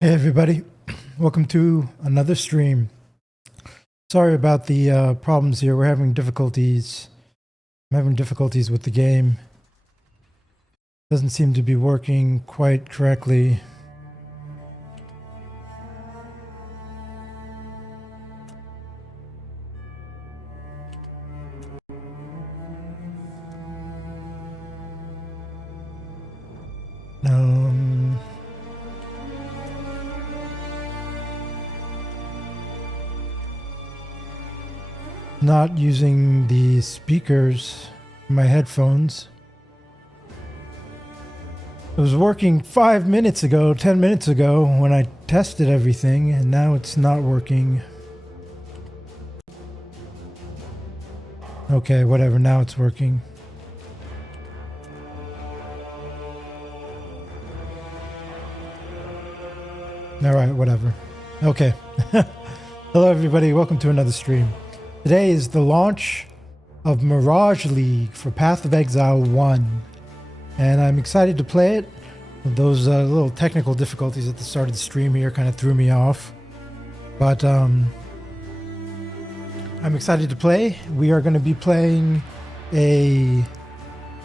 Hey everybody, welcome to another stream. Sorry about the problems here. We're having difficulties. I'm having difficulties with the game. Doesn't seem to be working quite correctly. Um, Not using the speakers, my headphones. It was working 5 minutes ago, 10 minutes ago when I tested everything, and now it's not working. Okay, whatever, now it's working. Alright, whatever. Okay. Hello everybody, welcome to another stream. Today is the launch of Mirage League for Path of Exile 1. And I'm excited to play it. Those little technical difficulties at the start of the stream here kind of threw me off. But I'm excited to play. We are going to be playing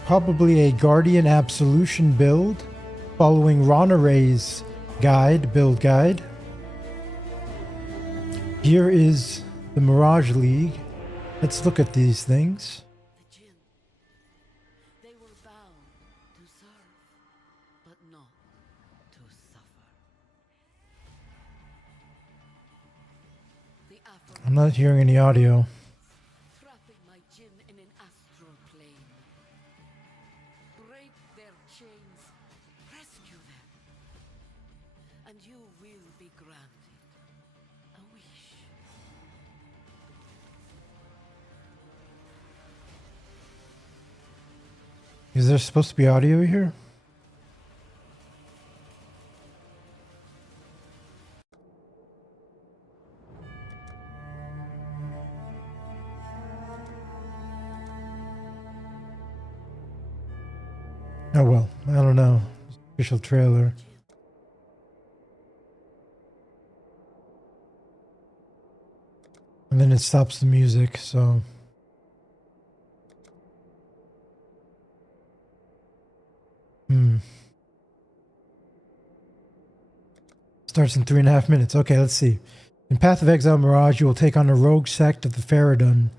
probably a Guardian Absolution build, following Ray's build guide. Here is the Mirage League. Let's look at these things. The Jinn, they were bound to serve, but not to suffer. The I'm not hearing any audio. trapping my Jinn in an astral plane. Break their chains, rescue them, and you will be granted a wish. Is there supposed to be audio here? Oh well, I don't know. Official trailer. And then it stops the music, so... Starts in 3.5 minutes. Okay, let's see. In Path of Exile Mirage, you will take on a rogue sect of the Faradun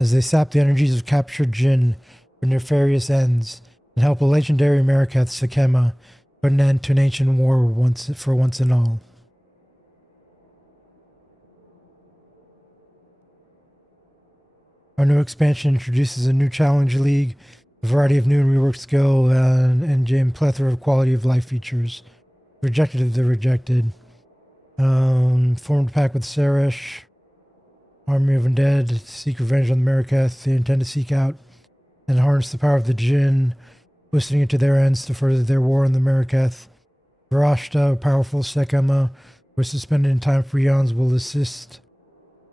as they sap the energies of captured Jinn for nefarious ends and help a legendary Marikath Sakema put an end to an ancient war once and all. Our new expansion introduces a new challenge league, a variety of new and reworked skill, and a plethora of quality of life features. Rejected of the rejected. Formed pack with Seresh, army of undead, seek revenge on the Marikath. They intend to seek out and harness the power of the Jinn, twisting it to their ends to further their war on the Marikath. Varashta, a powerful Sekema, who is suspended in time for eons, will assist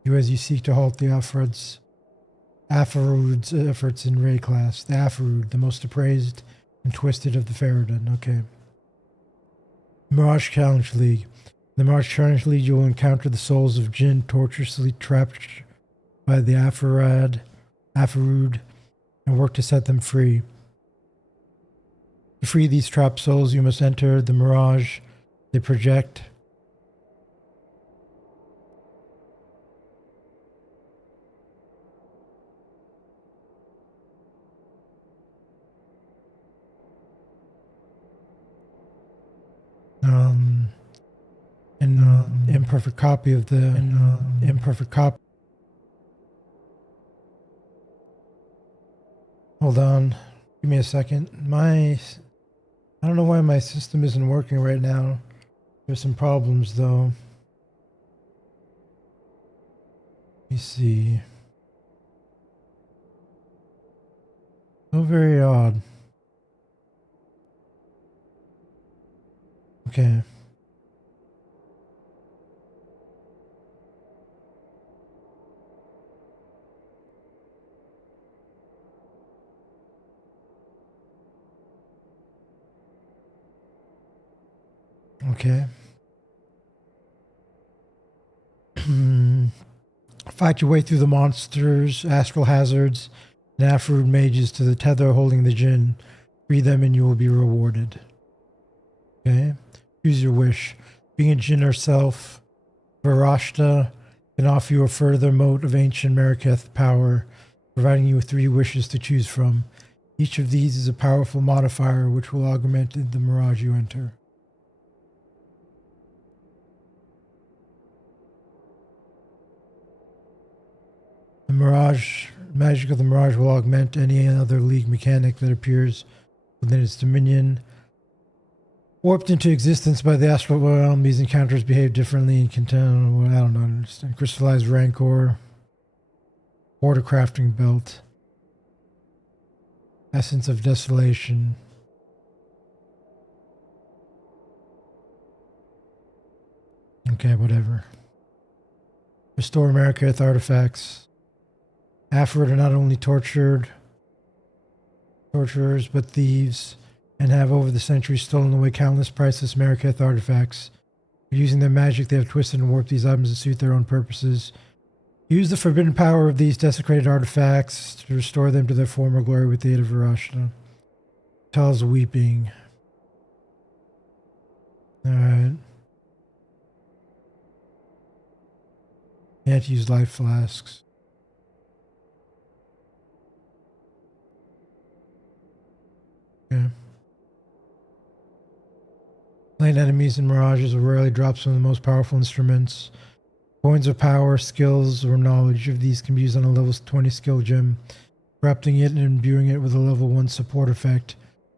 you as you seek to halt the Afarud's efforts in Ray class. The Afarud, the most appraised and twisted of the Faradun. Okay. Mirage Challenge League. In the Mirage Challenge League, you will encounter the souls of Jinn torturously trapped by the Afarud and work to set them free. To free these trapped souls, you must enter the Mirage they project. Imperfect copy of the imperfect copy. Hold on, give me a second. I don't know why my system isn't working right now. There's some problems though. Let me see. So very odd. Okay. Okay. Fight your way through the monsters, astral hazards, and Afrood mages to the tether holding the Jinn. Free them and you will be rewarded. Okay. Choose your wish. Being a Jinn herself, Varashta can offer you a further mote of ancient Mariketh power, providing you with 3 wishes to choose from. Each of these is a powerful modifier which will augment the Mirage you enter. The magic of the Mirage will augment any other League mechanic that appears within its dominion. Warped into existence by the astral realm, these encounters behave differently and contain, I don't understand. Crystallized Rancor, Order Crafting Belt, Essence of Desolation. Okay, whatever. Restore Mariketh artifacts. Afrood are not only torturers, but thieves, and have over the centuries stolen away countless priceless Mariketh artifacts. Using their magic, they have twisted and warped these items to suit their own purposes. Use the forbidden power of these desecrated artifacts to restore them to their former glory with the aid of Varashta. Tal's weeping. Alright. Can't use life flasks. Okay. Slain enemies and mirages will rarely drop some of the most powerful instruments. Coins of power, skills, or knowledge of these can be used on a level 20 skill gem, corrupting it and imbuing it with a level 1 support effect,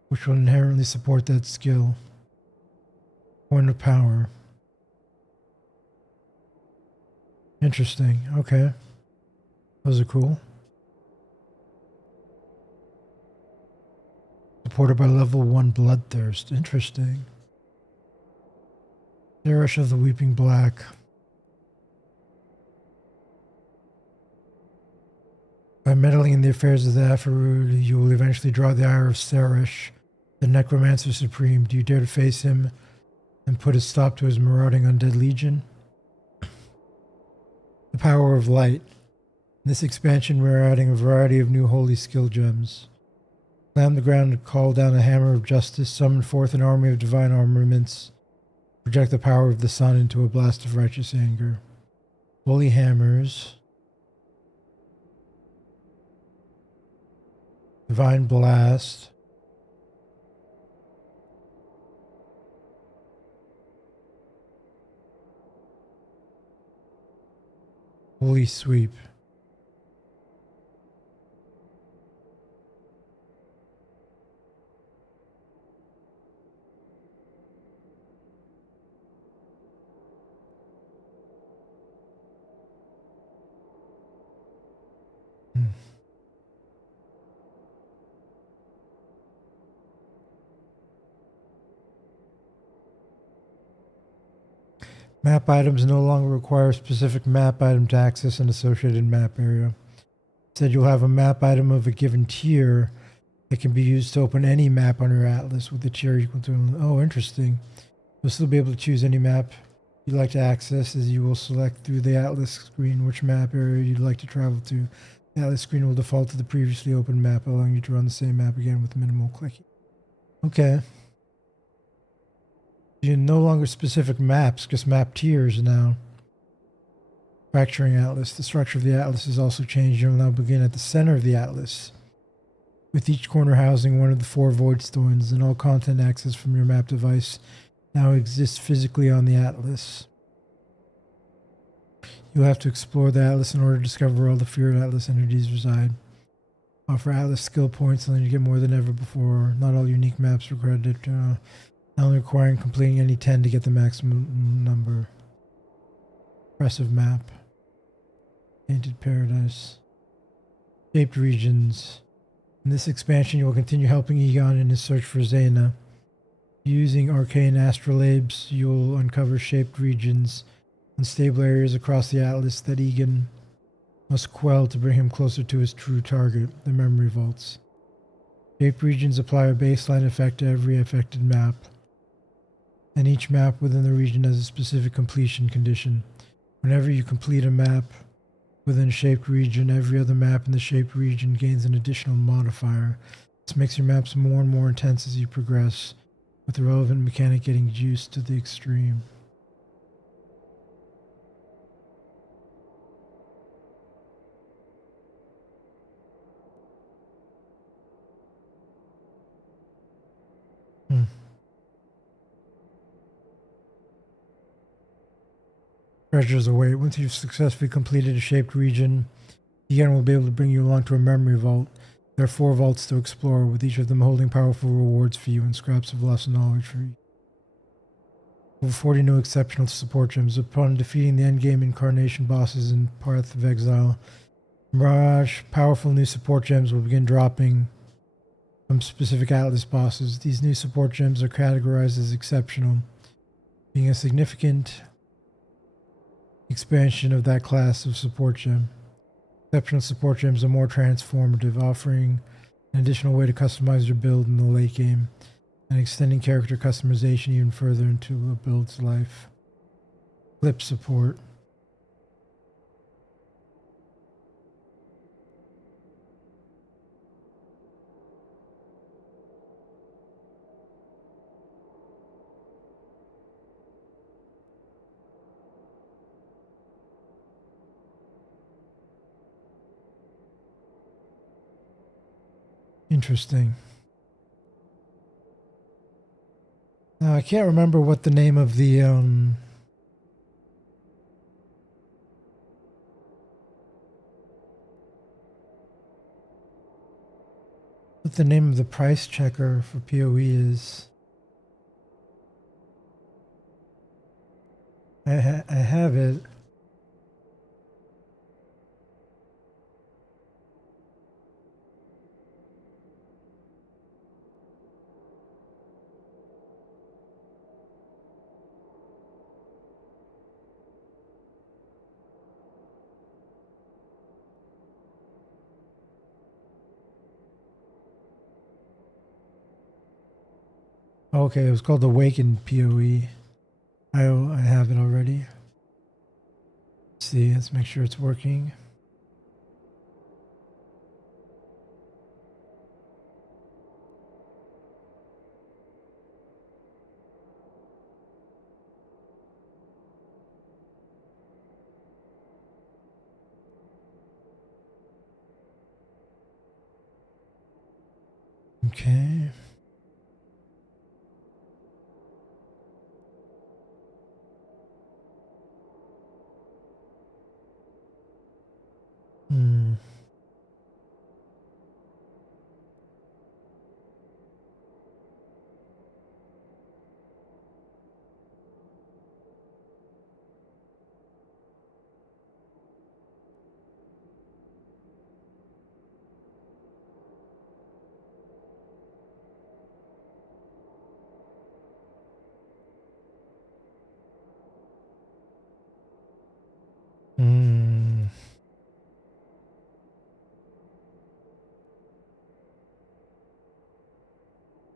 which will inherently support that skill. Coin of power. Interesting. Okay. Those are cool. Supported by level 1 Bloodthirst. Interesting. Cherish of the Weeping Black. By meddling in the affairs of the Afrood, you will eventually draw the ire of Seresh, the Necromancer Supreme. Do you dare to face him and put a stop to his marauding undead legion? The Power of Light. In this expansion, we are adding a variety of new holy skill gems. Slam the ground and call down a hammer of justice, summon forth an army of divine armaments, project the power of the sun into a blast of righteous anger. Holy hammers. Divine blast. Holy sweep. Map items no longer require a specific map item to access an associated map area. Instead, you'll have a map item of a given tier that can be used to open any map on your atlas with a tier equal to... Oh, interesting. You'll still be able to choose any map you'd like to access, as you will select through the atlas screen which map area you'd like to travel to. The atlas screen will default to the previously opened map, allowing you to run the same map again with minimal clicking. Okay. You no longer specific maps, just map tiers now. Fracturing Atlas. The structure of the Atlas has also changed. You'll now begin at the center of the Atlas, with each corner housing one of the 4 void stones, and all content access from your map device now exists physically on the Atlas. You'll have to explore the Atlas in order to discover where all the feared Atlas entities reside. Offer Atlas skill points, and then you get more than ever before. Not all unique maps are credited. Only requiring completing any 10 to get the maximum number. Impressive map. Painted Paradise. Shaped regions. In this expansion, you will continue helping Egon in his search for Zaina. Using arcane astrolabes, you will uncover shaped regions, unstable areas across the Atlas that Egon must quell to bring him closer to his true target, the memory vaults. Shaped regions apply a baseline effect to every affected map, and each map within the region has a specific completion condition. Whenever you complete a map, Within a shaped region, every other map in the shaped region gains an additional modifier. This makes your maps more and more intense as you progress, with the relevant mechanic getting juiced to the extreme. Treasures await. Once you've successfully completed a shaped region, the again will be able to bring you along to a memory vault. There are 4 vaults to explore, with each of them holding powerful rewards for you and scraps of lost knowledge for you. Over 40 new exceptional support gems. Upon defeating the endgame incarnation bosses in Path of Exile, Mirage, powerful new support gems will begin dropping from specific Atlas bosses. These new support gems are categorized as exceptional, being a significant expansion of that class of support gem. Exceptional support gems are more transformative, offering an additional way to customize your build in the late game and extending character customization even further into a build's life. Clip support. Interesting. Now, I can't remember what the name of the what the name of the price checker for PoE is. I have it. Okay, it was called Awakened PoE. I have it already. Let's see, let's make sure it's working. Okay. Hmm. Hmm.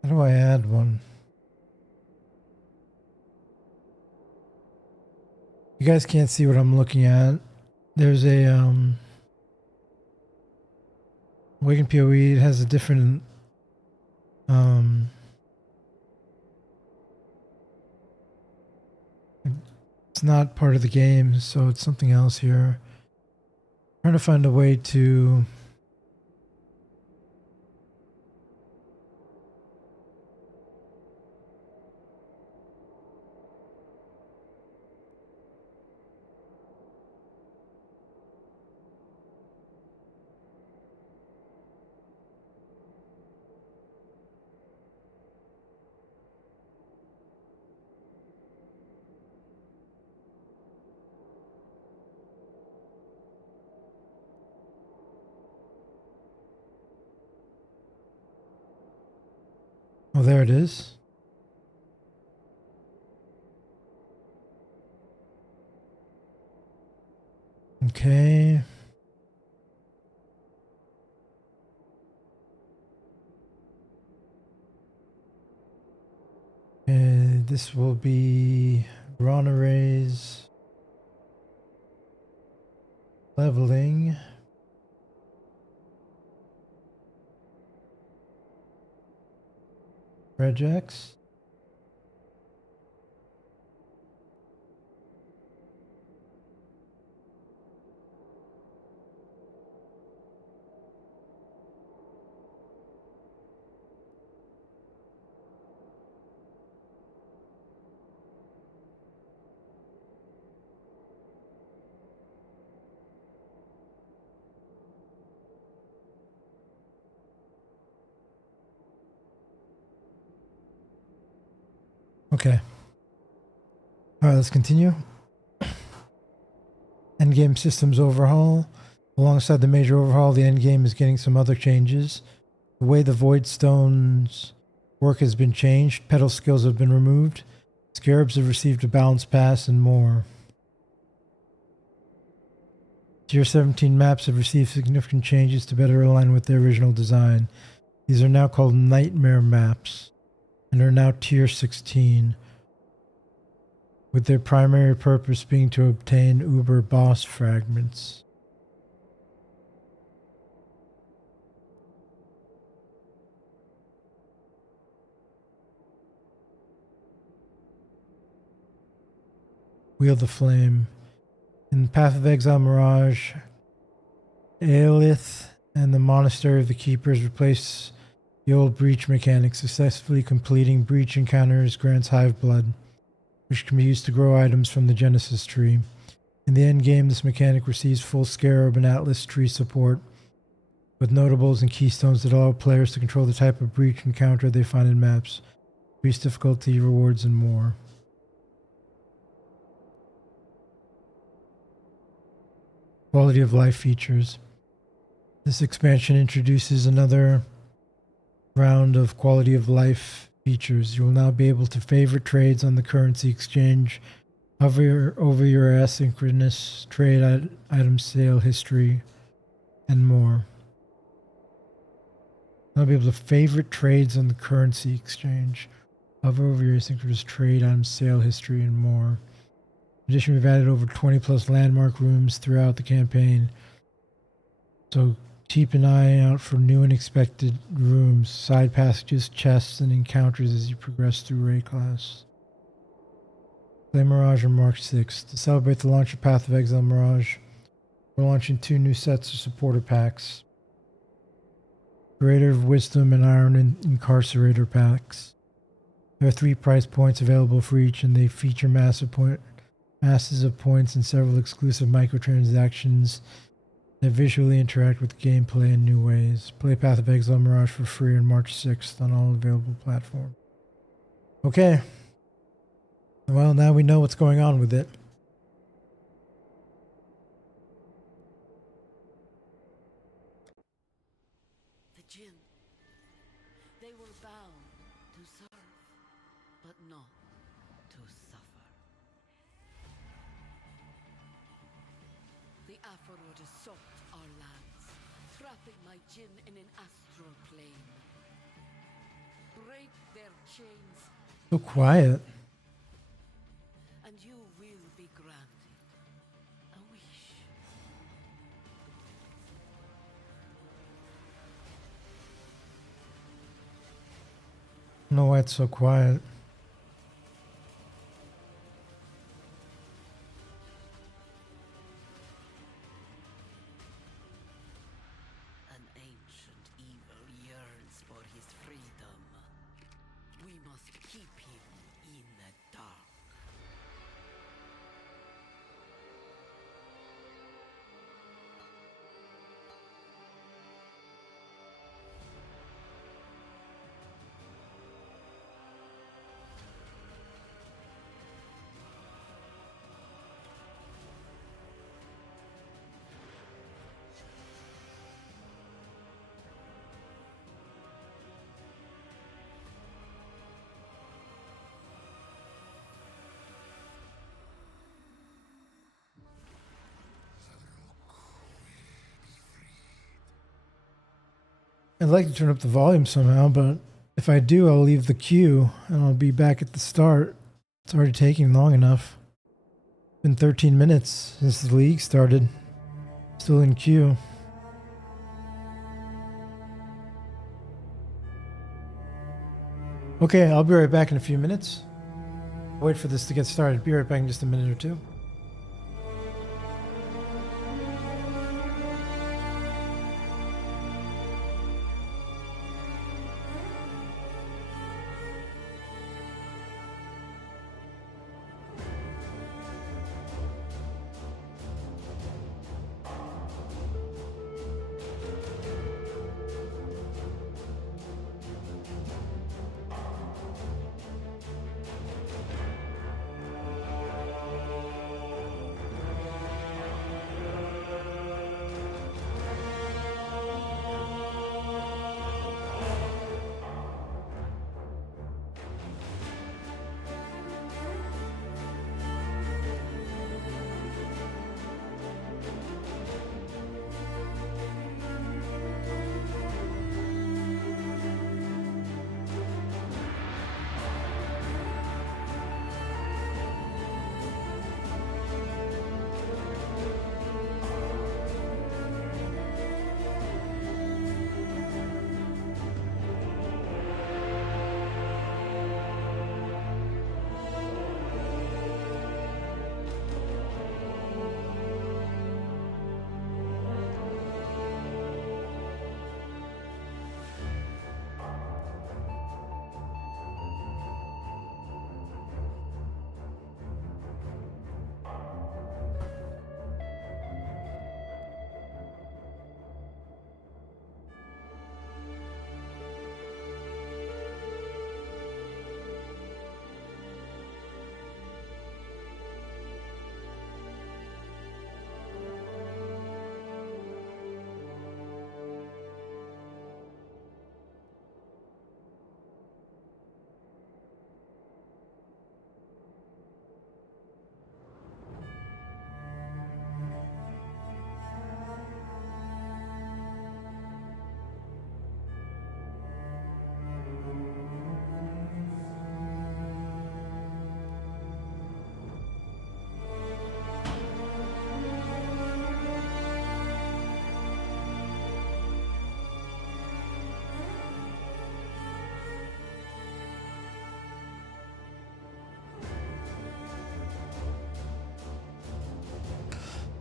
How do I add one? You guys can't see what I'm looking at. There's a Awakened PoE. It has a different it's not part of the game, so it's something else here. Trying to find a way to oh, there it is. Okay. And this will be Ron arrays. Leveling. Regex. Okay. All right, let's continue. Endgame systems overhaul. Alongside the major overhaul, the endgame is getting some other changes. The way the Void Stones work has been changed. Petal skills have been removed. Scarabs have received a balance pass and more. Tier 17 maps have received significant changes to better align with their original design. These are now called Nightmare maps and are now Tier 16, with their primary purpose being to obtain Uber boss fragments. Wield the Flame. In Path of Exile Mirage, Aelith and the Monastery of the Keepers replace the old Breach mechanic. Successfully completing Breach encounters grants Hive Blood, which can be used to grow items from the Genesis tree. In the endgame, this mechanic receives full Scarab and Atlas tree support, with notables and keystones that allow players to control the type of Breach encounter they find in maps, increased difficulty, rewards, and more. Quality of life features. This expansion introduces another round of quality of life features. You will now be able to favorite trades on the currency exchange, hover over your asynchronous trade item sale history, and more. You'll be able to favorite trades on the currency exchange, hover over your asynchronous trade item sale history, and more. In addition, we've added over 20 plus landmark rooms throughout the campaign, so keep an eye out for new and expected rooms, side passages, chests, and encounters as you progress through Ray class. Play Mirage on March 6th. To celebrate the launch of Path of Exile Mirage, we're launching 2 new sets of supporter packs. Creator of Wisdom and Iron Incarcerator packs. There are 3 price points available for each, and they feature masses of points and several exclusive microtransactions that visually interact with gameplay in new ways. Play Path of Exile Mirage for free on March 6th on all available platforms. Okay. Well, now we know what's going on with it. The Jinn. They were bound to serve, but not to suffer. The Aphrodite assault our lands, trapping my Jinn in an astral plane. Break their chains, So quiet. and you will be granted a wish. I don't know why it's so quiet. An ancient evil yearns for his freedom. We must keep him in the dark. I'd like to turn up the volume somehow, but if I do, I'll leave the queue and I'll be back at the start. It's already taking long enough. It's been 13 minutes since the league started. Still in queue. Okay, I'll be right back in a few minutes. Wait for this to get started. Be right back in just a minute or two.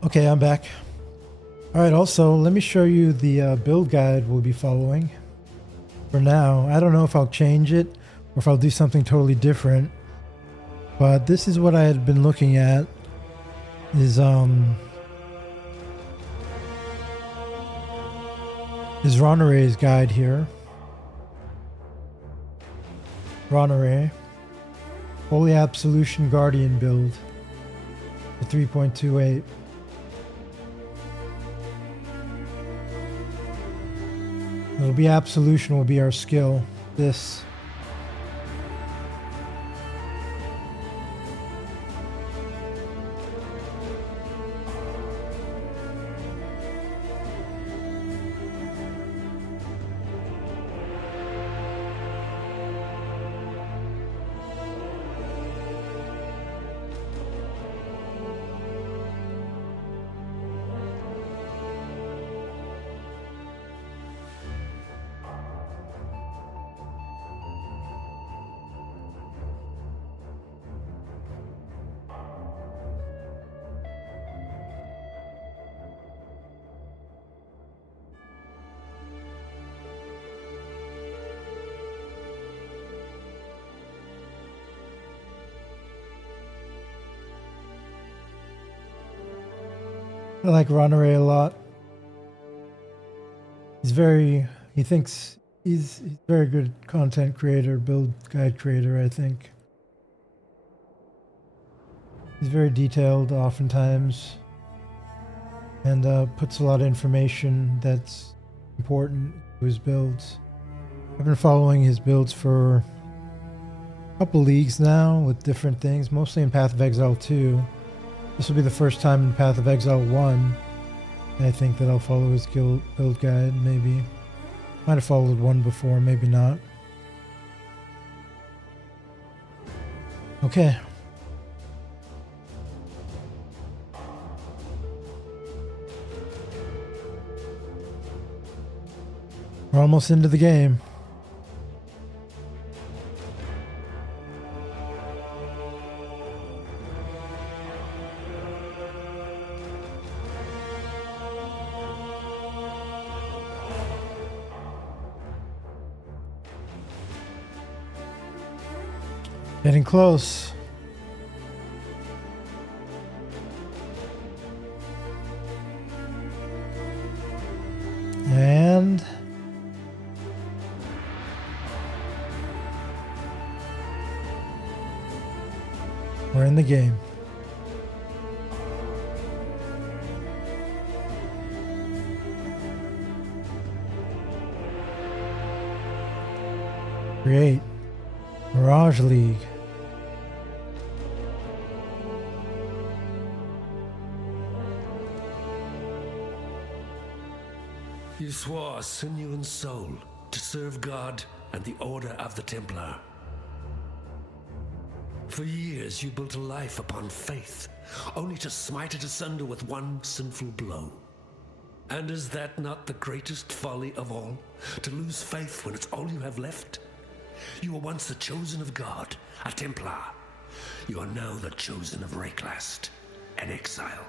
Okay, I'm back. All right, also, let me show you the build guide we'll be following. For now, I don't know if I'll change it or if I'll do something totally different. But this is what I had been looking at. Is Ronare's guide here. Ronare. Holy Absolution Guardian build. For 3.28. It'll be Absolution will be our skill. This. I like Ronare a lot. He thinks he's a very good content creator, build guide creator, I think. He's very detailed oftentimes and puts a lot of information that's important to his builds. I've been following his builds for a couple leagues now with different things, mostly in Path of Exile 2. This will be the first time in Path of Exile 1. I think that I'll follow his build guide, maybe. Might have followed one before, maybe not. Okay. We're almost into the game. Getting close. And we're in the game. Create Mirage League. You swore sinew and soul to serve God and the Order of the Templar. For years you built a life upon faith, only to smite it asunder with one sinful blow. And is that not the greatest folly of all? To lose faith when it's all you have left? You were once the chosen of God, a Templar. You are now the chosen of Rayclast, an exile.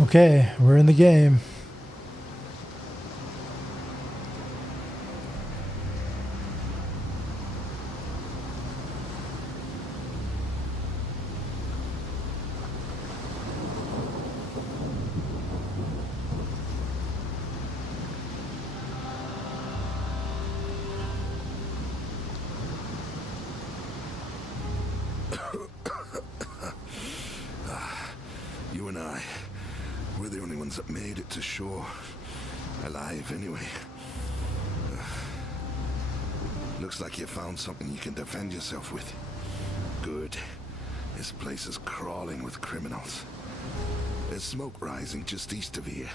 Okay, we're in the game. You and I, we're the only ones that made it to shore. Alive, anyway. Looks like you found something you can defend yourself with. Good. This place is crawling with criminals. There's smoke rising just east of here.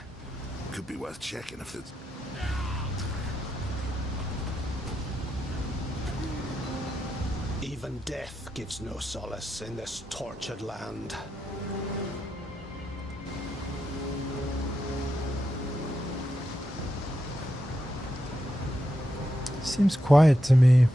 Could be worth checking if there's... Even death gives no solace in this tortured land. Seems quiet to me.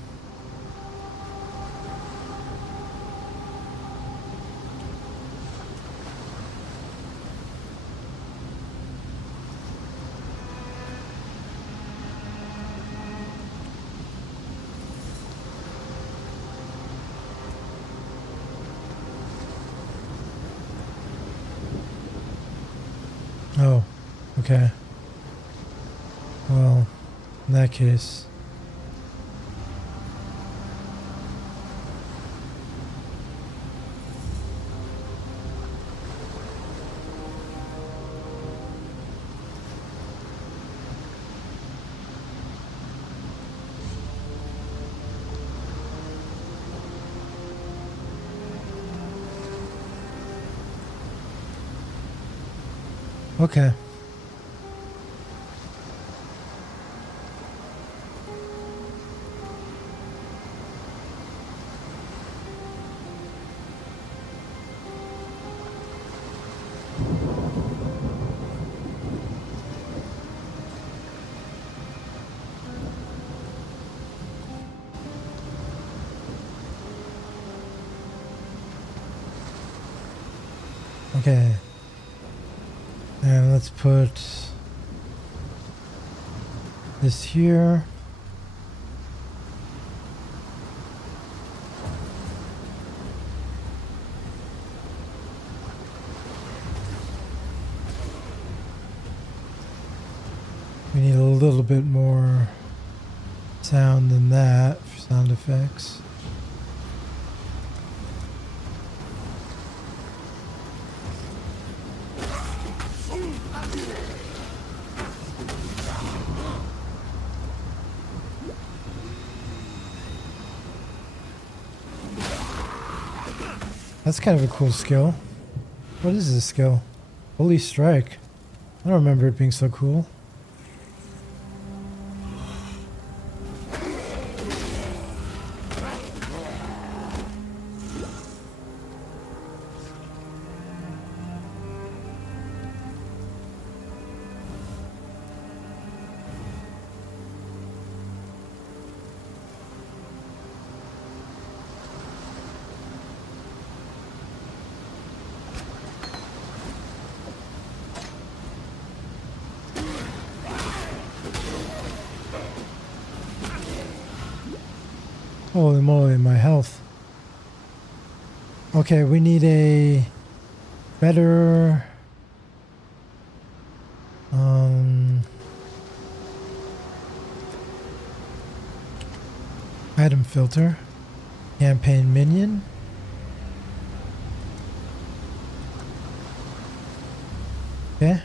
Oh, okay. Well, in that case. Okay. Okay. And let's put this here. We need a little bit more sound than that for sound effects. That's kind of a cool skill. What is this skill? Holy Strike. I don't remember it being so cool. Holy moly, my health. Okay, we need a better item filter. Campaign minion. Okay.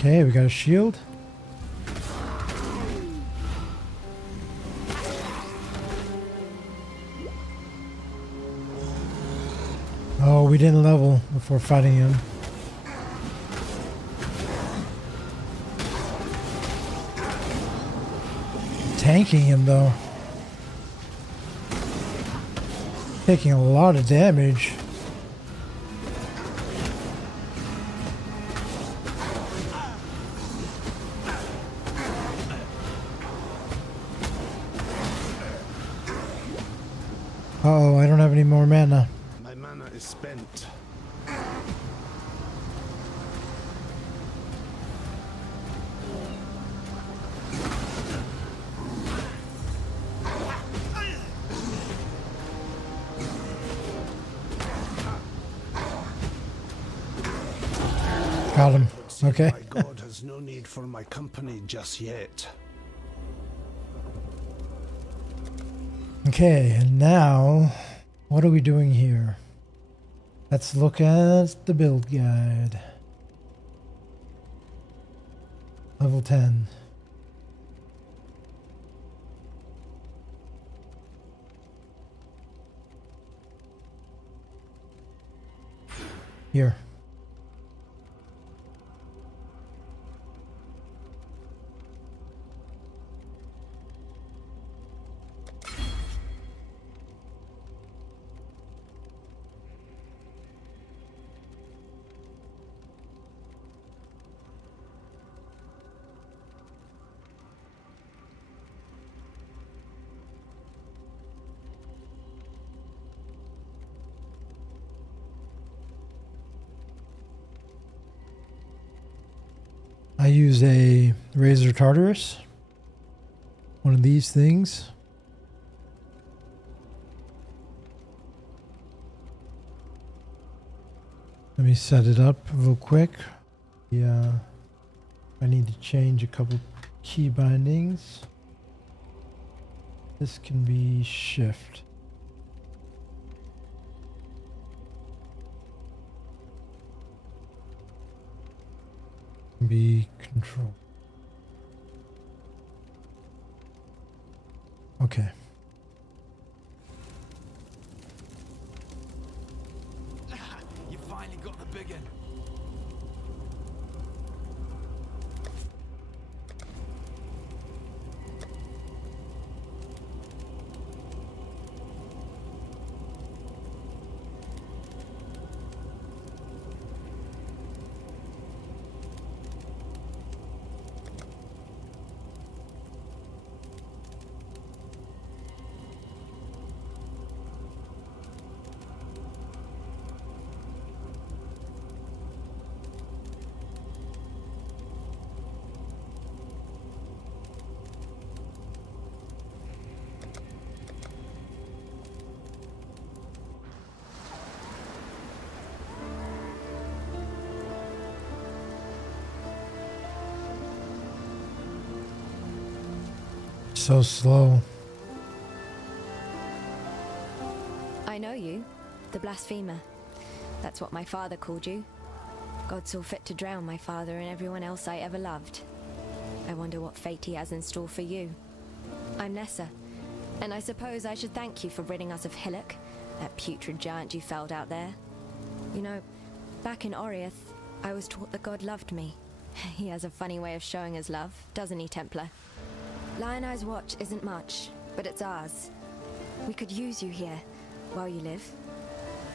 Okay, we got a shield. Oh, we didn't level before fighting him. Tanking him though. Taking a lot of damage. Uh-oh, I don't have any more mana. My mana is spent. Got him. Okay. My god has no need for my company just yet. Okay, and now, what are we doing here? Let's look at the build guide. Level 10. Here. I use a Razor Tartarus, one of these things. Let me set it up real quick. Yeah, I need to change a couple key bindings. This can be shift. Be control. Okay. You finally got the big one. So slow. I know you, the blasphemer. That's what my father called you. God saw fit to drown my father and everyone else I ever loved. I wonder what fate he has in store for you. I'm Nessa, and I suppose I should thank you for ridding us of Hillock, that putrid giant you felled out there. You know, back in Oriath, I was taught that God loved me. He has a funny way of showing his love, doesn't he, Templar? Lion Eye's watch isn't much, but it's ours. We could use you here, while you live.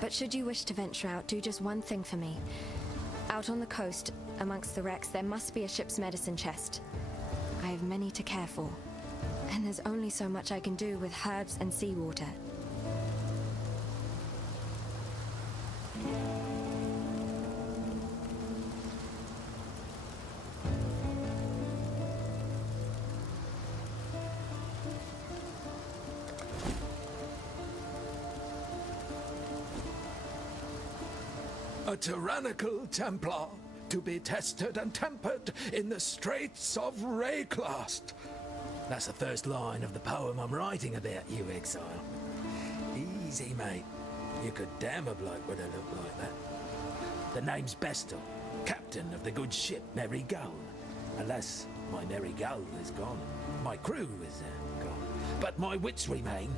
But should you wish to venture out, do just one thing for me. Out on the coast, amongst the wrecks, there must be a ship's medicine chest. I have many to care for, and there's only so much I can do with herbs and seawater. A tyrannical Templar, to be tested and tempered in the straits of Rayclast. That's the first line of the poem I'm writing about you, exile. Easy, mate. You could damn a bloke with a look like that. The name's Bestel, captain of the good ship Merry Gull. Alas, my Merry Gull is gone. My crew is gone. But my wits remain,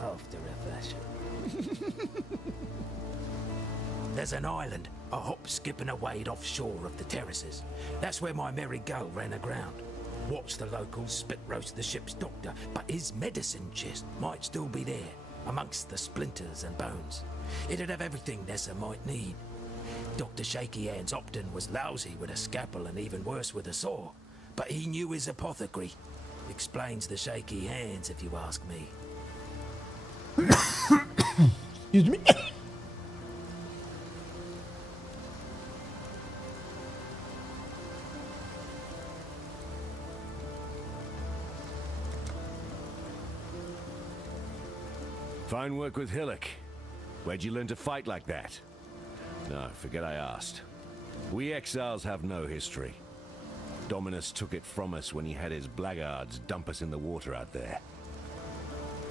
after a fashion. There's an island, a hop, skip and a wade offshore of the terraces. That's where my Merry Gull ran aground. Watched the locals spit roast the ship's doctor, but his medicine chest might still be there, amongst the splinters and bones. It'd have everything Nessa might need. Dr. Shaky Hands Opton was lousy with a scalpel and even worse with a saw, but he knew his apothecary. Explains the shaky hands, if you ask me. Excuse me. Fine work with Hillock. Where'd you learn to fight like that? No, forget I asked. We exiles have no history. Dominus took it from us when he had his blackguards dump us in the water out there.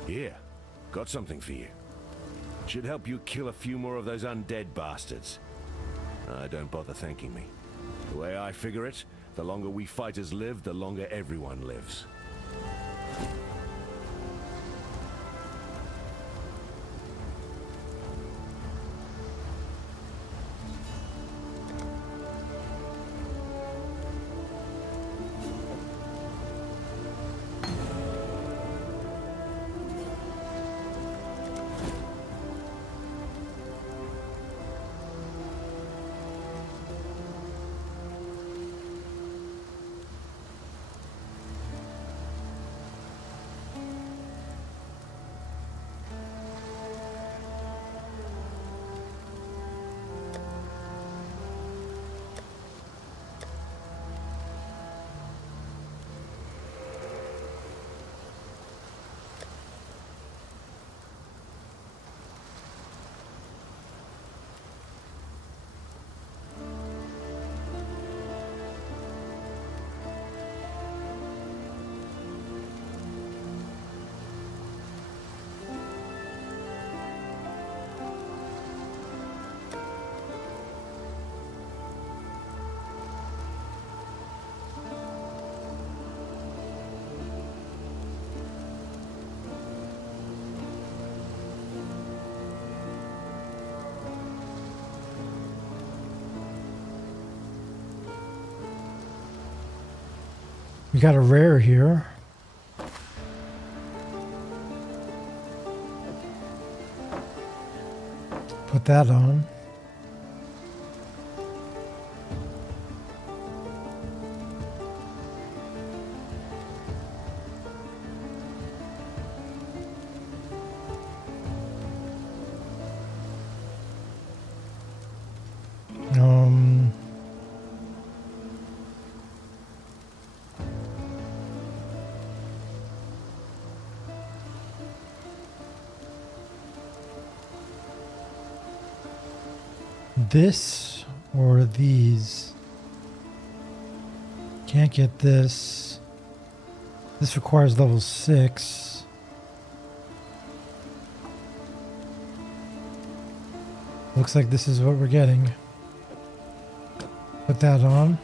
Here, got something for you. Should help you kill a few more of those undead bastards. Don't bother thanking me. The way I figure it, the longer we fighters live, the longer everyone lives. We got a rare here. Put that on. This or these. Can't get this. This requires level 6. Looks like this is what we're getting. Put that on.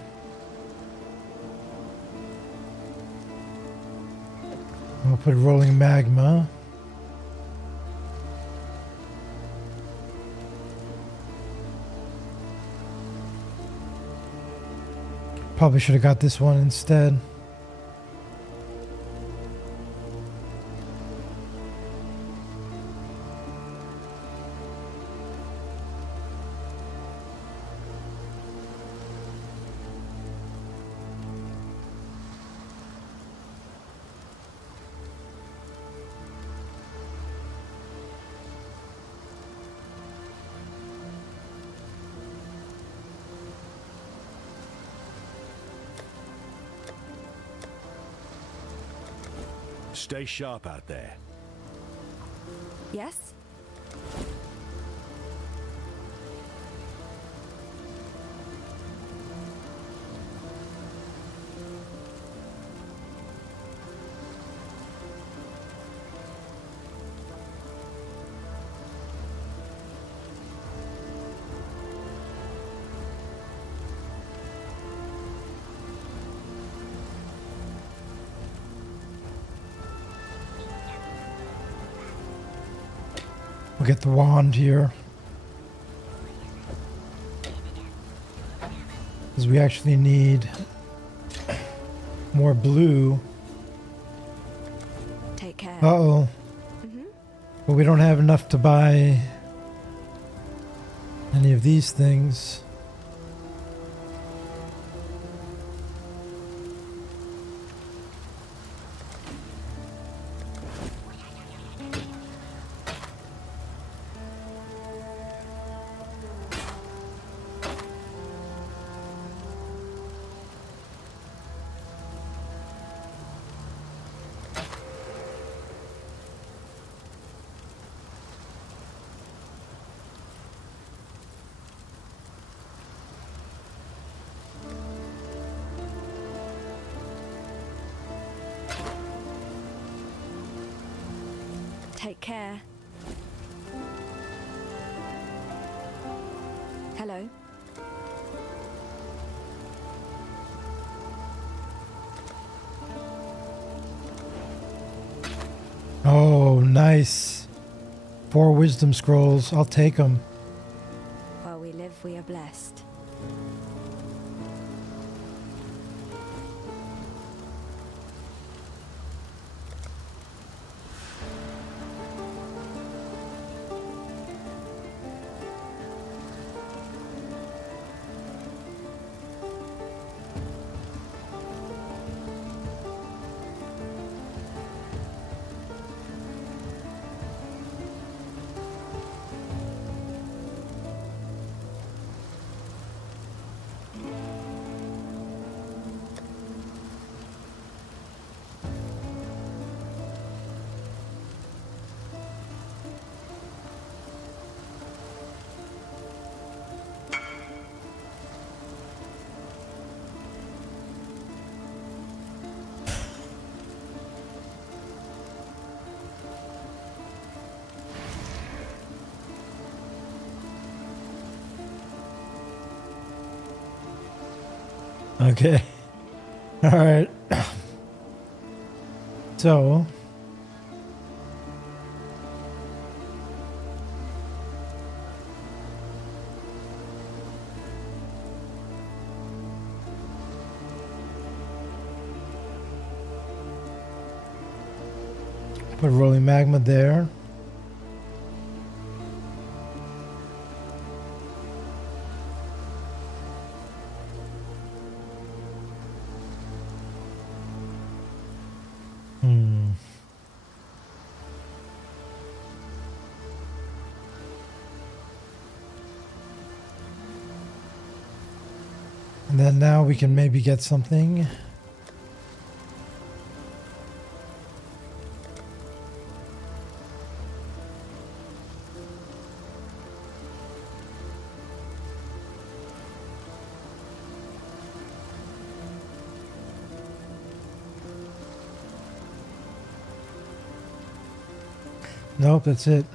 We'll put rolling magma. Probably should have got this one instead. Stay sharp out there. Yes? We'll get the wand here. Because we actually need more blue. Take care. Uh-oh. But we don't have enough to buy any of these things. Take care. Hello. Oh, nice. 4 wisdom scrolls. I'll take them. While we live, we are blessed. Okay. All right. So, put rolling magma there. And then now we can maybe get something. Nope, that's it.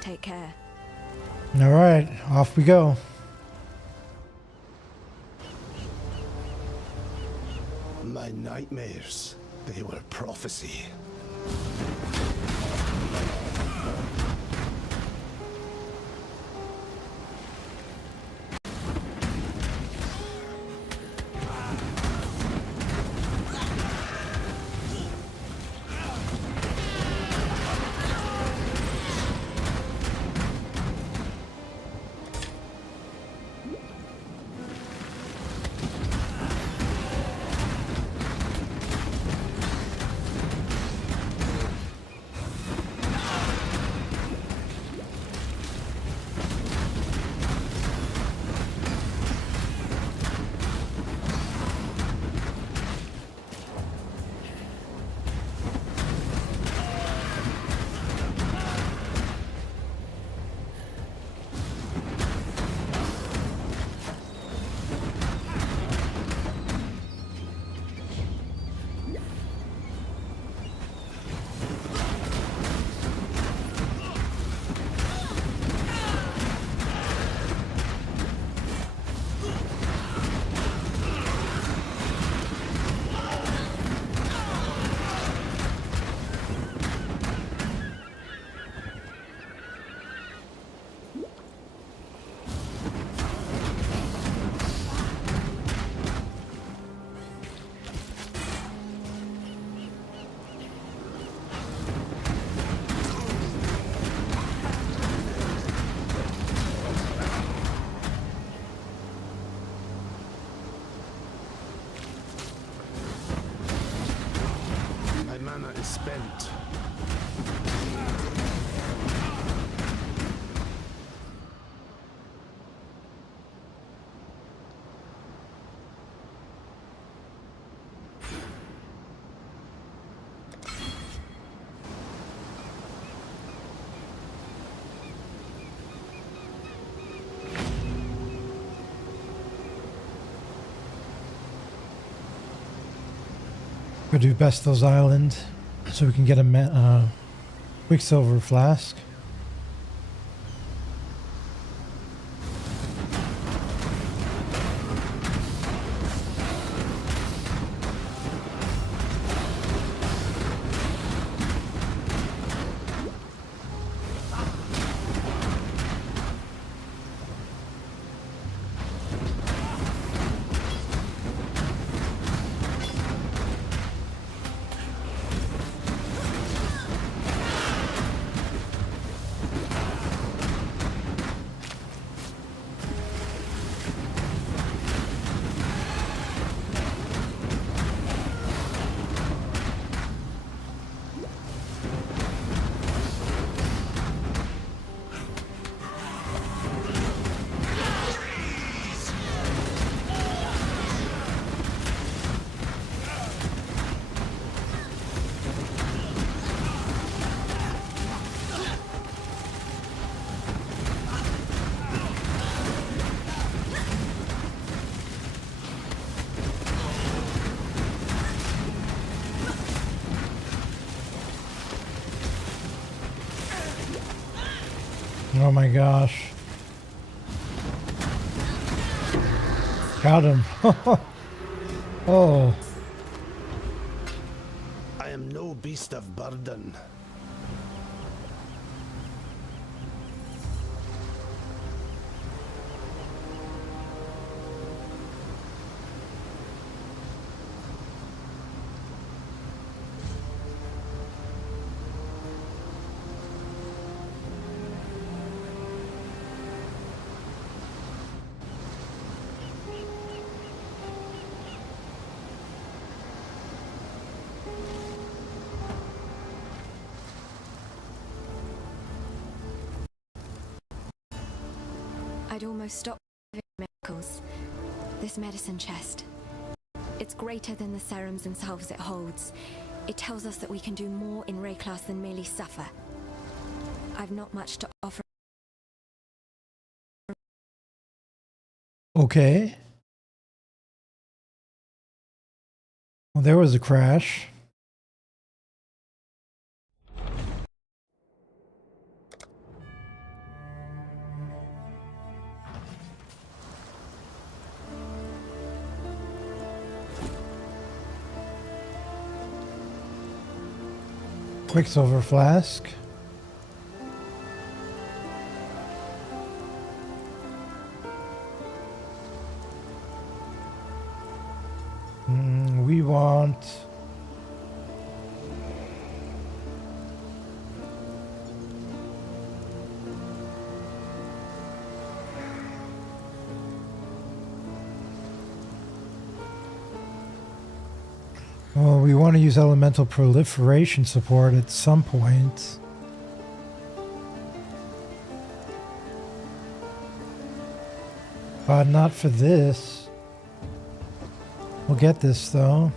Take care. All right, off we go. My nightmares, they were prophecy. My mana is spent. Go to Bestel's Island so we can get a Quicksilver flask. Oh my gosh. Got him. Oh. I am no beast of burden. I'd almost stopped believing in miracles. This medicine chest. It's greater than the serums and salves it holds. It tells us that we can do more in Rayclass than merely suffer. I've not much to offer Okay. Well, there was a crash. Quicksilver flask. We want... Well, we want to use elemental proliferation support at some point. But not for this. We'll get this though.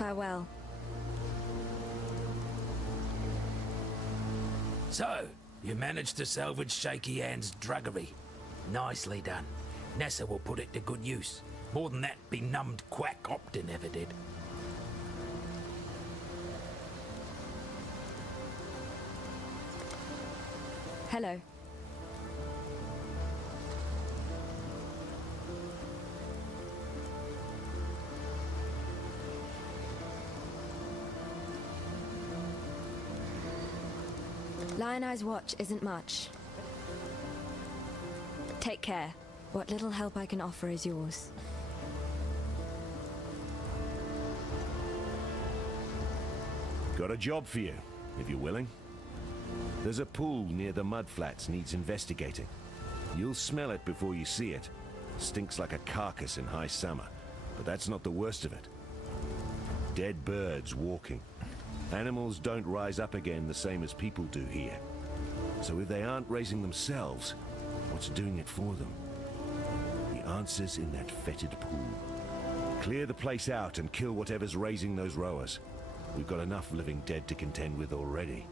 Farewell. So, you managed to salvage Shaky Hand's druggery. Nicely done. Nessa will put it to good use. More than that benumbed quack Optin ever did. Hello. Lion Eye's watch isn't much. Take care. What little help I can offer is yours. Got a job for you, if you're willing. There's a pool near the mudflats needs investigating. You'll smell it before you see it. Stinks like a carcass in high summer, but that's not the worst of it. Dead birds walking. Animals don't rise up again the same as people do here. So if they aren't raising themselves, what's doing it for them? The answer's in that fetid pool. Clear the place out and kill whatever's raising those rowers. We've got enough living dead to contend with already.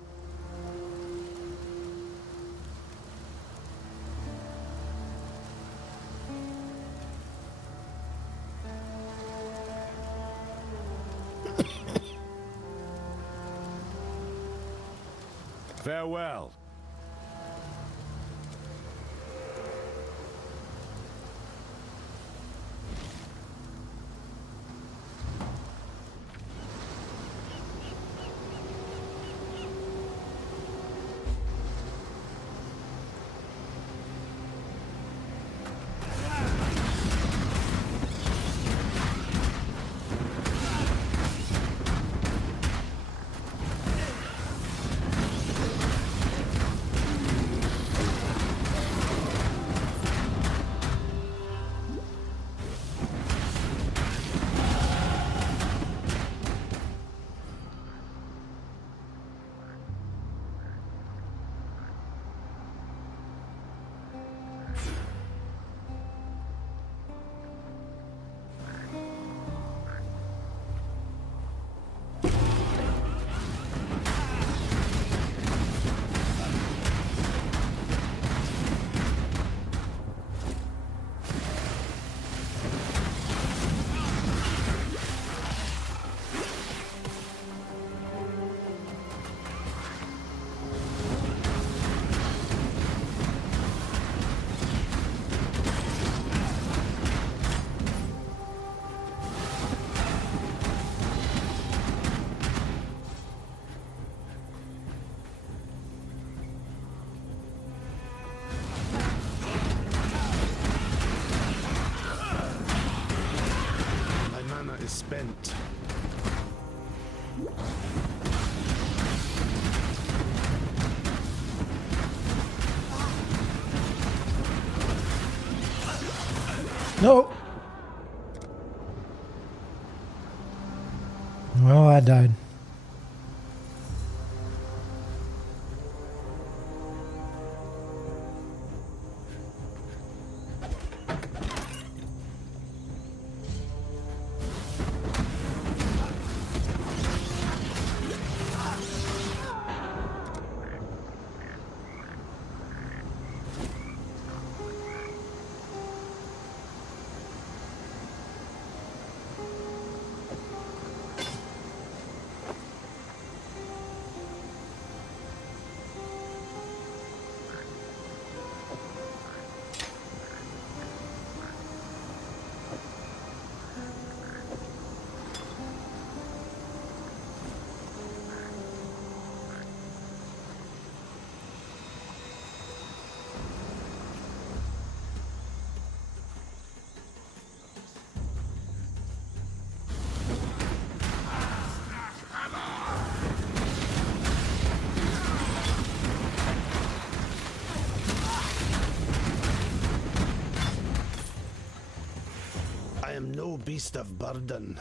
Farewell. No. Well, I died. I am no beast of burden.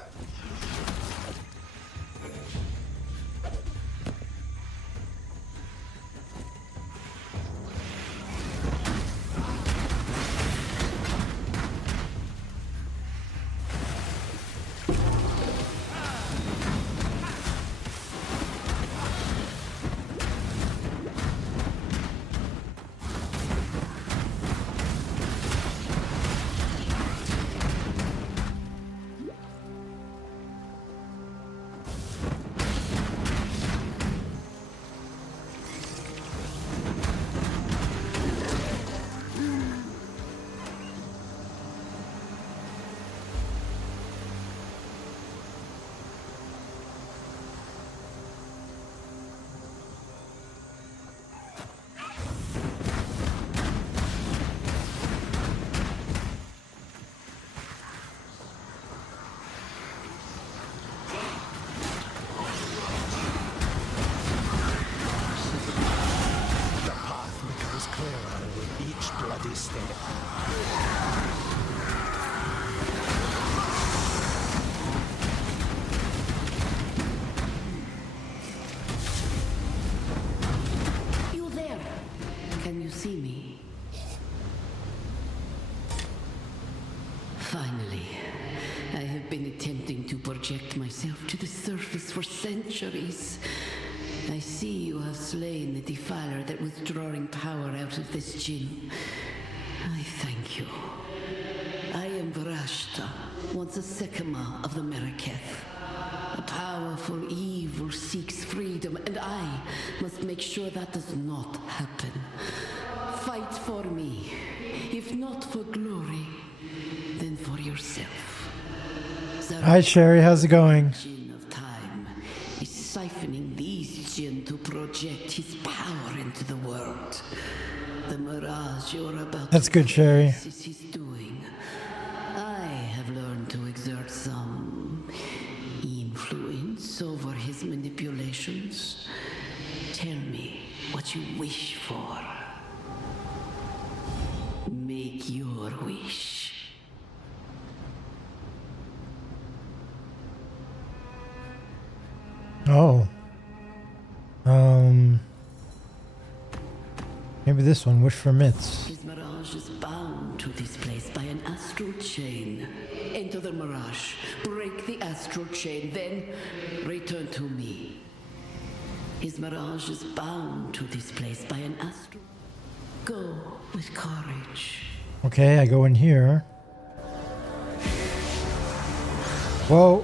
You there? Can you see me? Finally, I have been attempting to project myself to the surface for centuries. I see you have slain the defiler that was drawing power out of this djinn. I thank you. I am Vrashta, once a Sekema of the Meraketh. A powerful evil seeks freedom, and I must make sure that does not happen. Fight for me. If not for glory, then for yourself. Hi, Sherry. How's it going? Djinn of time is siphoning these djinn to project his power into the world. The mirage you're about That's good, Sherry. This is his doing. I have learned to exert some influence over his manipulations. Tell me what you wish for. Make your wish. Oh. Maybe this one, wish for mitts. His mirage is bound to this place by an astral chain. Enter the mirage, break the astral chain, then return to me. His mirage is bound to this place by an astral... Go with courage. Okay, I go in here. Whoa.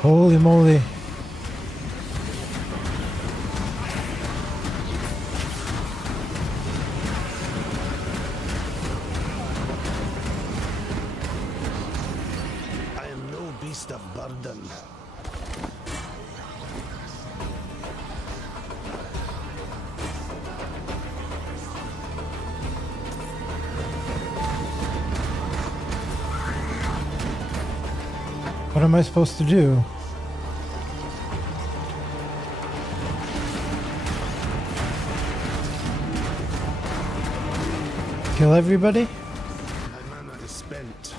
Holy moly. I am no beast of burden. What am I supposed to do? kill everybody? My mana is spent.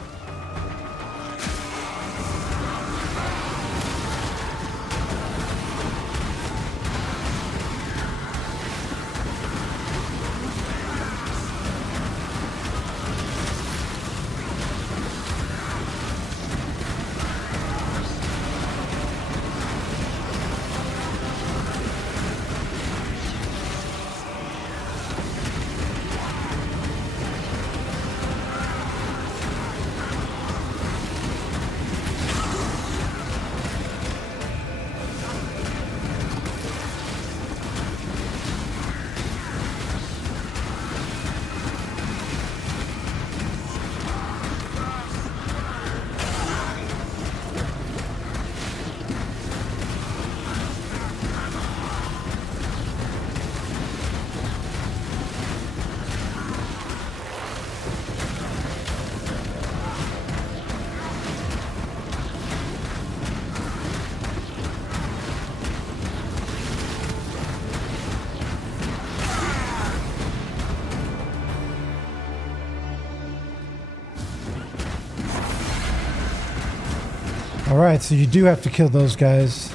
Alright, so you do have to kill those guys.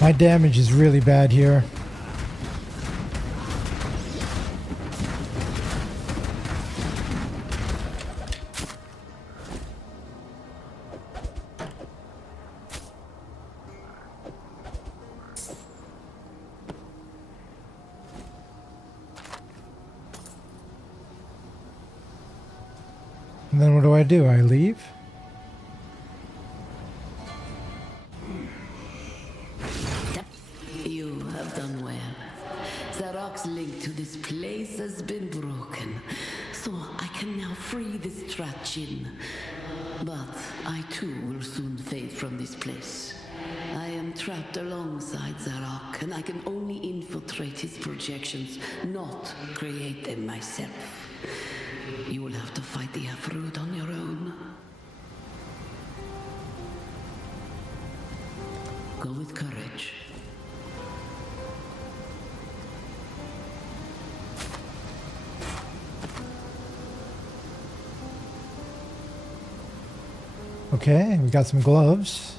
My damage is really bad here. And then what do? I leave? You have done well. Zarok's link to this place has been broken, so I can now free this Trachin. But I too will soon fade from this place. I am trapped alongside Zarok, and I can only infiltrate his projections, not create them myself. You will have to fight the Afrood on your own. Go with courage. Okay, we got some gloves.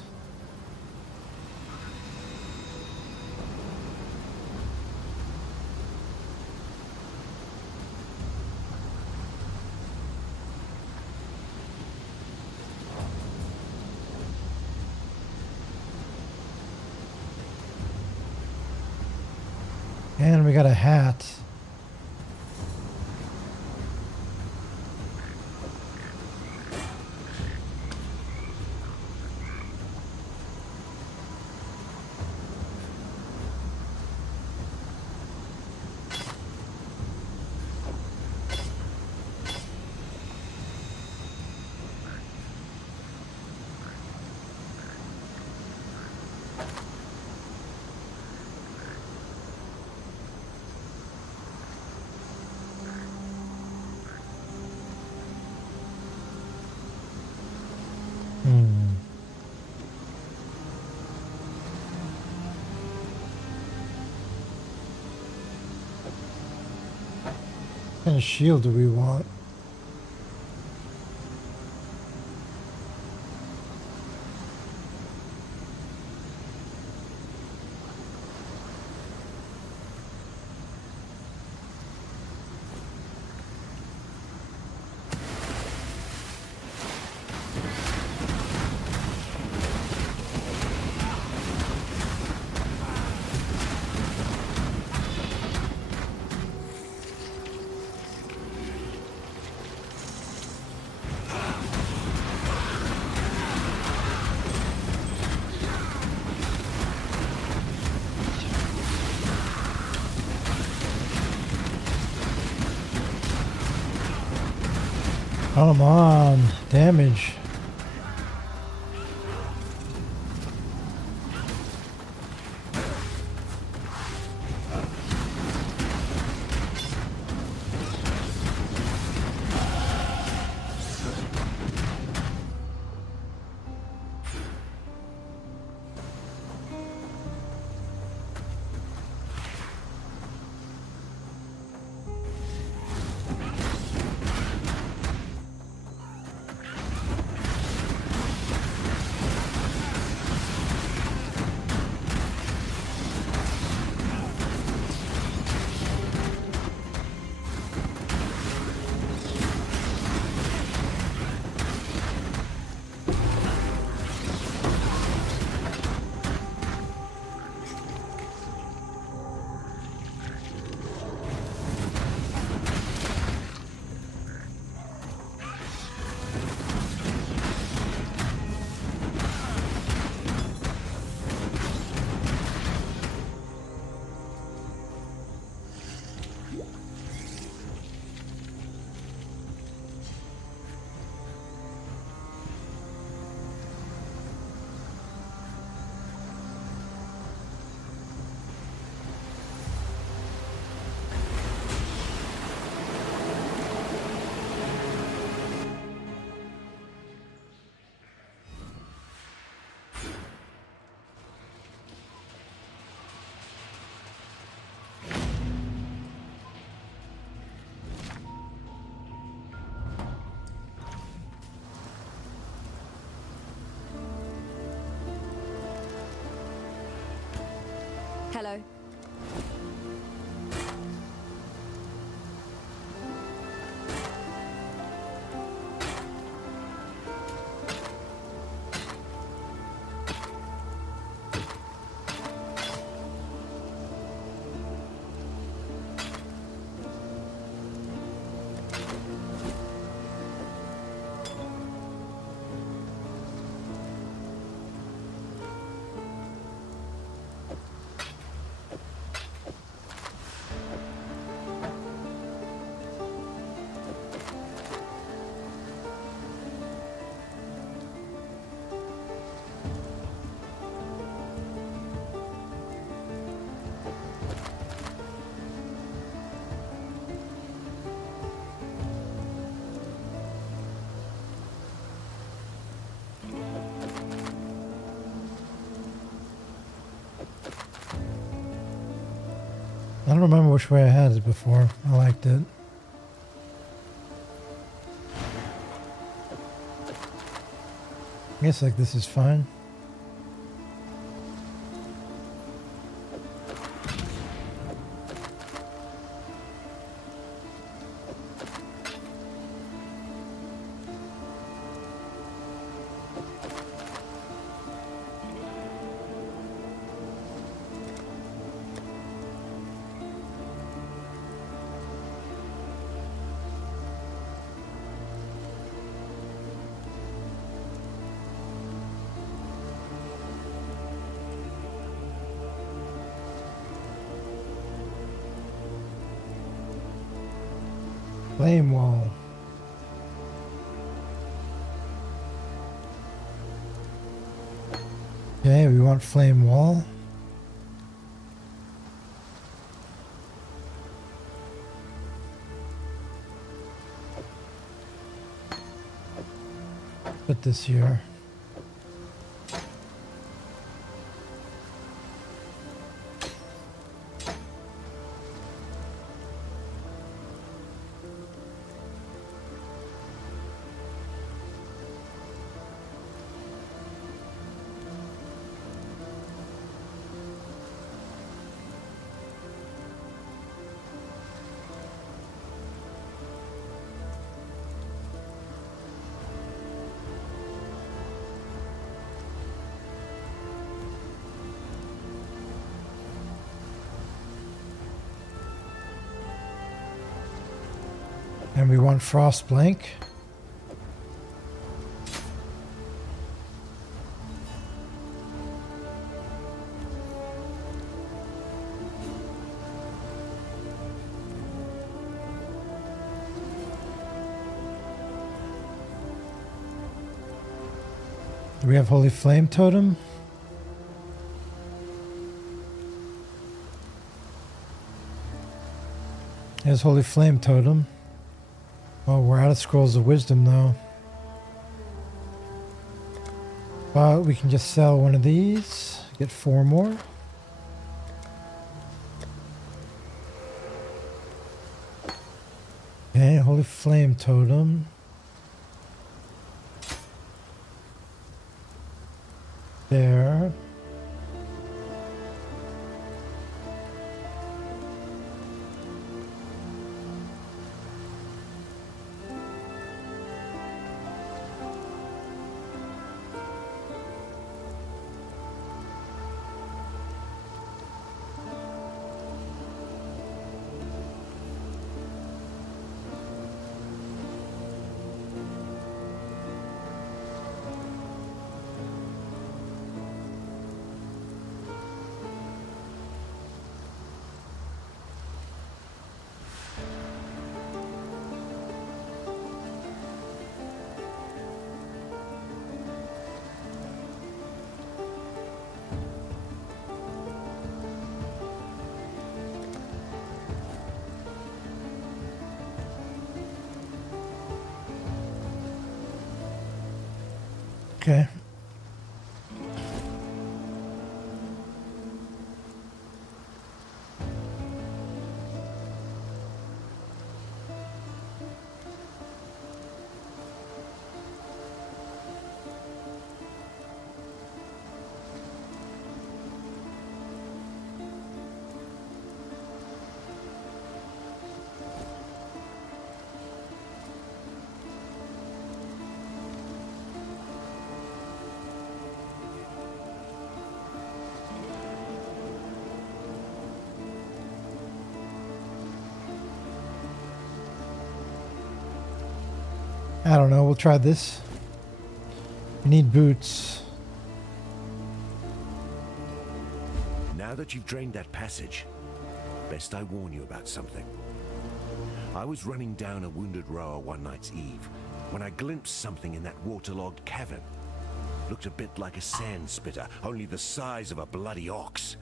And we got a hat. What kind of shield do we want? Come on, damage. Hello. I don't remember which way I had it before. I liked it. I guess like this is fine. Flame wall. Okay, we want flame wall. Put this here. And we want frost blank. Do we have Holy Flame Totem? There's Holy Flame Totem. Oh, we're out of Scrolls of Wisdom though. But we can just sell one of these, get 4 more. Okay, Holy Flame Totem. There. Okay. I don't know. We'll try this. We need boots. Now that you've drained that passage, best I warn you about something. I was running down a wounded rower one night's eve when I glimpsed something in that waterlogged cavern. Looked a bit like a sand spitter, only the size of a bloody ox.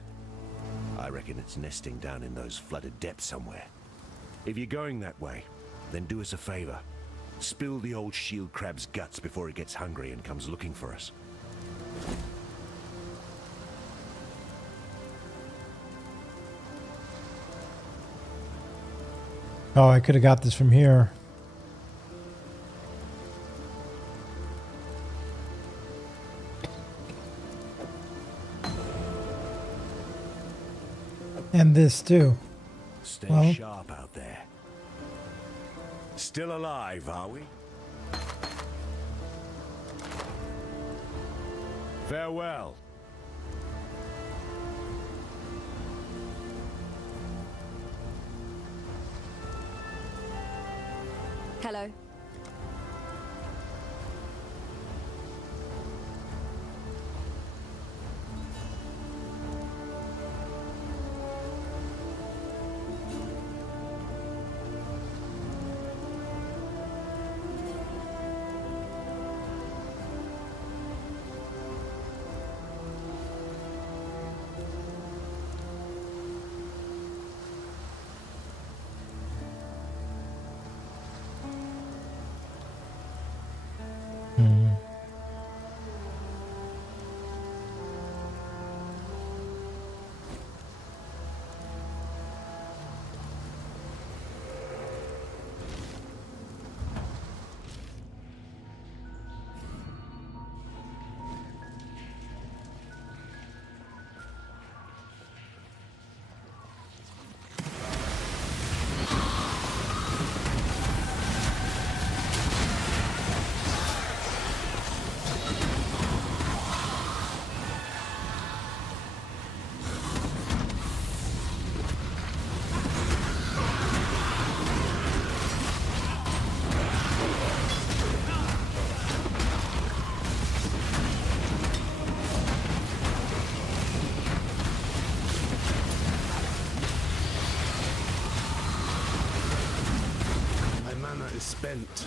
I reckon it's nesting down in those flooded depths somewhere. If you're going that way, then do us a favor. Spill the old shield crab's guts before it gets hungry and comes looking for us. Oh, I could have got this from here. And this too. Stay Well. sharp out there. Still alive, are we? Farewell. Hello. Spent.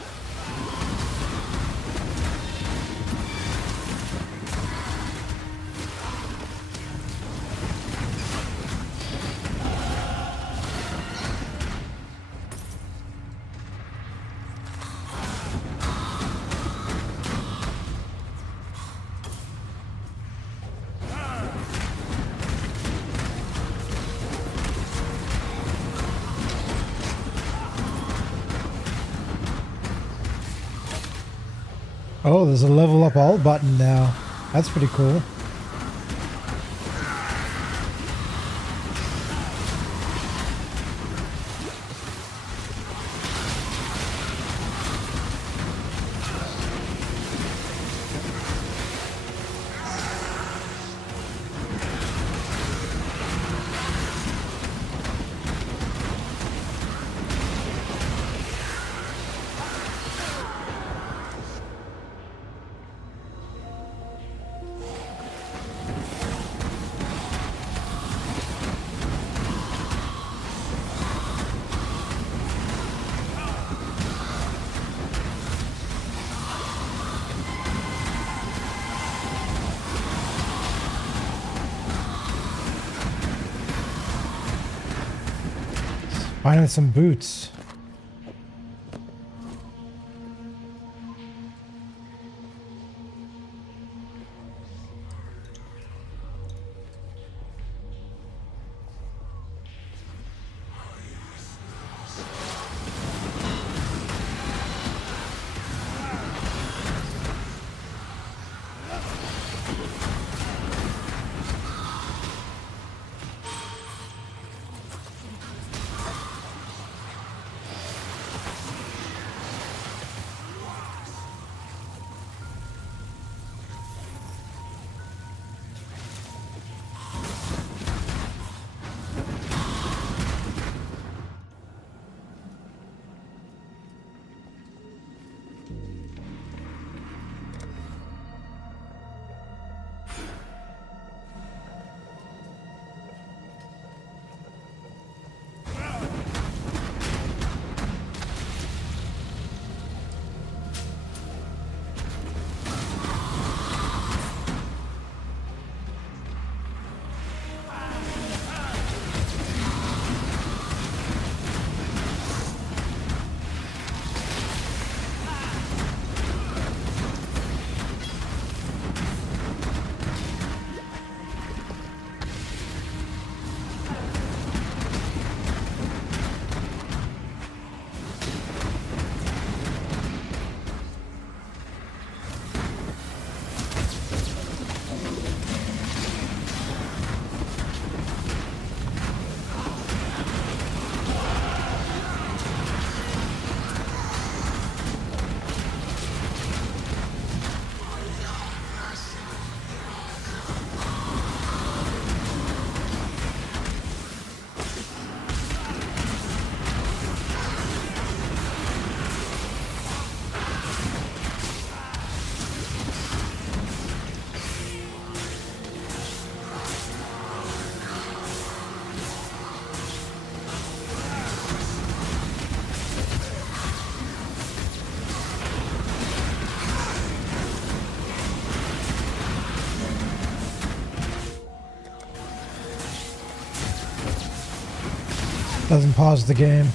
Oh, there's a level up all button now. That's pretty cool. Finding some boots. Doesn't pause the game.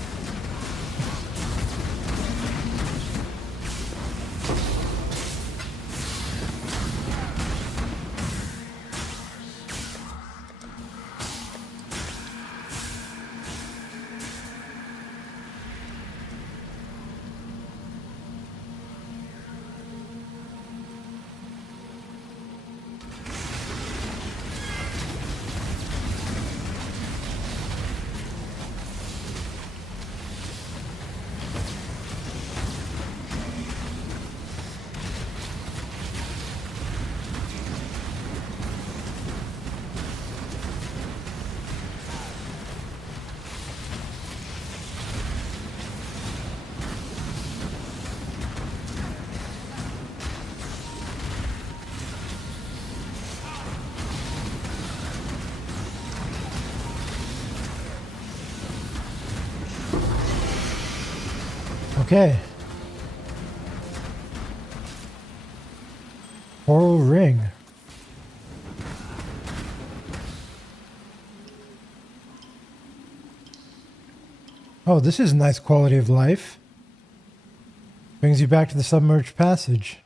Okay. Coral ring. Oh, this is nice quality of life. Brings you back to the submerged passage.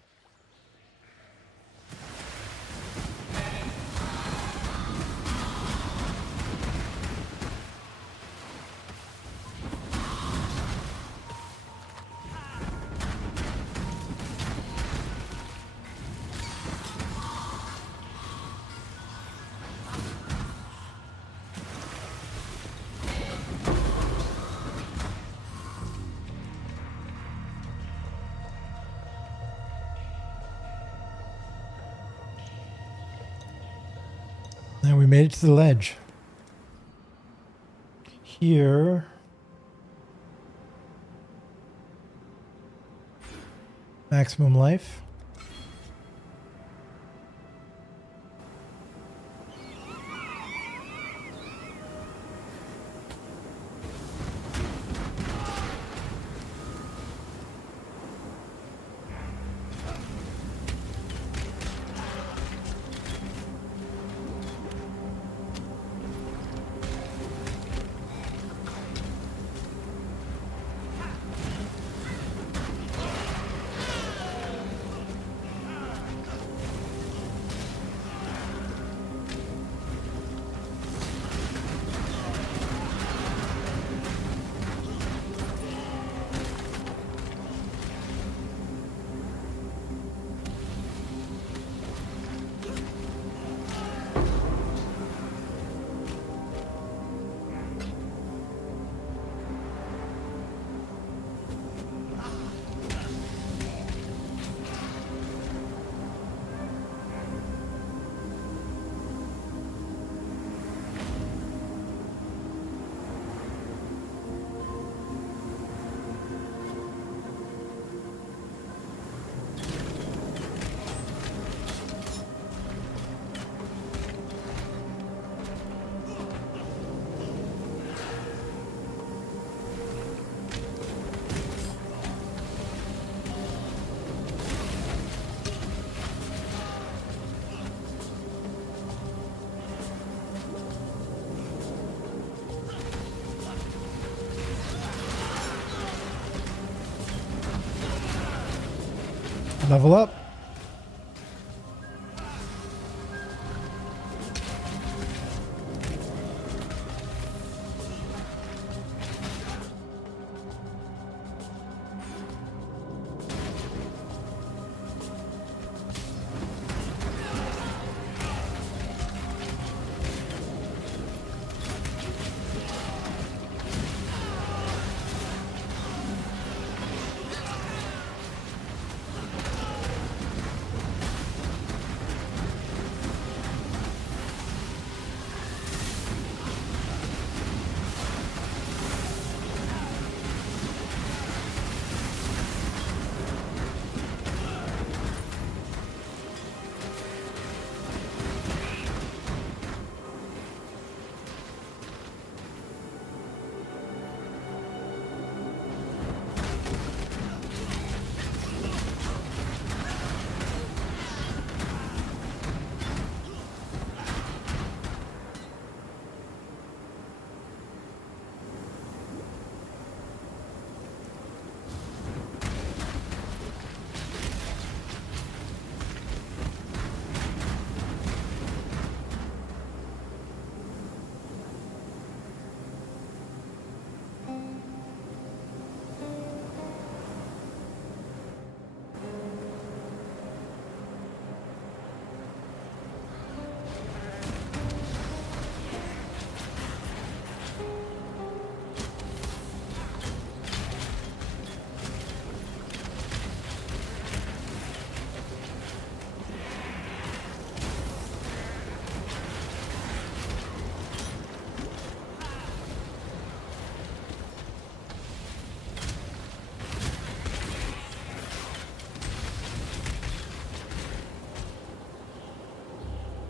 And we made it to the ledge. Here. Maximum life. Level up.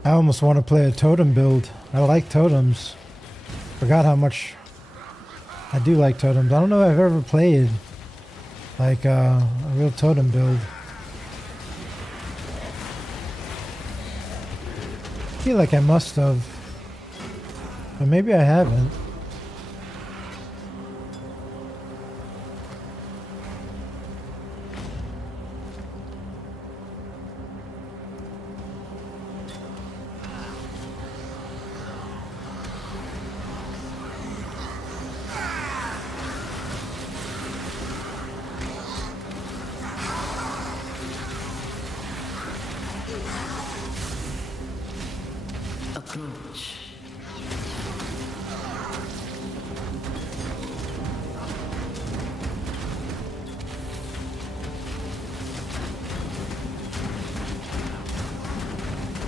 I almost want to play a totem build. I like totems. Forgot how much I do like totems. I don't know if I've ever played like a real totem build. I feel like I must have, but maybe I haven't. Approach.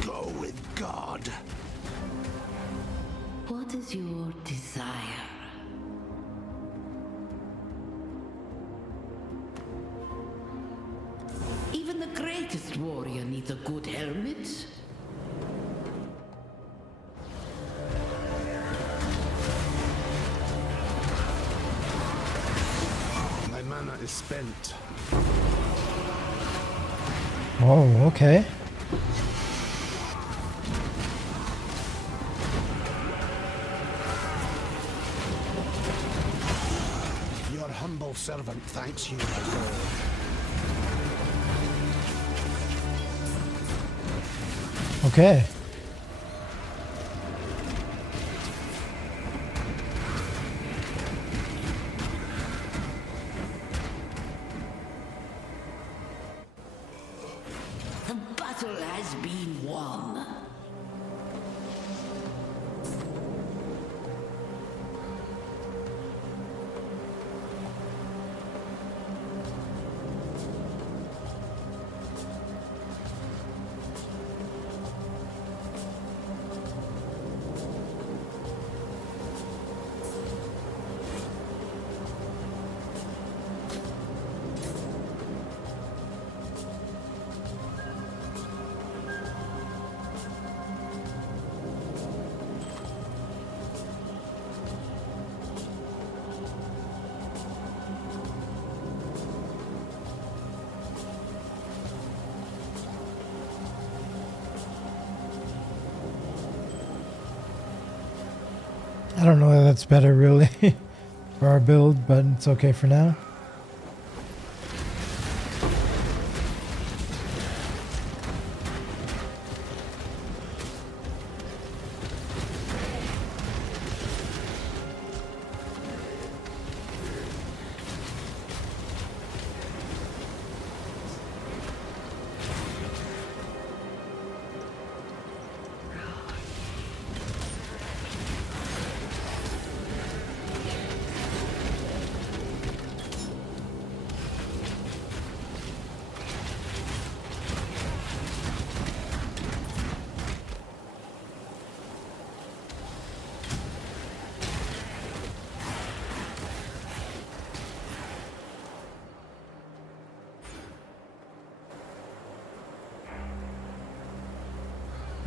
Go with God. What is your desire? Even the greatest warrior needs a good helmet. My mana is spent. Oh, okay. Your humble servant thanks you. Okay. The battle has been won. I don't know if that's better really for our build, but it's okay for now.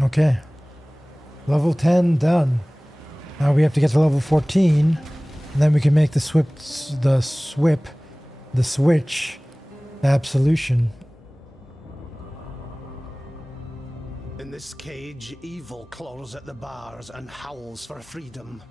Okay. Level 10 done. Now we have to get to level 14, and then we can make the switch, to Absolution. In this cage, evil claws at the bars and howls for freedom.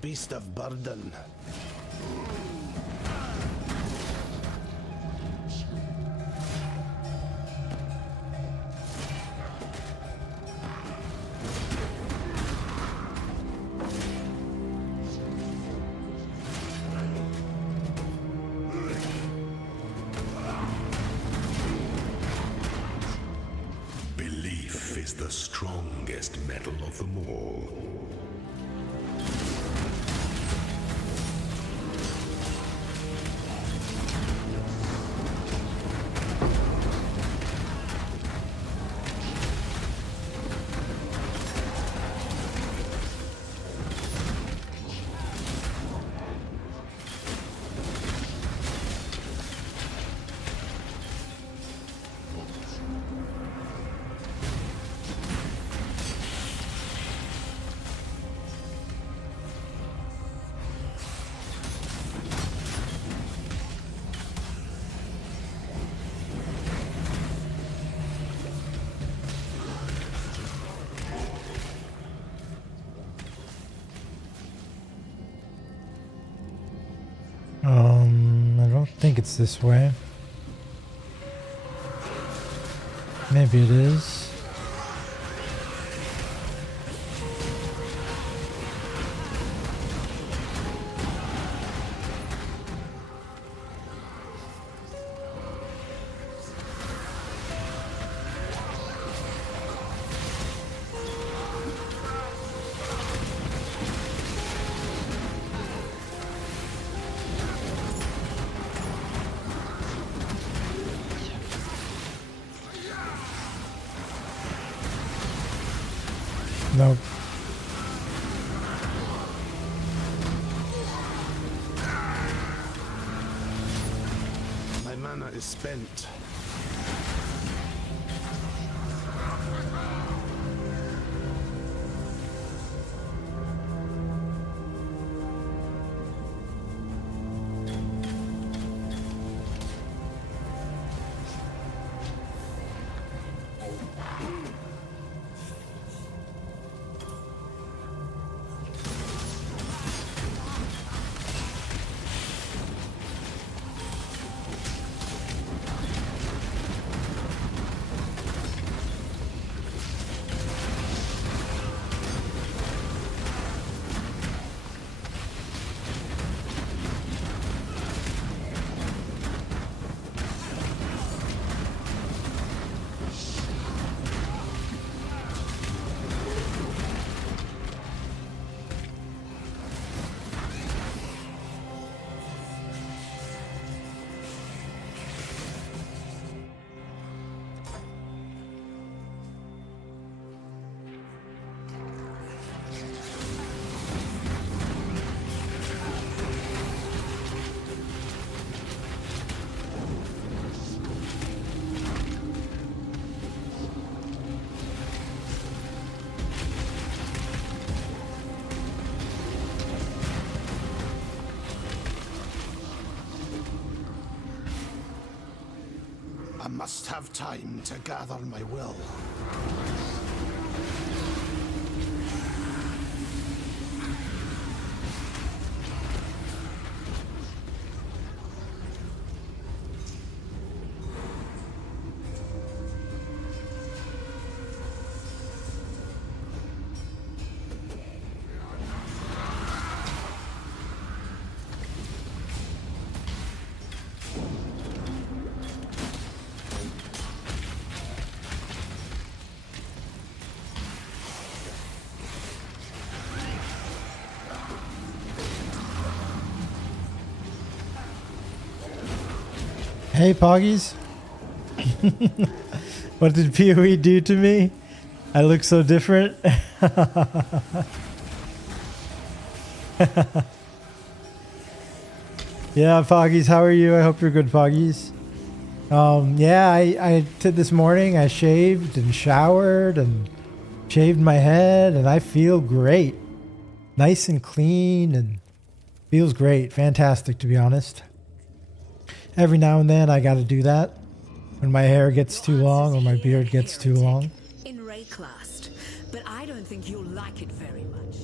beast of burden. Belief is the strongest metal of them all. I don't think it's this way. Maybe it is. Nope. My mana is spent. I must have time to gather my will. Hey, Poggies. What did PoE do to me? I look so different. Yeah, Poggies, how are you? I hope you're good, Poggies. Yeah, I did this morning. I shaved and showered and shaved my head, and I feel great. Nice and clean, and feels great. Fantastic, to be honest. Every now and then I gotta do that when my hair gets too long or my beard gets too long. In Rayclast, but I don't think you'll like it very much.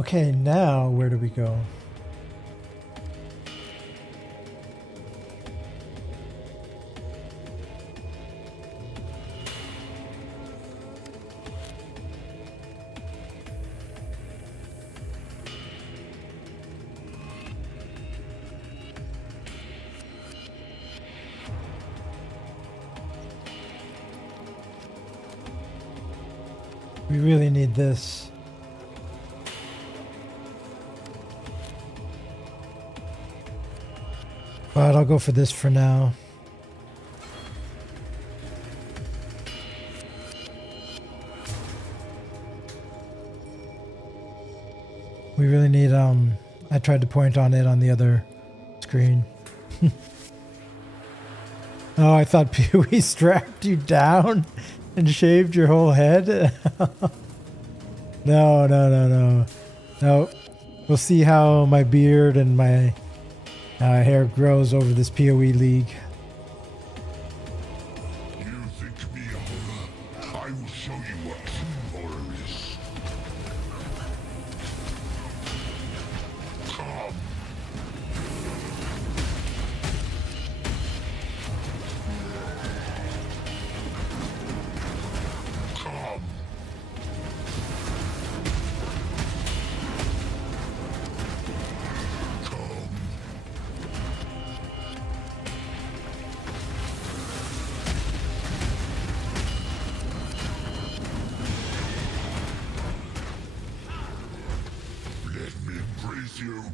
Okay, now where do we go? We really need this. But I'll go for this for now. We really need, I tried to point on it on the other screen. Oh, I thought PoE strapped you down and shaved your whole head? No, no, no, no. No. We'll see how my beard and my hair grows over this PoE league. You think me a horror? I will show you what true horror is. Come. Come. Let me embrace you.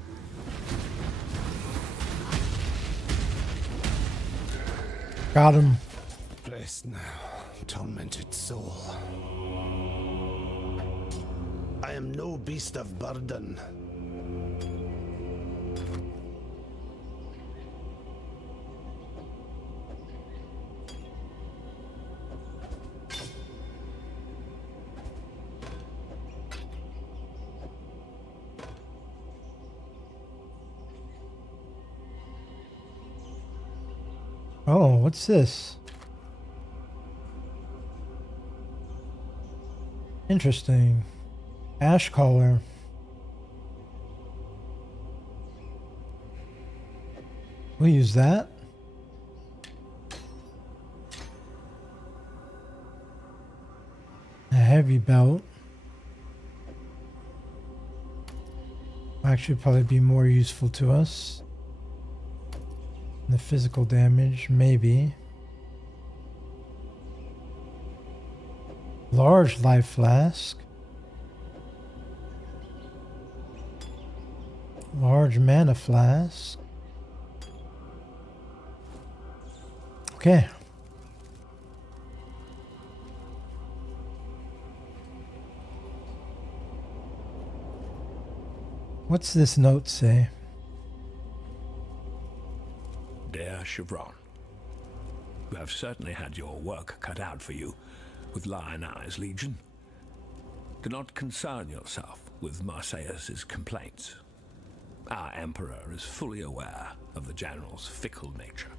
Got him. Rest now, tormented soul. I am no beast of burden. Oh, what's this? Interesting. Ash collar. We'll use that. A heavy belt. Actually, probably be more useful to us. The physical damage, maybe. Large life flask. Large mana flask. Okay. What's this note say? Dear Chevron, you have certainly had your work cut out for you with Lion Eye's Legion. Do not concern yourself with Marseilles' complaints. Our Emperor is fully aware of the General's fickle nature.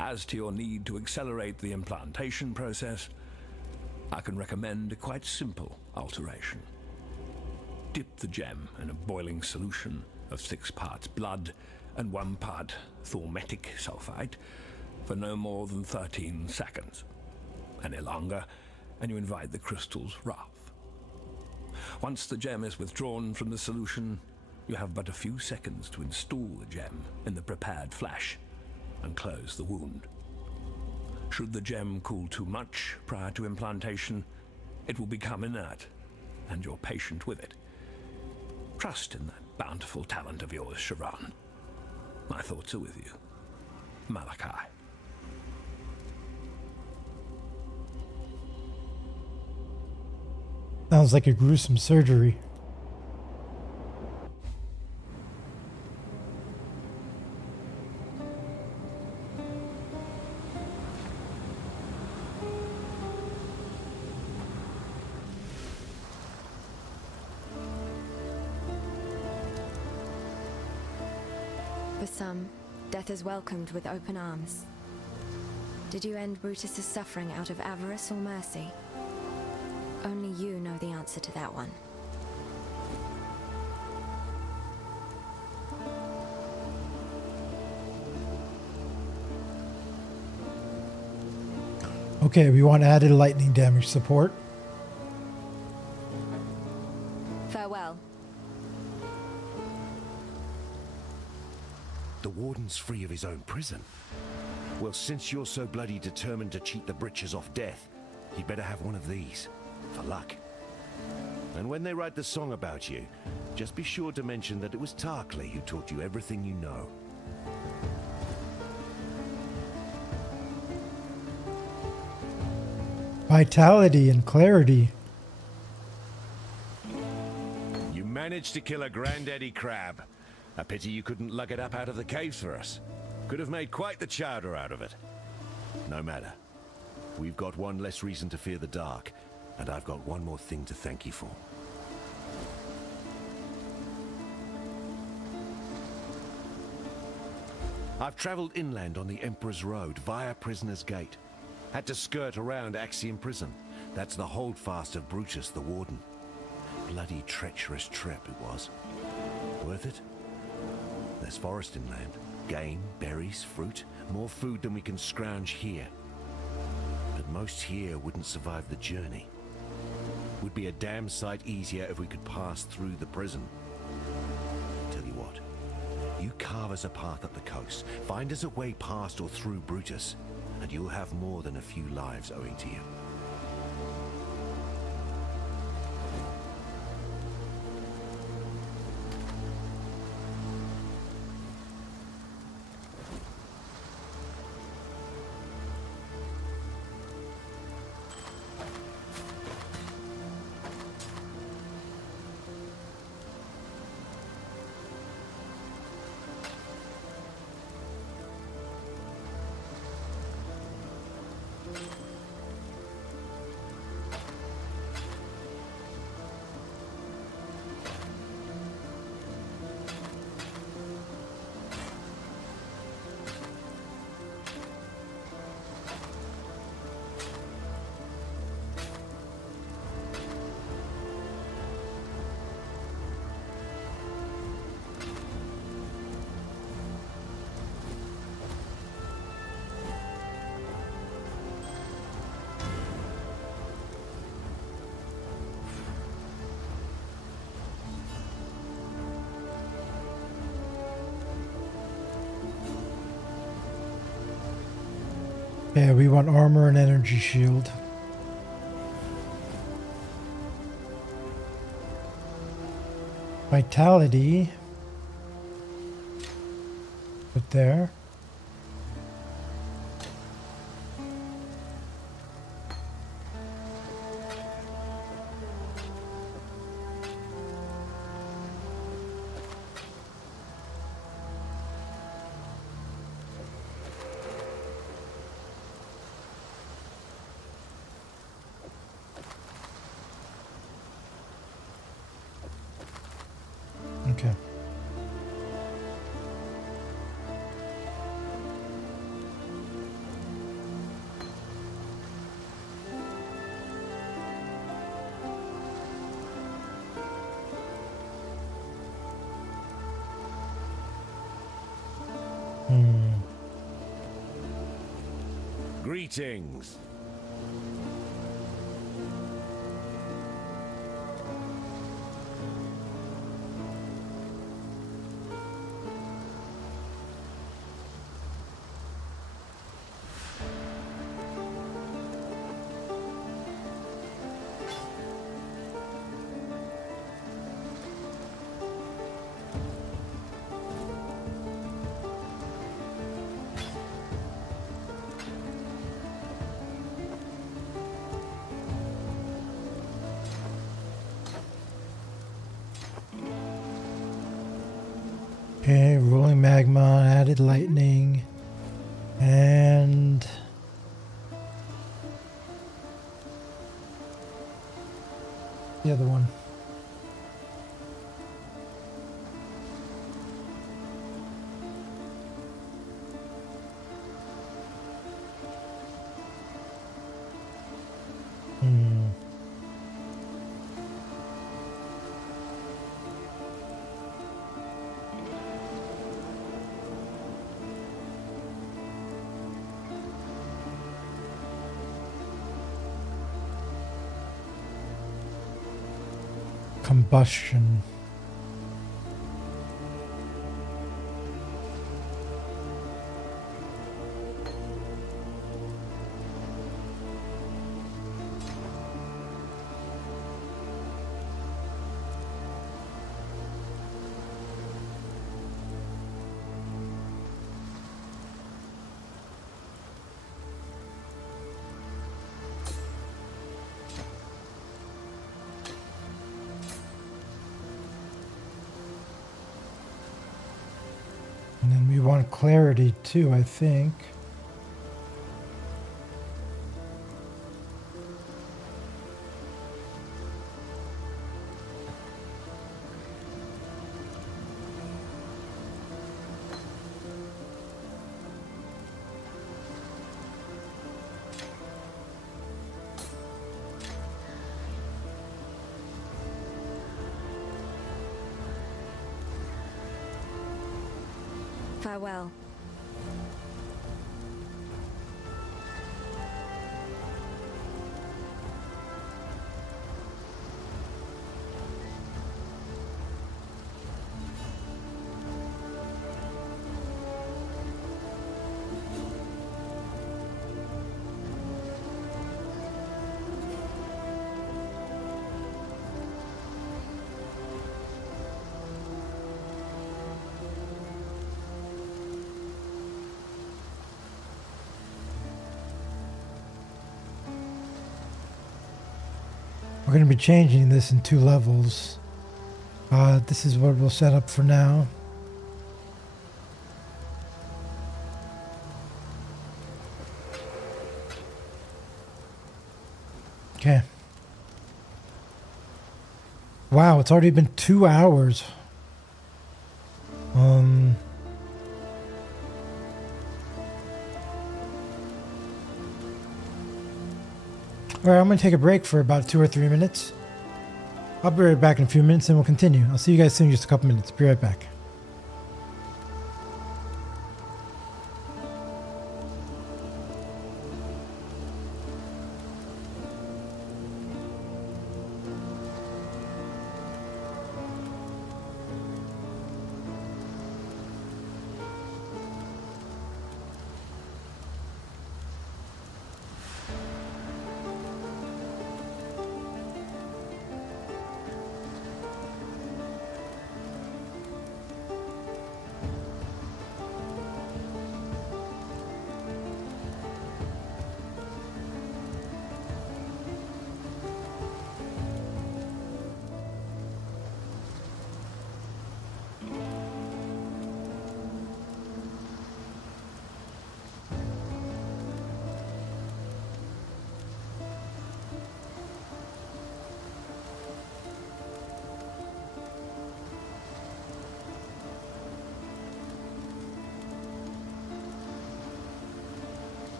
As to your need to accelerate the implantation process, I can recommend a quite simple alteration. Dip the gem in a boiling solution of 6 parts blood and 1 part thaumatic sulfite for no more than 13 seconds. Any longer, and you invite the crystal's wrath. Once the gem is withdrawn from the solution, you have but a few seconds to install the gem in the prepared flesh and close the wound. Should the gem cool too much prior to implantation, it will become inert, and you're patient with it. Trust in that bountiful talent of yours, Chevron. My thoughts are with you. Malachi. Sounds like a gruesome surgery. For some, death is welcomed with open arms. Did you end Brutus's suffering out of avarice or mercy? Only you know the answer to that one. Okay, we want added lightning damage support. Farewell. The warden's free of his own prison. Well, since you're so bloody determined to cheat the britches off death, you'd better have one of these, for luck. And when they write the song about you, just be sure to mention that it was Tarkley who taught you everything you know. Vitality and clarity. You managed to kill a granddaddy crab. A pity you couldn't lug it up out of the caves for us. Could have made quite the chowder out of it. No matter. We've got one less reason to fear the dark, and I've got one more thing to thank you for. I've traveled inland on the Emperor's Road via Prisoner's Gate. Had to skirt around Axiom Prison. That's the holdfast of Brutus the Warden. Bloody treacherous trip it was. Worth it? There's forest inland. Game, berries, fruit. More food than we can scrounge here. But most here wouldn't survive the journey. Would be a damn sight easier if we could pass through the prison. Tell you what. You carve us a path up the coast. Find us a way past or through Brutus. And you'll have more than a few lives owing to you. Yeah, we want armor and energy shield. Vitality. Put there. Okay. Greetings. Okay, rolling magma, added lightning, and the other one. combustion. And then we want clarity too, I think. Farewell. We're going to be changing this in 2 levels. This is what we'll set up for now. Okay. Wow, it's already been 2 hours. Alright, I'm going to take a break for about 2 or 3 minutes. I'll be right back in a few minutes and we'll continue. I'll see you guys soon in just a couple minutes. Be right back.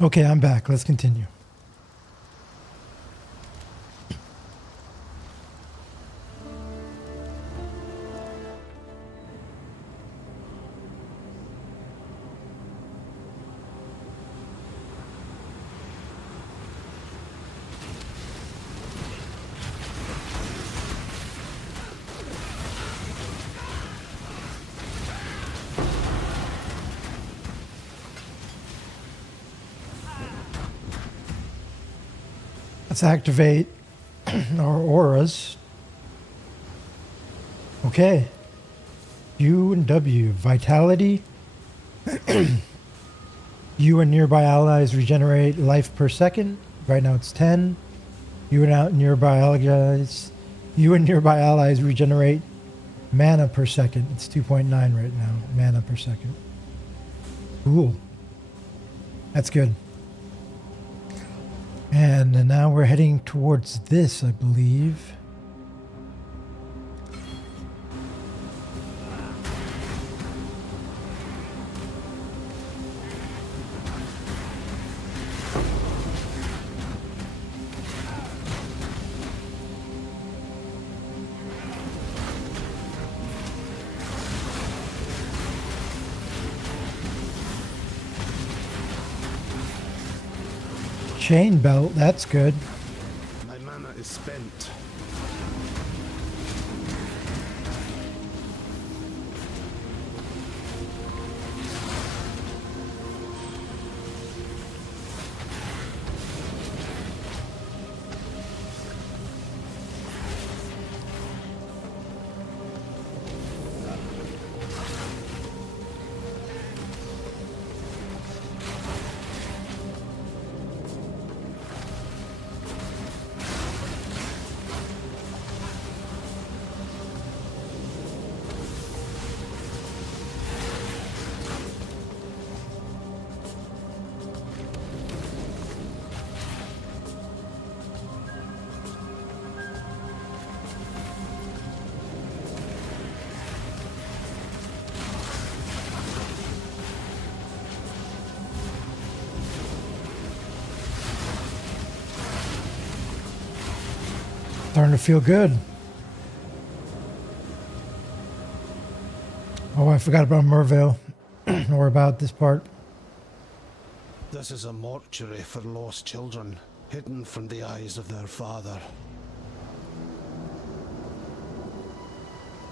Okay, I'm back. Let's continue. Let's activate our auras. Okay. U and W. Vitality. You and nearby allies regenerate life per second. Right now it's 10. You and nearby allies regenerate mana per second. It's 2.9 right now. Mana per second. Cool. That's good. And now we're heading towards this, I believe. Chain belt, that's good. My mana is spent. Starting to feel good. Oh, I forgot about Mervale, or about this part. This is a mortuary for lost children, hidden from the eyes of their father.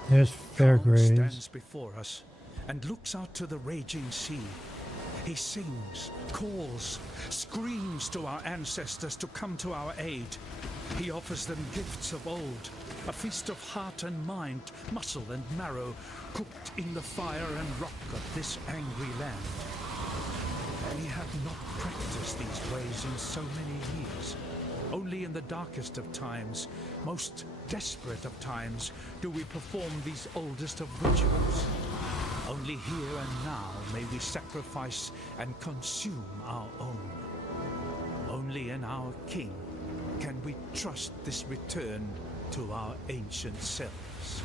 There's Fairgraves. Stands before us and looks out to the raging sea. He sings, calls, screams to our ancestors to come to our aid. He offers them gifts of old, a feast of heart and mind, muscle and marrow, cooked in the fire and rock of this angry land. We have not practiced these ways in so many years. Only in the darkest of times, most desperate of times, do we perform these oldest of rituals. Only here and now may we sacrifice and consume our own. Only in our King can we trust this return to our ancient selves.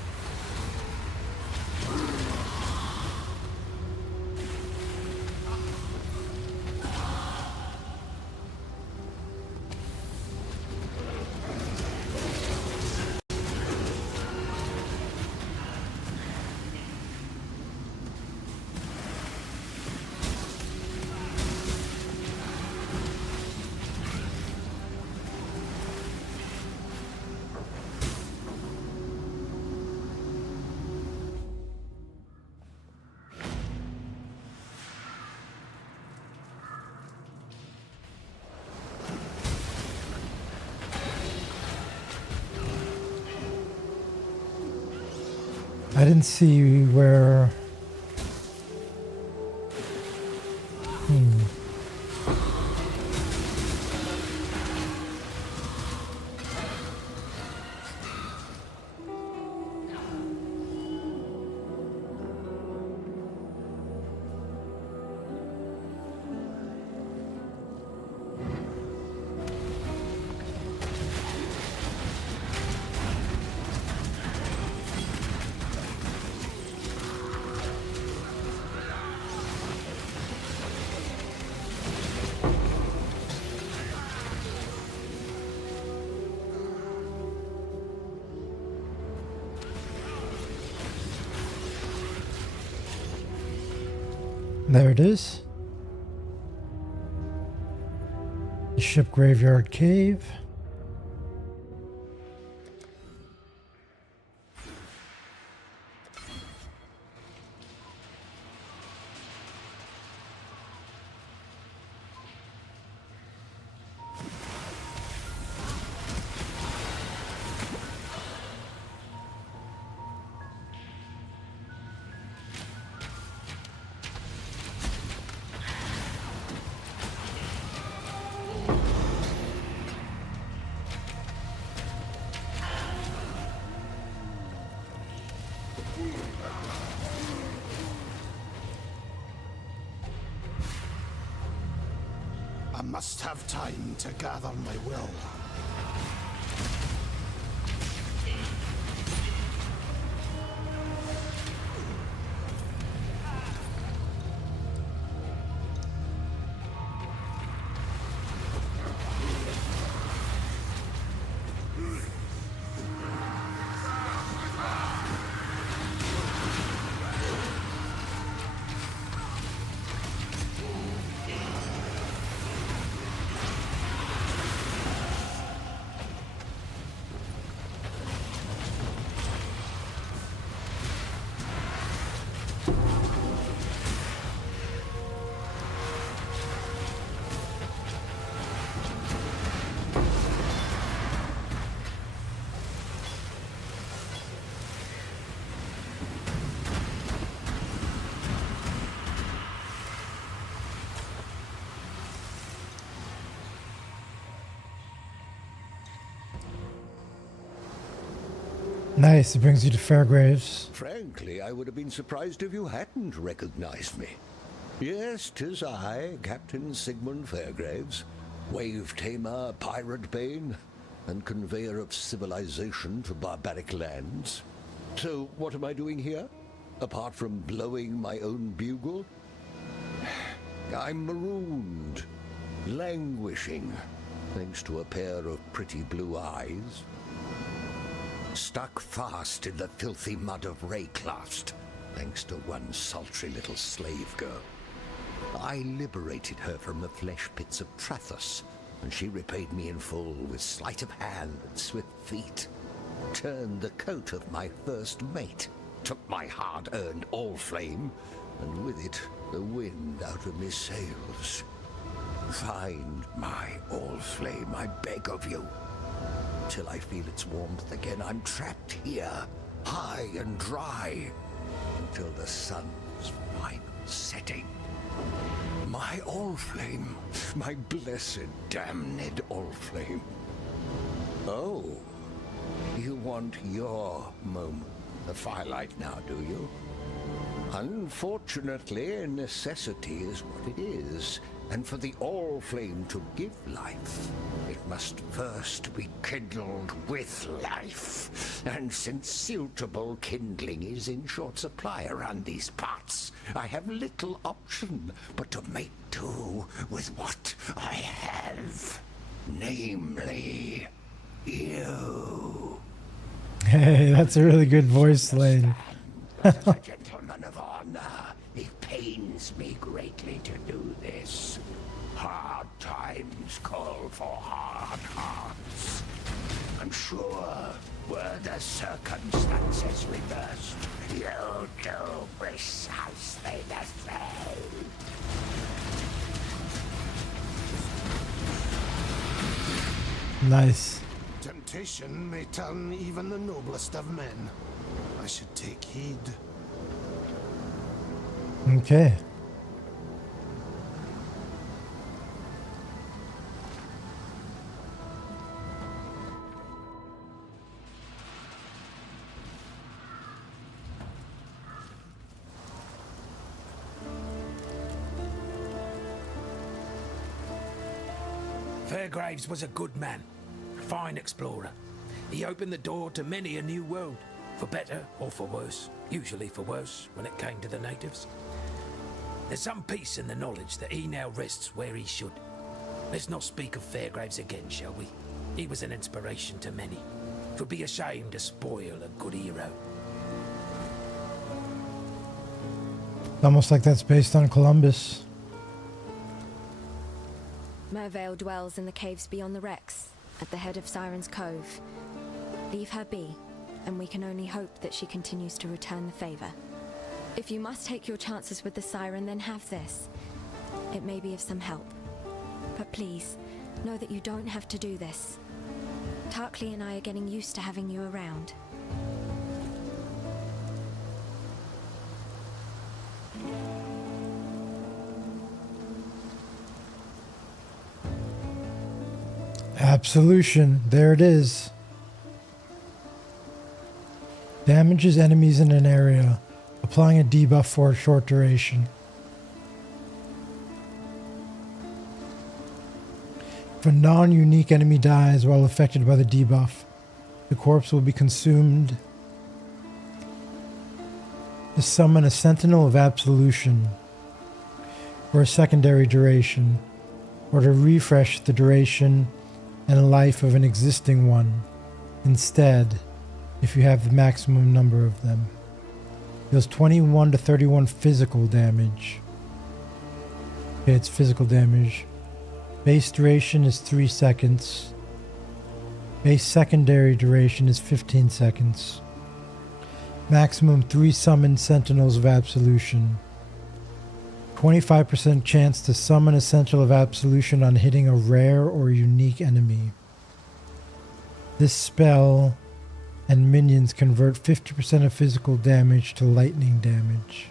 I didn't see where... There it is. The ship graveyard cave. I must have time to gather my will. Nice, it brings you to Fairgraves. Frankly, I would have been surprised if you hadn't recognized me. Yes, 'tis I, Captain Sigmund Fairgraves, wave tamer, pirate bane, and conveyor of civilization to barbaric lands. So, what am I doing here? Apart from blowing my own bugle? I'm marooned, languishing, thanks to a pair of pretty blue eyes. Stuck fast in the filthy mud of Rayclast, thanks to one sultry little slave girl. I liberated her from the flesh pits of Trathos, and she repaid me in full with sleight of hand and swift feet. Turned the coat of my first mate, took my hard-earned all-flame, and with it the wind out of me sails. Find my all-flame, I beg of you. Till I feel its warmth again, I'm trapped here, high and dry, until the sun's final setting. My all-flame, my blessed, damned all-flame. Oh, you want your moment, the firelight now, do you? Unfortunately, necessity is what it is, and for the all-flame to give life, it must first be kindled with life. And since suitable kindling is in short supply around these parts, I have little option but to make do with what I have. Namely, you. Hey, that's a really good voice, Lane. As a gentleman of honor, it pains me greatly to do this. Hard times call for hard hearts. I'm sure, were the circumstances reversed, you'll do precisely the same. Nice. Temptation may turn even the noblest of men. I should take heed. Okay. Fairgraves was a good man, fine explorer. He opened the door to many a new world, for better or for worse, usually for worse when it came to the natives. There's some peace in the knowledge that he now rests where he should. Let's not speak of Fairgraves again, shall we? He was an inspiration to many. 'Twould be a shame to spoil a good hero. Almost like that's based on Columbus. Mervale dwells in the caves beyond the wrecks, at the head of Siren's Cove. Leave her be, and we can only hope that she continues to return the favor. If you must take your chances with the Siren, then have this. It may be of some help. But please, know that you don't have to do this. Tarkley and I are getting used to having you around. Absolution. There it is. Damages enemies in an area, applying a debuff for a short duration. If a non-unique enemy dies while affected by the debuff, the corpse will be consumed. To summon a Sentinel of Absolution for a secondary duration, or to refresh the duration and life of an existing one instead, if you have the maximum number of them. Deals 21 to 31 physical damage. Okay, it's physical damage. Base duration is 3 seconds. Base secondary duration is 15 seconds. Maximum 3 summoned Sentinels of Absolution. 25% chance to summon a Sentinel of Absolution on hitting a rare or unique enemy. This spell and minions convert 50% of physical damage to lightning damage.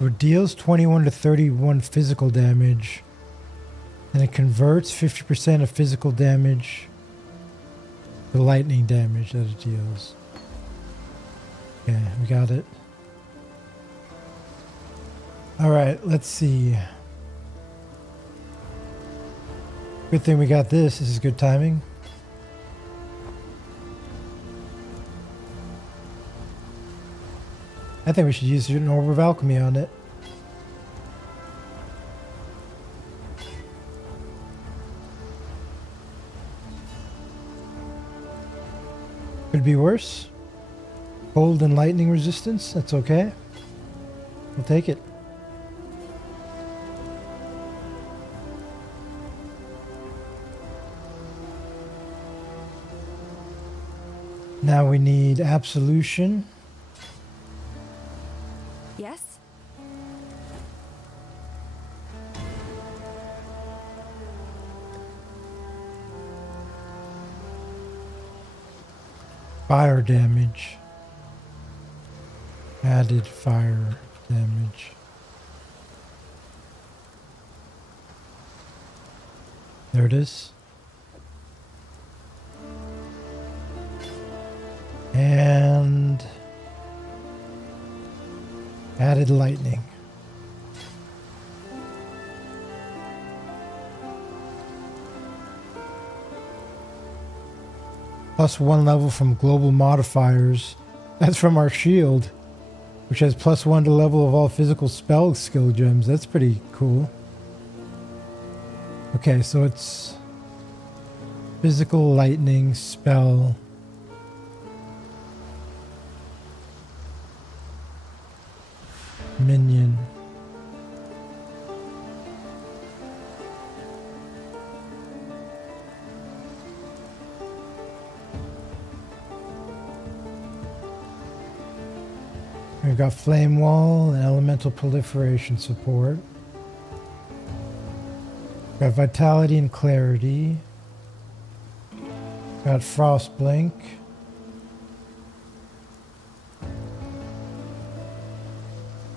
It deals 21 to 31 physical damage, and it converts 50% of physical damage to lightning damage that it deals. Okay, we got it. Alright, let's see. Good thing we got this. This is good timing. I think we should use an Orb of Alchemy on it. Could be worse. Cold and lightning resistance, that's okay. We'll take it. Now we need Absolution. Yes? Fire damage. Added fire damage. There it is. And added lightning. +1 level from global modifiers. That's from our shield, which has +1 to level of all physical spell skill gems. That's pretty cool. Okay, so it's physical lightning spell. Minion. We've got Flame Wall and Elemental Proliferation support. We've got Vitality and Clarity. We've got Frost Blink.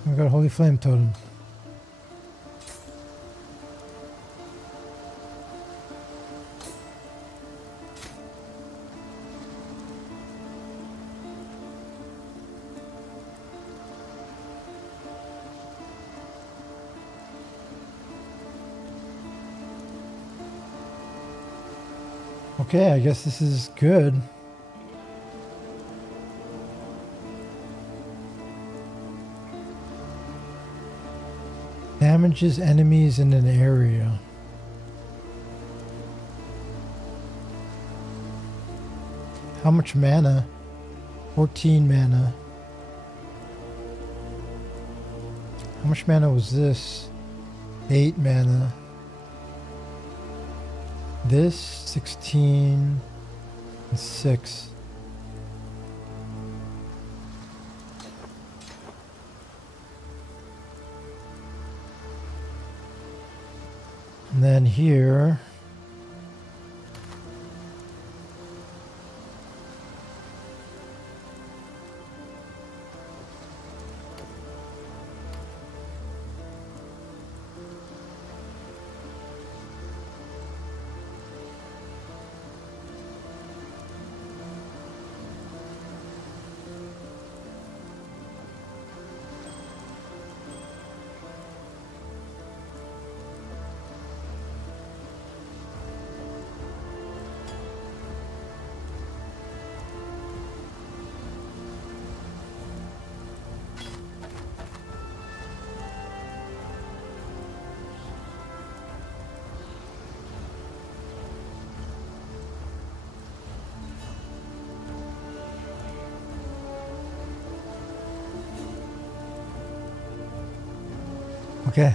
We've got Holy Flame Totem. Okay, I guess this is good. Damages enemies in an area. How much mana? 14 mana. How much mana was this? 8 mana. This 16 and 6. And then here, okay.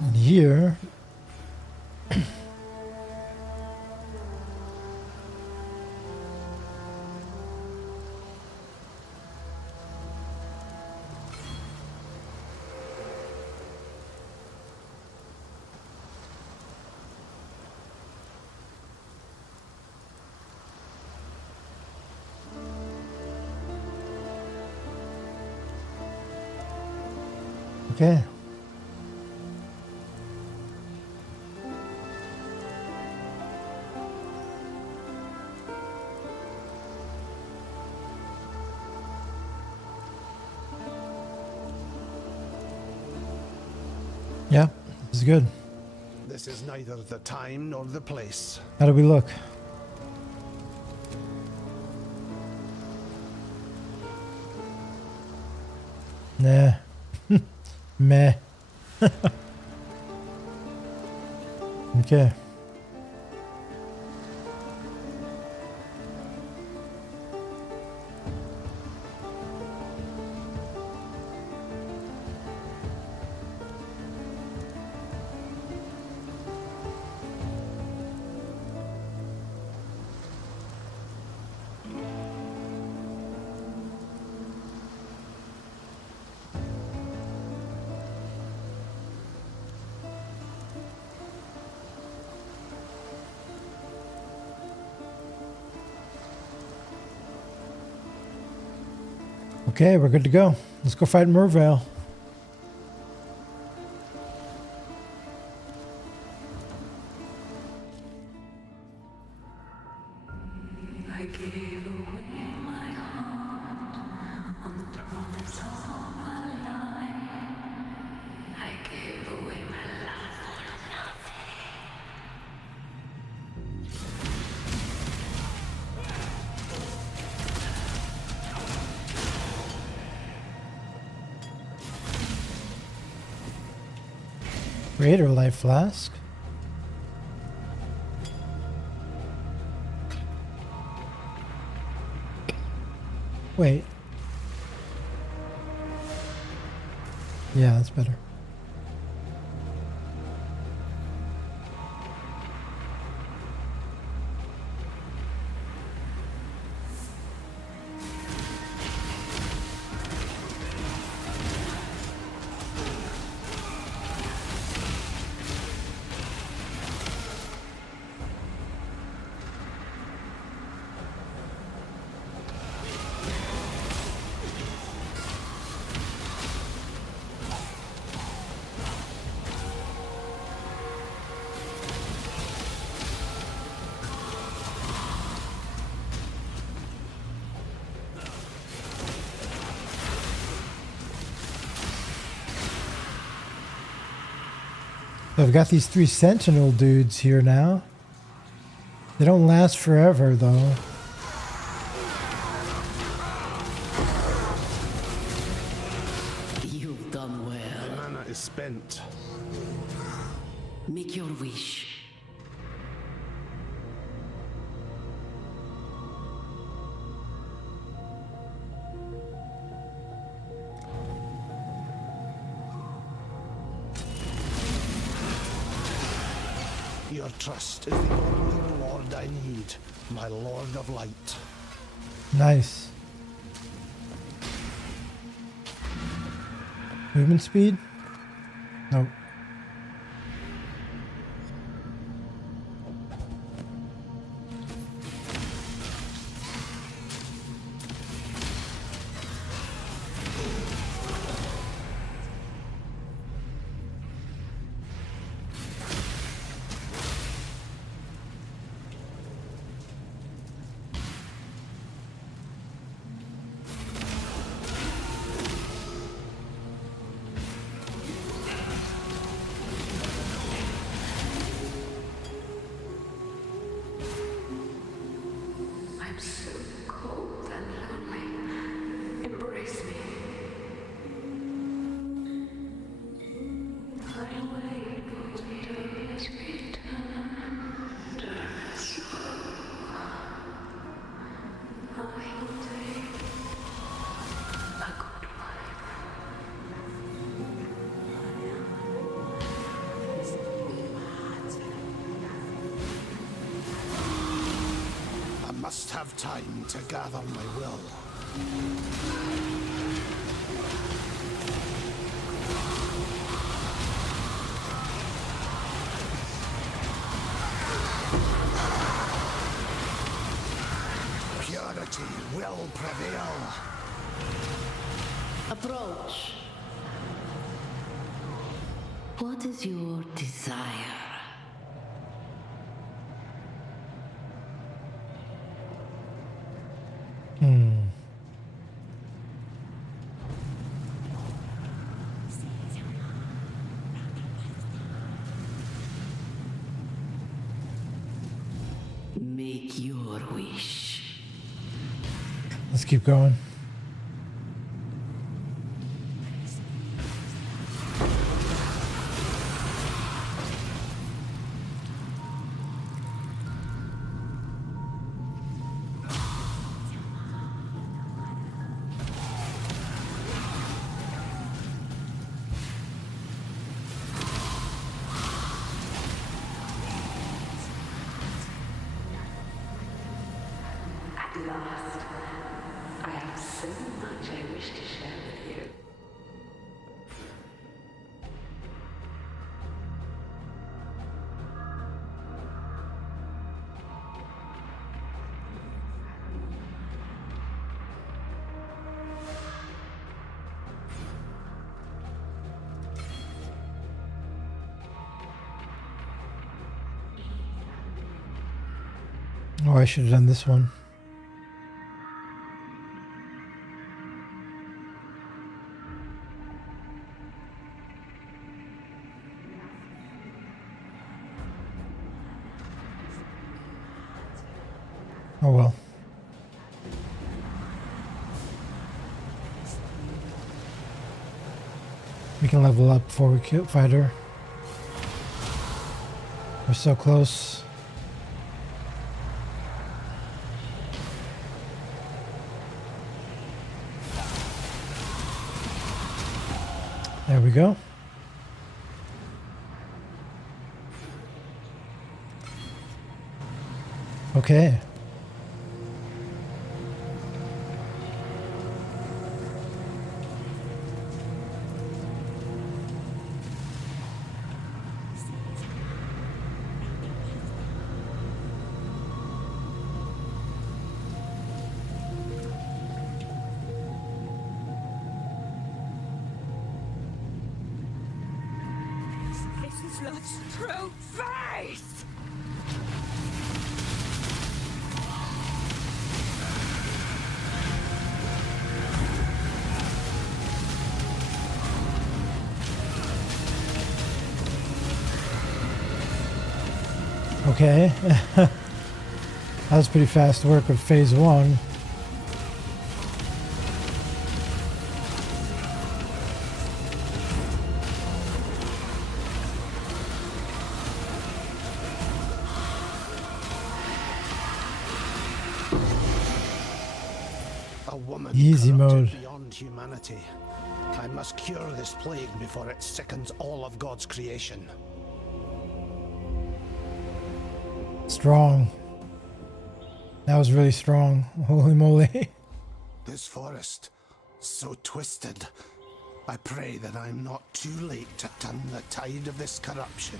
And here, okay. Yeah, this is good. This is neither the time nor the place. How do we look? Nah. Meh. Okay. Okay, we're good to go. Let's go fight Mervale. I gave away my heart on the promise of my life. I gave away my love for nothing. Greater life flask. Wait. Yeah, that's better. So I've got these 3 Sentinel dudes here now. They don't last forever, though. is spent. Make your wish. Your trust is the only reward I need, my Lord of Light. Nice. Movement speed? Nope. I'm so cold and lonely. Embrace me. I wait for Vita's return. Darkness. I will take a good wife. I must have time to gather my will. Purity will prevail. Approach. What is your desire? Make your wish. Let's keep going. At last, I have so much I wish to share with you. Oh, I should have done this one. Oh well. We can level up before we fight her. We're so close. There we go. Okay. This is not true faith! Okay. That was pretty fast work with phase one. woman Easy corrupted mode. beyond humanity. I must cure this plague before it sickens all of God's creation. Strong. That was really strong. Holy moly. This forest, so twisted. I pray that I'm not too late to turn the tide of this corruption.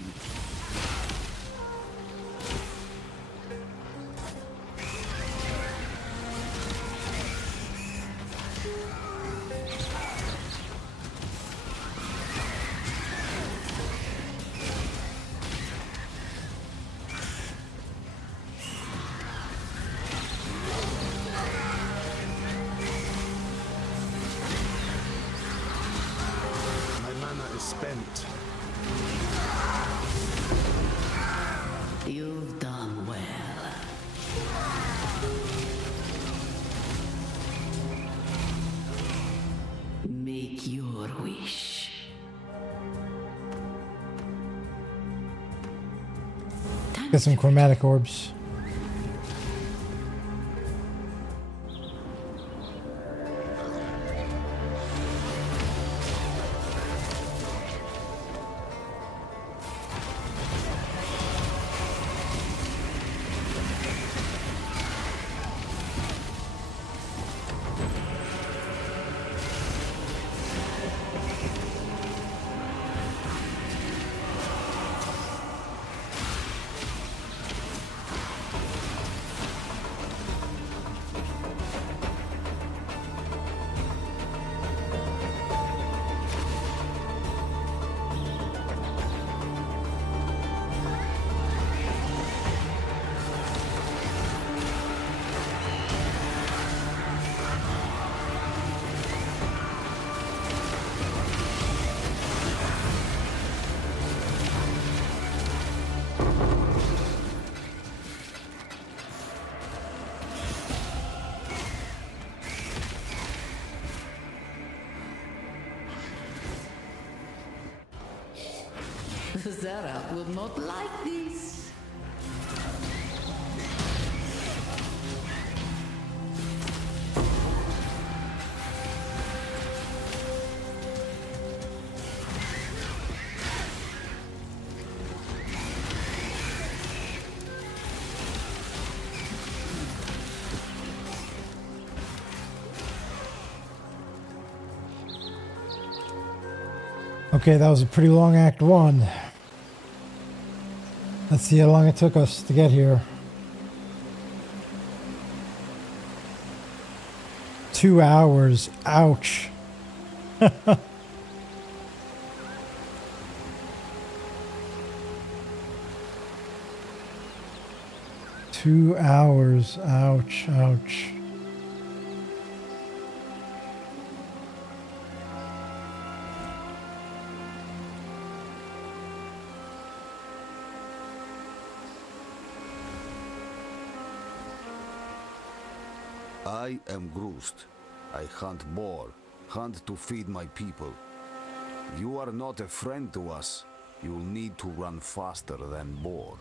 Spent. You've done well. Make your wish. Get some chromatic orbs. Zara will not like this. Okay, that was a pretty long Act 1. Let's see how long it took us to get here. 2 hours. Ouch. 2 hours. Ouch, ouch. I am Groost. I hunt boar, hunt to feed my people. You are not a friend to us. You'll need to run faster than boar.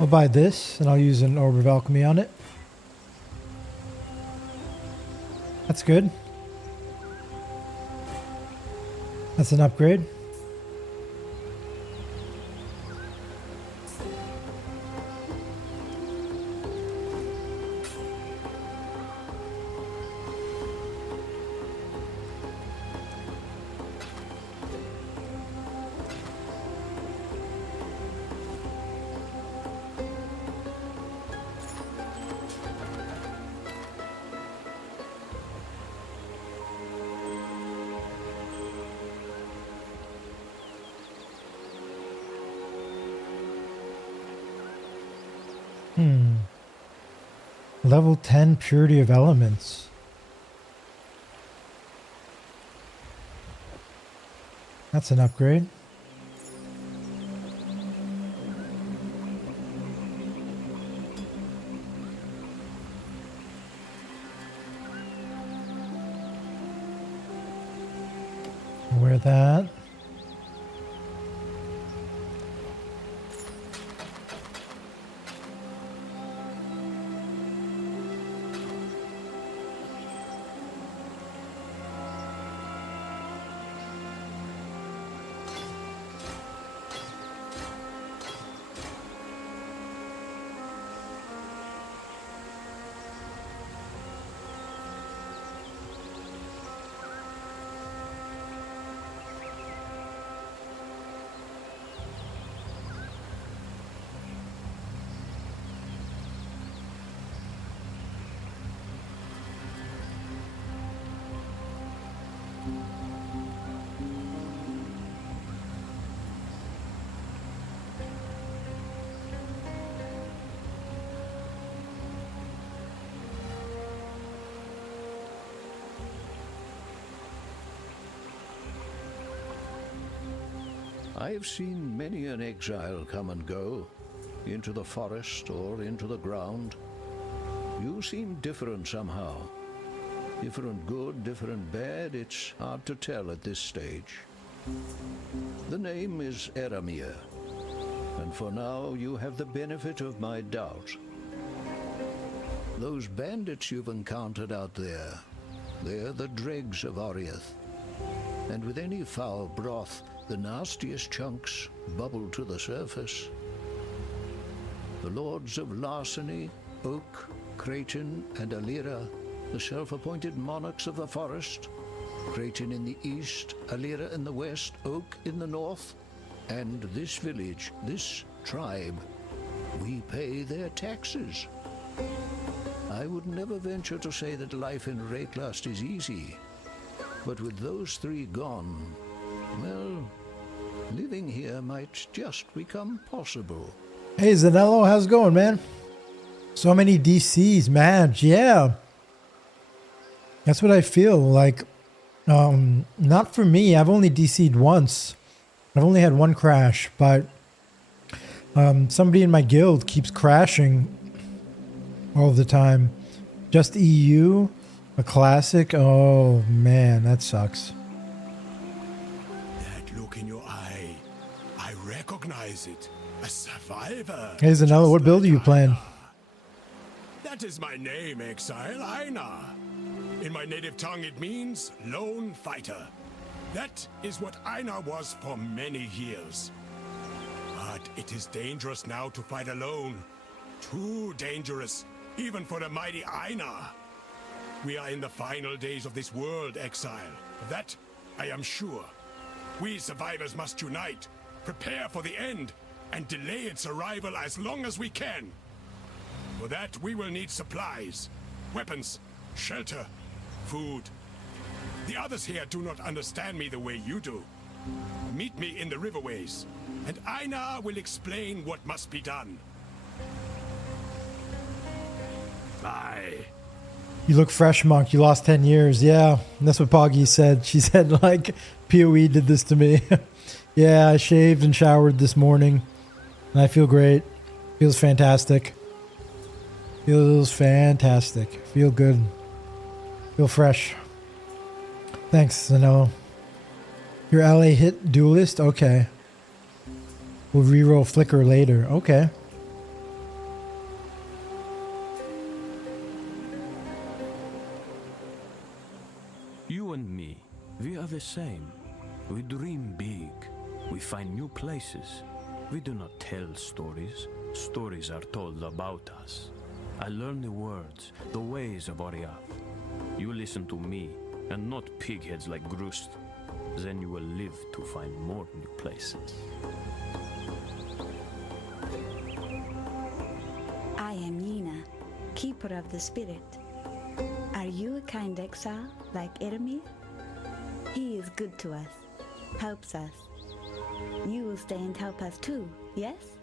I'll buy this and I'll use an Orb of Alchemy on it. That's good. That's an upgrade. Level 10 Purity of Elements. That's an upgrade. Wear that. I have seen many an exile come and go, into the forest or into the ground. You seem different somehow. Different good, different bad, it's hard to tell at this stage. The name is Eramir, and for now you have the benefit of my doubt. Those bandits you've encountered out there, they're the dregs of Oriath. And with any foul broth, the nastiest chunks bubble to the surface. The lords of Larceny, Oak, Creighton, and Alira, the self-appointed monarchs of the forest, Creighton in the east, Alira in the west, Oak in the north, and this village, this tribe, we pay their taxes. I would never venture to say that life in Rayclast is easy, but with those three gone, well, living here might just become possible. Hey Zanello, how's it going, man? So many DCs, man. Yeah. That's what I feel like. Not for me. I've only DC'd once. I've only had one crash, but somebody in my guild keeps crashing all the time. Just EU, a classic. Oh man, that sucks. That look in your eye, I recognize it. A survivor. Hey Zanello, what build are you playing? That is my name, Exile, Einar. In my native tongue it means lone fighter. That is what Einar was for many years. But it is dangerous now to fight alone. Too dangerous, even for the mighty Einar. We are in the final days of this world, Exile. Of that, I am sure. We survivors must unite, prepare for the end, and delay its arrival as long as we can. For that, we will need supplies, weapons, shelter, food. The others here do not understand me the way you do. Meet me in the riverways, and Einar will explain what must be done. Bye. You look fresh, Monk. You lost 10 years. Yeah, that's what Poggy said. She said, like, PoE did this to me. Yeah, I shaved and showered this morning, and I feel great. Feels fantastic. Feels fantastic. Feel good. Feel fresh. Thanks, Zano. Your LA hit duelist? Okay. We'll reroll Flicker later. Okay. You and me, we are the same. We dream big. We find new places. We do not tell stories. Stories are told about us. I learn the words, the ways of Oriath. You listen to me, and not pigheads like Grust. Then you will live to find more new places. I am Yina, keeper of the spirit. Are you a kind exile like Eramir? He is good to us, helps us. You will stay and help us too, yes?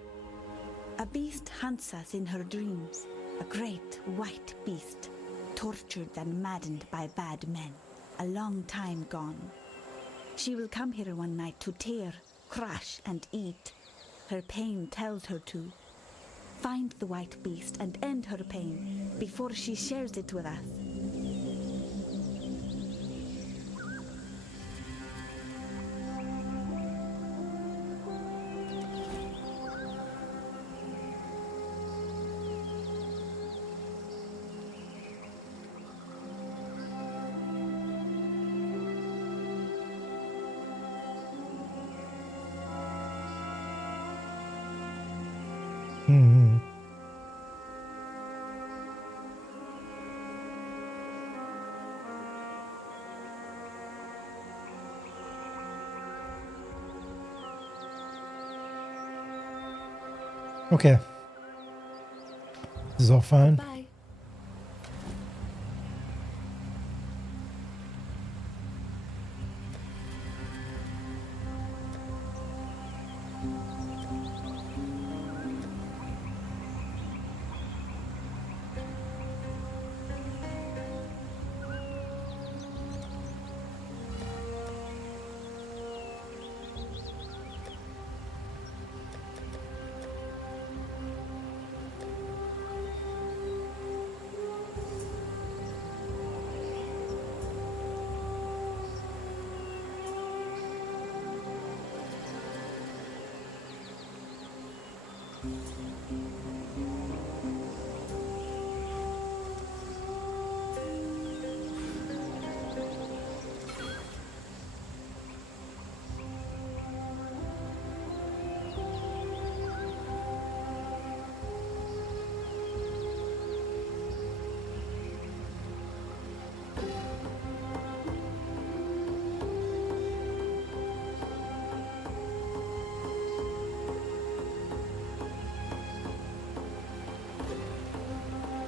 A beast hunts us in her dreams. A great white beast, tortured and maddened by bad men, a long time gone. She will come here one night to tear, crush, and eat. Her pain tells her to. Find the white beast and end her pain before she shares it with us. Okay. This is all fine. Bye.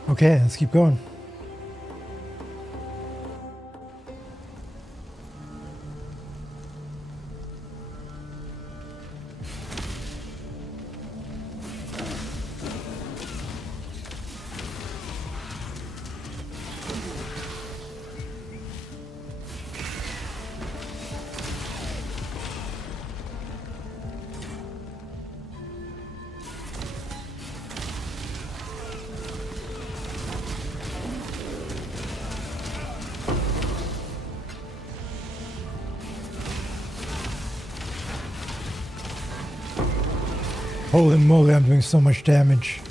Okay, let's keep going. Holy moly, I'm doing so much damage.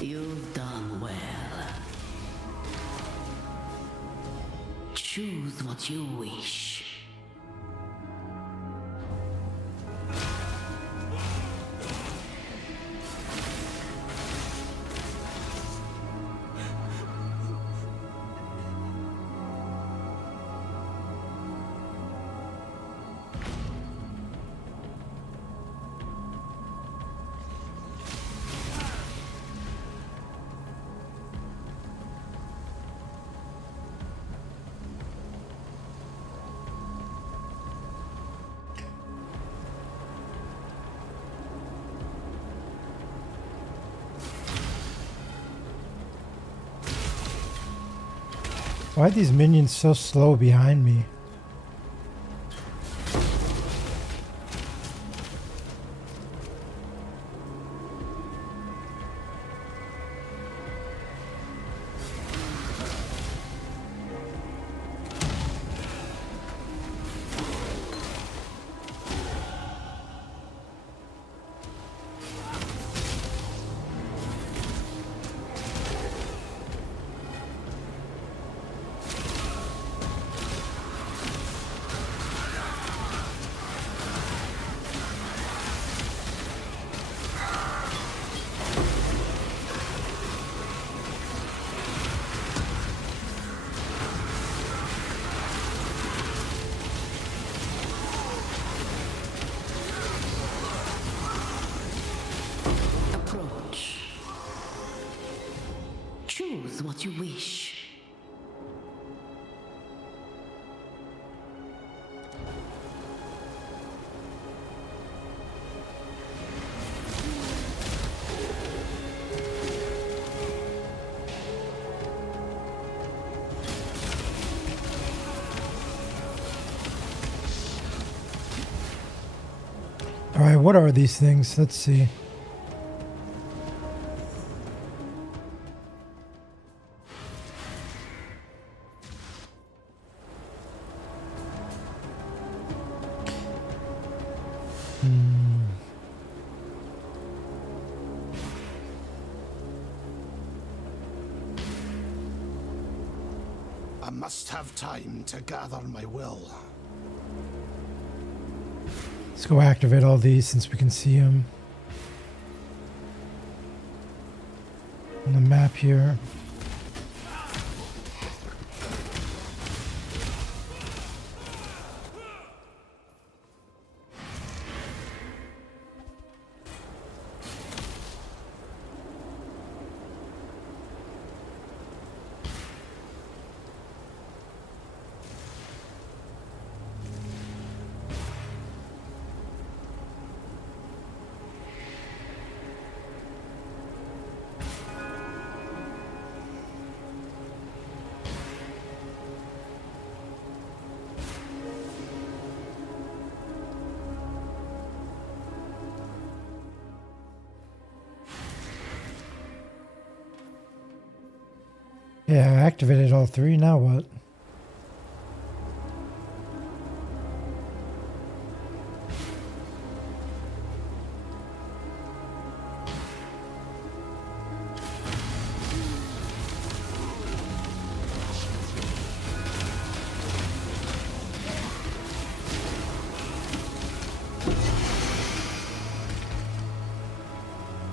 You've done well. Choose what you wish. Why are these minions so slow behind me? what you wish. All right, what are these things? Let's see. I must have time to gather my will. Let's go activate all these since we can see them on the map here. Yeah, I activated all three. Now what?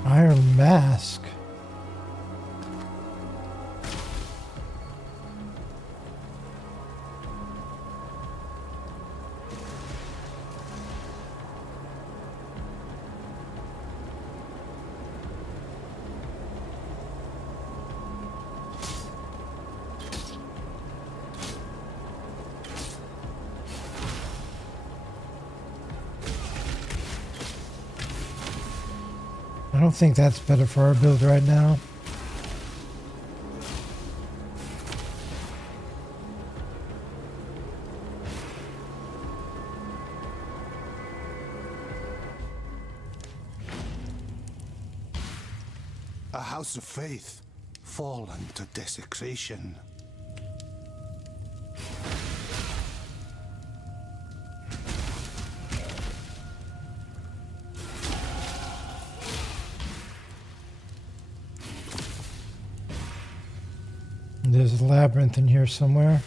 Iron Mask. I don't think that's better for our build right now. A house of faith fallen to desecration. There's a labyrinth in here somewhere.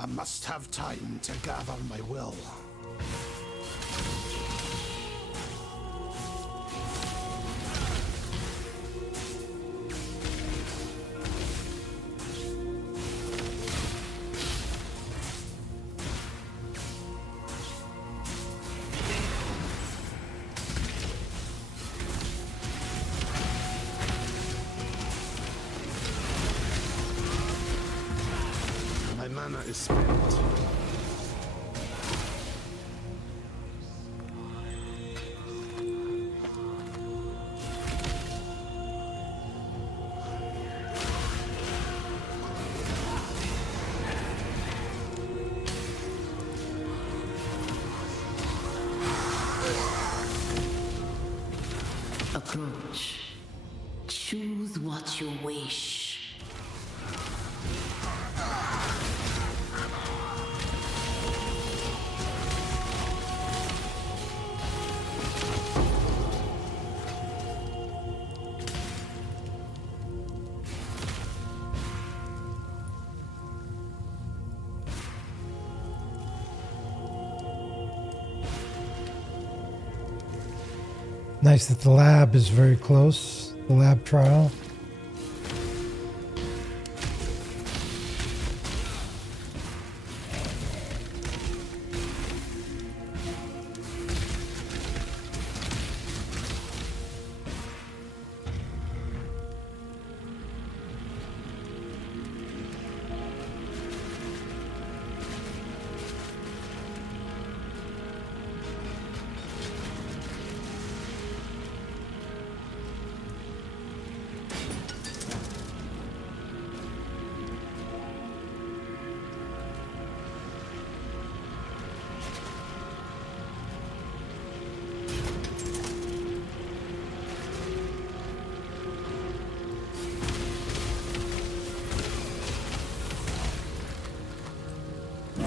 I must have time to gather my will. My mana is spent. Approach. Choose what you wish. Nice that the lab is very close. The lab trial.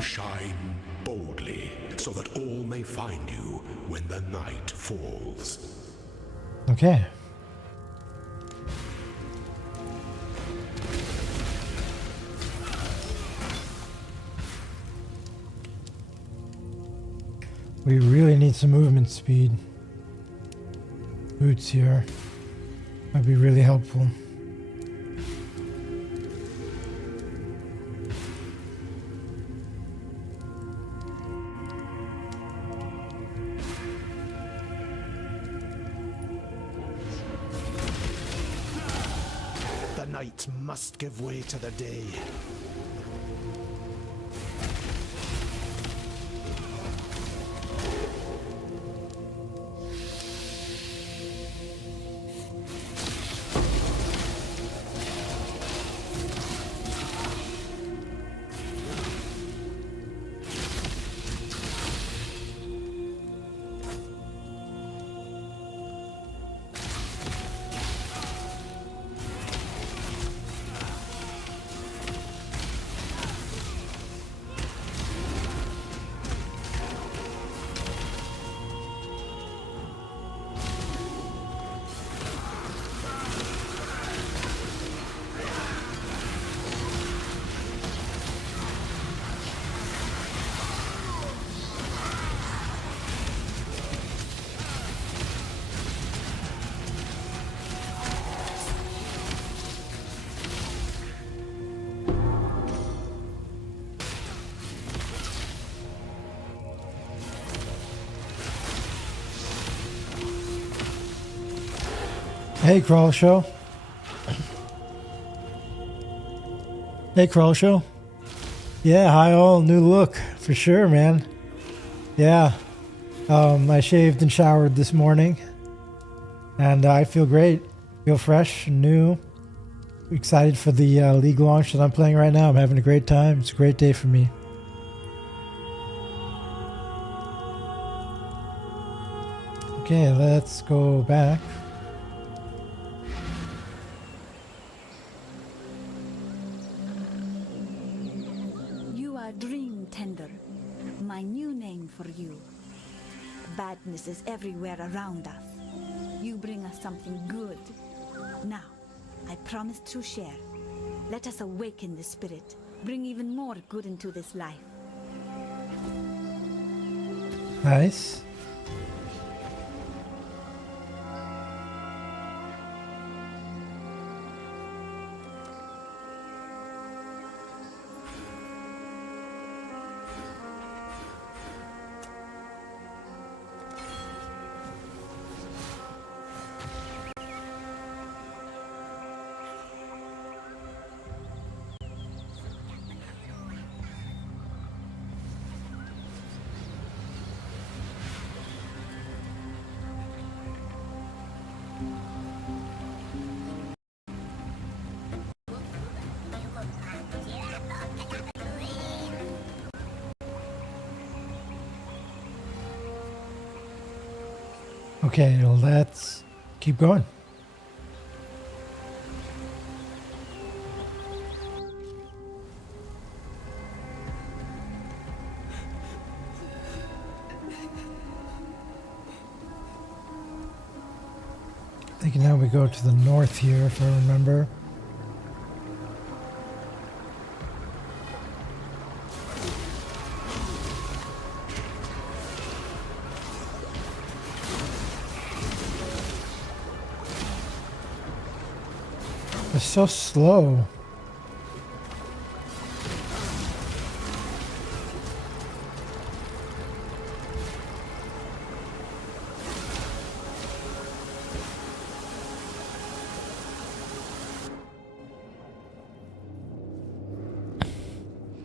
Shine boldly, so that all may find you when the night falls. Okay. We really need some movement speed. Boots here might be really helpful. The night must give way to the day. Hey, Crawl Show. Hey, Crawl Show. Yeah, hi all. New look for sure, man. Yeah. I shaved and showered this morning, and I feel great. Feel fresh and new. Excited for the league launch that I'm playing right now. I'm having a great time. It's a great day for me. Okay, let's go back. You are Dream Tender, my new name for you. Badness is everywhere around us. You bring us something good. Now, I promise to share. Let us awaken the spirit. Bring even more good into this life. Nice. Okay, well, let's keep going. I think now we go to the north here, if I remember. It's so slow.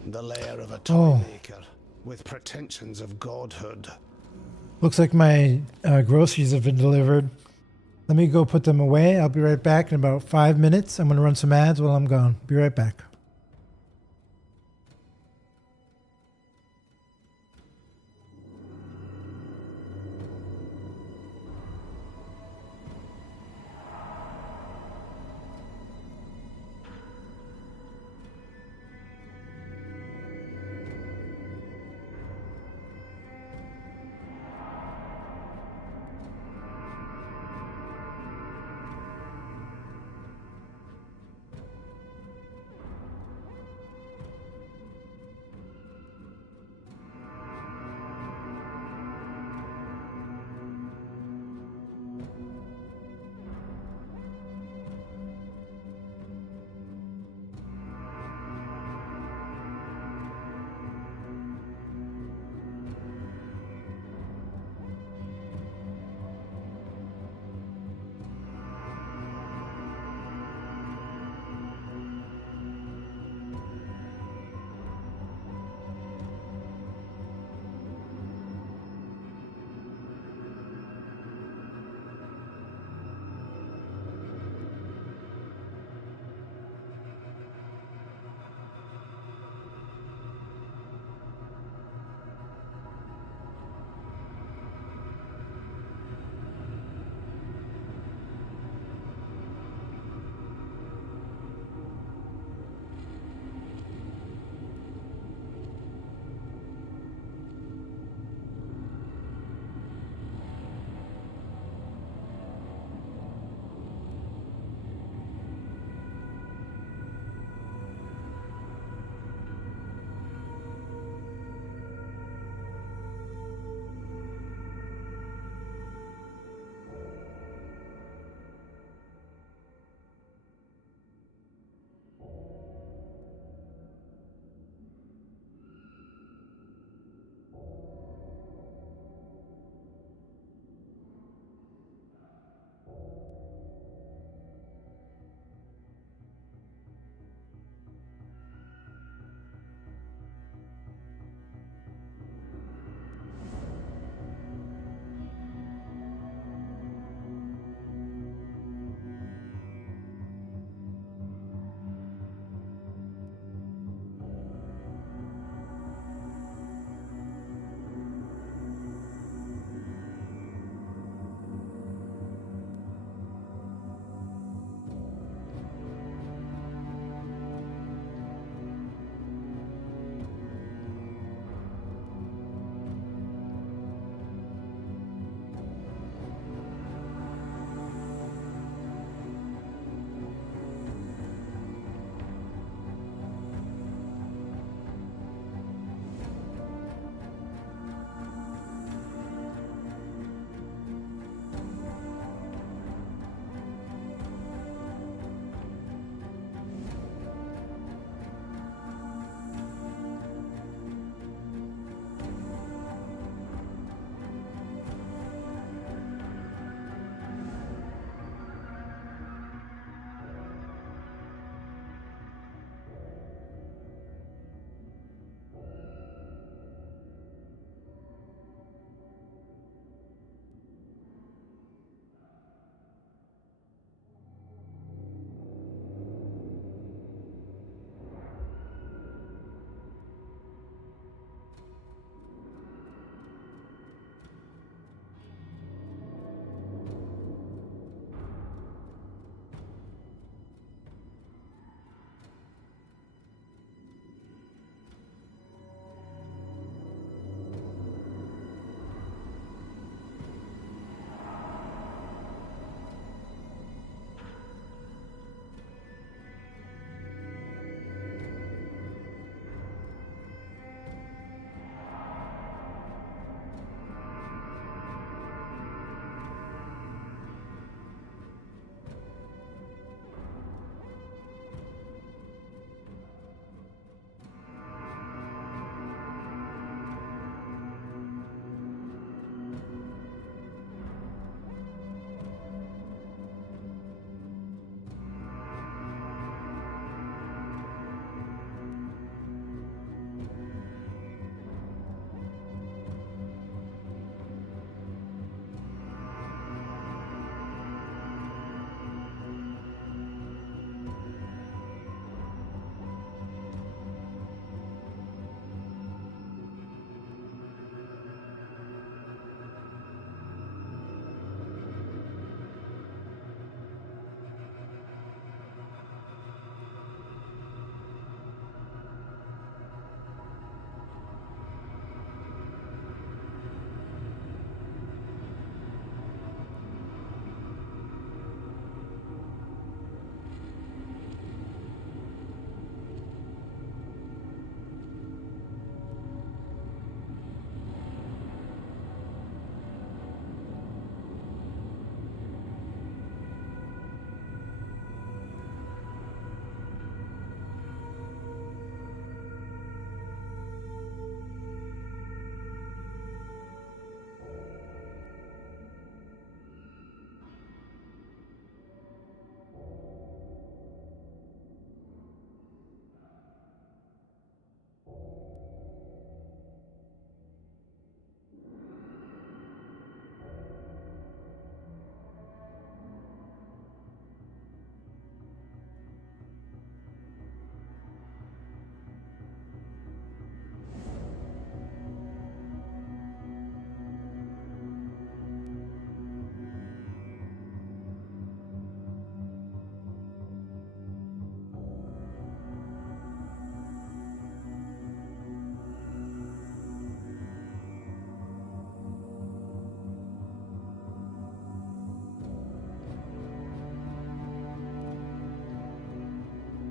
The lair of a toy maker with pretensions of godhood. Looks like my groceries have been delivered. Let me go put them away. I'll be right back in about 5 minutes. I'm going to run some ads while I'm gone. Be right back.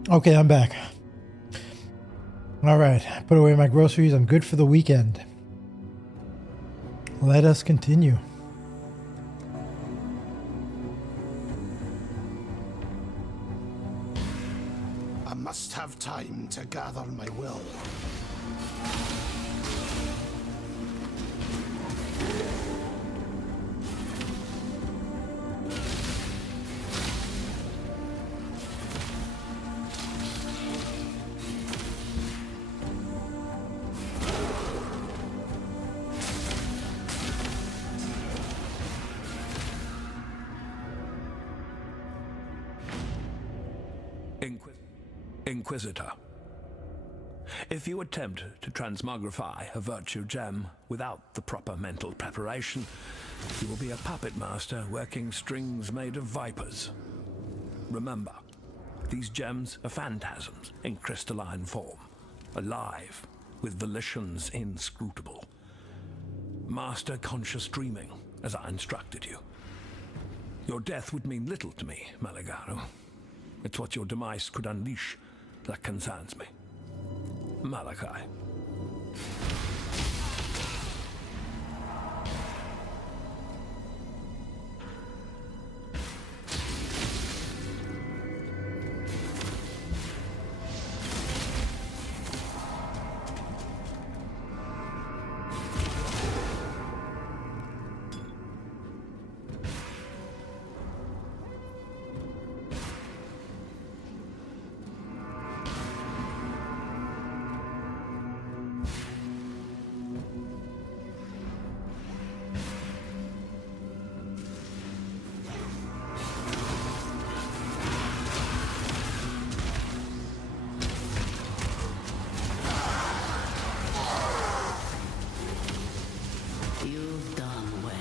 Okay, I'm back. All right, put away my groceries. I'm good for the weekend. Let us continue. I must have time to gather my will. Inquisitor. If you attempt to transmogrify a virtue gem without the proper mental preparation, you will be a puppet master working strings made of vipers. Remember, these gems are phantasms in crystalline form, alive, with volitions inscrutable. Master conscious dreaming, as I instructed you. Your death would mean little to me, Malagaro. It's what your demise could unleash that concerns me. Malachi. You've done well.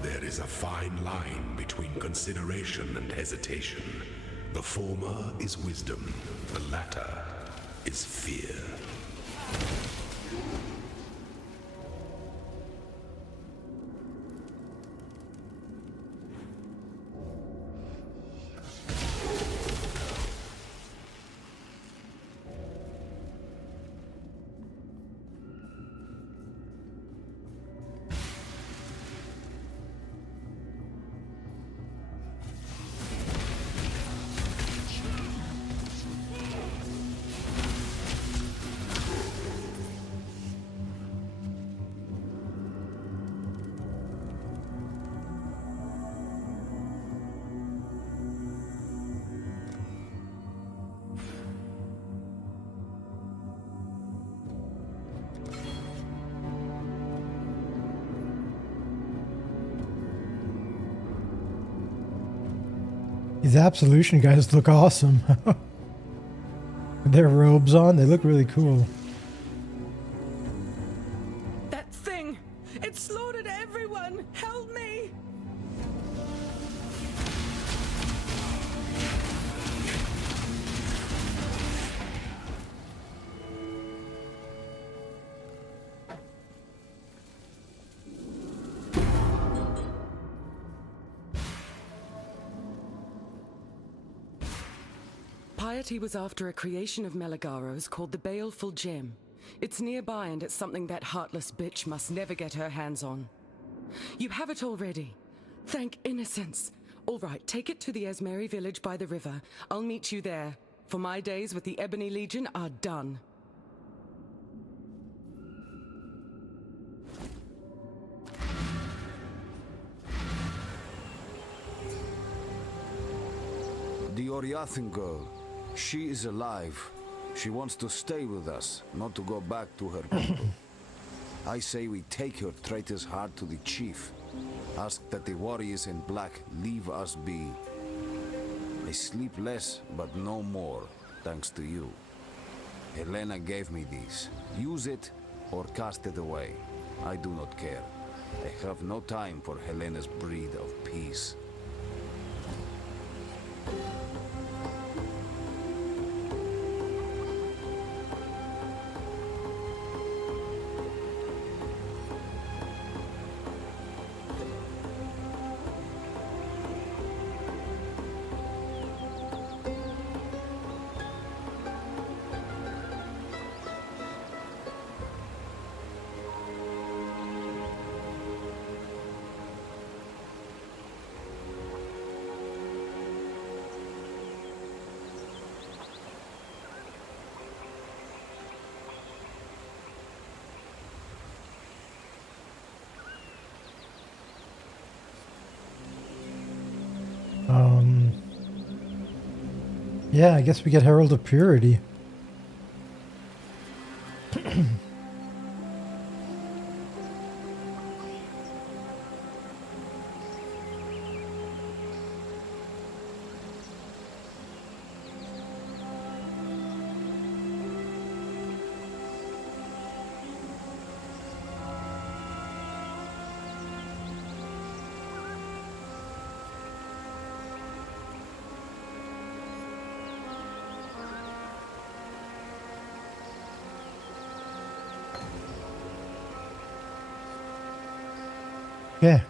There is a fine line between consideration and hesitation. The former is wisdom, the latter is fear. These Absolution guys look awesome. With their robes on, they look really cool. That thing! It slaughtered everyone! Help me! Piety was after a creation of Melagaro's called the Baleful Gem. It's nearby and it's something that heartless bitch must never get her hands on. You have it already. Thank innocence. All right, take it to the Esmeri village by the river. I'll meet you there, for my days with the Ebony Legion are done. The Oriathan girl. She is alive. She wants to stay with us, not to go back to her people. I say we take her traitor's heart to the chief. Ask that the warriors in black leave us be. I sleep less, but no more, thanks to you. Helena gave me these. Use it or cast it away. I do not care. I have no time for Helena's breed of peace. Yeah, I guess we get Herald of Purity. Yeah.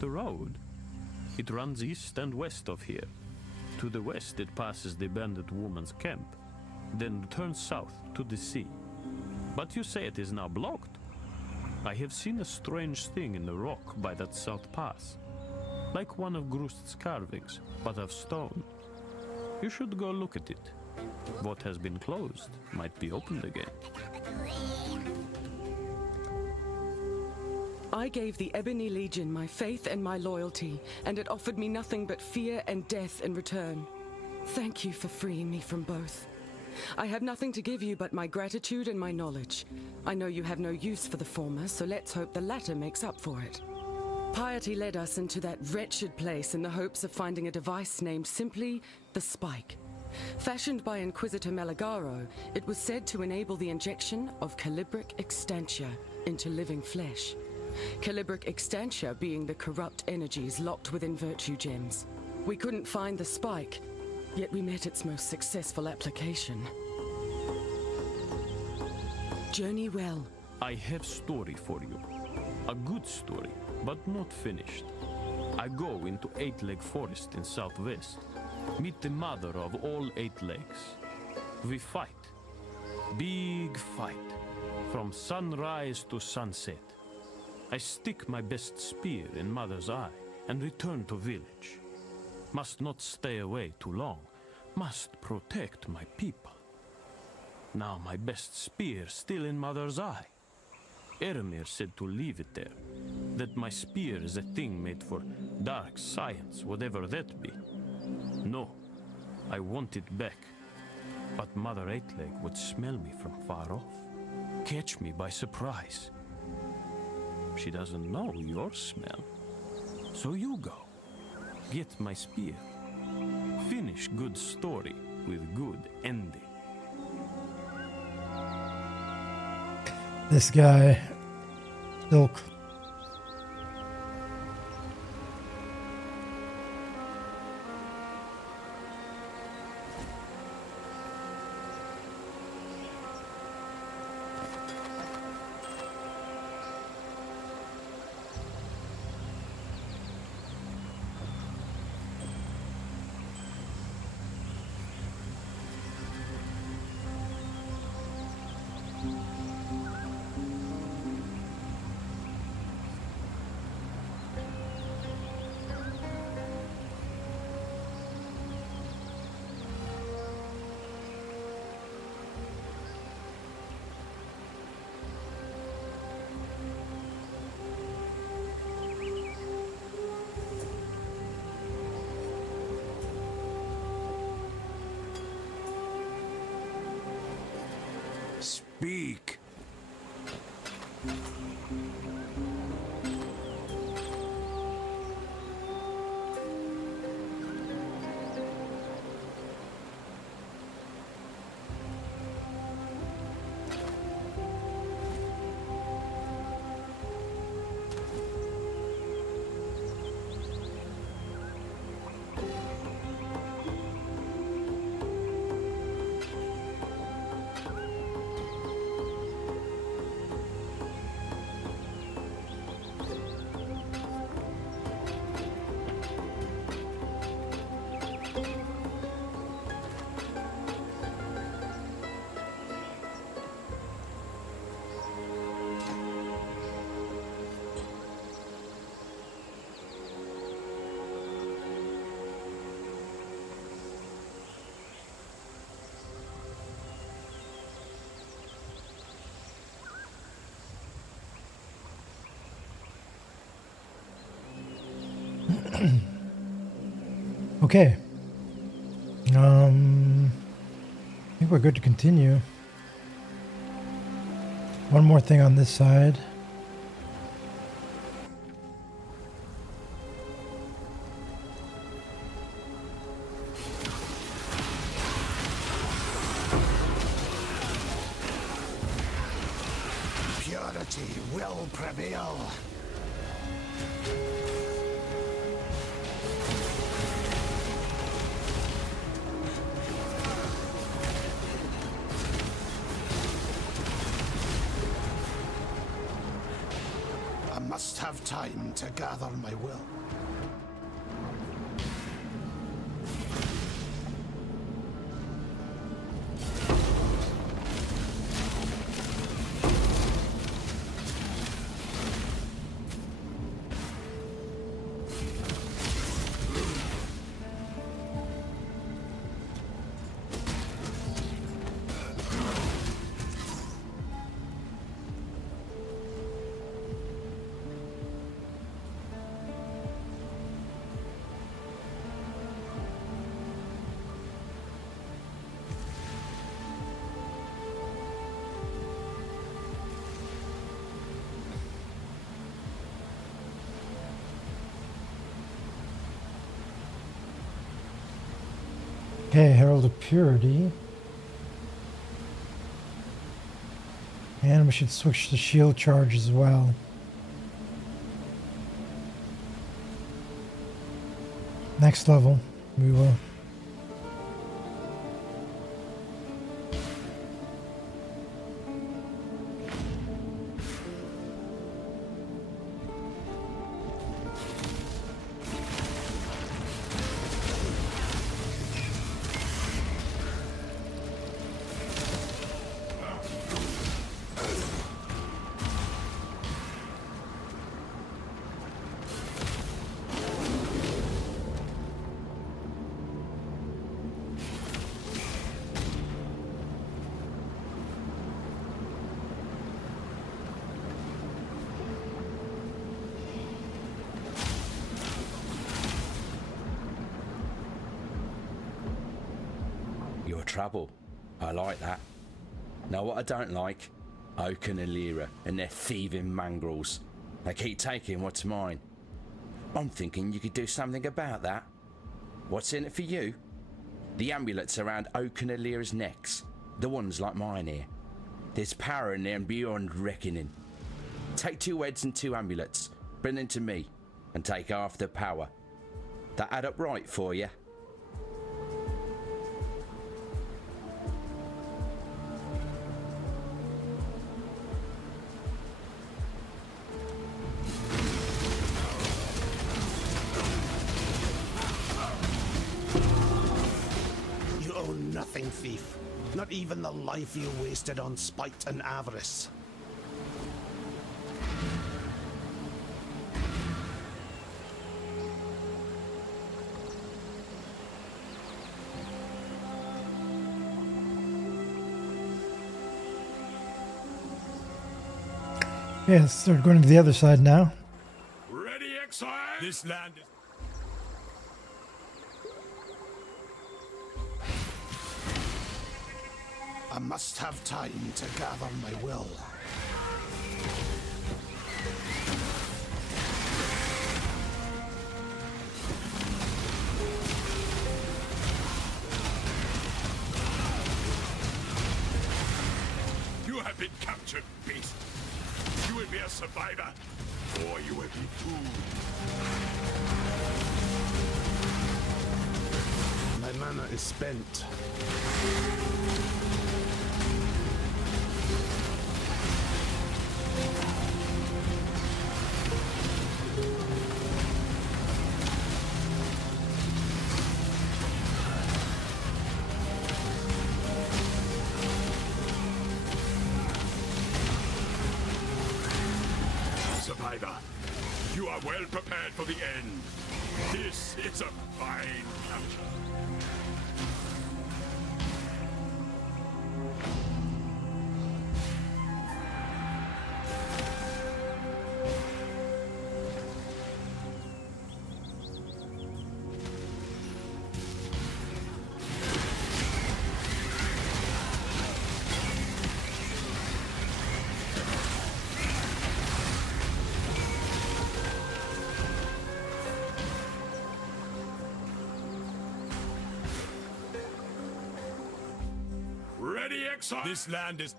The road? It runs east and west of here. To the west it passes the bandit woman's camp, then turns south to the sea. But you say it is now blocked? I have seen a strange thing in the rock by that south pass. Like one of Grust's carvings, but of stone. You should go look at it. What has been closed might be opened again. I gave the Ebony Legion my faith and my loyalty, and it offered me nothing but fear and death in return. Thank you for freeing me from both. I have nothing to give you but my gratitude and my knowledge. I know you have no use for the former, so let's hope the latter makes up for it. Piety led us into that wretched place in the hopes of finding a device named simply the Spike. Fashioned by Inquisitor Meligaro, it was said to enable the injection of calibric extantia into living flesh. Calibric extantia being the corrupt energies locked within virtue gems. We couldn't find the Spike, yet we met its most successful application. Journey well. I have story for you. A good story, but not finished. I go into Eight Leg Forest in southwest. Meet the mother of all 8 legs. We fight. Big fight. From sunrise to sunset. I stick my best spear in mother's eye and return to village. Must not stay away too long. Must protect my people. Now my best spear still in mother's eye. Eremir said to leave it there. That my spear is a thing made for dark science, whatever that be. No, I want it back. But Mother Eightleg would smell me from far off. Catch me by surprise. She doesn't know your smell. So you go. Get my spear. Finish good story with good ending. This guy. Silk. Speak! Okay. I think we're good to continue. One more thing on this side. Purity will prevail. I must have time to gather my will. Okay, Herald of Purity. And we should switch to shield charge as well. Next level, we will. Your trouble. I like that. Now what I don't like, Oak and Alira and their thieving mongrels. They keep taking what's mine. I'm thinking you could do something about that. What's in it for you? The amulets around Oak and Alira's necks. The ones like mine here. There's power in them beyond reckoning. Take 2 heads and 2 amulets. Bring them to me. And take half the power. That add up right for you? Nothing, thief. Not even the life you wasted on spite and avarice. Yes, we're going to the other side now. Ready, exile? This land is... I must have time to gather my will. You have been captured, beast. You will be a survivor, or you will be doomed. My mana is spent. Survivor, you are well prepared for the end. This is a fine capture. Ready, exile? This land is...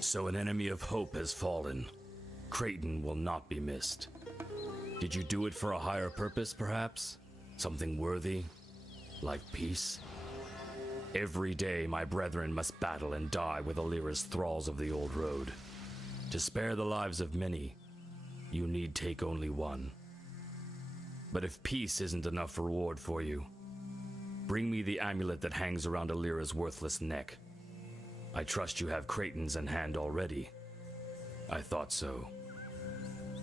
So an enemy of hope has fallen. Creighton will not be missed. Did you do it for a higher purpose, perhaps? Something worthy? Like peace? Every day my brethren must battle and die with Alira's thralls of the old road. To spare the lives of many, you need take only one. But if peace isn't enough reward for you, bring me the amulet that hangs around Alira's worthless neck. I trust you have Creighton's in hand already. I thought so.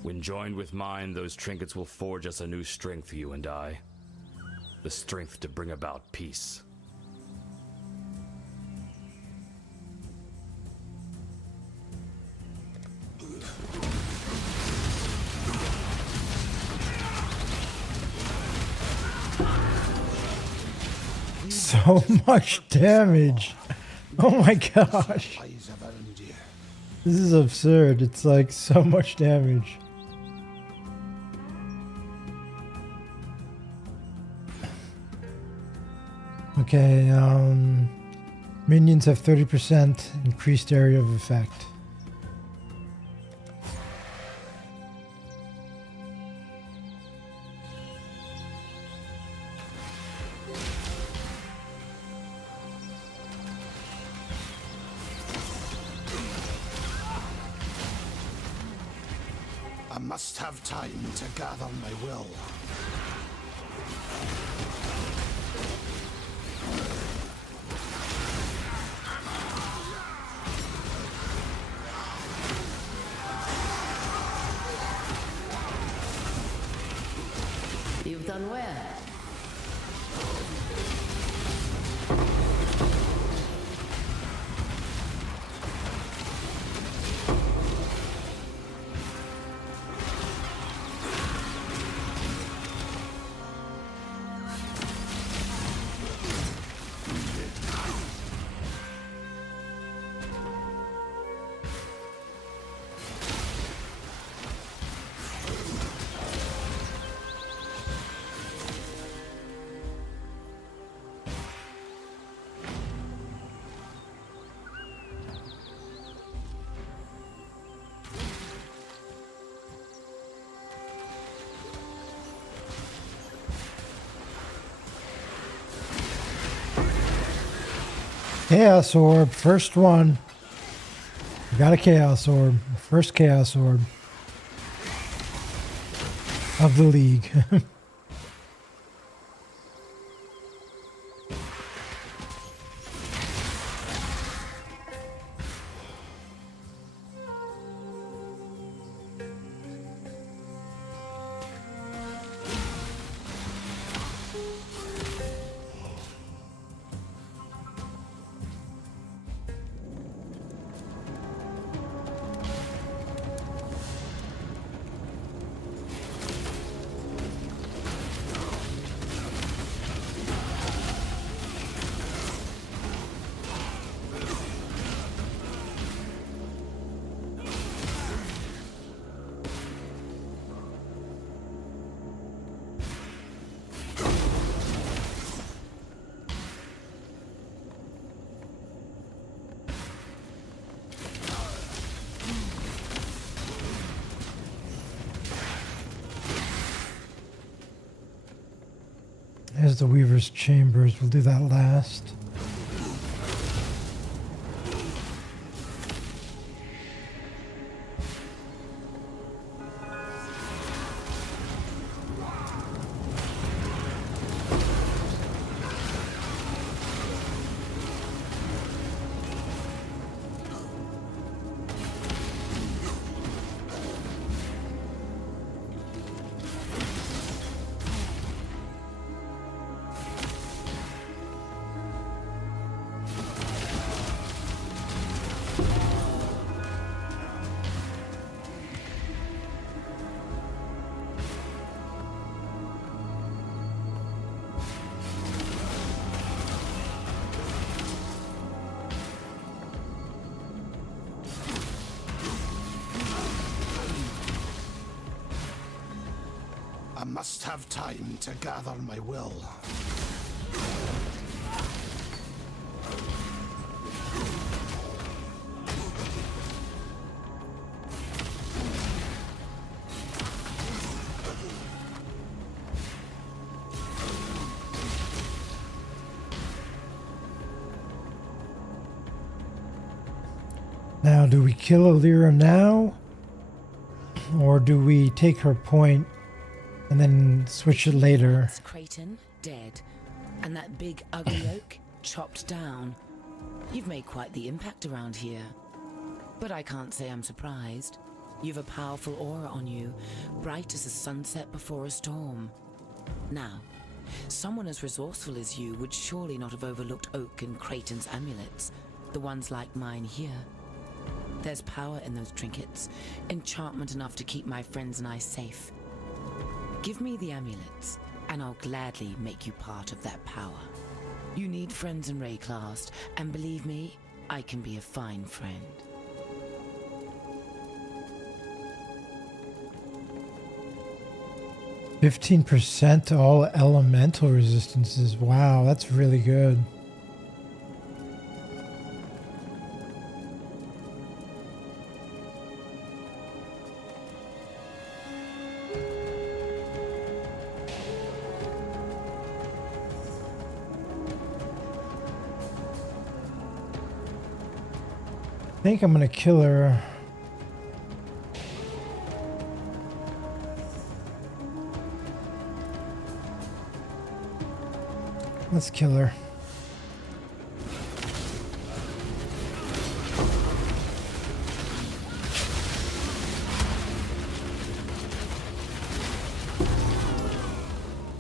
When joined with mine, those trinkets will forge us a new strength, you and I. The strength to bring about peace. So much damage. Oh my gosh. This is absurd. It's like so much damage. Okay, minions have 30% increased area of effect. I must have time to gather my will. You've done well. Chaos Orb, first one. We got a Chaos Orb. First Chaos Orb of the league. There's the Weaver's Chambers. We'll do that last. I must have time to gather my will. Now, do we kill Alira now? Or do we take her point and then switch it later? It's Creighton, dead. And that big ugly oak, chopped down. You've made quite the impact around here. But I can't say I'm surprised. You've a powerful aura on you, bright as a sunset before a storm. Now, someone as resourceful as you would surely not have overlooked Oak and Creighton's amulets, the ones like mine here. There's power in those trinkets, enchantment enough to keep my friends and I safe. Give me the amulets, and I'll gladly make you part of that power. You need friends in Rayclast, and believe me, I can be a fine friend. %15% to all elemental resistances. Wow, that's really good. I think I'm gonna kill her. Let's kill her.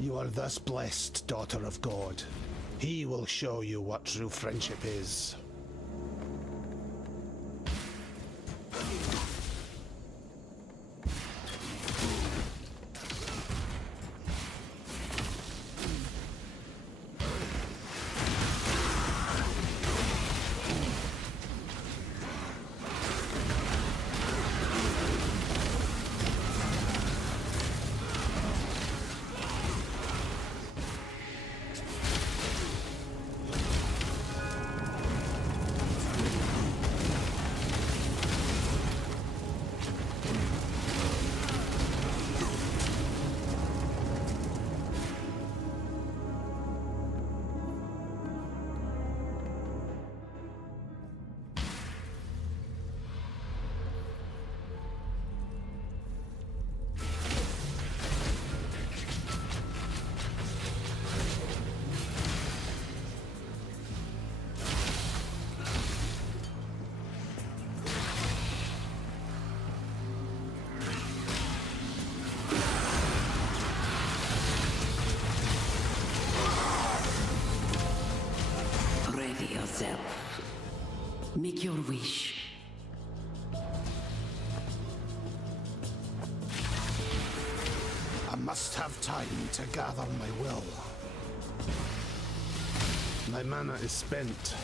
You are thus blessed, daughter of God. He will show you what true friendship is. Make your wish. I must have time to gather my will. My mana is spent.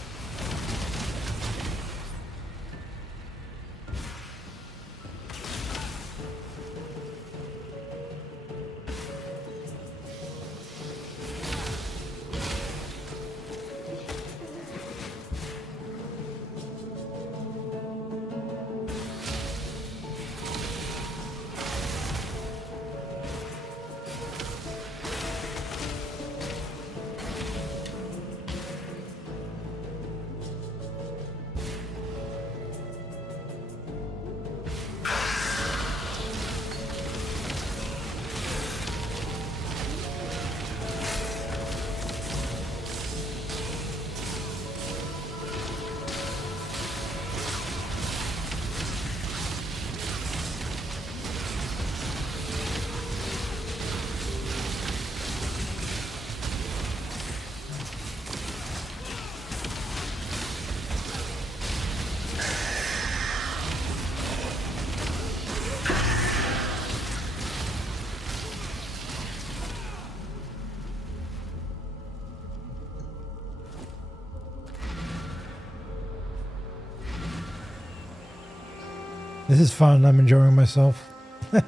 This is fun. I'm enjoying myself. This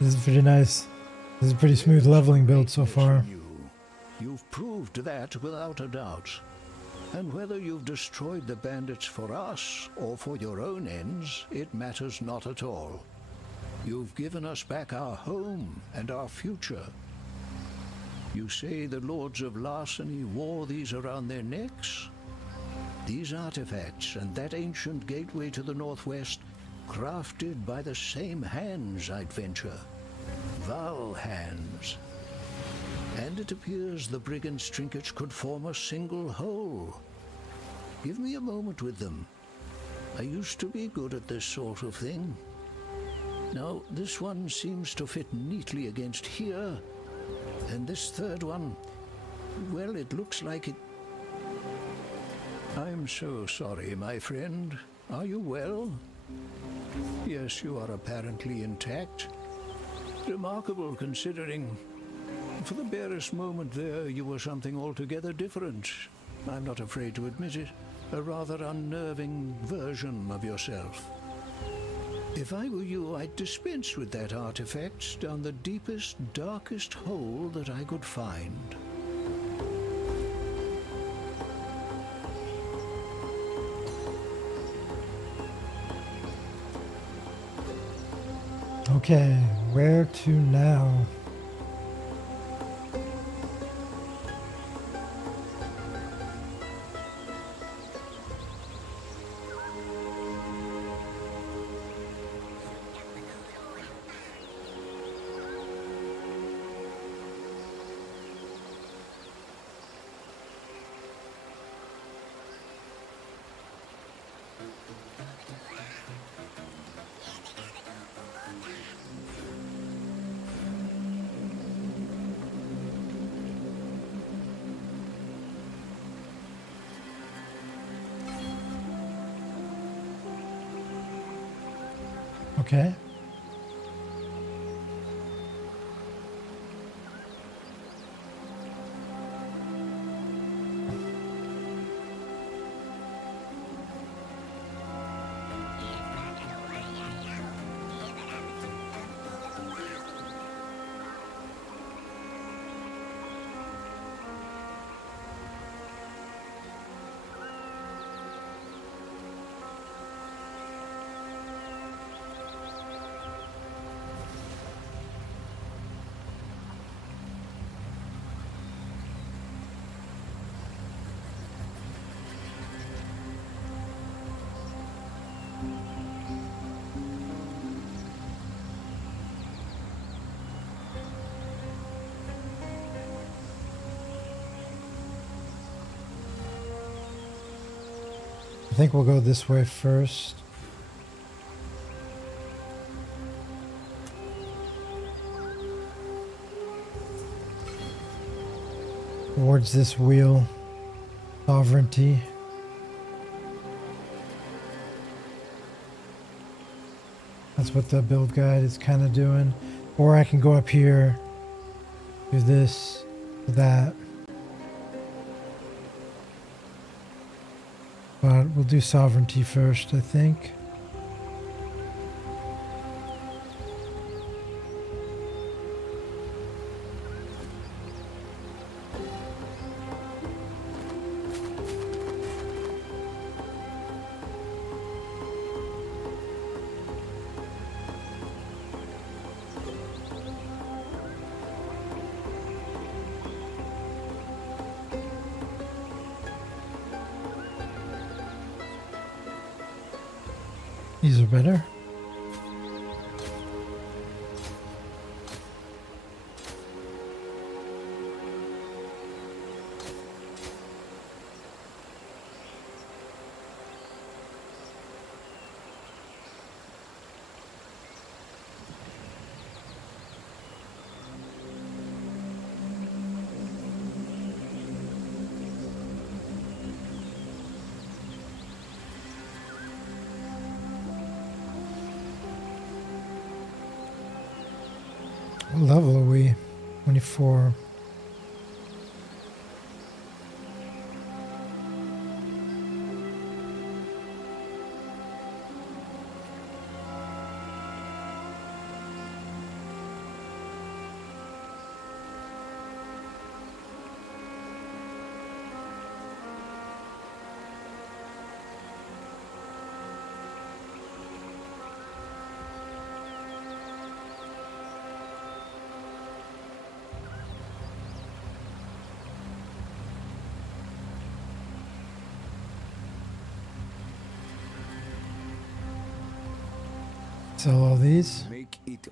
is pretty nice. This is a pretty smooth leveling build so far. You've proved that without a doubt. And whether you've destroyed the bandits for us or for your own ends, it matters not at all. You've given us back our home and our future. You say the Lords of Larceny wore these around their necks? These artifacts and that ancient gateway to the northwest, crafted by the same hands, I'd venture. Val hands. And it appears the brigands' trinkets could form a single whole. Give me a moment with them. I used to be good at this sort of thing. Now, this one seems to fit neatly against here. And this third one, well, it looks like it... I'm so sorry, my friend. Are you well? Yes, you are apparently intact. Remarkable, considering... For the barest moment there, you were something altogether different. I'm not afraid to admit it. A rather unnerving version of yourself. If I were you, I'd dispense with that artifact down the deepest, darkest hole that I could find. Okay, where to now? Okay. I think we'll go this way first. Towards this wheel. Sovereignty. That's what the build guide is kind of doing. Or I can go up here, do this, do that. But we'll do sovereignty first, I think. These are better. What level are we? 24. Sell all these. Make it.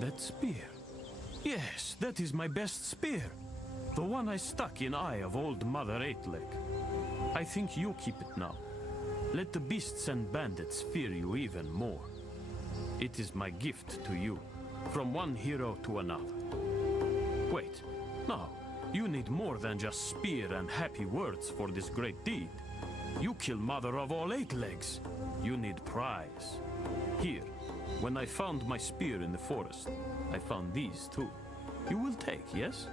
That spear. Yes, that is my best spear. The one I stuck in eye of old Mother Eightleg. I think you keep it now. Let the beasts and bandits fear you even more. It is my gift to you, from one hero to another. Wait, no, you need more than just spear and happy words for this great deed. You kill Mother of all Eightlegs. You need prize. Here, when I found my spear in the forest, I found these too. You will take, yes?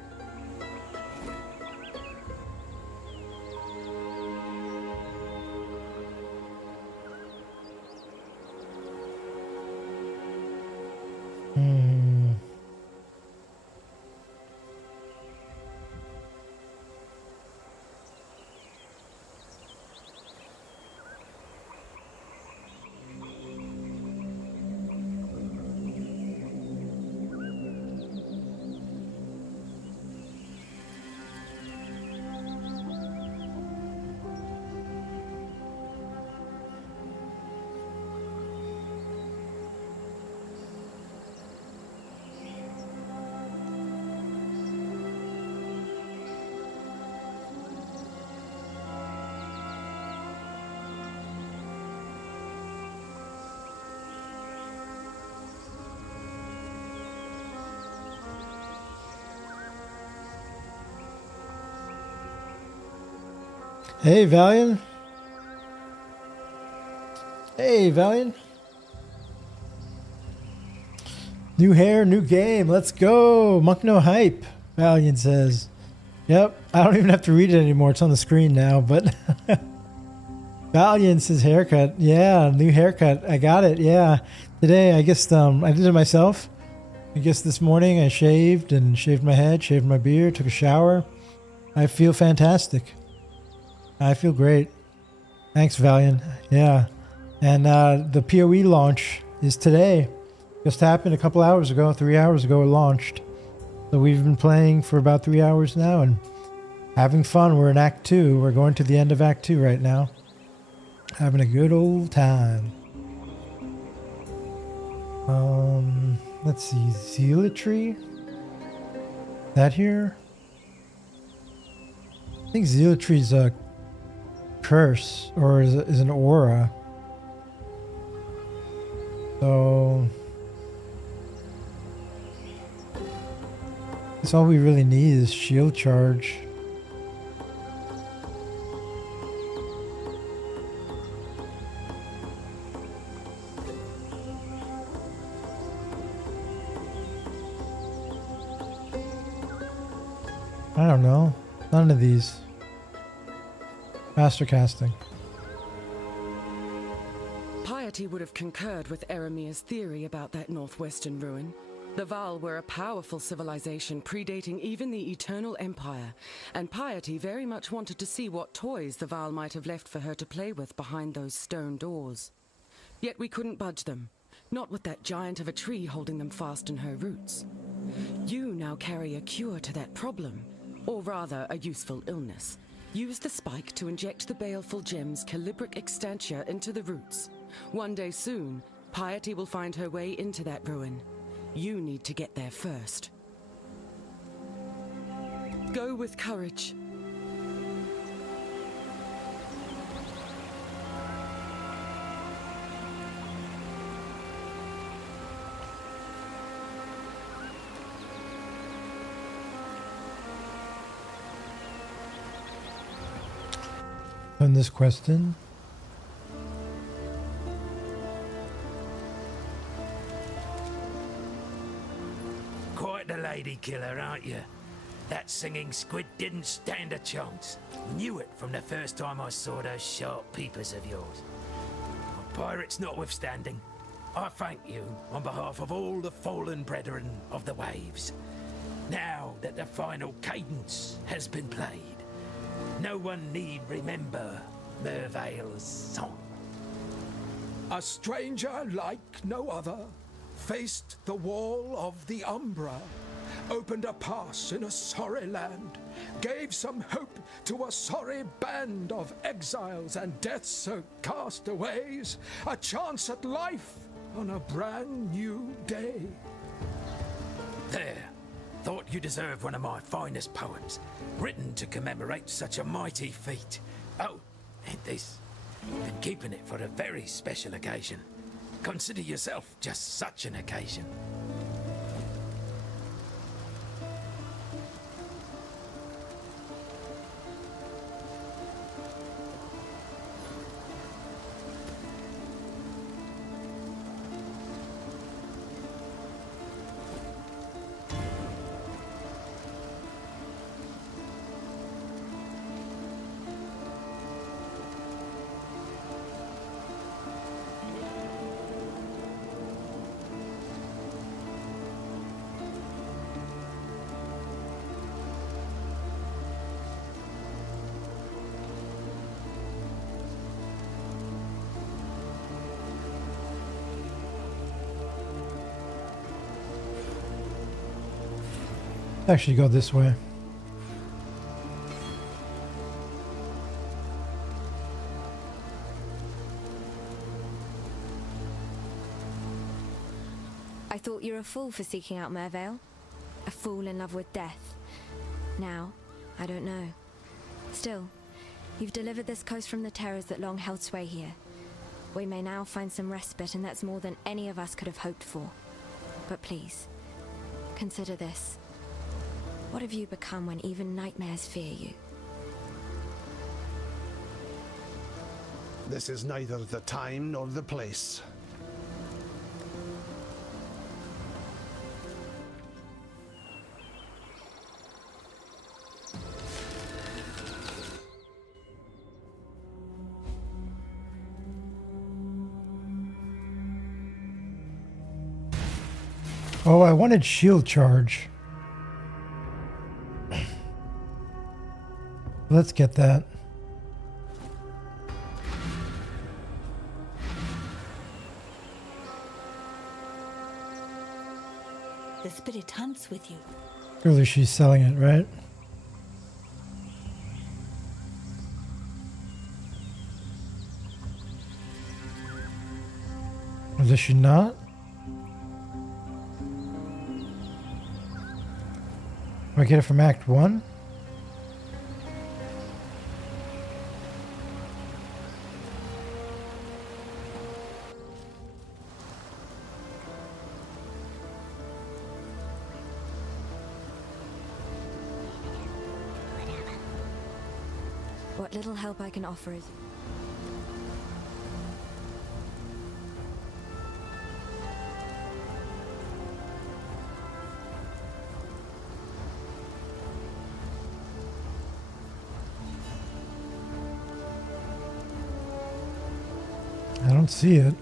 Hey, Valiant. Hey, Valiant. New hair, new game. Let's go. Monk no hype, Valiant says. Yep, I don't even have to read it anymore. It's on the screen now, but Valiant says haircut. Yeah, new haircut. I got it. Yeah. Today, I guess I did it myself. I guess this morning I shaved my head, shaved my beard, took a shower. I feel fantastic. I feel great. Thanks, Valiant. Yeah. And the PoE launch is today. Just happened a couple hours ago. 3 hours ago it launched. So we've been playing for about 3 hours now and having fun. We're in Act 2. We're going to the end of Act 2 right now. Having a good old time. Let's see. Zealotry? That here? I think Zealotry's a curse, or is an aura. So that's all we really need is shield charge. I don't know. None of these. Master casting. Piety would have concurred with Eramir's theory about that northwestern ruin. The Val were a powerful civilization predating even the Eternal Empire, and Piety very much wanted to see what toys the Val might have left for her to play with behind those stone doors. Yet we couldn't budge them, not with that giant of a tree holding them fast in her roots. You now carry a cure to that problem, or rather a useful illness. Use the spike to inject the baleful gem's calibric extantia into the roots. One day soon, Piety will find her way into that ruin. You need to get there first. Go with courage. On this question. Quite the lady killer, aren't you? That singing squid didn't stand a chance. Knew it from the first time I saw those sharp peepers of yours. Pirates notwithstanding, I thank you on behalf of all the fallen brethren of the waves. Now that the final cadence has been played, no one need remember Mervale's song. A stranger like no other faced the wall of the Umbra, opened a pass in a sorry land, gave some hope to a sorry band of exiles and death-soaked castaways, a chance at life on a brand new day. There. Thought you deserved one of my finest poems, written to commemorate such a mighty feat. Oh, and this. Been keeping it for a very special occasion. Consider yourself just such an occasion. Actually, go this way. I thought you were a fool for seeking out Mervale. A fool in love with death. Now, I don't know. Still, you've delivered this coast from the terrors that long held sway here. We may now find some respite, and that's more than any of us could have hoped for. But please, consider this. What have you become when even nightmares fear you? This is neither the time nor the place. Oh, I wanted shield charge. Let's get that. The spirit hunts with you. Clearly she's selling it, right? Or does she not? Do I get it from Act 1? What little help I can offer is... I don't see it.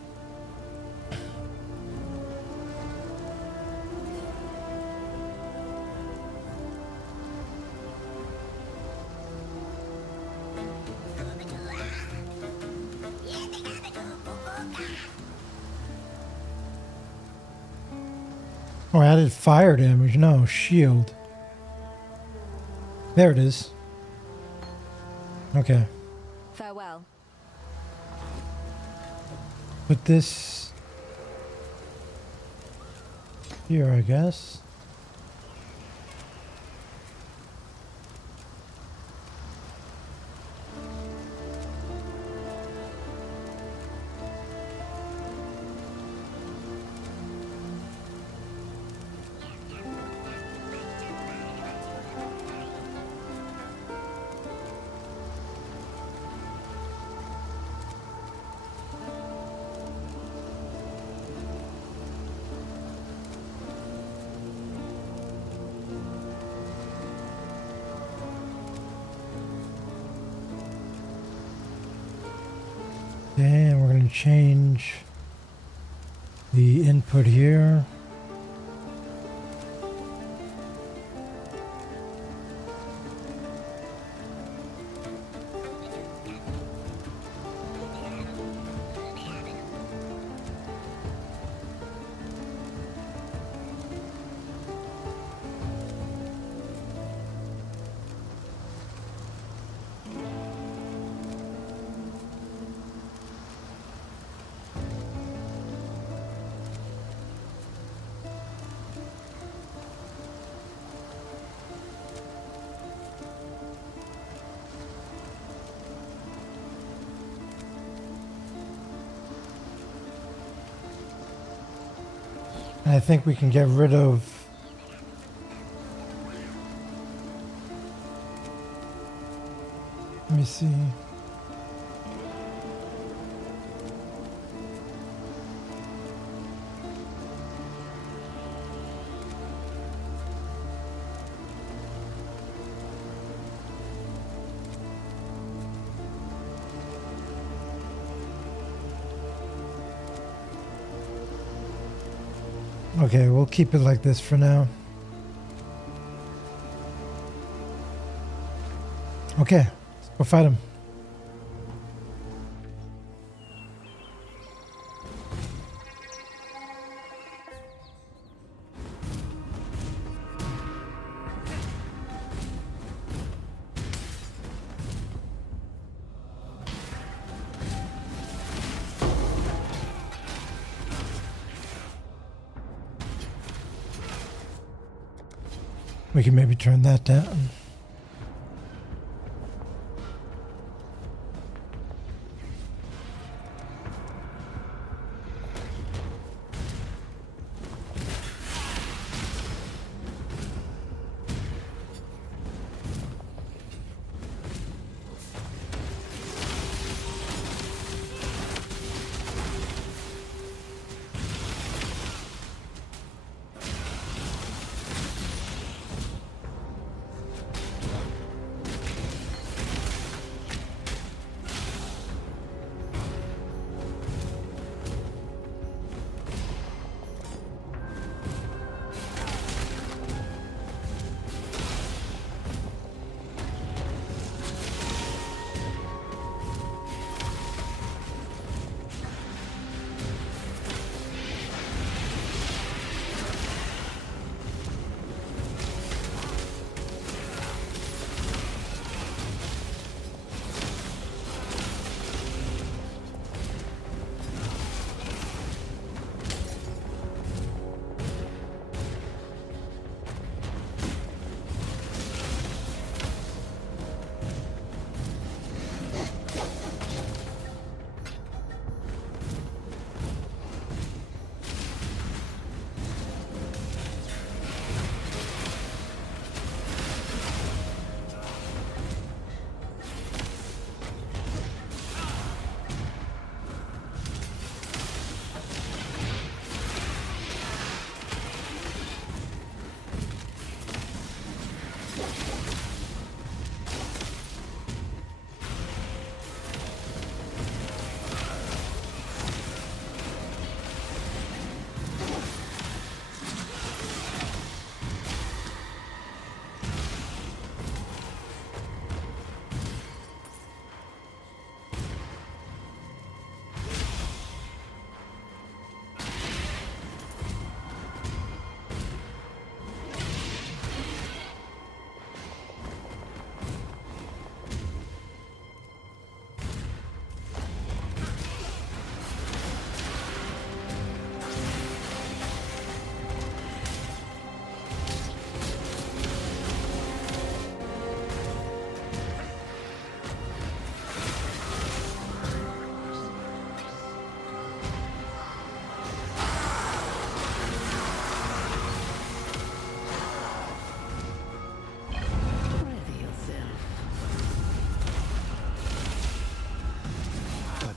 Oh, I added fire damage. No, shield. There it is. Okay. Farewell. Put this here, I guess. And we're going to change the input here. I think we can get rid of let me see. Okay, we'll keep it like this for now. Okay, let's go fight him. We can maybe turn that down.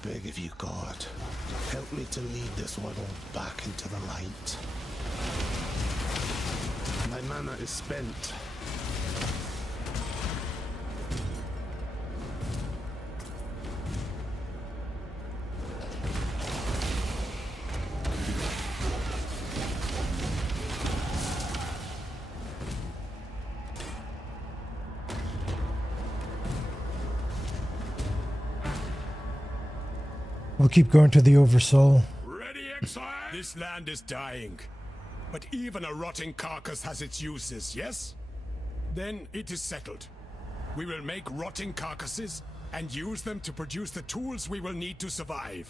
beg of you, God, help me to lead this world back into the light. My mana is spent. We'll keep going to the Oversoul. Ready, exile? This land is dying. But even a rotting carcass has its uses, yes? Then it is settled. We will make rotting carcasses and use them to produce the tools we will need to survive.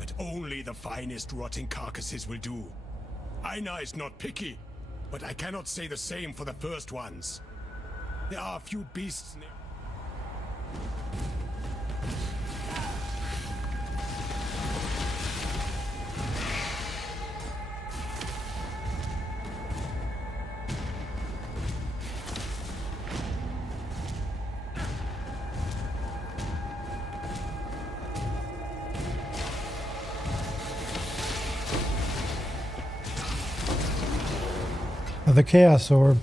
But only the finest rotting carcasses will do. Einar is not picky, but I cannot say the same for the first ones. There are a few beasts near. The Chaos Orb.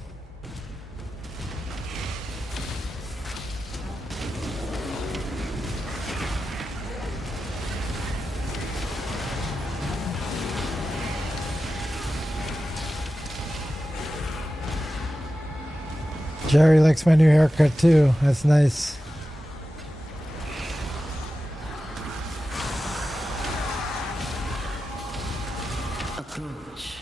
Jerry likes my new haircut too. That's nice. Approach.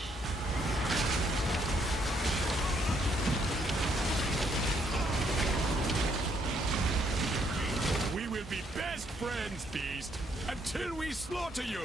We will be best friends, Beast, until we slaughter you!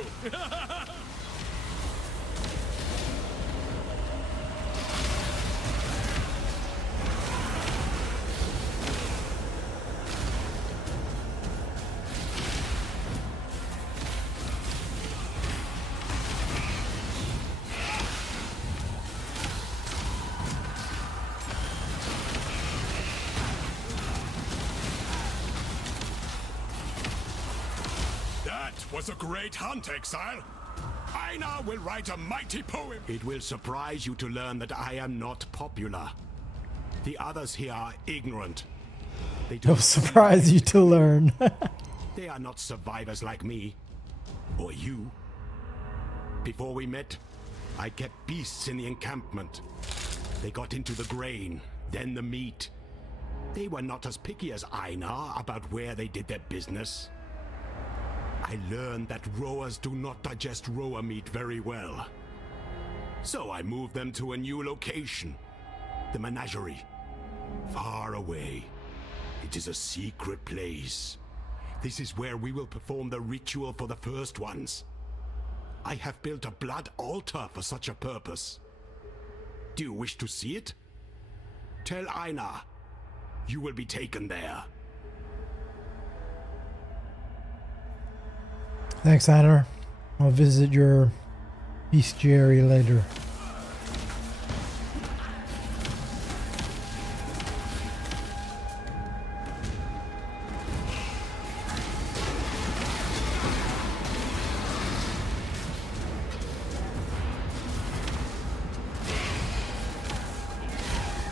Was a great hunt, Exile. Einar will write a mighty poem. It will surprise you to learn that I am not popular. The others here are ignorant. It'll surprise you to learn. They are not survivors like me. Or you. Before we met, I kept beasts in the encampment. They got into the grain, then the meat. They were not as picky as Einar about where they did their business. I learned that rowers do not digest rower meat very well. So I moved them to a new location. The menagerie. Far away. It is a secret place. This is where we will perform the ritual for the first ones. I have built a blood altar for such a purpose. Do you wish to see it? Tell Einar. You will be taken there. Thanks, Einar. I'll visit your bestiary later.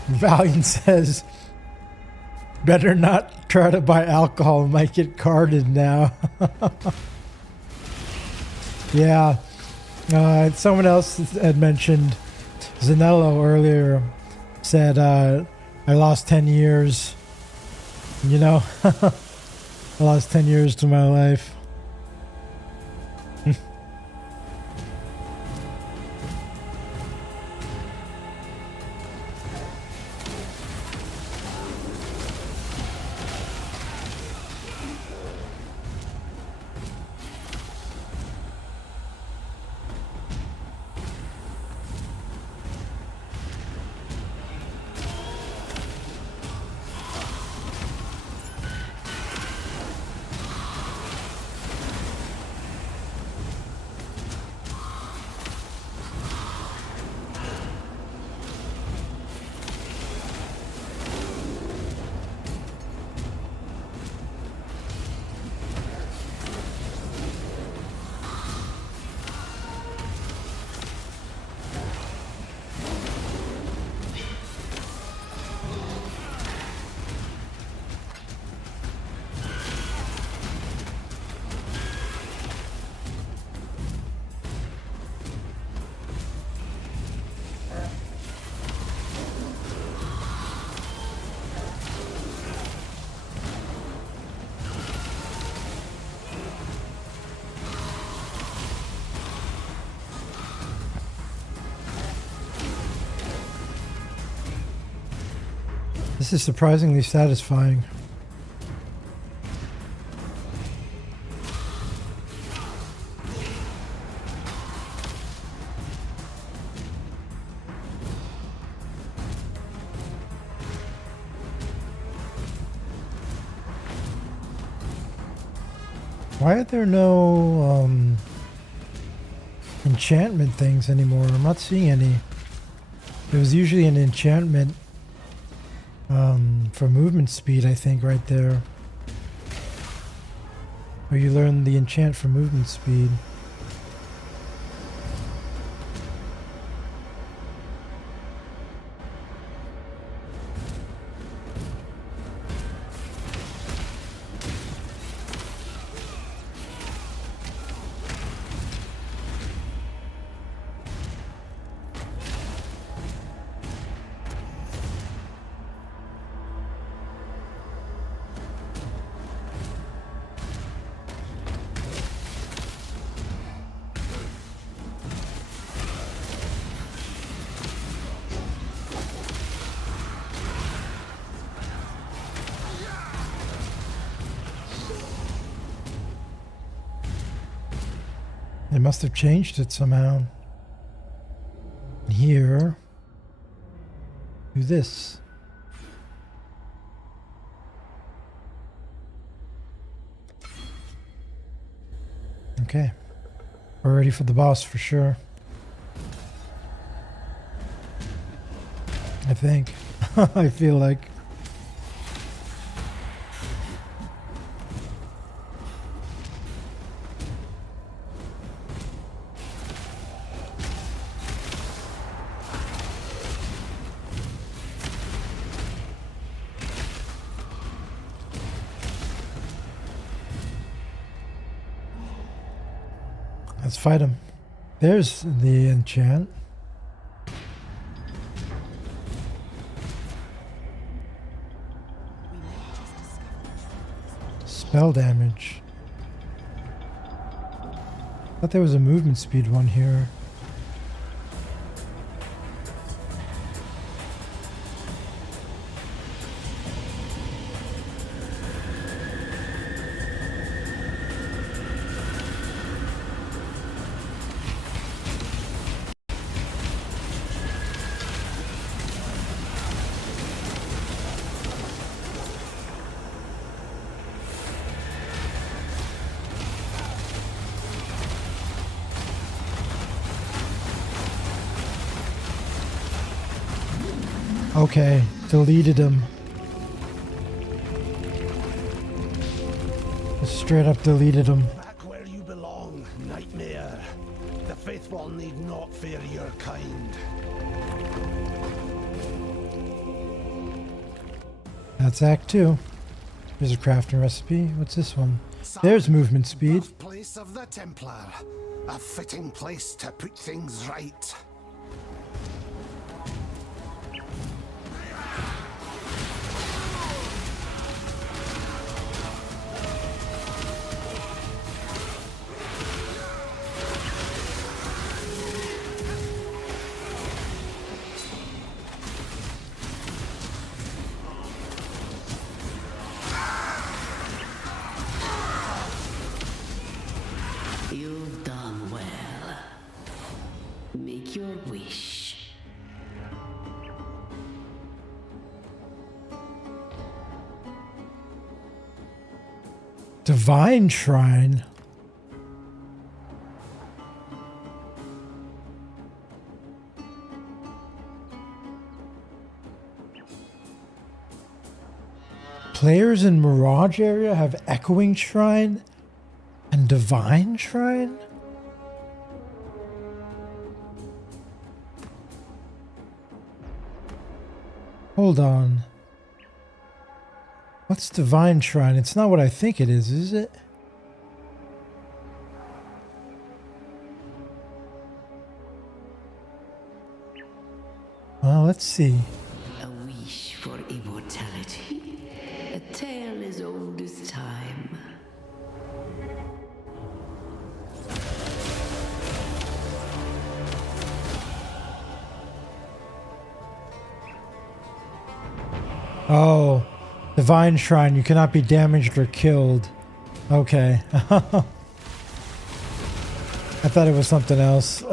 Valiant says, better not try to buy alcohol, might get carded now. Yeah, someone else had mentioned, Zanello earlier said, I lost 10 years, you know, I lost 10 years to my life. This is surprisingly satisfying. Why are there no enchantment things anymore? I'm not seeing any. There was usually an enchantment for movement speed, I think, right there. Where you learn the enchant for movement speed. They must have changed it somehow. Here, do this. Okay, we're ready for the boss for sure. I think. I feel like. Let's fight him. There's the enchant. Spell damage. Thought there was a movement speed one here. Okay, deleted him. Just straight up deleted him. Back where you belong, Nightmare. The faithful need not fear your kind. That's Act 2. Here's a crafting recipe. What's this one? There's movement speed. Place of the Templar. A fitting place to put things right. You've done well. Make your wish. Divine Shrine. Players in Mirage area have Echoing Shrine and Divine Shrine? Hold on. What's Divine Shrine? It's not what I think it is it? Well, let's see. A wish for immortality. A tale as old as time. Oh, Divine Shrine. You cannot be damaged or killed. Okay. I thought it was something else.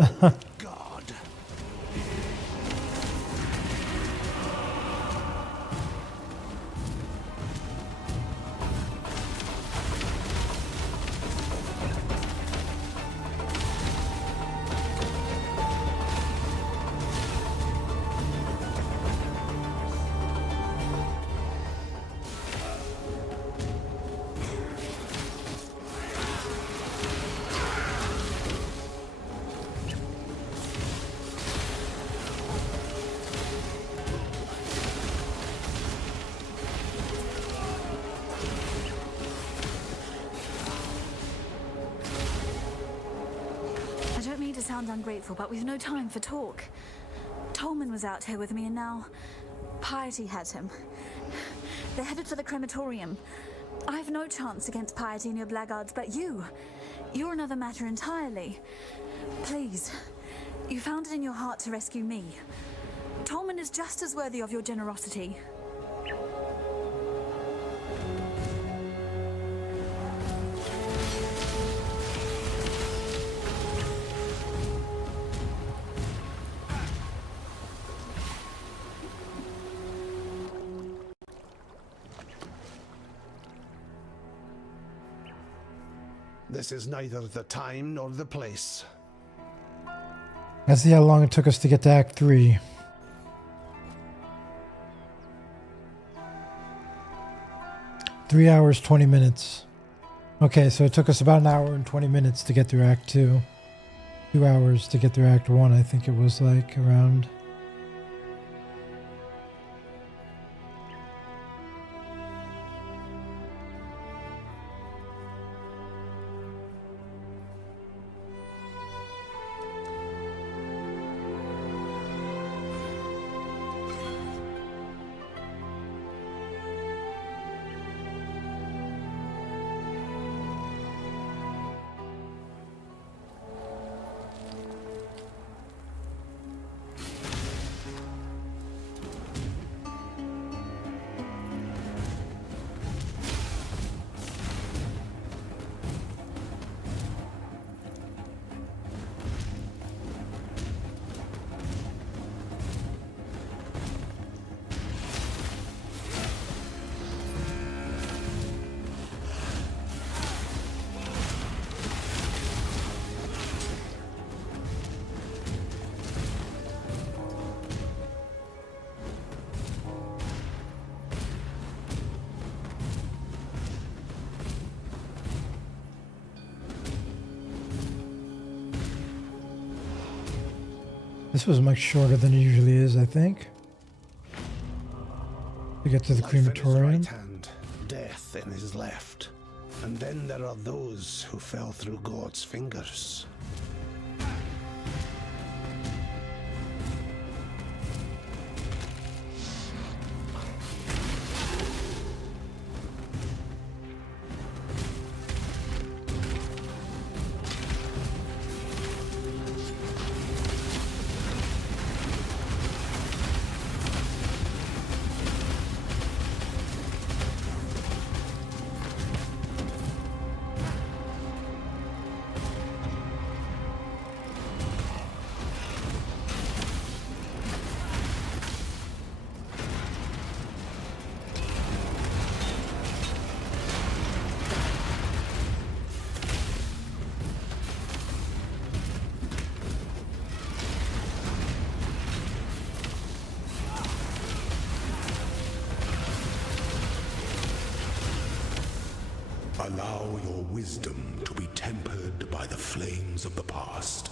Ungrateful, but we've no time for talk. Tolman was out here with me, and now Piety has him. They're headed for the crematorium. I've no chance against Piety and your blackguards, but you're another matter entirely. Please, you found it in your heart to rescue me. Tolman is just as worthy of your generosity. This is neither the time nor the place. Let's see how long it took us to get to Act 3. Three hours, 20 minutes. Okay, so it took us about an hour and 20 minutes to get through Act 2. 2 hours to get through Act 1, I think it was like around. This was much shorter than it usually is, I think. To get to the crematorium. In his right hand, death in his left. And then there are those who fell through God's fingers. Allow your wisdom to be tempered by the flames of the past.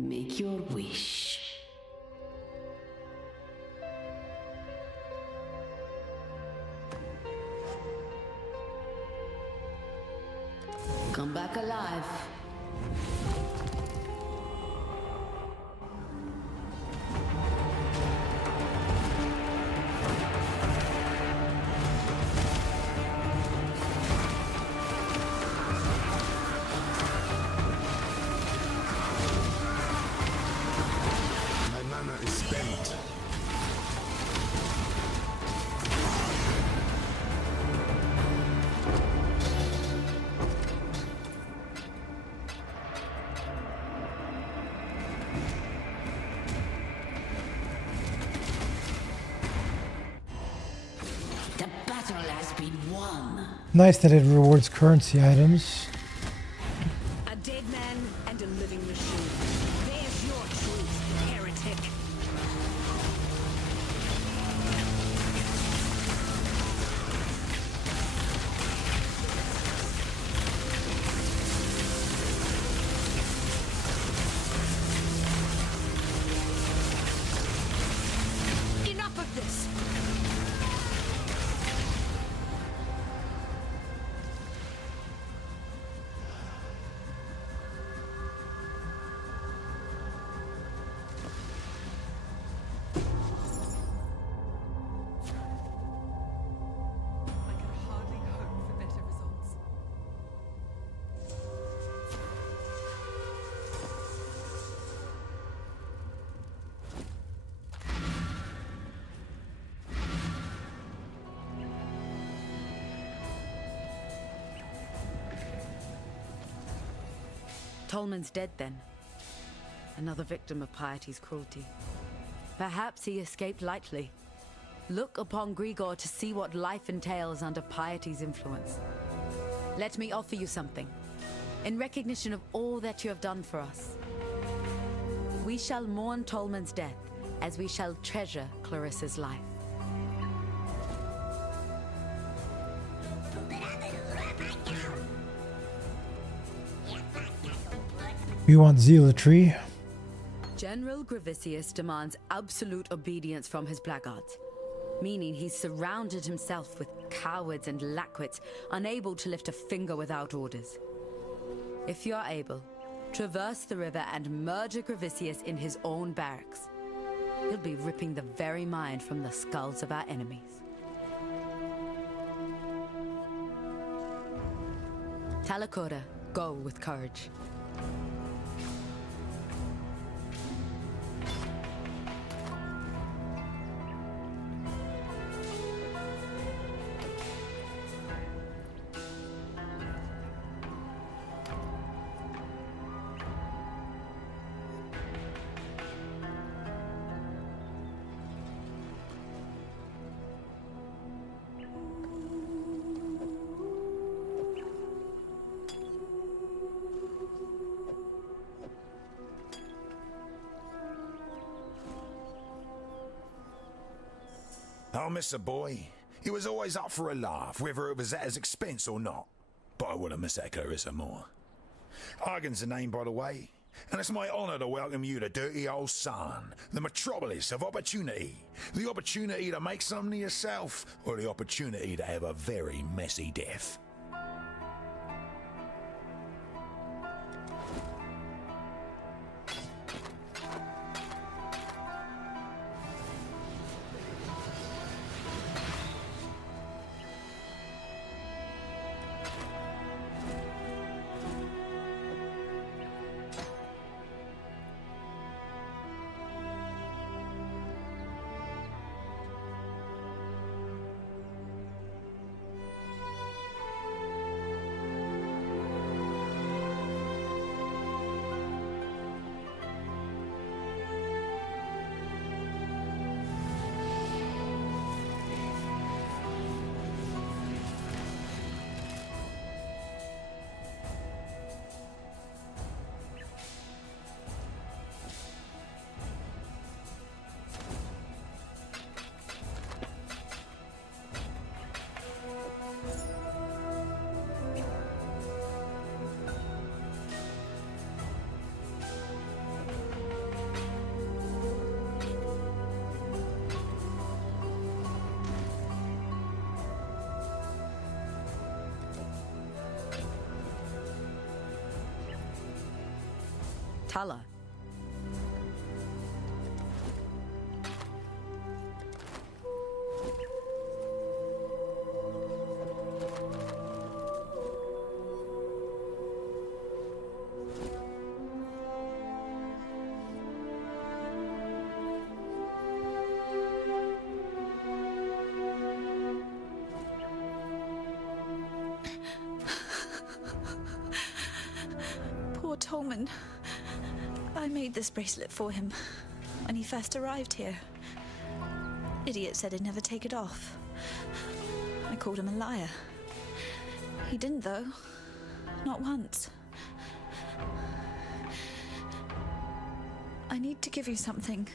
Make your wish. Come back alive. My mana is spent. The battle has been won. Nice that it rewards currency items. A dead man and a living machine. There's your truth, heretic. Enough of this! Tolman's dead then. Another victim of Piety's cruelty. Perhaps he escaped lightly. Look upon Grigor to see what life entails under Piety's influence. Let me offer you something. In recognition of all that you have done for us. We shall mourn Tolman's death, as we shall treasure Clarissa's life. You want zealotry? General Gravisius demands absolute obedience from his blackguards, meaning he's surrounded himself with cowards and lackwits, unable to lift a finger without orders. If you are able, traverse the river and murder Gravisius in his own barracks. He'll be ripping the very mind from the skulls of our enemies. Talakora, go with courage. I'll miss a boy. He was always up for a laugh, whether it was at his expense or not. But I wouldn't miss that Clarissa more. Argan's the name, by the way, and it's my honour to welcome you to Dirty Old Sun, the metropolis of opportunity. The opportunity to make something of yourself, or the opportunity to have a very messy death. color. Poor Tolman. I made this bracelet for him when he first arrived here. Idiot said he'd never take it off. I called him a liar. He didn't, though. Not once. I need to give you something.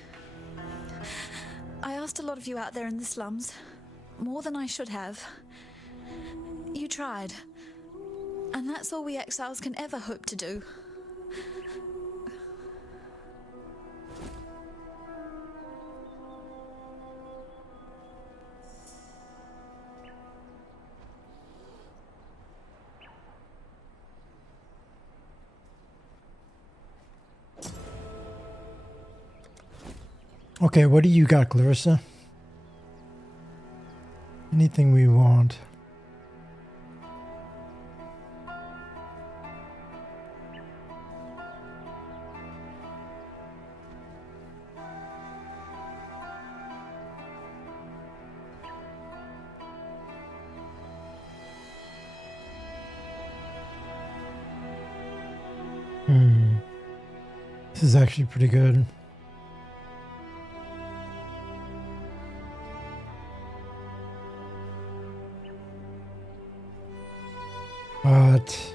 I asked a lot of you out there in the slums. More than I should have. You tried. And that's all we exiles can ever hope to do. Okay, what do you got, Clarissa? Anything we want. This is actually pretty good. But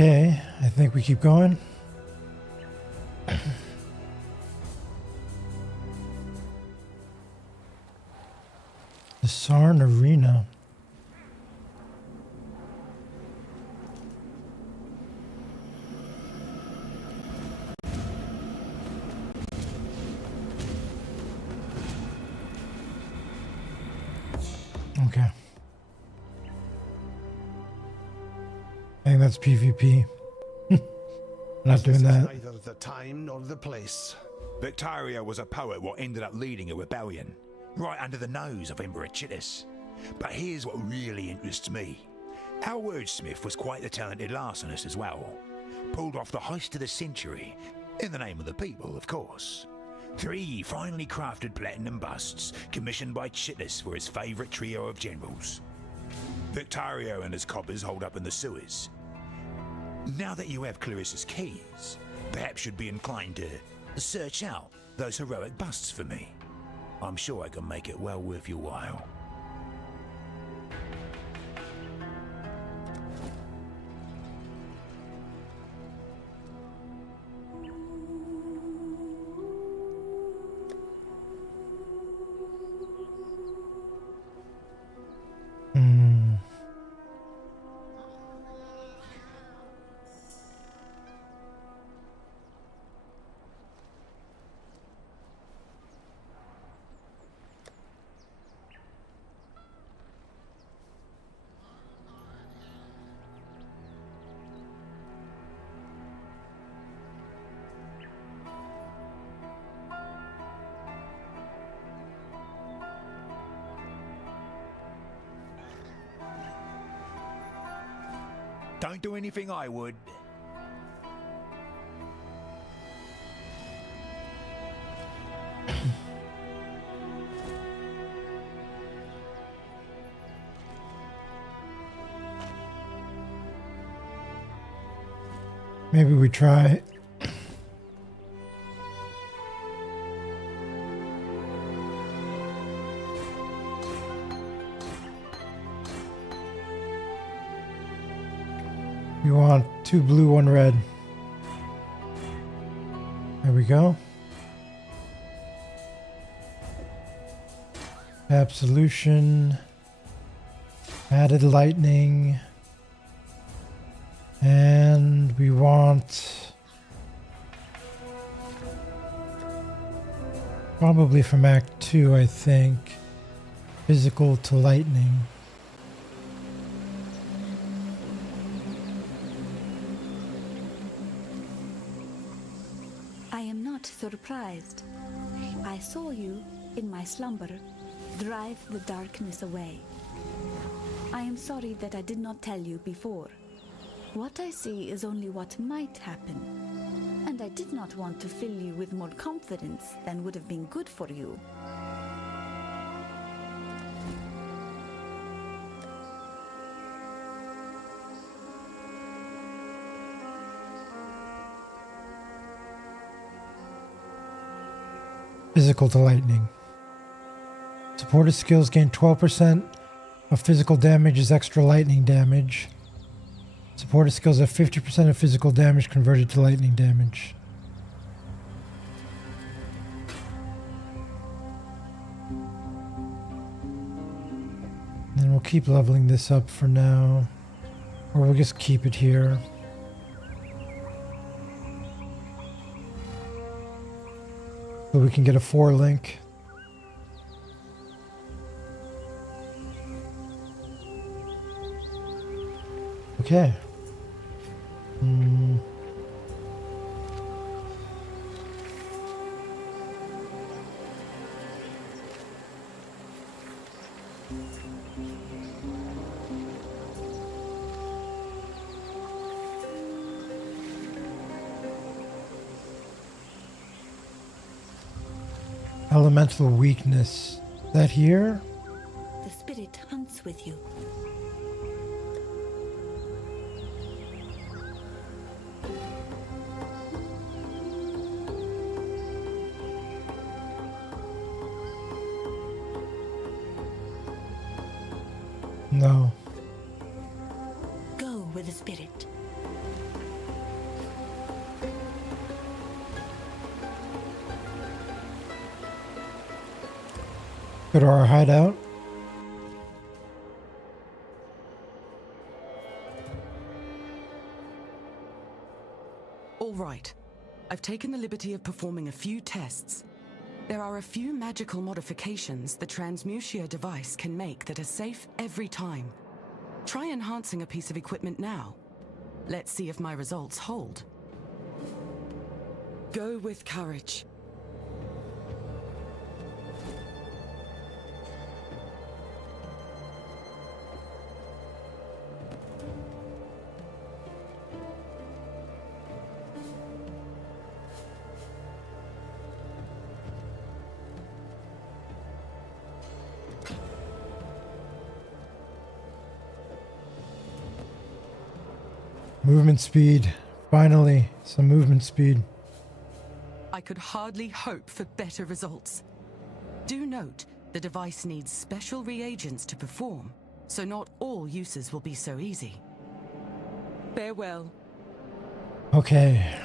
Okay, I think we keep going. The Sarn Arena. Okay. I think that's PvP. Not doing that. Neither the time nor the place. Victaria was a poet what ended up leading a rebellion, right under the nose of Emperor Chittis. But here's what really interests me. Our wordsmith was quite the talented larcenist as well. Pulled off the heist of the century, in the name of the people, of course. 3 finely crafted platinum busts, commissioned by Chittis for his favourite trio of generals. Victario and his coppers hold up in the sewers. Now that you have Clarissa's keys, perhaps you'd be inclined to search out those heroic busts for me. I'm sure I can make it well worth your while. Don't do anything I would. Maybe we try. We want 2 blue, 1 red. There we go. Absolution. Added lightning. And we want probably from Act 2, I think, physical to lightning. I am not surprised. I saw you, in my slumber, drive the darkness away. I am sorry that I did not tell you before. What I see is only what might happen, and I did not want to fill you with more confidence than would have been good for you. Physical to lightning. Supported skills gain 12% of physical damage as extra lightning damage. Supported skills have 50% of physical damage converted to lightning damage. And we'll keep leveling this up for now. Or we'll just keep it here. So we can get a 4 link. Okay. Elemental weakness. Is that here? The spirit hunts with you. No. Go with the spirit. Go to our hideout. All right. I've taken the liberty of performing a few tests. There are a few magical modifications the transmutia device can make that are safe every time. Try enhancing a piece of equipment now. Let's see if my results hold. Go with courage. Movement speed. Finally, some movement speed. I could hardly hope for better results. Do note, the device needs special reagents to perform, so not all uses will be so easy. Farewell. Okay.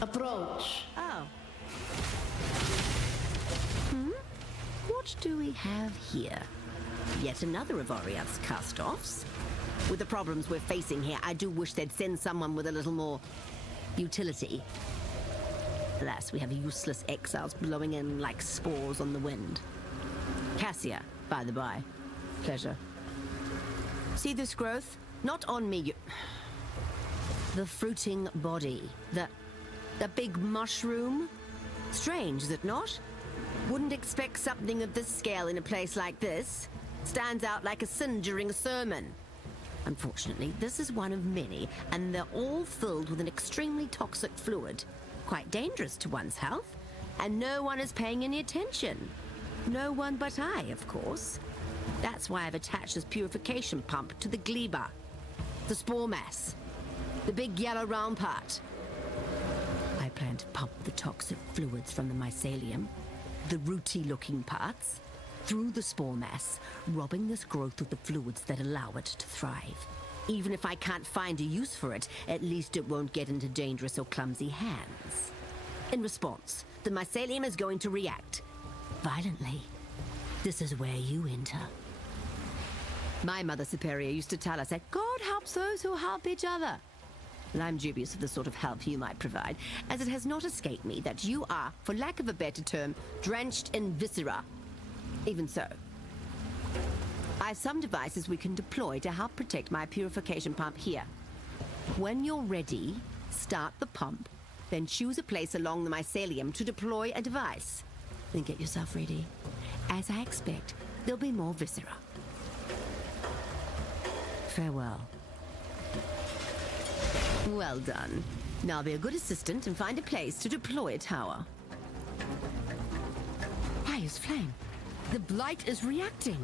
Approach. Oh. What do we have here? Yet another of Oriath's cast-offs. With the problems we're facing here, I do wish they'd send someone with a little more utility. Alas, we have useless exiles blowing in like spores on the wind. Cassia, by the by. Pleasure. See this growth? Not on me, the fruiting body. The big mushroom? Strange, is it not? Wouldn't expect something of this scale in a place like this. Stands out like a sin during a sermon. Unfortunately, this is one of many, and they're all filled with an extremely toxic fluid. Quite dangerous to one's health, and no one is paying any attention. No one but I, of course. That's why I've attached this purification pump to the gleba. The spore mass. The big yellow round part. I plan to pump the toxic fluids from the mycelium, the rooty-looking parts, through the spore mass, robbing this growth of the fluids that allow it to thrive. Even if I can't find a use for it, at least it won't get into dangerous or clumsy hands. In response, the mycelium is going to react violently. This is where you enter. My Mother Superior used to tell us that God helps those who help each other. Well, I'm dubious of the sort of help you might provide, as it has not escaped me that you are, for lack of a better term, drenched in viscera. Even so, I have some devices we can deploy to help protect my purification pump here. When you're ready, start the pump, then choose a place along the mycelium to deploy a device. Then get yourself ready. As I expect, there'll be more viscera. Farewell. Well done. Now be a good assistant and find a place to deploy a tower. Fire's flame. The blight is reacting.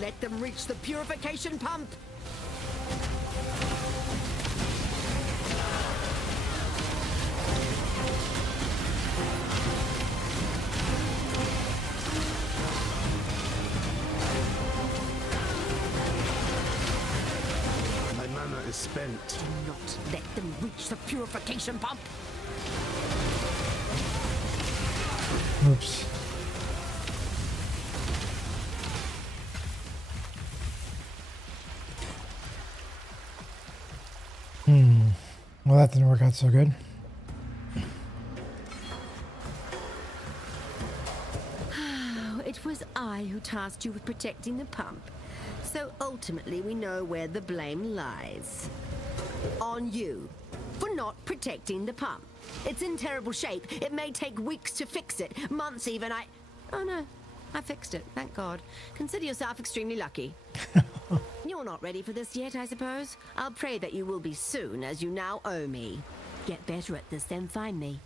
Let them reach the purification pump! My mana is spent. Do not let them reach the purification pump! Oops. Well, that didn't work out so good. It was I who tasked you with protecting the pump. So ultimately we know where the blame lies. On you. For not protecting the pump. It's in terrible shape. It may take weeks to fix it. Months even. Oh no. I fixed it. Thank God. Consider yourself extremely lucky. You're not ready for this yet, I suppose. I'll pray that you will be soon, as you now owe me. Get better at this, then find me.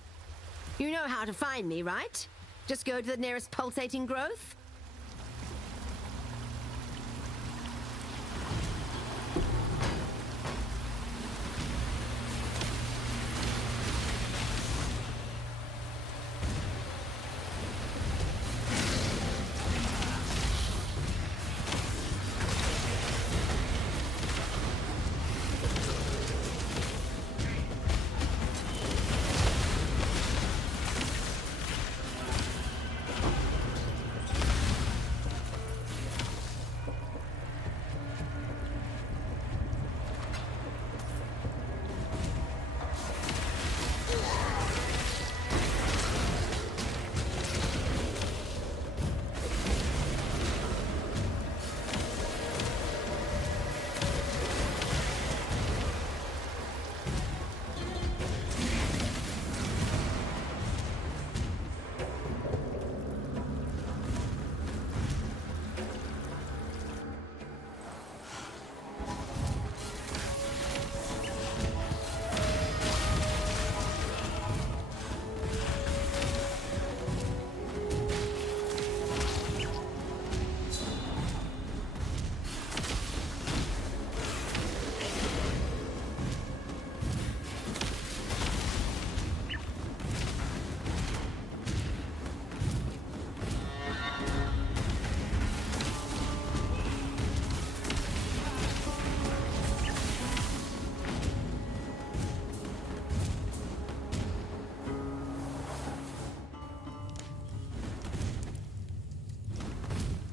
You know how to find me, right? Just go to the nearest pulsating growth?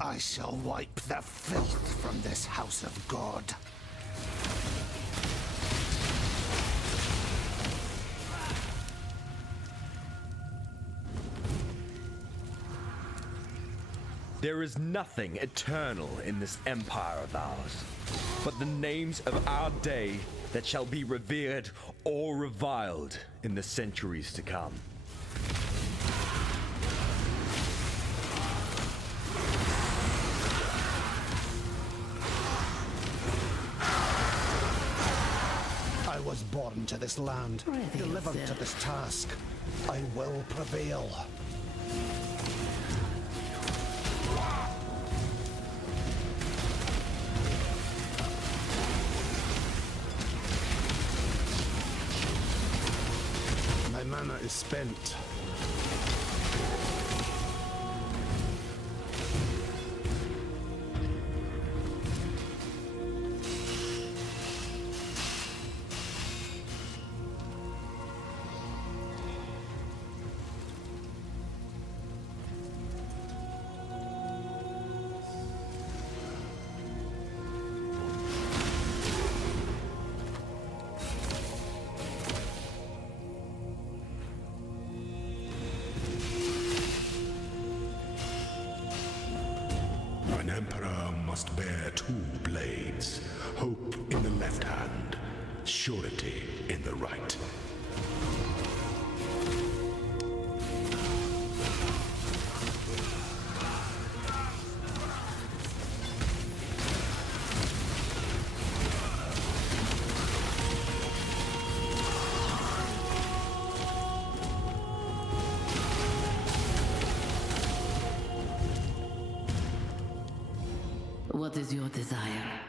I shall wipe the filth from this house of God. There is nothing eternal in this empire of ours, but the names of our day that shall be revered or reviled in the centuries to come. was born to this land, Ready delivered to yourself. this task. I will prevail. My mana is spent. An emperor must bear two blades. Hope in the left hand, surety in the right. What is your desire?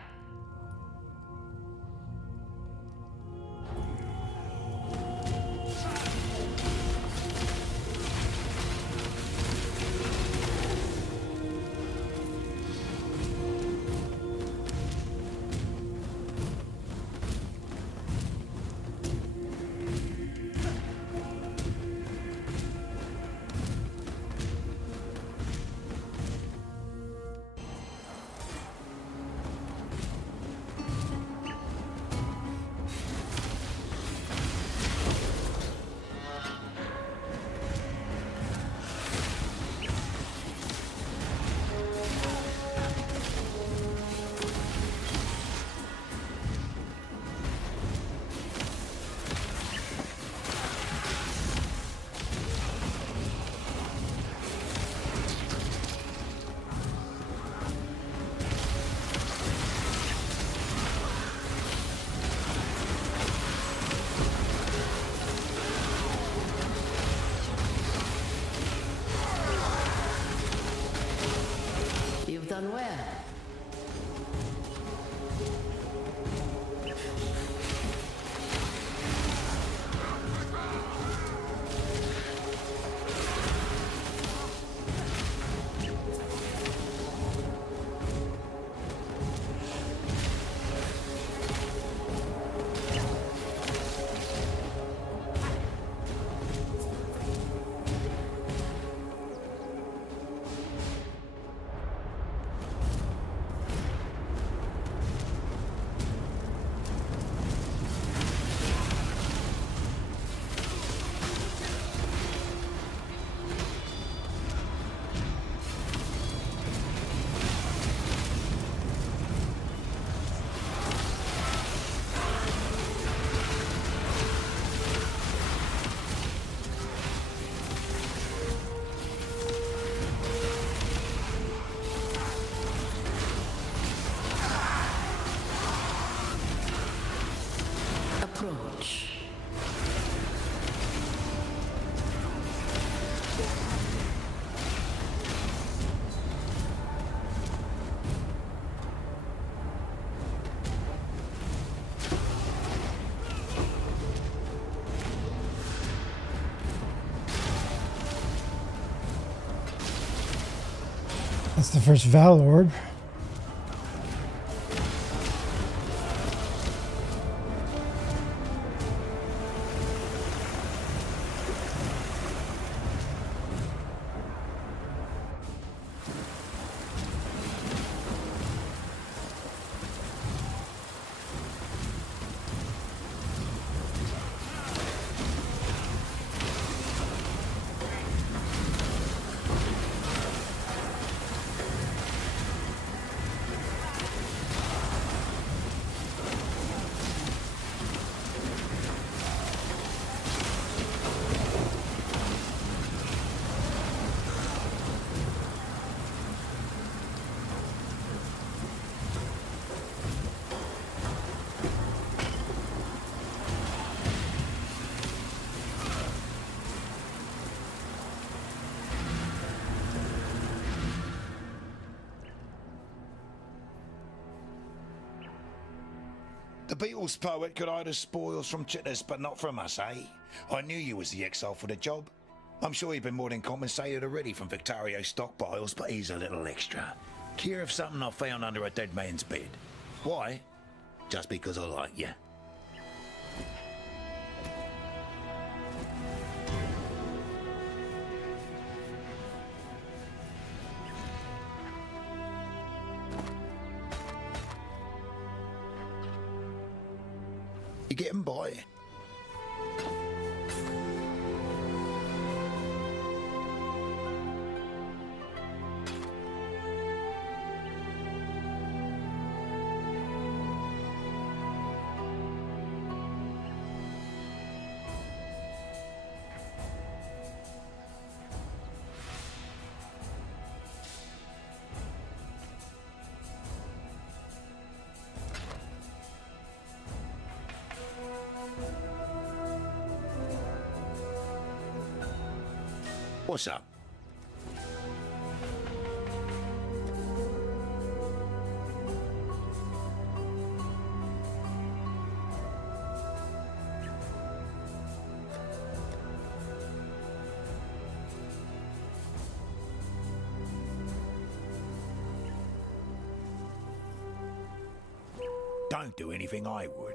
You've done well. Approach. That's the first Val orb. The Beatles poet could hide the spoils from chitters, but not from us, eh? I knew you was the exile for the job. I'm sure you've been more than compensated already from Victario's stockpiles, but here's a little extra. Care of something I found under a dead man's bed. Why? Just because I like you. You getting by? What's up? Don't do anything I would.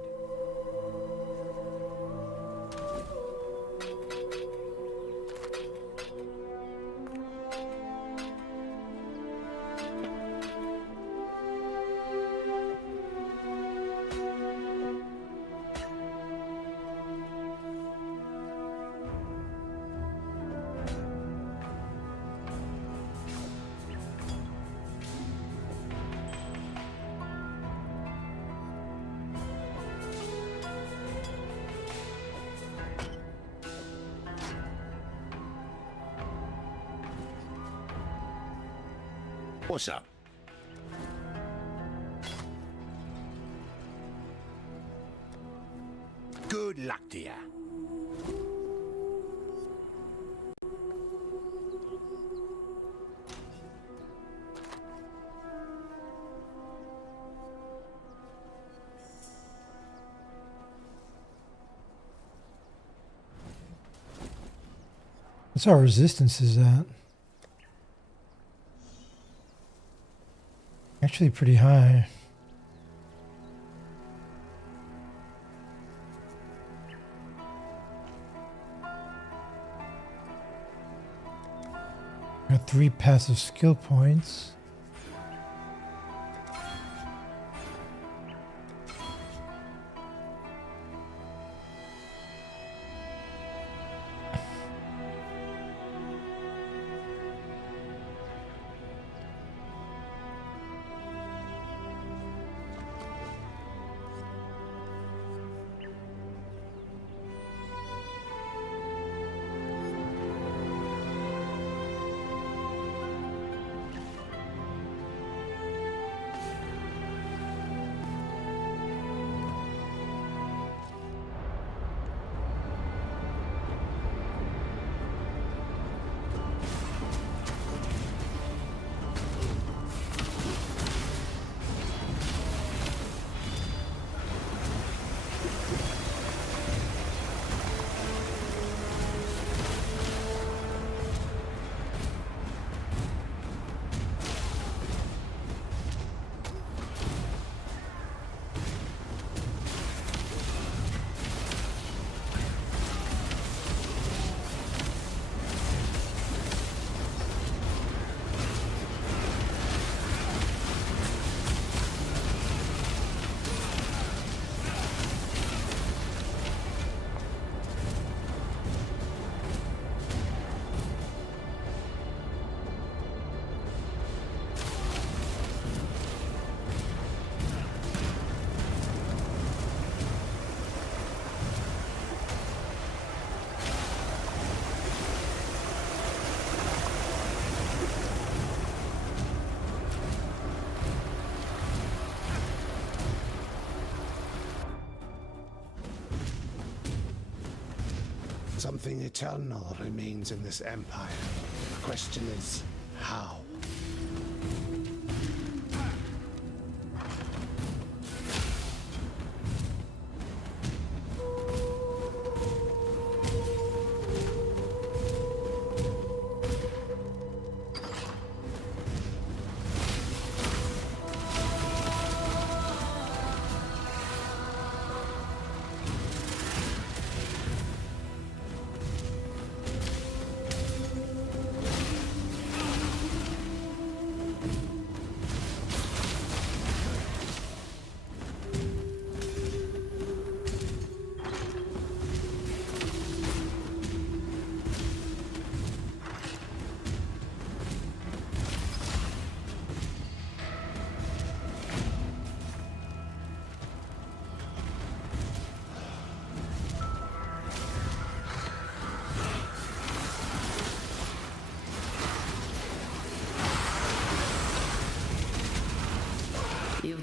What's up? Good luck to you. What's our resistance is at? Actually pretty high. Got 3 passive skill points. Something eternal remains in this empire. The question is, how?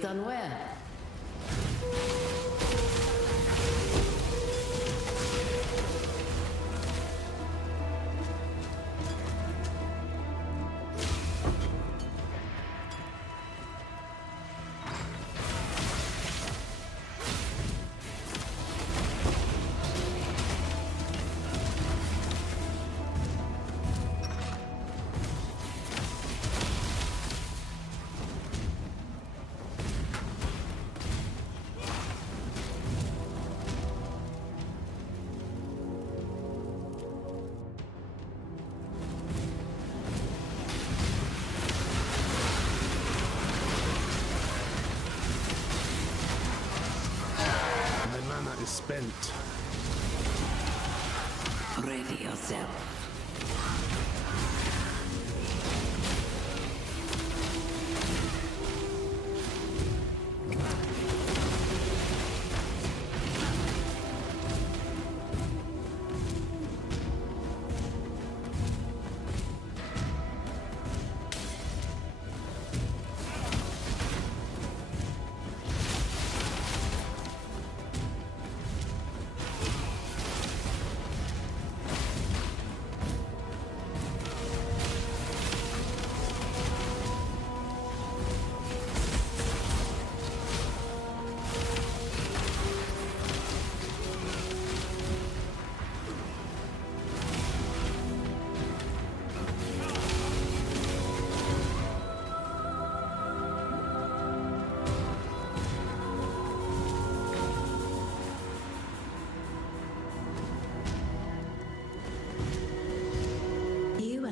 done where? Spent. Ready yourself.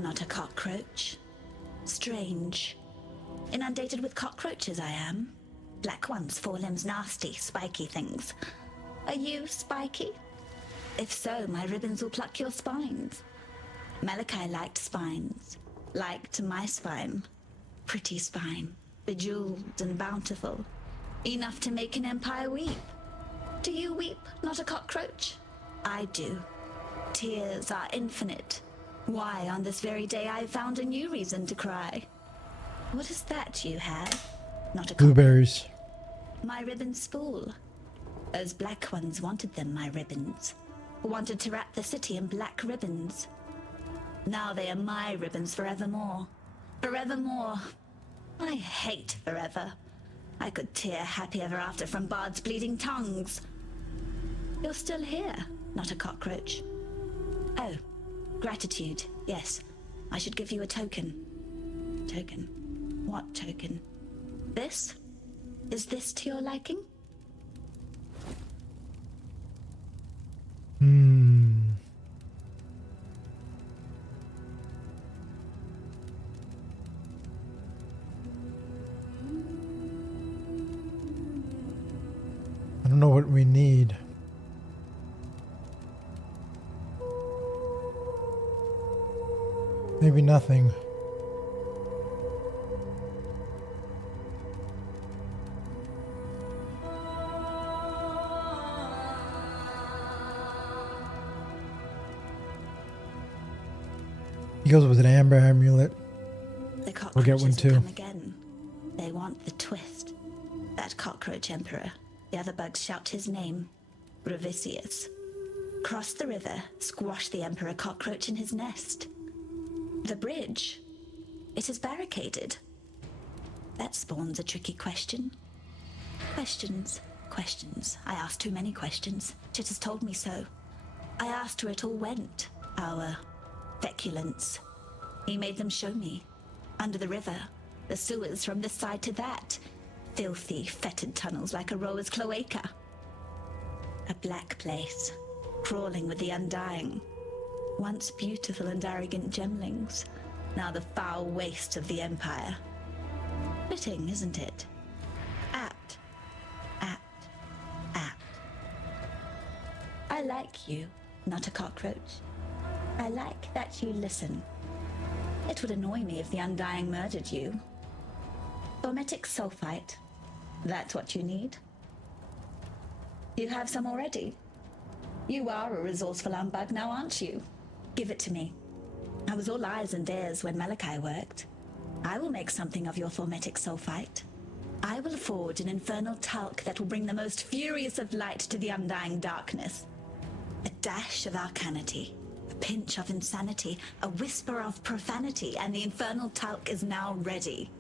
Not a cockroach. Strange. Inundated with cockroaches I am. Black ones, 4 limbs, nasty, spiky things. Are you spiky? If so, my ribbons will pluck your spines. Malachi liked spines. Liked my spine. Pretty spine. Bejeweled and bountiful. Enough to make an empire weep. Do you weep, not a cockroach? I do. Tears are infinite. Why, on this very day I found a new reason to cry. What is that you have? Not a blueberries. My ribbons spool. Those black ones wanted them, my ribbons. Wanted to wrap the city in black ribbons. Now they are my ribbons forevermore. Forevermore. I hate forever. I could tear happy ever after from bards' bleeding tongues. You're still here, not a cockroach. Oh. Gratitude, yes. I should give you a token. Token? What token? This? Is this to your liking? I don't know what we need. Maybe nothing. He goes with an amber amulet. We'll get one too. Come again. They want the twist. That cockroach emperor. The other bugs shout his name. Revisius. Cross the river, squash the emperor cockroach in his nest. The bridge. It is barricaded. That spawns a tricky question. Questions. Questions. I asked too many questions. Chit has told me so. I asked where it all went. Our feculence. He made them show me. Under the river. The sewers from this side to that. Filthy, fetid tunnels like a rower's cloaca. A black place. Crawling with the undying. Once beautiful and arrogant gemlings, now the foul waste of the Empire. Fitting, isn't it? Apt. Apt. Apt. I like you, not a cockroach. I like that you listen. It would annoy me if the Undying murdered you. Formetic sulfite. That's what you need. You have some already. You are a resourceful humbug now, aren't you? Give it to me. I was all eyes and ears when Malachi worked. I will make something of your formetic sulfite. I will forge an infernal talc that will bring the most furious of light to the undying darkness. A dash of arcanity, a pinch of insanity, a whisper of profanity, and the infernal talc is now ready.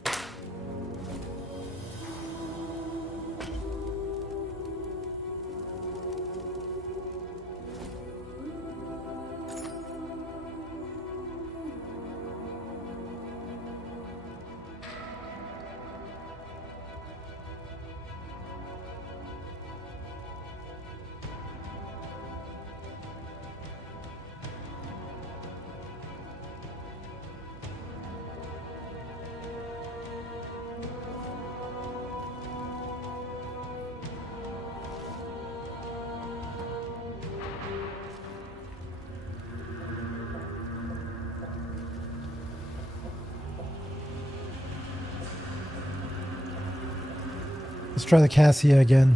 Let's try the Cassia again.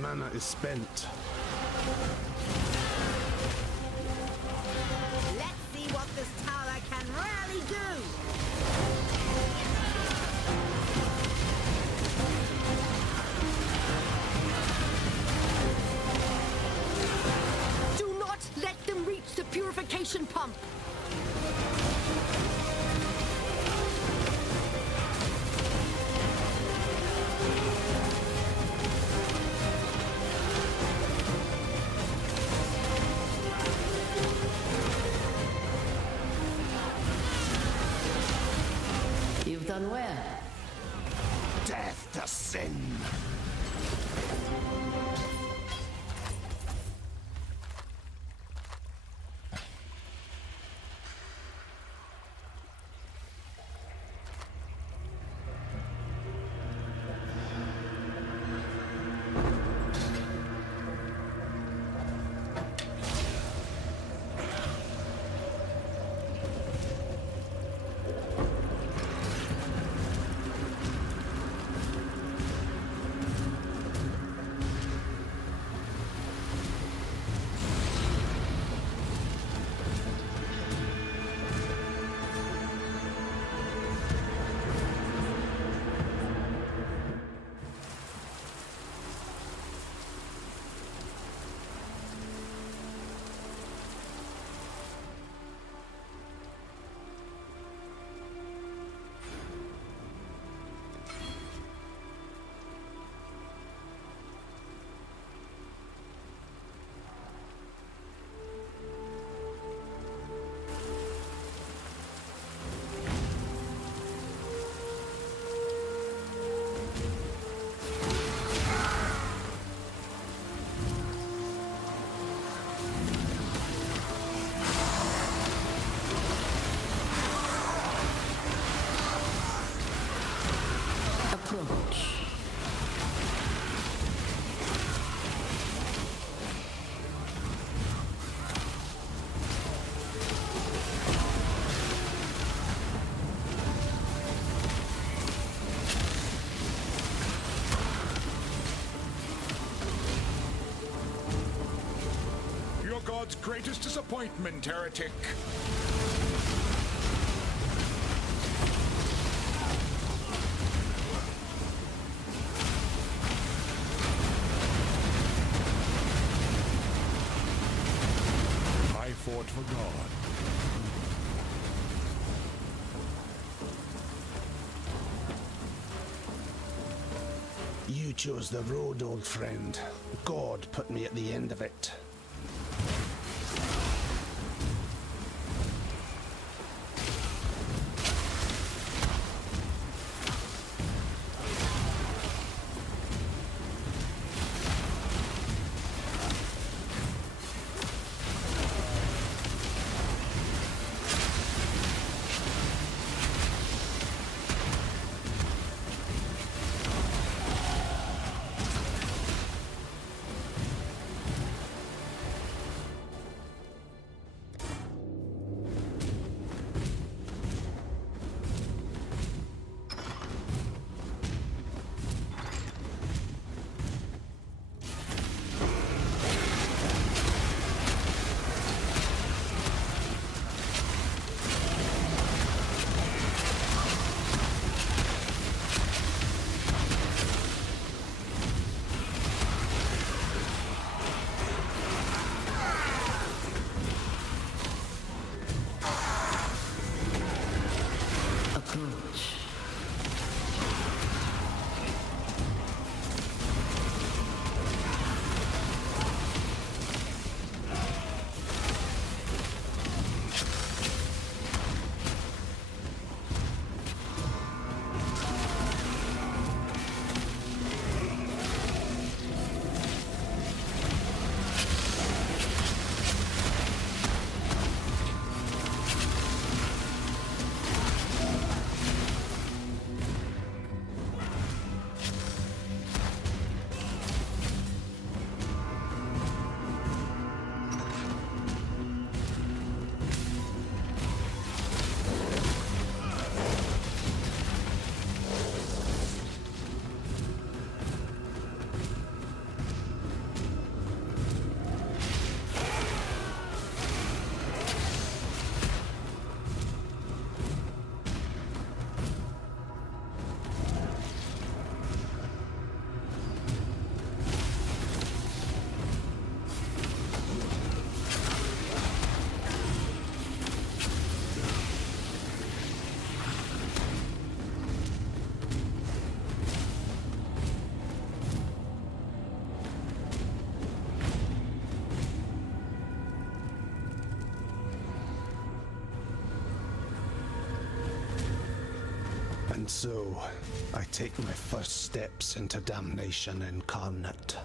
Mana is spent. Let's see what this tower can really do. Do not let them reach the purification pump. You've done well. Death to sin. God's greatest disappointment, heretic. I fought for God. You chose the road, old friend. God put me at the end of it. And so, I take my first steps into damnation incarnate.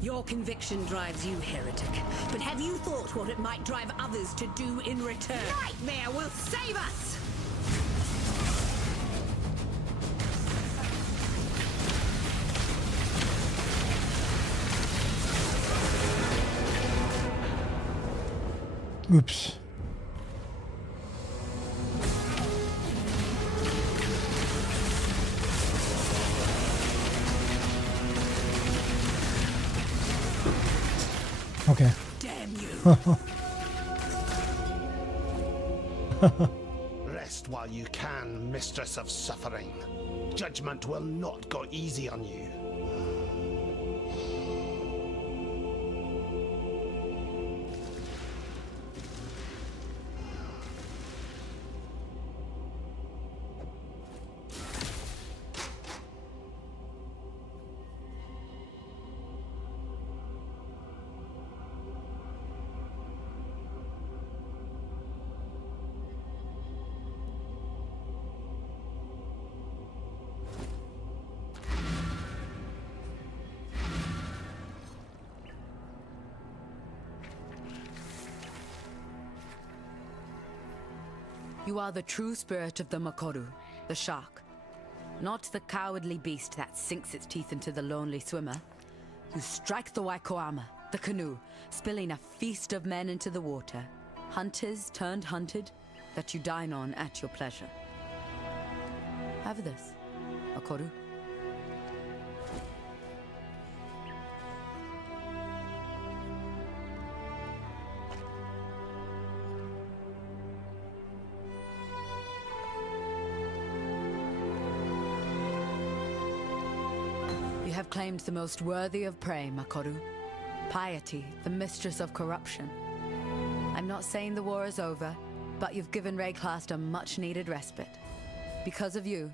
Your conviction drives you, heretic. But have you thought what it might drive others to do in return? Nightmare will save us! Oops. Okay. Damn you. Rest while you can, mistress of suffering. Judgment will not go easy on you. You are the true spirit of the Makoru, the shark. Not the cowardly beast that sinks its teeth into the lonely swimmer. You strike the Waikoama, the canoe, spilling a feast of men into the water. Hunters turned hunted, that you dine on at your pleasure. Have this, Makoru. You have claimed the most worthy of prey, Makoru. Piety, the mistress of corruption. I'm not saying the war is over, but you've given Rayclast a much-needed respite. Because of you,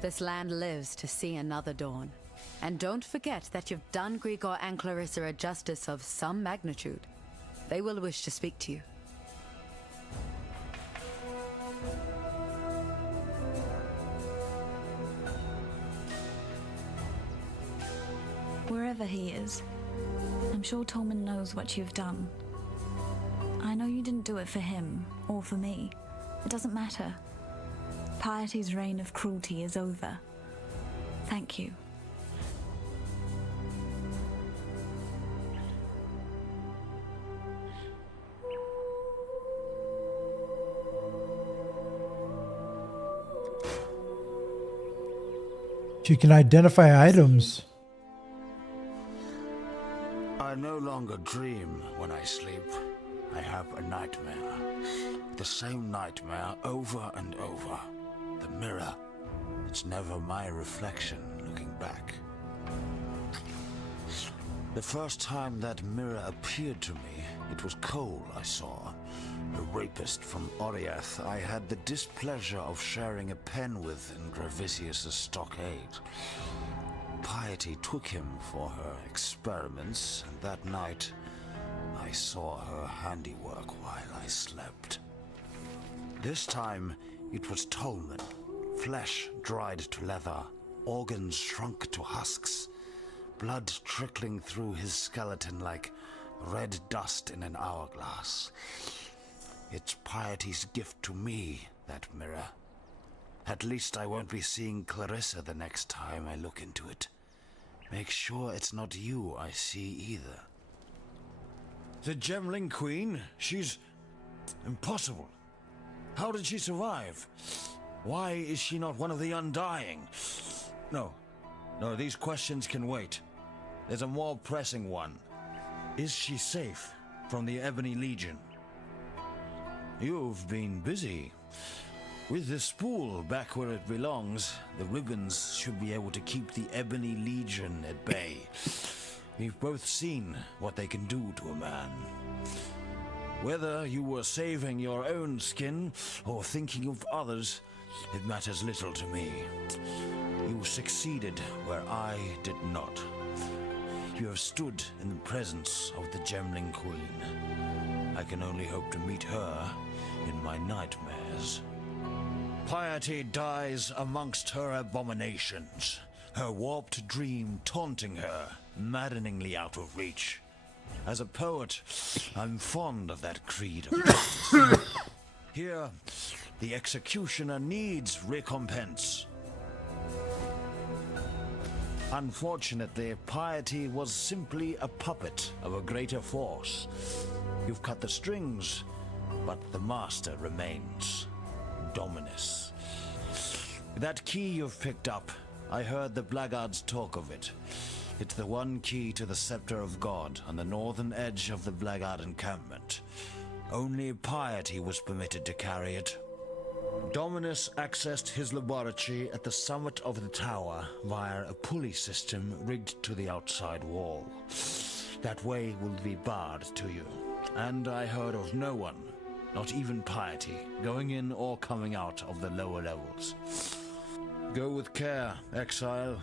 this land lives to see another dawn. And don't forget that you've done Grigor and Clarissa a justice of some magnitude. They will wish to speak to you. Wherever he is, I'm sure Tolman knows what you've done. I know you didn't do it for him, or for me. It doesn't matter. Piety's reign of cruelty is over. Thank you. She can identify items. I no longer dream when I sleep. I have a nightmare. The same nightmare over and over. The mirror. It's never my reflection looking back. The first time that mirror appeared to me, it was Cole I saw. A rapist from Oriath I had the displeasure of sharing a pen with in Gravisius' stockade. Piety took him for her experiments, and that night I saw her handiwork while I slept. This time it was Tolman, flesh dried to leather, organs shrunk to husks, blood trickling through his skeleton like red dust in an hourglass. It's Piety's gift to me, that mirror. At least I won't be seeing Clarissa the next time I look into it. Make sure it's not you I see either. The Gemling Queen? She's impossible. How did she survive? Why is she not one of the Undying? No, these questions can wait. There's a more pressing one. Is she safe from the Ebony Legion? You've been busy. With the spool back where it belongs, the ribbons should be able to keep the Ebony Legion at bay. We've both seen what they can do to a man. Whether you were saving your own skin or thinking of others, it matters little to me. You succeeded where I did not. You have stood in the presence of the Gemling Queen. I can only hope to meet her in my nightmares. Piety dies amongst her abominations, her warped dream taunting her, maddeningly out of reach. As a poet, I'm fond of that creed of justice. Here, the executioner needs recompense. Unfortunately, Piety was simply a puppet of a greater force. You've cut the strings, but the master remains. Dominus. That key you've picked up, I heard the blackguards talk of it. It's the one key to the Scepter of God on the northern edge of the blackguard encampment. Only Piety was permitted to carry it. Dominus accessed his laboratory at the summit of the tower via a pulley system rigged to the outside wall. That way will be barred to you, and I heard of no one, not even Piety, going in or coming out of the lower levels. Go with care, Exile.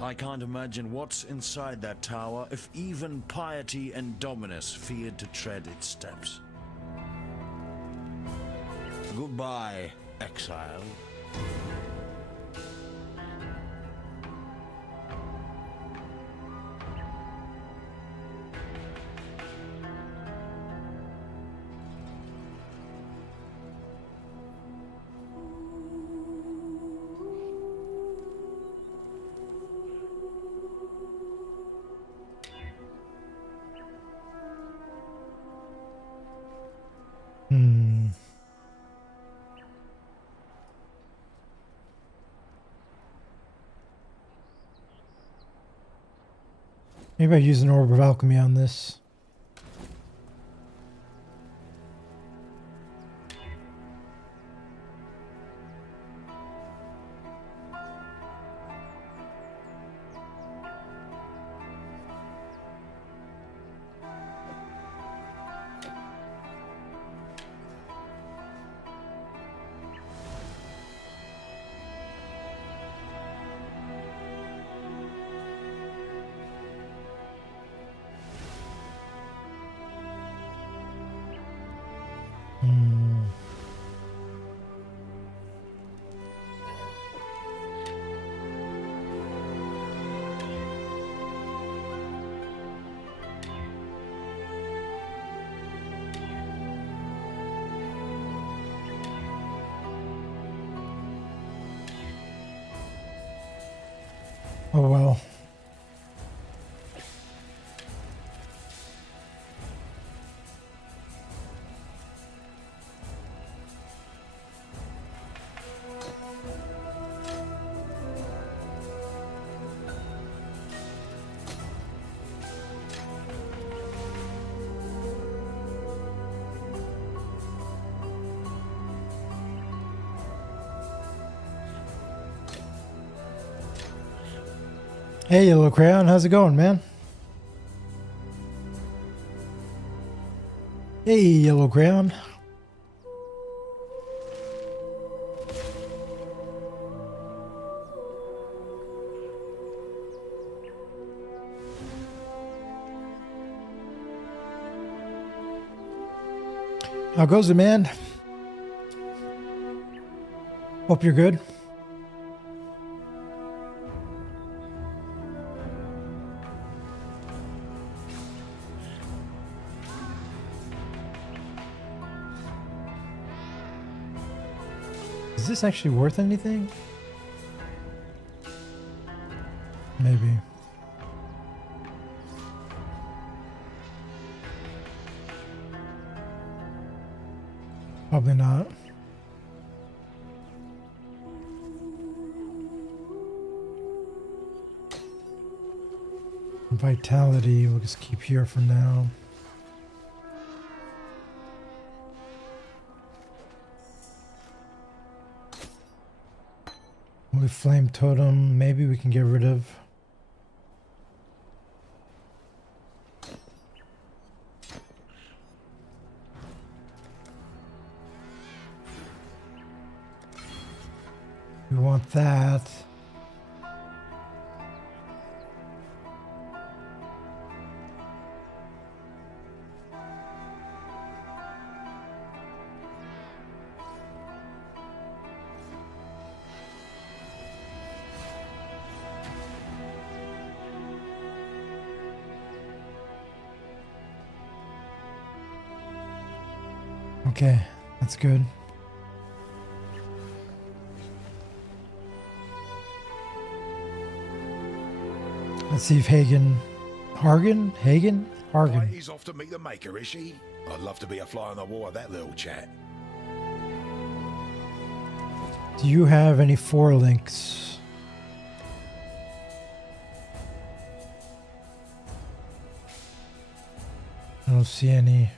I can't imagine what's inside that tower if even Piety and Dominus feared to tread its steps. Goodbye, Exile. Maybe I use an orb of alchemy on this. Oh well. Hey, Yellow Crayon, how's it going, man? Hey, Yellow Crayon. How goes it, man? Hope you're good. Is this actually worth anything? Maybe. Probably not. Vitality, we'll just keep here for now. Holy Flame Totem, maybe we can get rid of. We want that. Okay, that's good. Let's see if Hagen... Hagen? He's off to meet the Maker, is she? I'd love to be a fly on the wall of that little chat. Do you have any 4 links? I don't see any.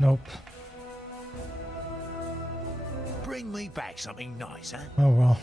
Nope. Bring me back something nice, huh? Oh well.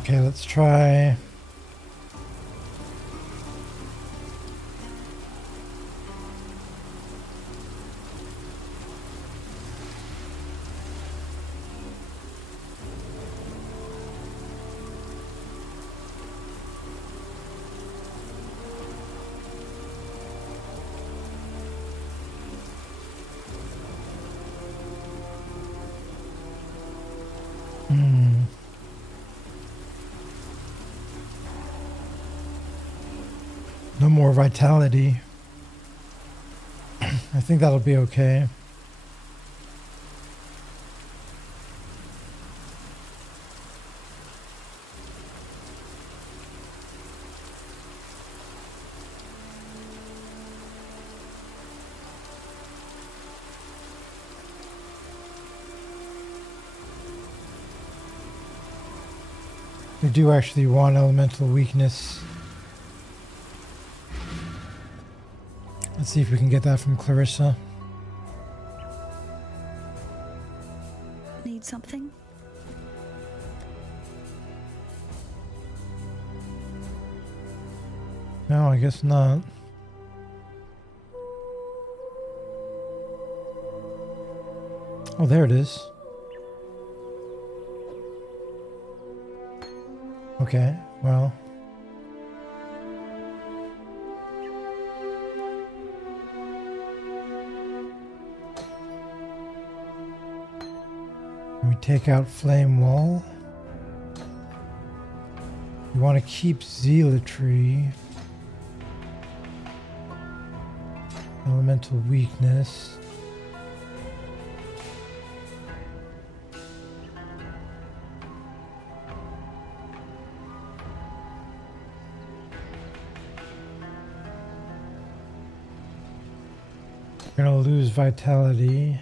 Okay, let's try. No more vitality. I think that'll be okay. We do actually want elemental weakness. Let's see if we can get that from Clarissa. Need something? No, I guess not. Oh, there it is. Okay, well. We take out Flame Wall. We want to keep Zealotry. Elemental Weakness. We're gonna lose Vitality.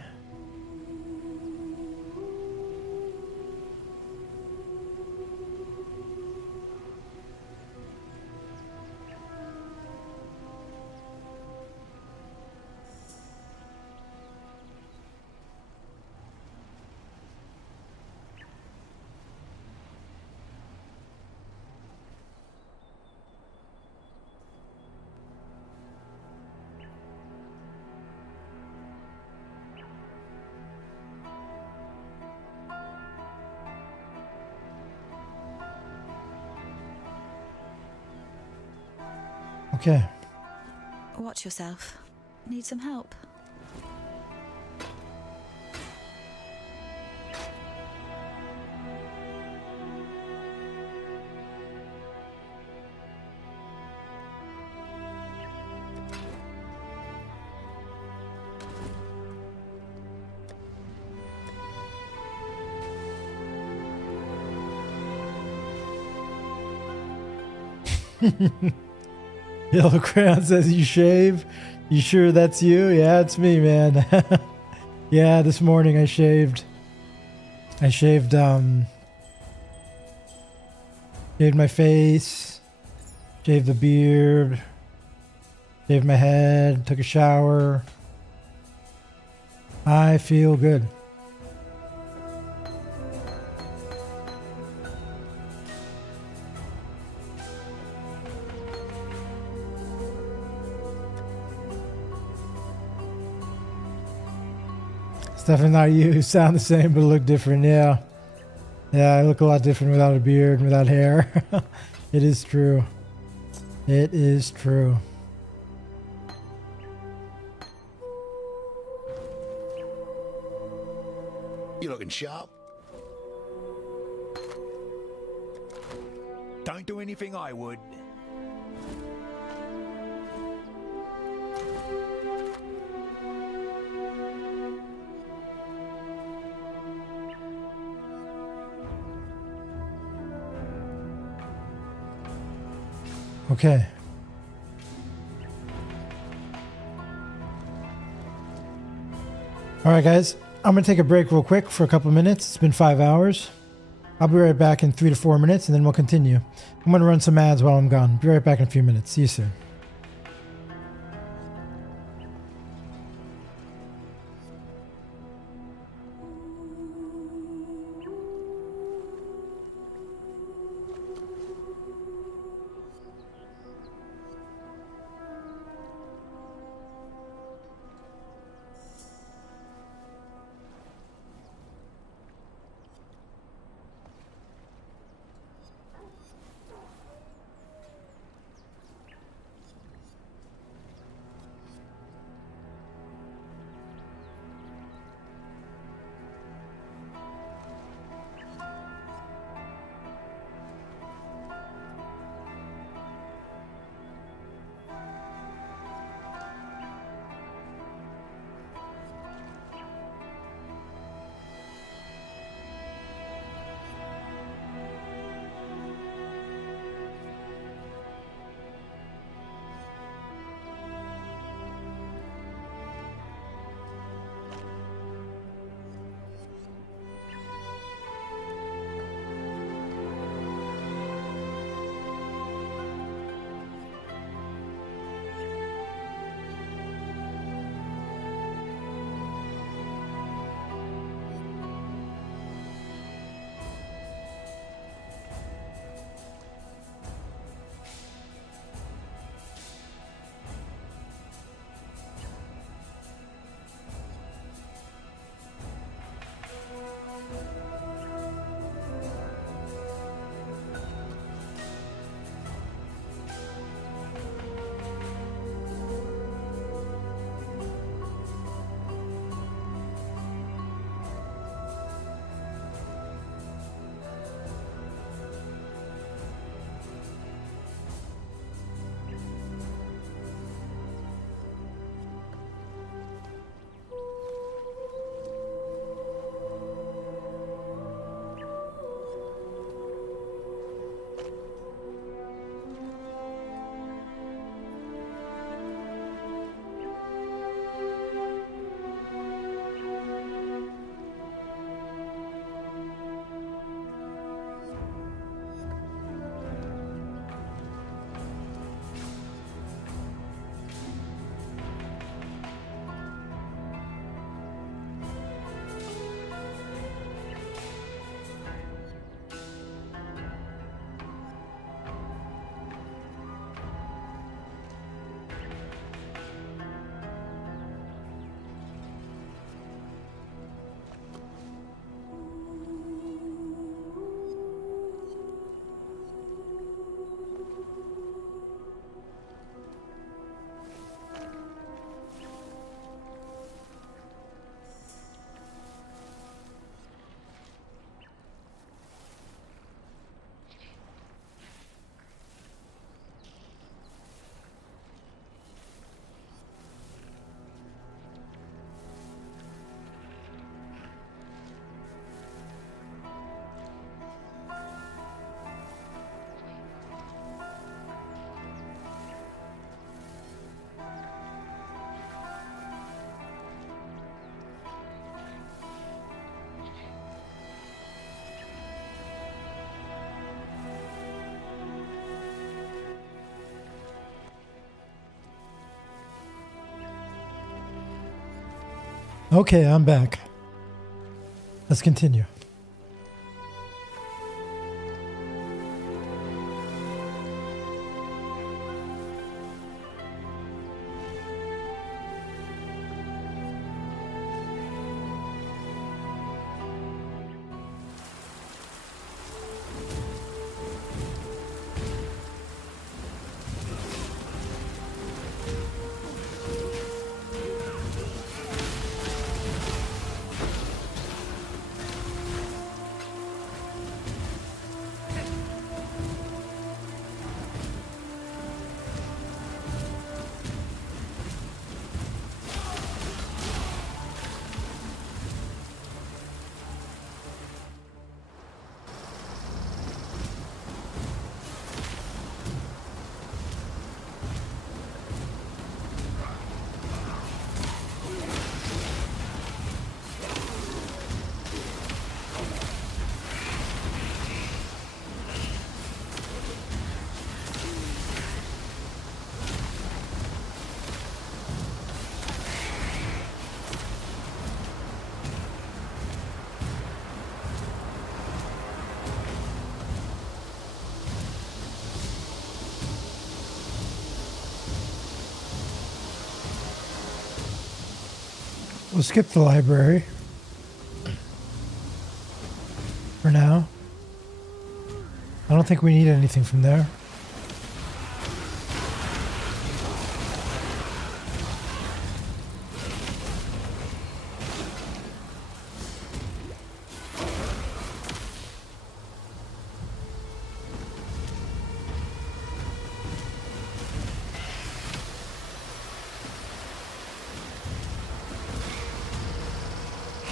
Okay. Watch yourself. Need some help? Yellow Crayon says you shave. You sure that's you? Yeah, it's me, man. Yeah, this morning I shaved. I shaved my face, shaved the beard, shaved my head, took a shower. I feel good. It's definitely not you. You sound the same but look different. Yeah. Yeah, I look a lot different without a beard and without hair. It is true. It is true. You looking sharp? Don't do anything I would. Okay. All right, guys. I'm going to take a break real quick for a couple minutes. It's been 5 hours. I'll be right back in 3 to 4 minutes, and then we'll continue. I'm going to run some ads while I'm gone. Be right back in a few minutes. See you soon. Okay, I'm back. Let's continue. We'll skip the library for now. I don't think we need anything from there.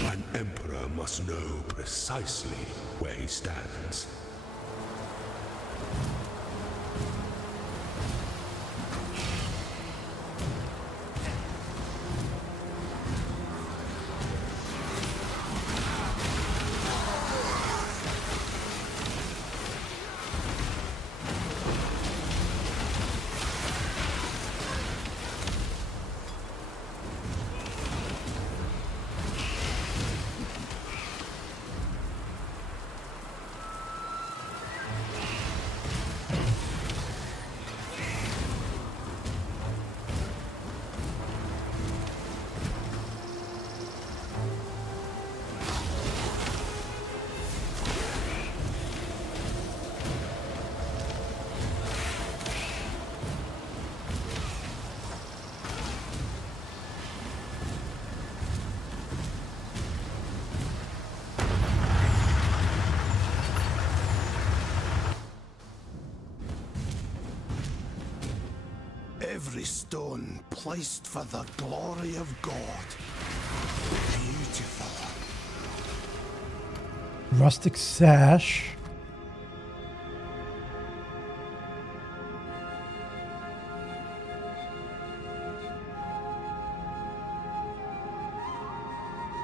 An emperor must know precisely where he stands. Every stone placed for the glory of God. Beautiful. Rustic sash.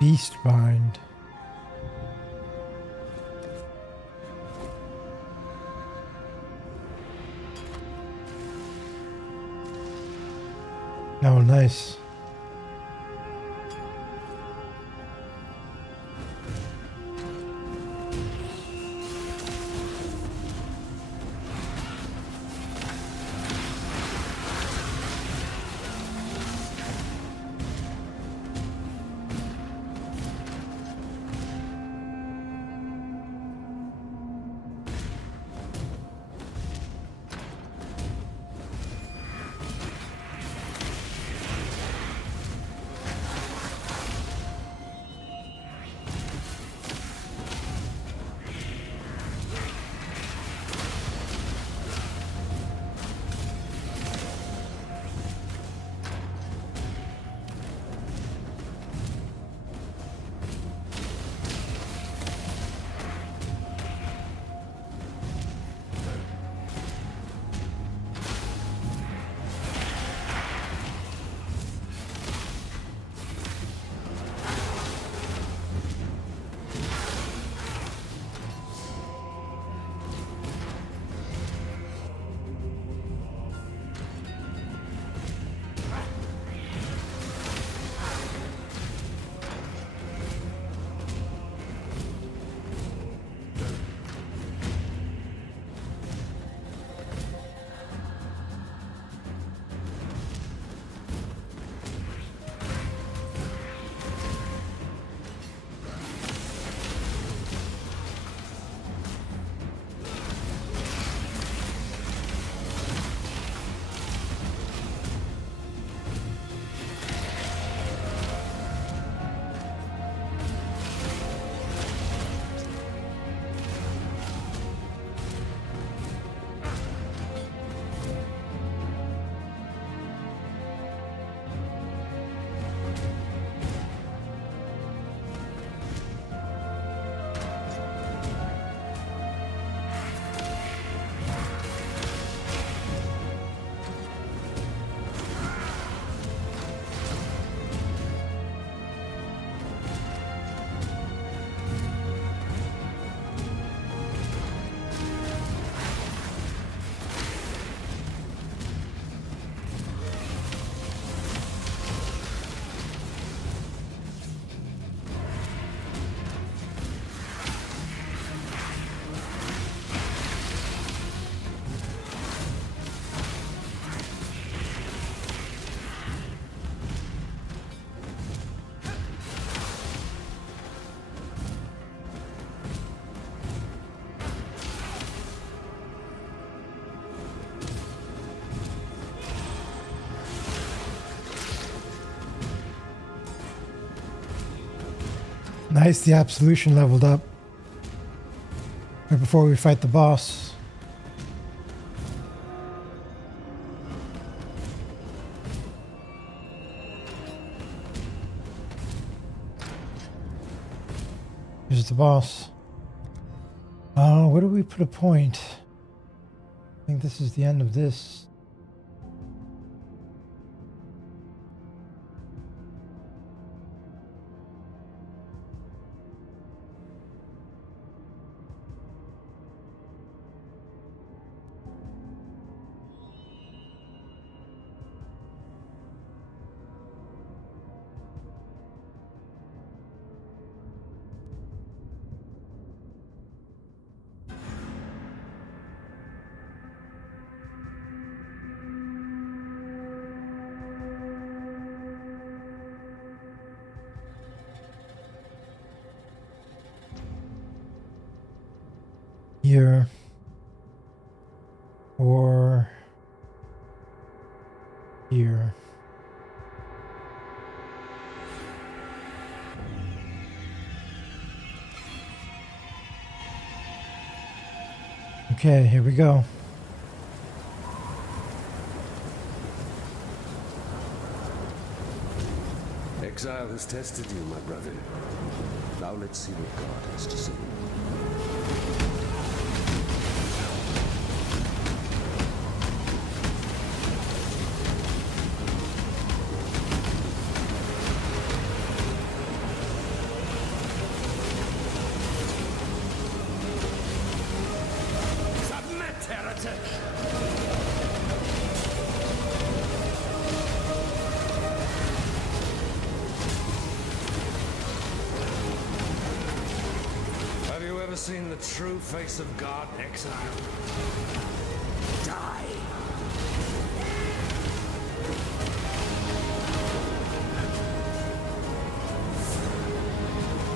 Beast bind. Oh, nice. Nice, the Absolution leveled up. Right before we fight the boss. Here's the boss. Where do we put a point? I think this is the end of this. Here or here. Okay, here we go. Exile has tested you, my brother. Now let's see what God has to say. Seen the true face of God, exile? Die!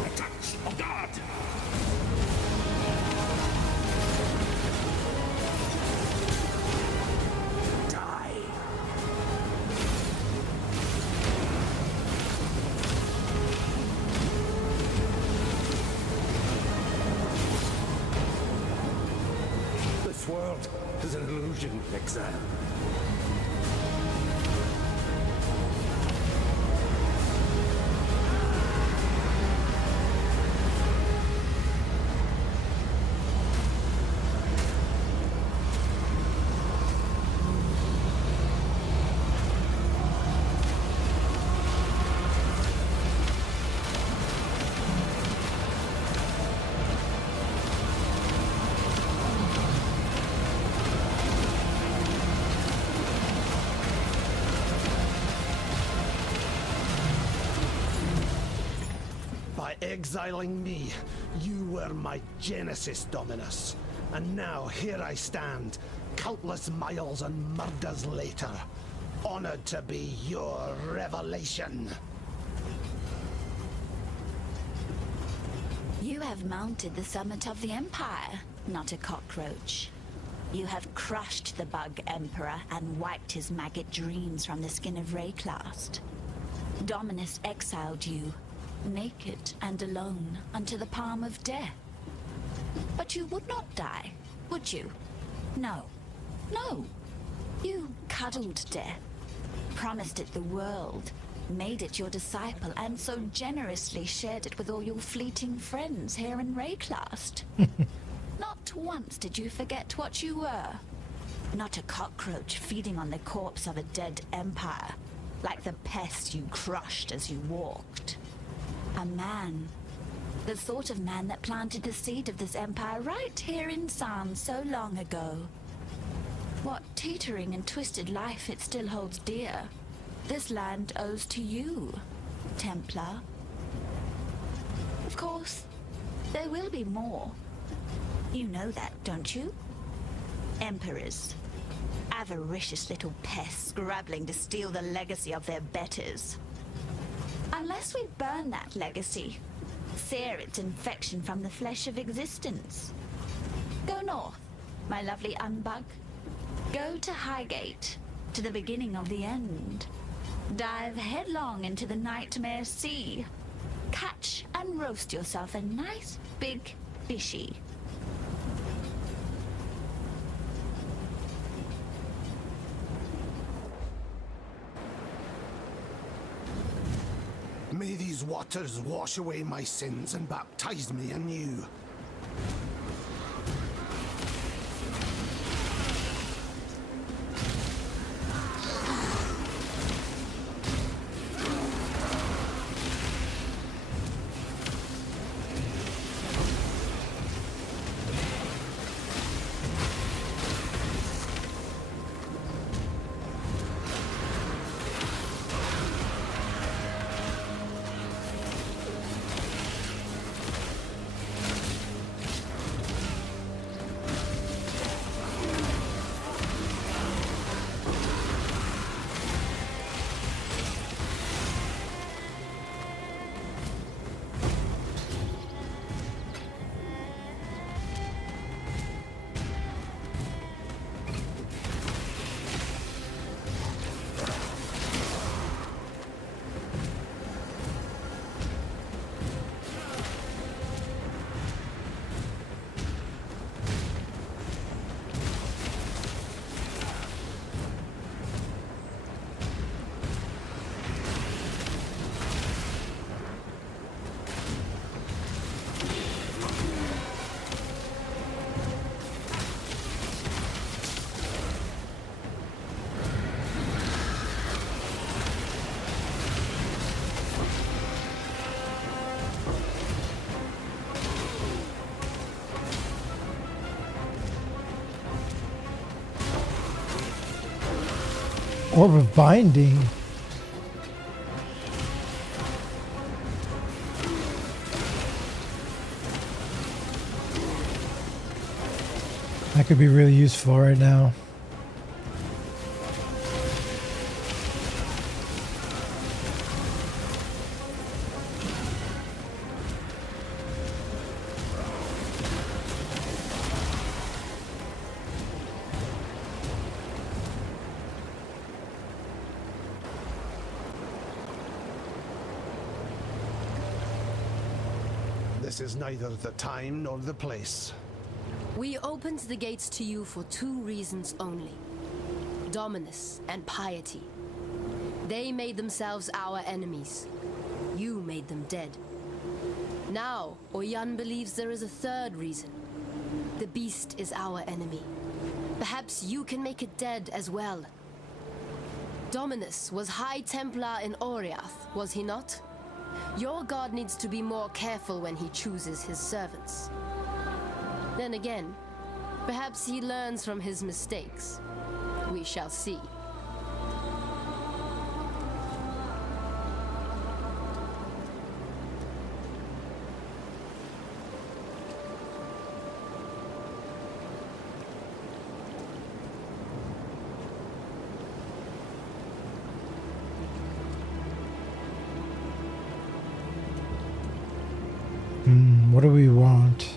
The touch of God! Die! This world is an illusion, exile. Exiling me, you were my Genesis, Dominus. And now here I stand, countless miles and murders later, honored to be your revelation. You have mounted the summit of the Empire, not a cockroach. You have crushed the Bug Emperor and wiped his maggot dreams from the skin of Rayclast. Dominus exiled you, naked and alone, unto the palm of death. But you would not die, would you? No. No. You cuddled death, promised it the world, made it your disciple, and so generously shared it with all your fleeting friends here in Rayclast. Not once did you forget what you were. Not a cockroach feeding on the corpse of a dead empire, like the pest you crushed as you walked. A man. The sort of man that planted the seed of this empire right here in Sam so long ago. What teetering and twisted life it still holds dear, this land owes to you, Templar. Of course, there will be more. You know that, don't you? Emperors. Avaricious little pests scrabbling to steal the legacy of their betters. Unless we burn that legacy, sear its infection from the flesh of existence. Go north, my lovely unbug. Go to Highgate, to the beginning of the end. Dive headlong into the nightmare sea. catch and roast yourself a nice big fishy. May these waters wash away my sins and baptize me anew. Orb of Binding. That could be really useful right now. This is neither the time nor the place. We opened the gates to you for two reasons only. Dominus and piety. They made themselves our enemies. You made them dead. Now, Oyan believes there is a third reason. The beast is our enemy. Perhaps you can make it dead as well. Dominus was High Templar in Oriath, was he not? Your god needs to be more careful when he chooses his servants. Then again, perhaps he learns from his mistakes. We shall see. What do we want?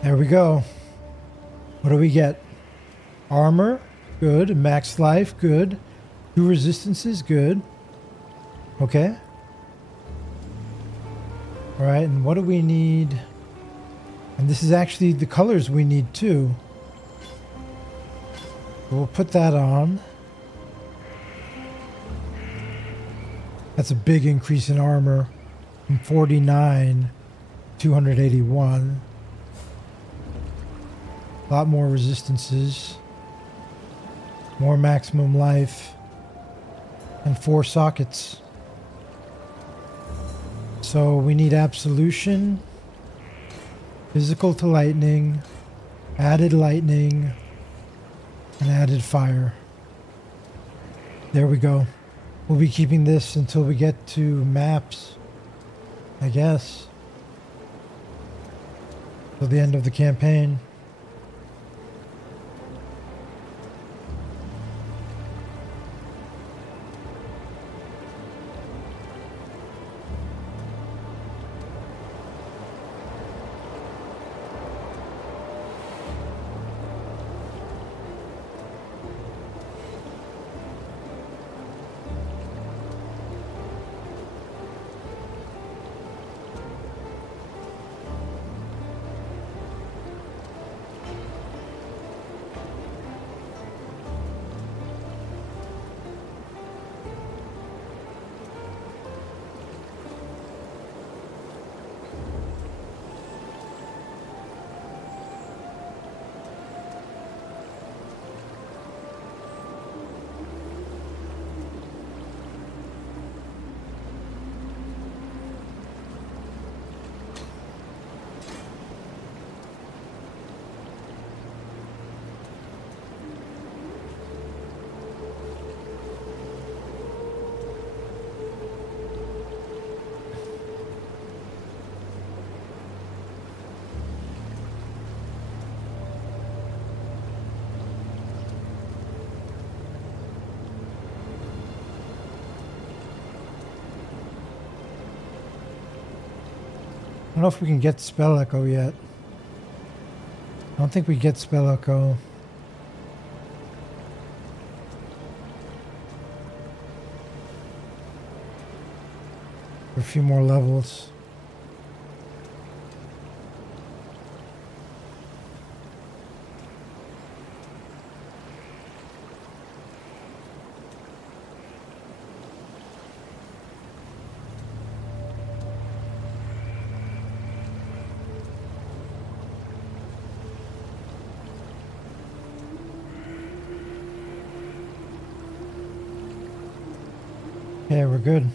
There we go. What do we get? Armor, good. Max life, good. 2 resistances, good. Okay. All right, and what do we need? And this is actually the colors we need too. We'll put that on. That's a big increase in armor from 49 281. A lot more resistances. More maximum life. And 4 sockets. So we need Absolution, Physical to Lightning, Added Lightning, and Added Fire. There we go. We'll be keeping this until we get to maps, I guess. Till the end of the campaign. I don't know if we can get Spell Echo yet. I don't think we get Spell Echo. For a few more levels. Yeah, we're good.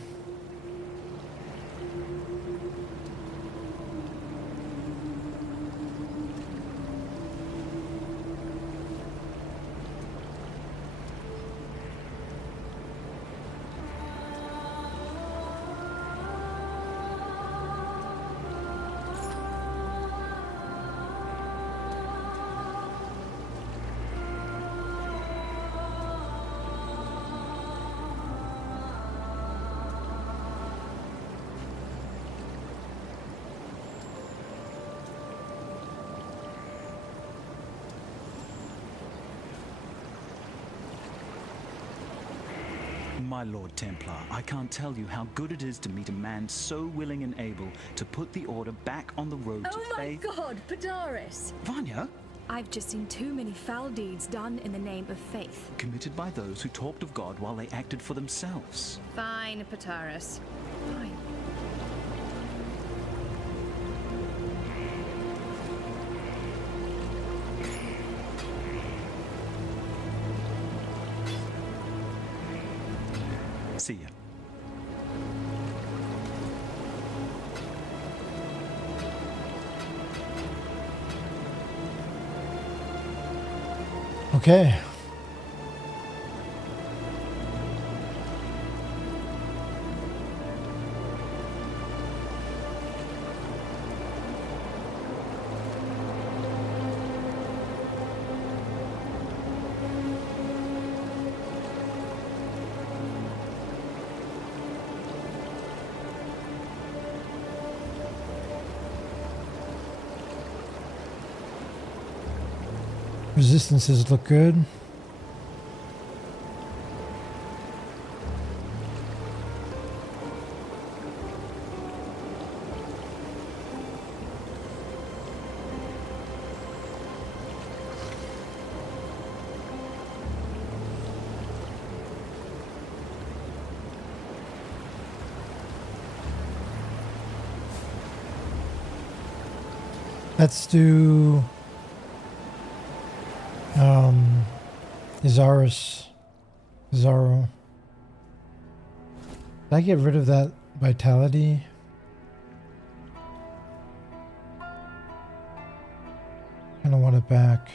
My Lord Templar, I can't tell you how good it is to meet a man so willing and able to put the Order back on the road to faith. Oh my god, Padaris! Vanya? I've just seen too many foul deeds done in the name of faith. Committed by those who talked of God while they acted for themselves. Fine, Padaris. Fine. See ya. Okay. Resistances look good. Let's do Zaro. Did I get rid of that vitality? I don't want it back.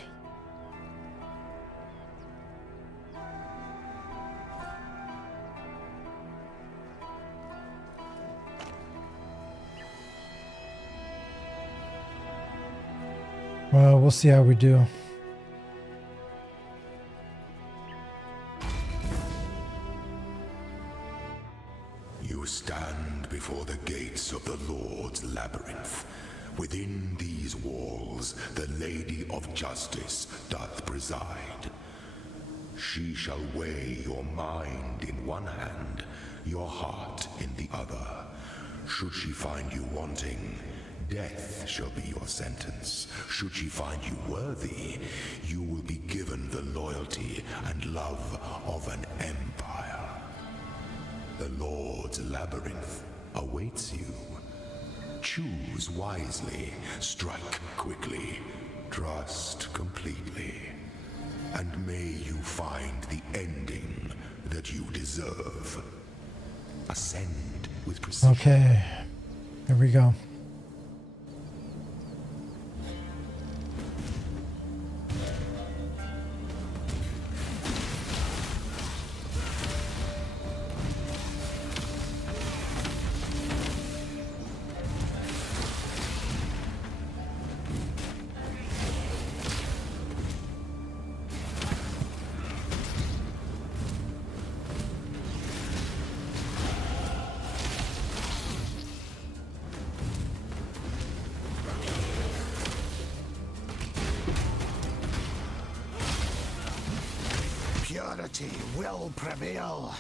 Well, we'll see how we do. You stand before the gates of the Lord's labyrinth. Within these walls, the Lady of Justice doth preside. She shall weigh your mind in one hand, your heart in the other. Should she find you wanting, death shall be your sentence. Should she find you worthy, you will be given the loyalty and love of an empire. The Lord's labyrinth awaits you. Choose wisely, strike quickly, trust completely, and may you find the ending that you deserve. Ascend with precision. Okay, here we go. Purity will prevail.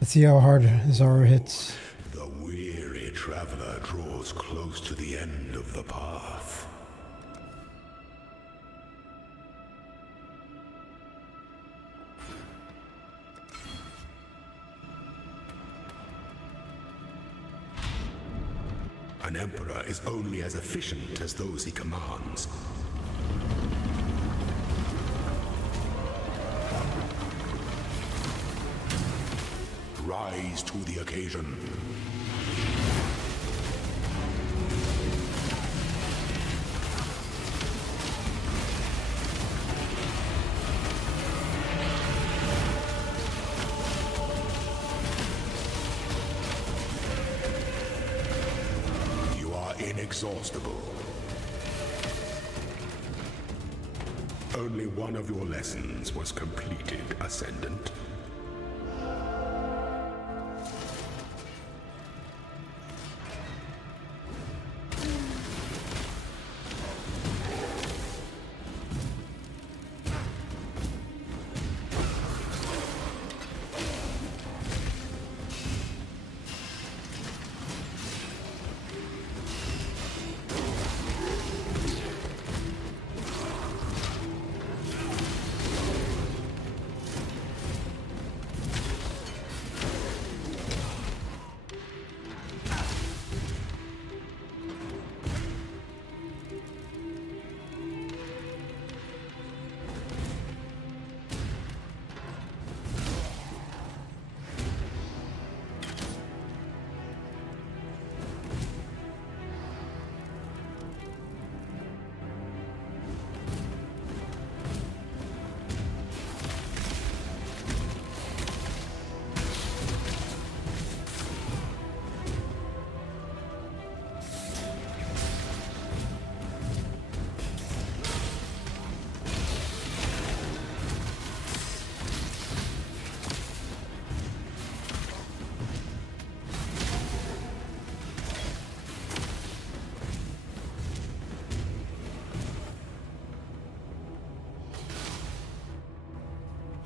Let's see how hard Zaro hits. The weary traveler draws close to the end of the path. An emperor is only as efficient as those he commands. Rise to the occasion. You are inexhaustible. Only one of your lessons was completed, Ascendant.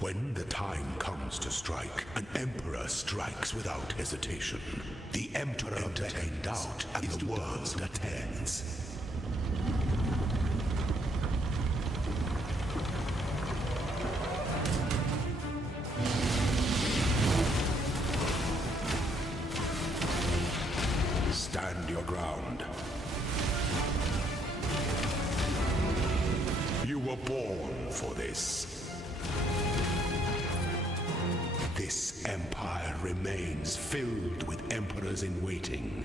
When the time comes to strike, an emperor strikes without hesitation. The emperor beckoned doubt, and the world attends. Stand your ground. You were born for this. This empire remains filled with emperors in waiting.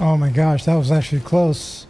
Oh my gosh, that was actually close.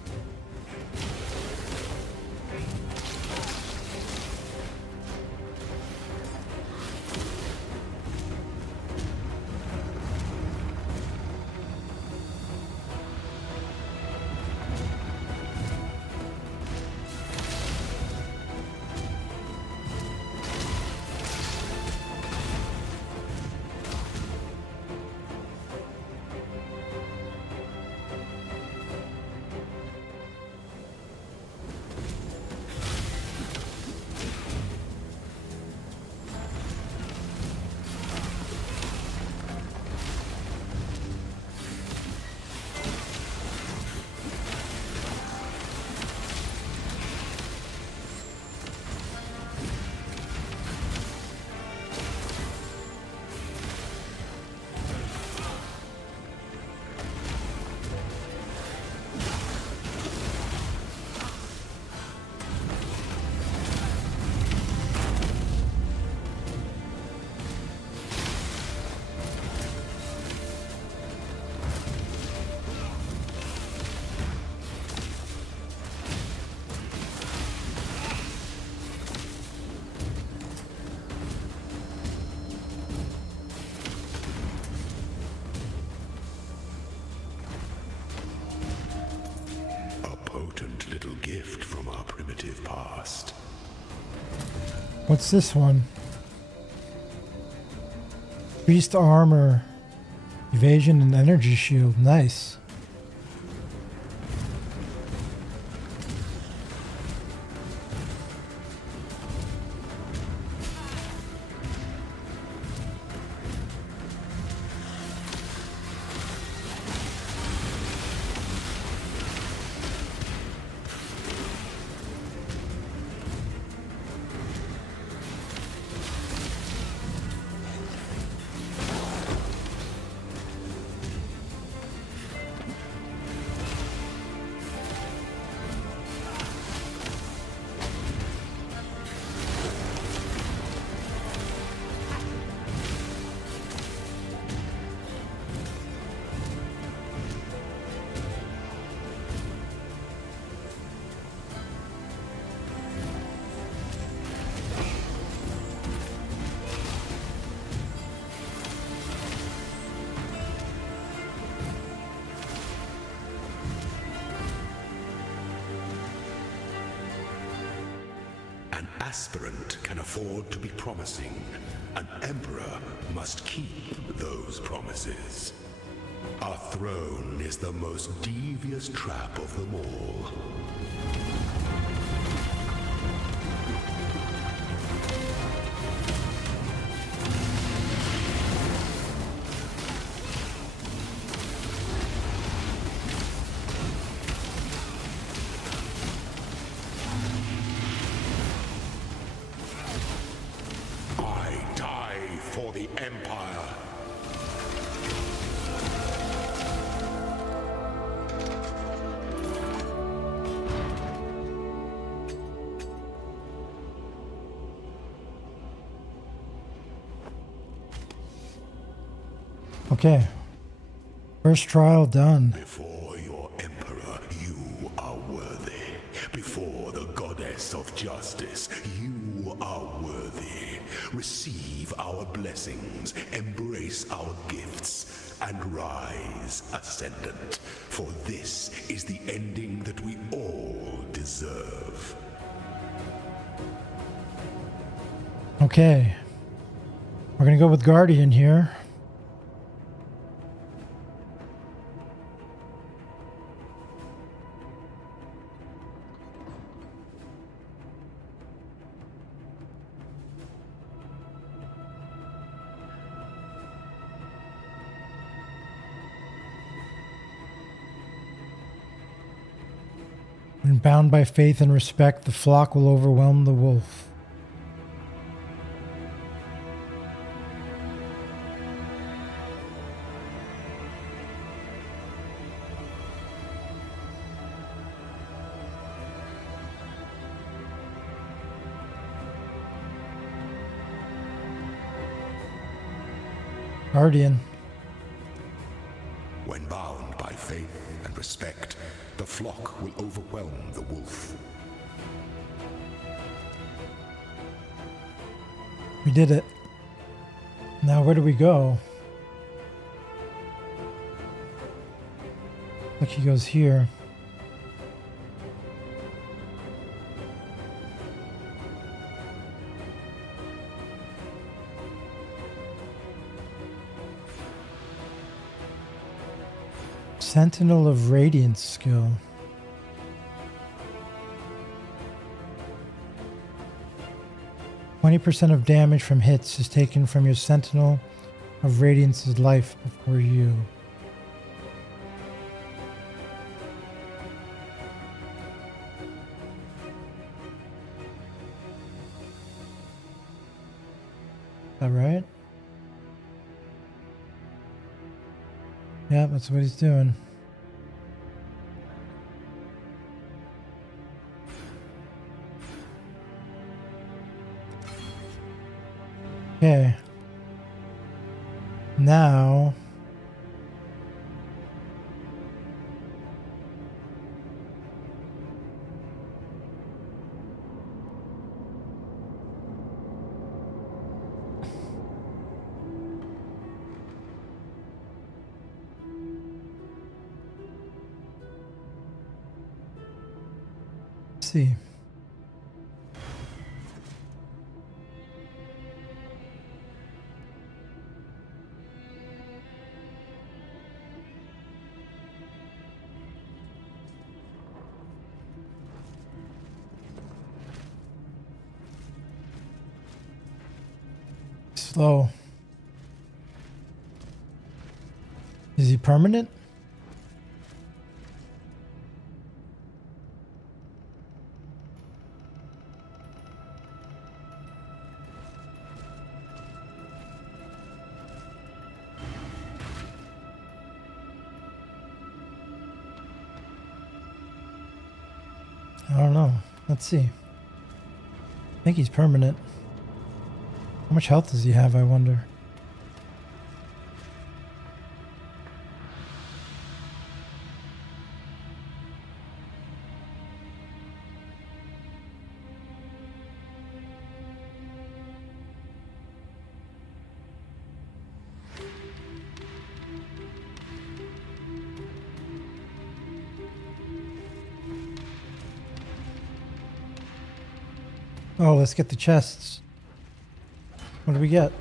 Little gift from our primitive past. What's this one? Priest armor, evasion and energy shield. Nice. An aspirant can afford to be promising. An emperor must keep those promises. Our throne is the most devious trap of them all. For the Empire. Okay. First trial done. Before your emperor, you are worthy. Before the goddess of justice, you are worthy. Receive our blessings, embrace our gifts, and rise, Ascendant. For this is the ending that we all deserve. Okay. We're gonna go with Guardian here. When bound by faith and respect, the flock will overwhelm the wolf. Guardian. When bound by faith and respect, the flock will overwhelm the wolf. We did it. Now where do we go? Look, he goes here. Sentinel of Radiance skill. %20 of damage from hits is taken from your Sentinel of Radiance's life before you. Is that right? Yeah, that's what he's doing. Okay. Now... see. Slow. Is he permanent? I don't know. Let's see. I think he's permanent. How much health does he have, I wonder? Oh, let's get the chests. What do we get?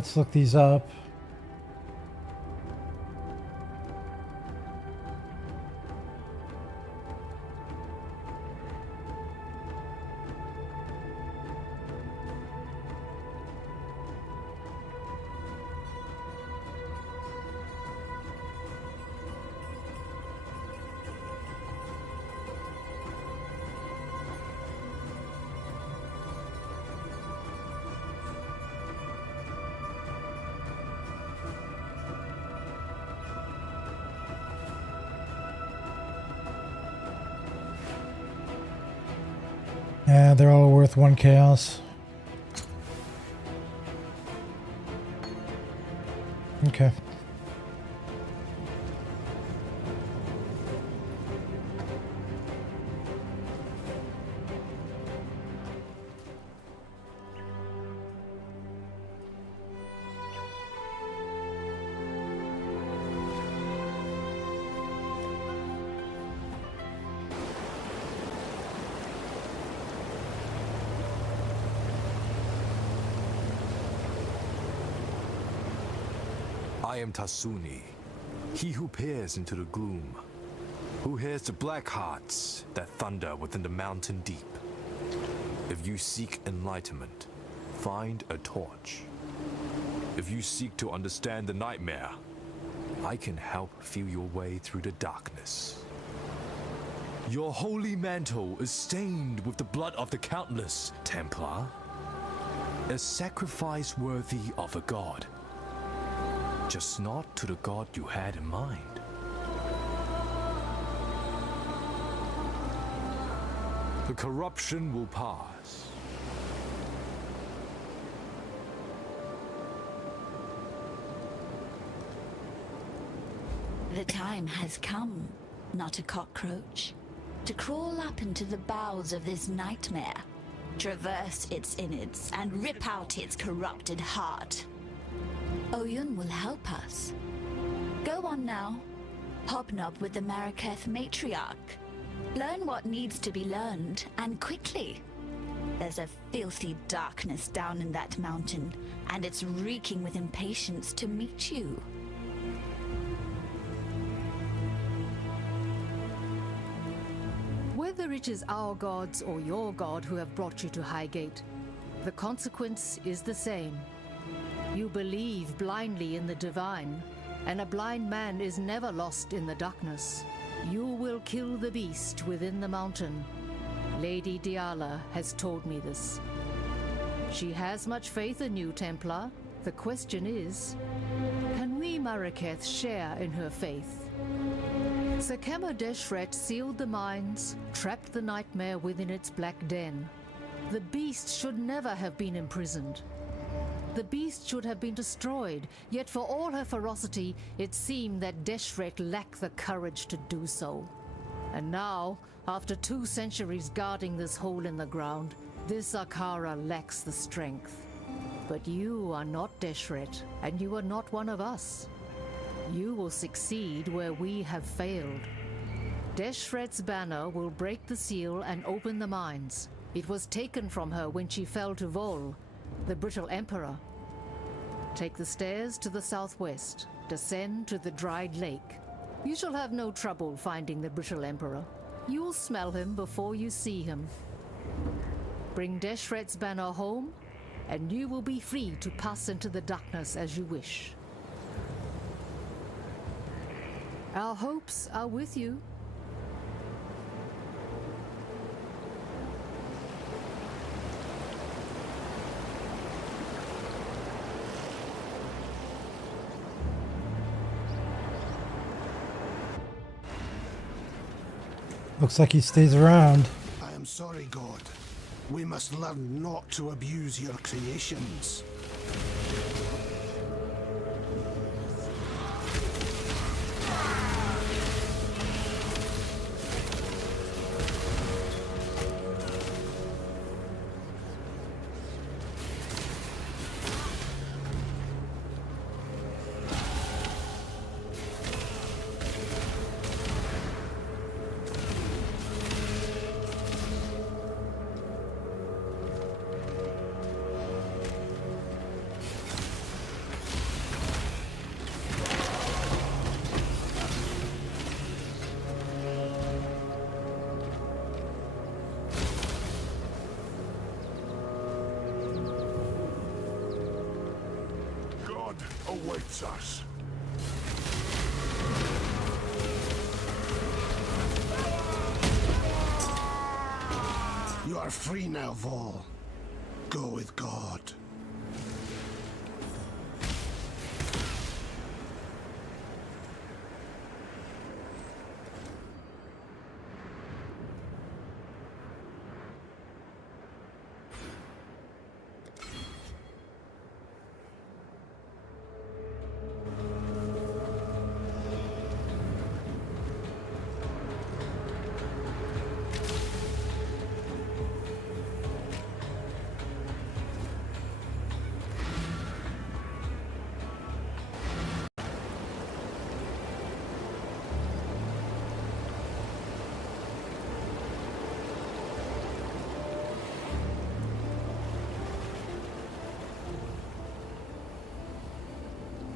let's look these up. Yeah, they're all worth 1 chaos. Okay. I am Tasuni, he who peers into the gloom, who hears the black hearts that thunder within the mountain deep. If you seek enlightenment, find a torch. If you seek to understand the nightmare, I can help feel your way through the darkness. Your holy mantle is stained with the blood of the countless, Templar. A sacrifice worthy of a god. Just not to the god you had in mind. The corruption will pass. The time has come, not a cockroach, to crawl up into the bowels of this nightmare, traverse its innards, and rip out its corrupted heart. Oyun will help us. Go on now. Hobnob with the Maraketh matriarch. Learn what needs to be learned, and quickly. There's a filthy darkness down in that mountain, and it's reeking with impatience to meet you. Whether it is our gods or your god who have brought you to Highgate, the consequence is the same. You believe blindly in the divine, and a blind man is never lost in the darkness. You will kill the beast within the mountain. Lady Diala has told me this. She has much faith in you, Templar. The question is, can we Maraketh share in her faith? Sakema Deshret sealed the mines, trapped the nightmare within its black den. The beast should never have been imprisoned. The beast should have been destroyed, yet for all her ferocity, it seemed that Deshret lacked the courage to do so. And now, after 2 centuries guarding this hole in the ground, this Akara lacks the strength. But you are not Deshret, and you are not one of us. You will succeed where we have failed. Deshret's banner will break the seal and open the mines. It was taken from her when she fell to Vol, the brittle emperor. Take the stairs to the southwest. Descend to the dried lake. You shall have no trouble finding the brittle emperor. You'll smell him before you see him. Bring Deshret's banner home, and you will be free to pass into the darkness as you wish. Our hopes are with you. Looks like he stays around. I am sorry, God. We must learn not to abuse your creations. awaits us. You are free now, Vol. Go with God.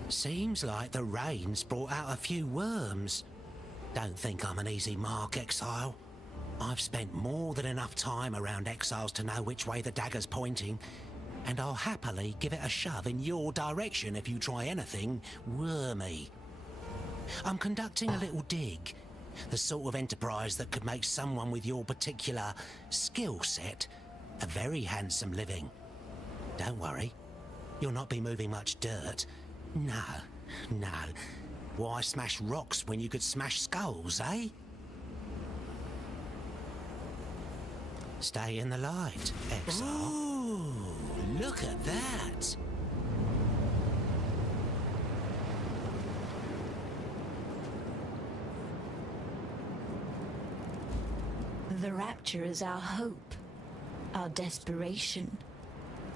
Seems like the rain's brought out a few worms. Don't think I'm an easy mark, Exile. I've spent more than enough time around Exiles to know which way the dagger's pointing, and I'll happily give it a shove in your direction if you try anything wormy. I'm conducting a little dig, the sort of enterprise that could make someone with your particular skill set a very handsome living. Don't worry, you'll not be moving much dirt. No, no. Why smash rocks when you could smash skulls, eh? Stay in the light, Exile. Ooh, look at that. The Rapture is our hope, our desperation.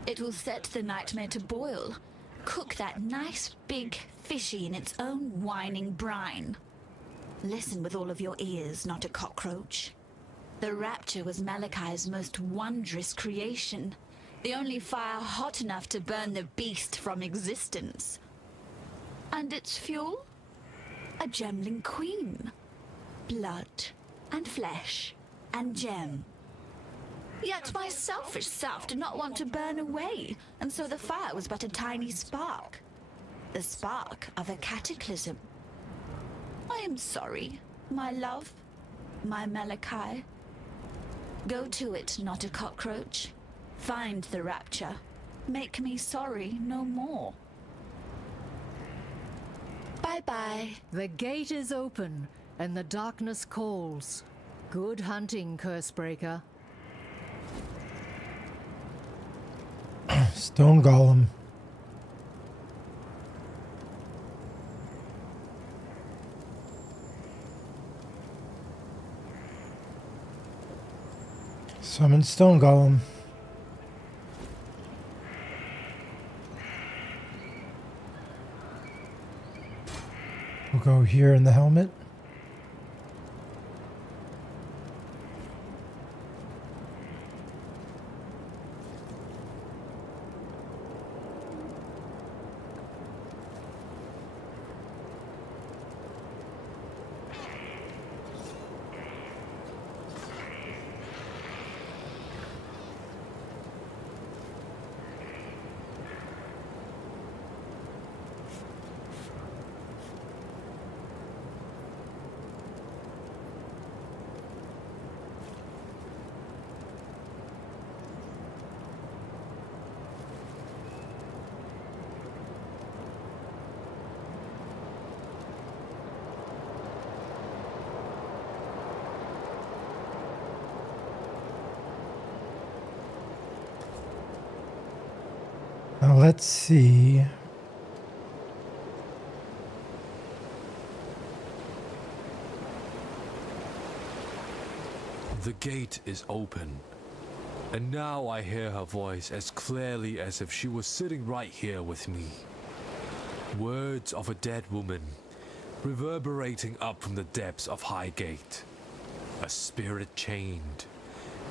It will set the nightmare to boil. Cook that nice big fishy in its own whining brine. Listen with all of your ears, not a cockroach. The Rapture was Malachai's most wondrous creation, the only fire hot enough to burn the beast from existence. And its fuel? A gemling queen. Blood and flesh and gem. Yet my selfish self did not want to burn away, and so the fire was but a tiny spark. The spark of a cataclysm. I am sorry, my love, my Malachi. Go to it, not a cockroach. Find the Rapture. Make me sorry no more. Bye-bye. The gate is open, and the darkness calls. Good hunting, Cursebreaker. Stone Golem. Summon Stone Golem. We'll go here in the helmet. Now let's see. The gate is open, and now I hear her voice as clearly as if she was sitting right here with me. Words of a dead woman, reverberating up from the depths of Highgate. A spirit chained,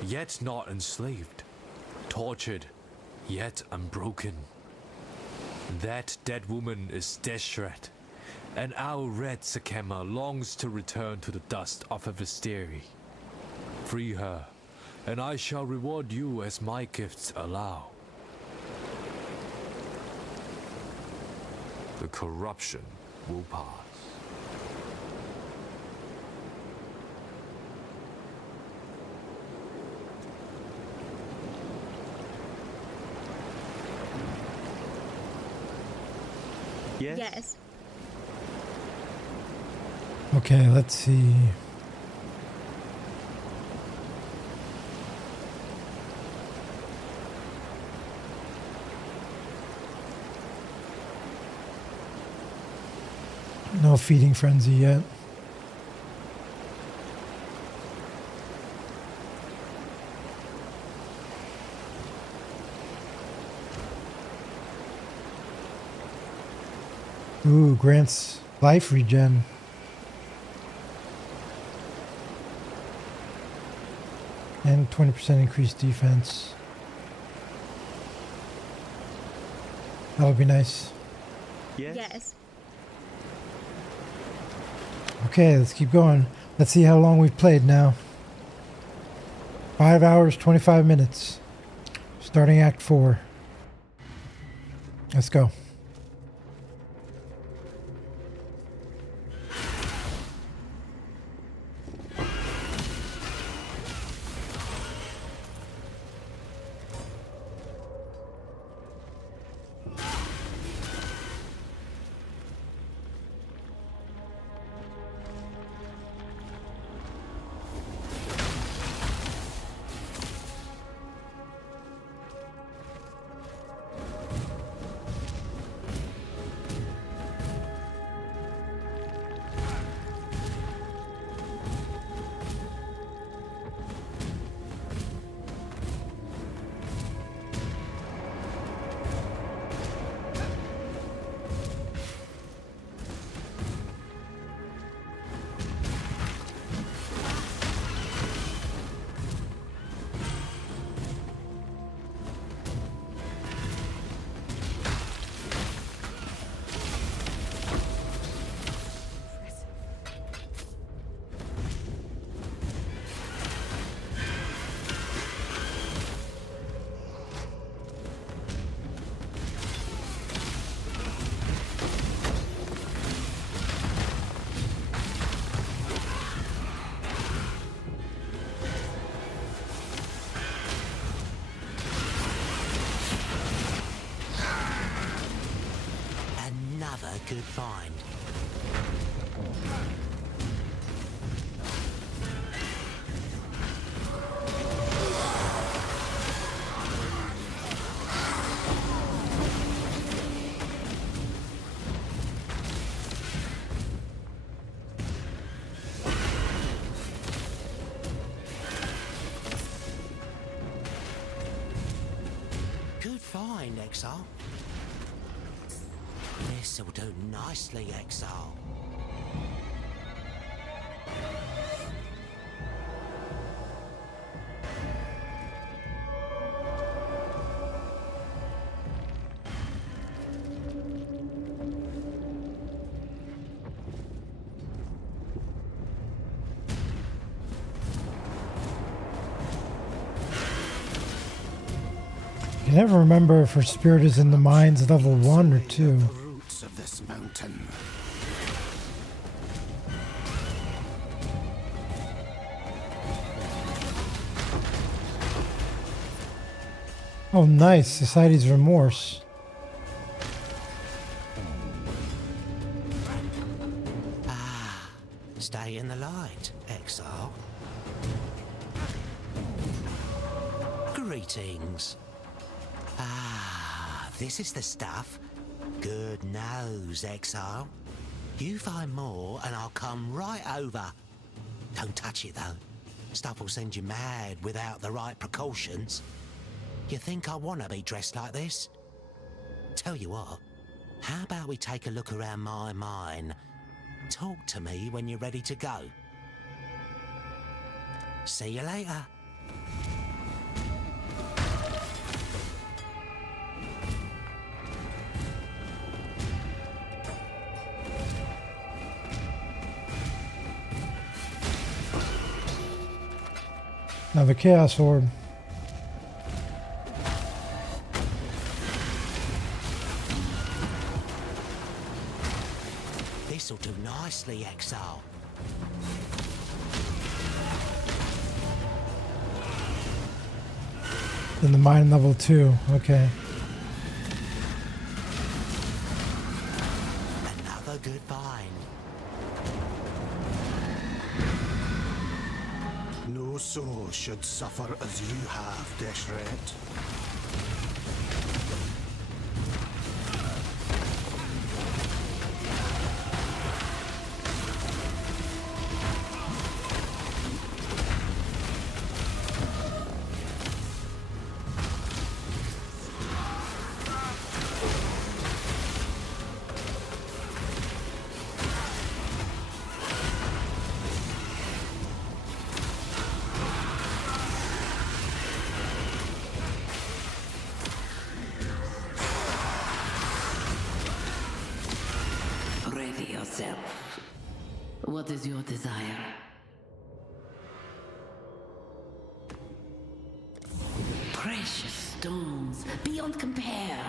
yet not enslaved. Tortured, yet unbroken. That dead woman is Deshret, and our red Sakema longs to return to the dust of her Visteri. Free her, and I shall reward you as my gifts allow. the corruption will pass. Yes. Okay, let's see. No feeding frenzy yet. Ooh, grants life regen. And 20% increased defense. That would be nice. Yes. Okay, let's keep going. Let's see how long we've played now. 5 hours, 25 minutes. Starting Act 4. Let's go. Another good find. Good find, Exile. This'll do nicely, Exile. I never remember if her spirit is in the mines level 1 or 2. Roots of this mountain. Oh, nice. Society's Remorse. Stay in the light, Exile. Greetings. This is the stuff. Good nose, Exile. You find more and I'll come right over. Don't touch it, though. Stuff will send you mad without the right precautions. You think I want to be dressed like this? Tell you what, how about we take a look around my mine? Talk to me when you're ready to go. See you later. Now the Chaos Orb. nicely, Exile. In the mine level 2, okay. Another good find. No soul should suffer as you have, Deshret. Ready yourself. What is your desire? Precious stones beyond compare.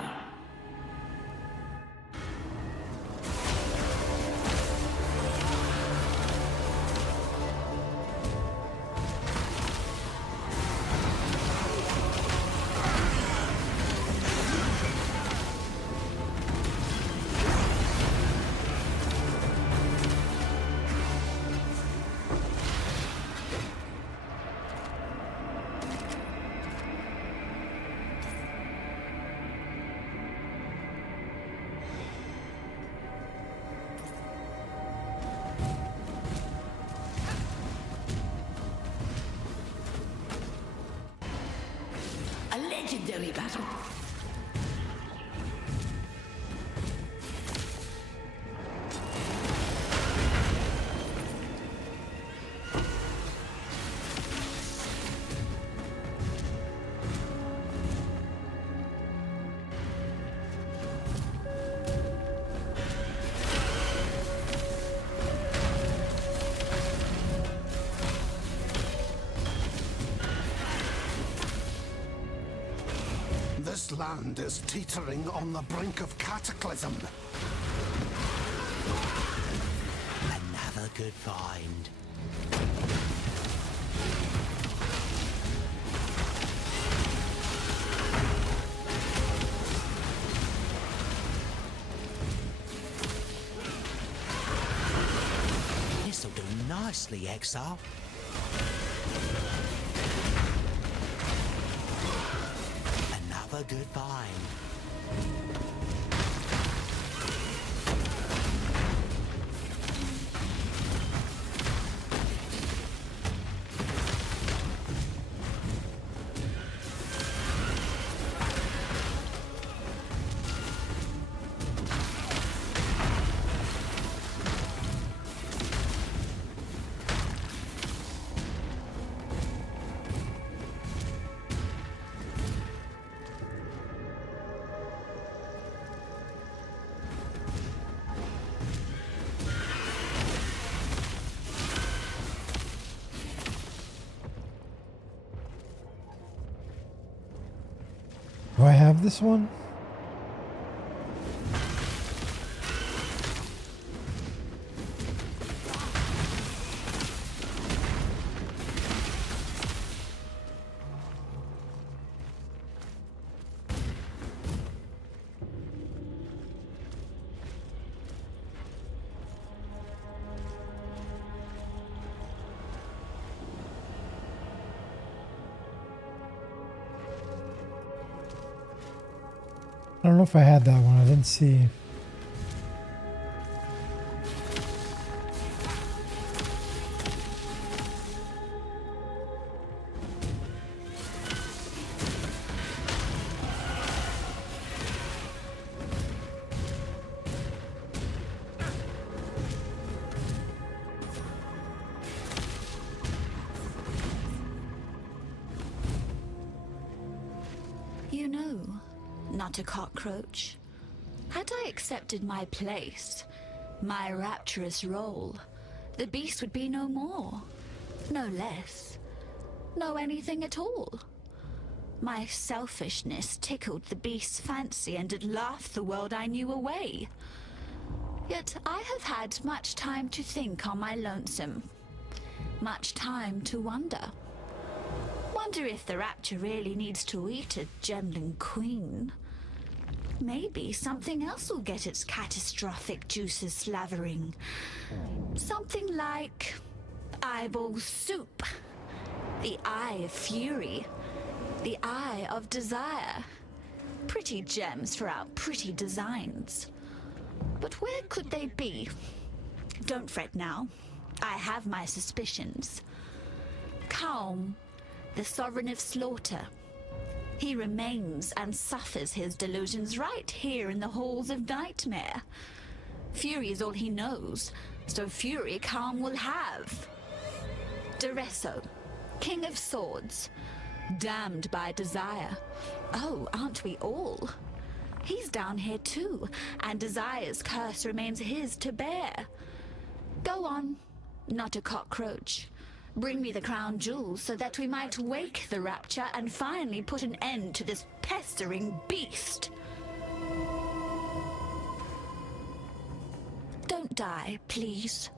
A legendary battle. This land is teetering on the brink of cataclysm. Another good find. This'll do nicely, Exile. Another good find. Do I have this one? I don't know if I had that one. I didn't see. You know, not a cockroach. Had I accepted my place, my rapturous role, the beast would be no more, no less, no anything at all. My selfishness tickled the beast's fancy and had laughed the world I knew away. Yet I have had much time to think on my lonesome. Much time to wonder. Wonder if the Rapture really needs to eat a gemling queen. Maybe something else will get its catastrophic juices slavering. Something like eyeball soup. The eye of fury. The eye of desire. Pretty gems for our pretty designs. But where could they be? Don't fret now. I have my suspicions. Calm, the sovereign of slaughter. He remains and suffers his delusions right here in the halls of Nightmare. Fury is all he knows, so fury Calm will have. Duresso, King of Swords, damned by desire. Oh, aren't we all? He's down here too, and Desire's curse remains his to bear. Go on, not a cockroach. Bring me the crown jewels so that we might wake the Rapture and finally put an end to this pestering beast. Don't die, please.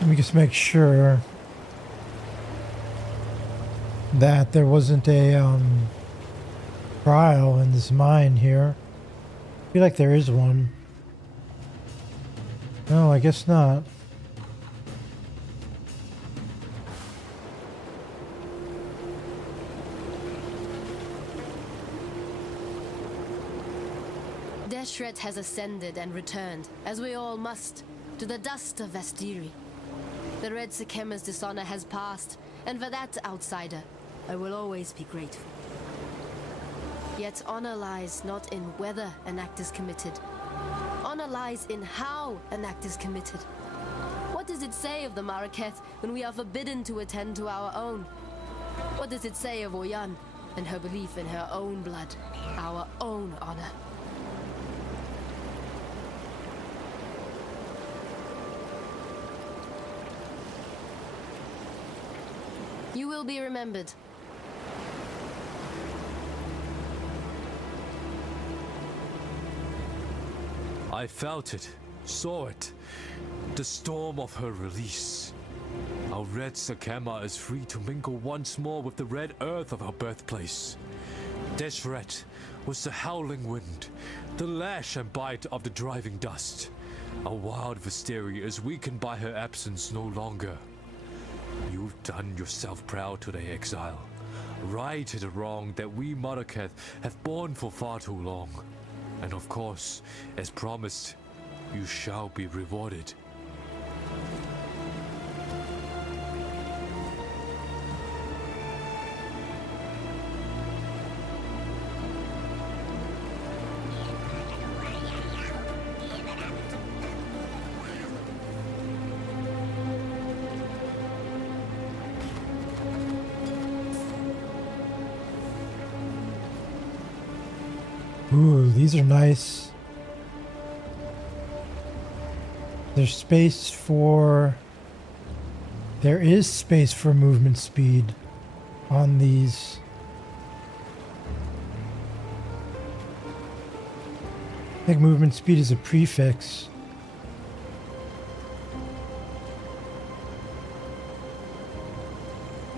Let me just make sure that there wasn't a trial in this mine here. I feel like there is one. No, I guess not. Deshret has ascended and returned, as we all must, to the dust of Vestiri. The Red Sekema's dishonor has passed, and for that, outsider, I will always be grateful. Yet honor lies not in whether an act is committed. Honor lies in how an act is committed. What does it say of the Maraketh when we are forbidden to attend to our own? What does it say of Oyan and her belief in her own blood, our own honor? You will be remembered. I felt it, saw it. The storm of her release. Our Red Sekema is free to mingle once more with the red earth of our birthplace. Deshret was the howling wind, the lash and bite of the driving dust. Our wild Vestiri is weakened by her absence no longer. You've done yourself proud today, exile. Righted a wrong that we Maraketh have borne for far too long. And of course, as promised, you shall be rewarded. Ooh, these are nice. There's space for... There is space for movement speed on these. I think movement speed is a prefix.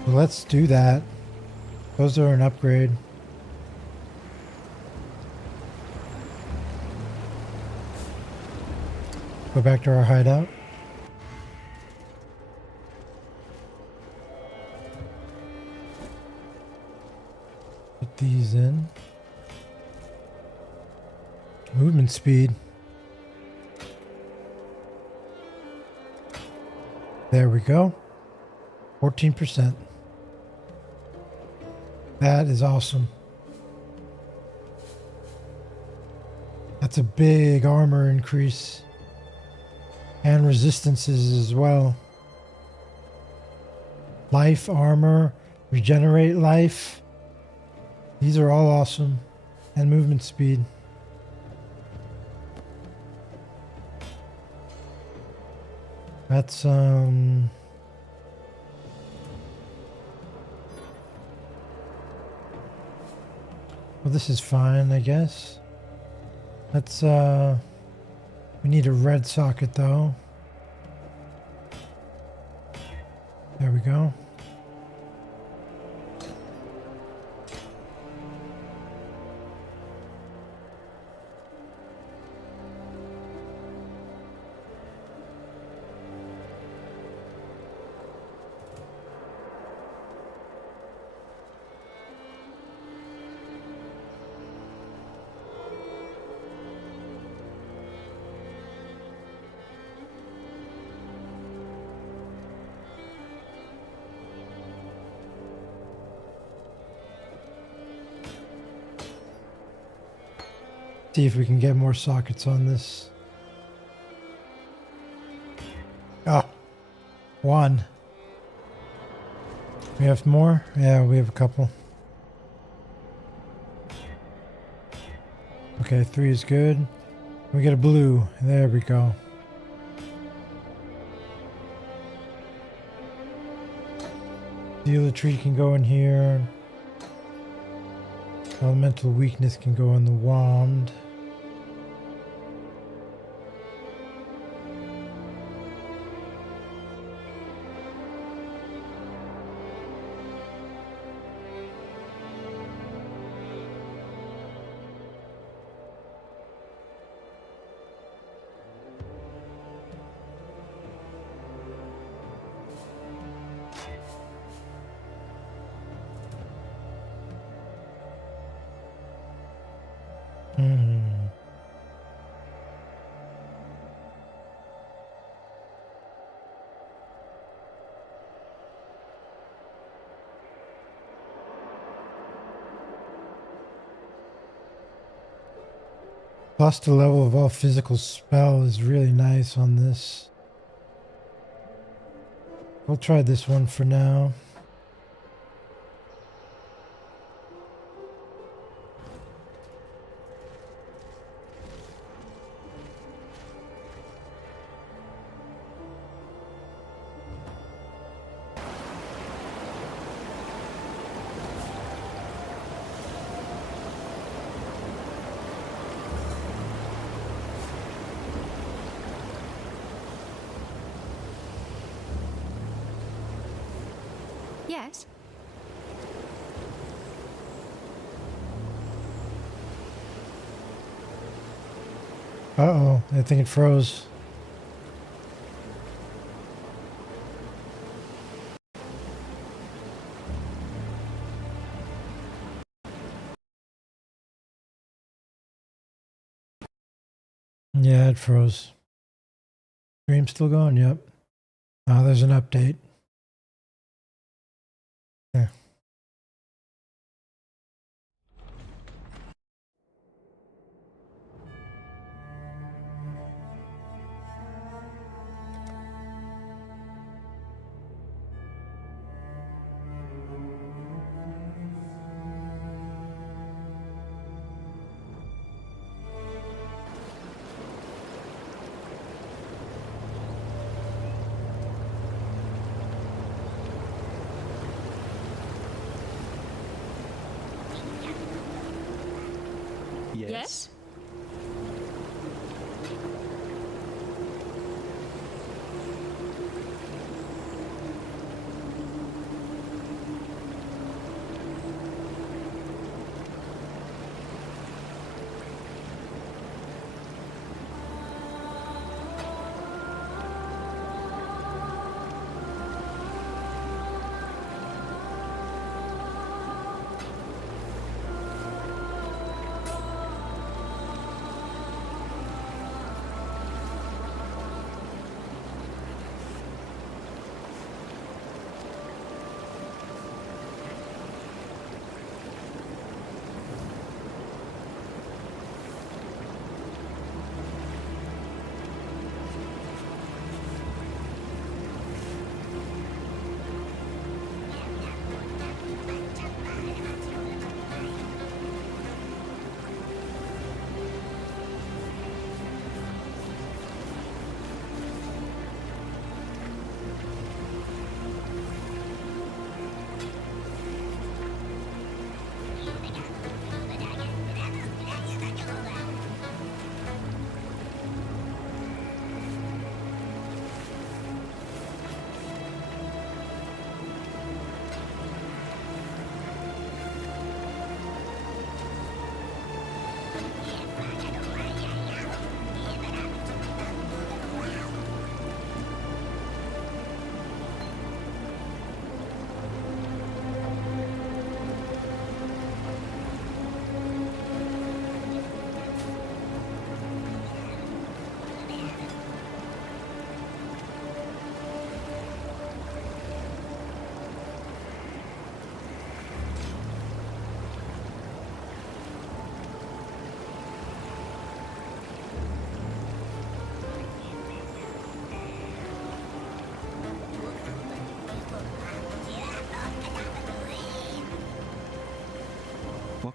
Let's do that. Those are an upgrade. Go back to our hideout. Put these in. Movement speed. There we go. 14%. That is awesome. That's a big armor increase. And resistances as well. Life, armor, regenerate life. These are all awesome. And movement speed. That's well, this is fine, I guess. Let's we need a red socket though. There we go. See if we can get more sockets on this. Ah, one. We have more? Yeah, we have a couple. Okay, 3 is good. We get a blue. There we go. Dealer tree can go in here. Elemental weakness can go on the wand. Plus the level of all physical spell is really nice on this. We'll try this one for now. Yes. Uh-oh, I think it froze. Yeah, it froze. Stream still going? Yep. Oh, there's an update. Yeah. Yes.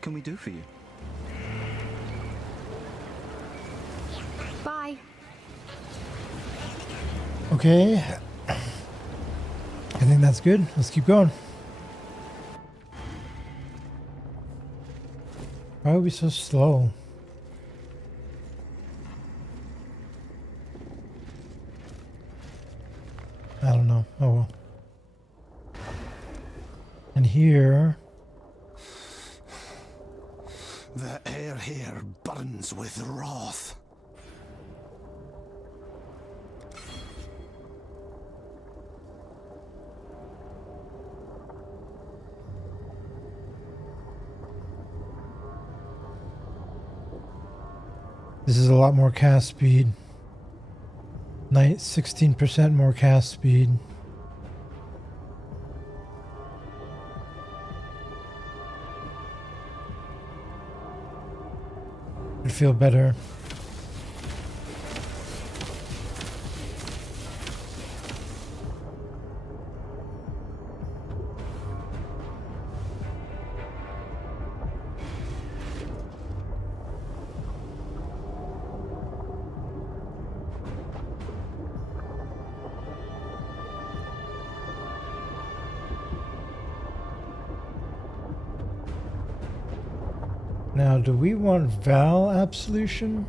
What can we do for you? Bye. Okay. I think that's good. Let's keep going. Why are we so slow? I don't know. Oh well. And here... The air here burns with wrath. This is a lot more cast speed. 16% more cast speed. I feel better. Now, do we want Val Absolution?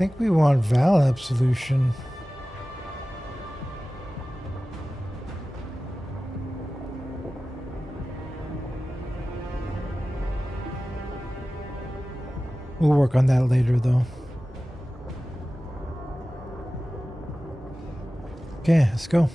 I think we want Val Absolution. We'll work on that later, though. Okay, let's go.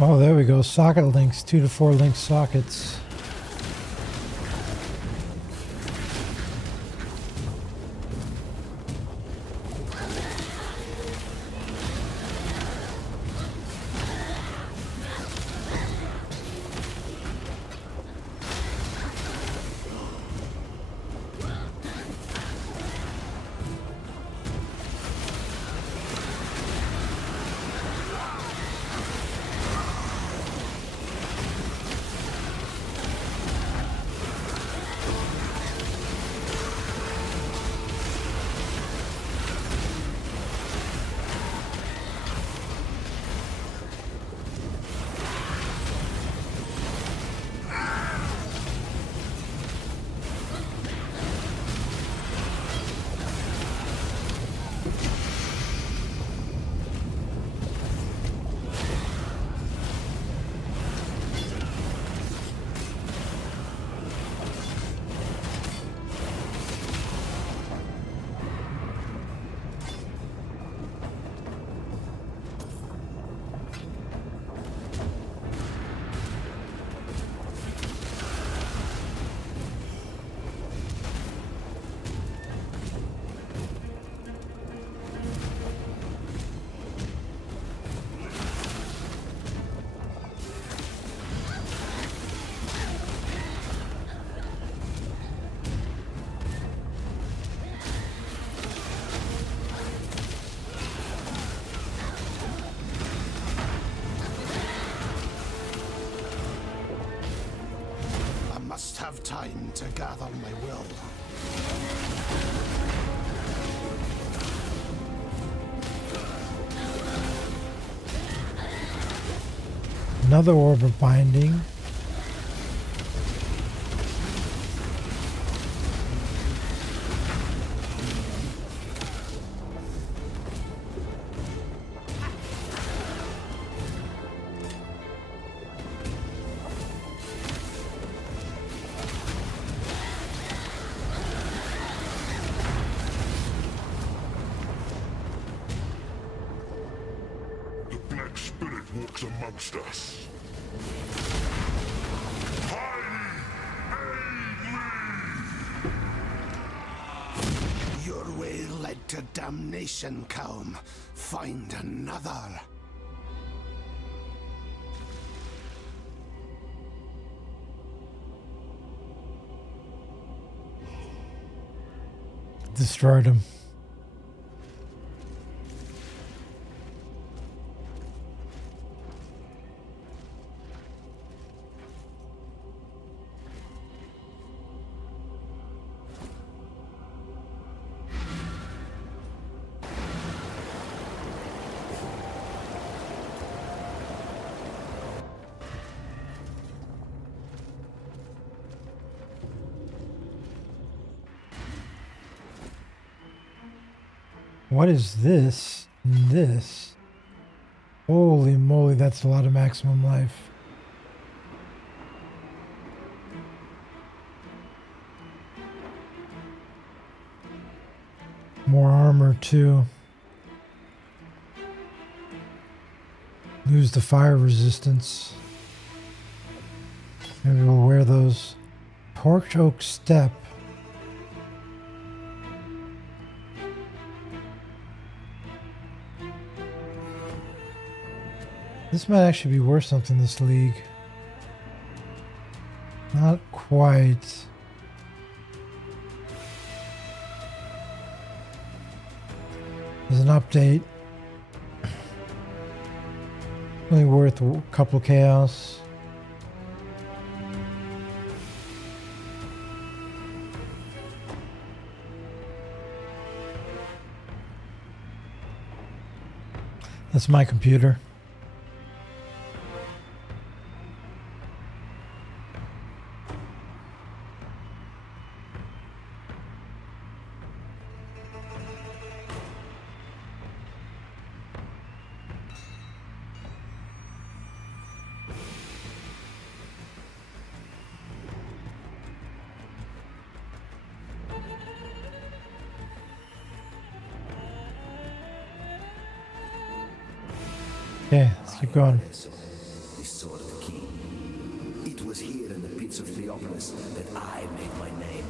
Oh, there we go. Socket links. 2 to 4 link sockets. Must have time to gather my will. Another orb of binding. Walks amongst us. Your way led to damnation, Calm. Find another. Destroyed him. What is this? This? Holy moly, that's a lot of maximum life. More armor too. Lose the fire resistance. Maybe we'll wear those. Torch oak step. This might actually be worth something, this league. Not quite. There's an update. Only worth a couple chaos. That's my computer. Okay, let's keep going. gates of Theopolis that I made my name,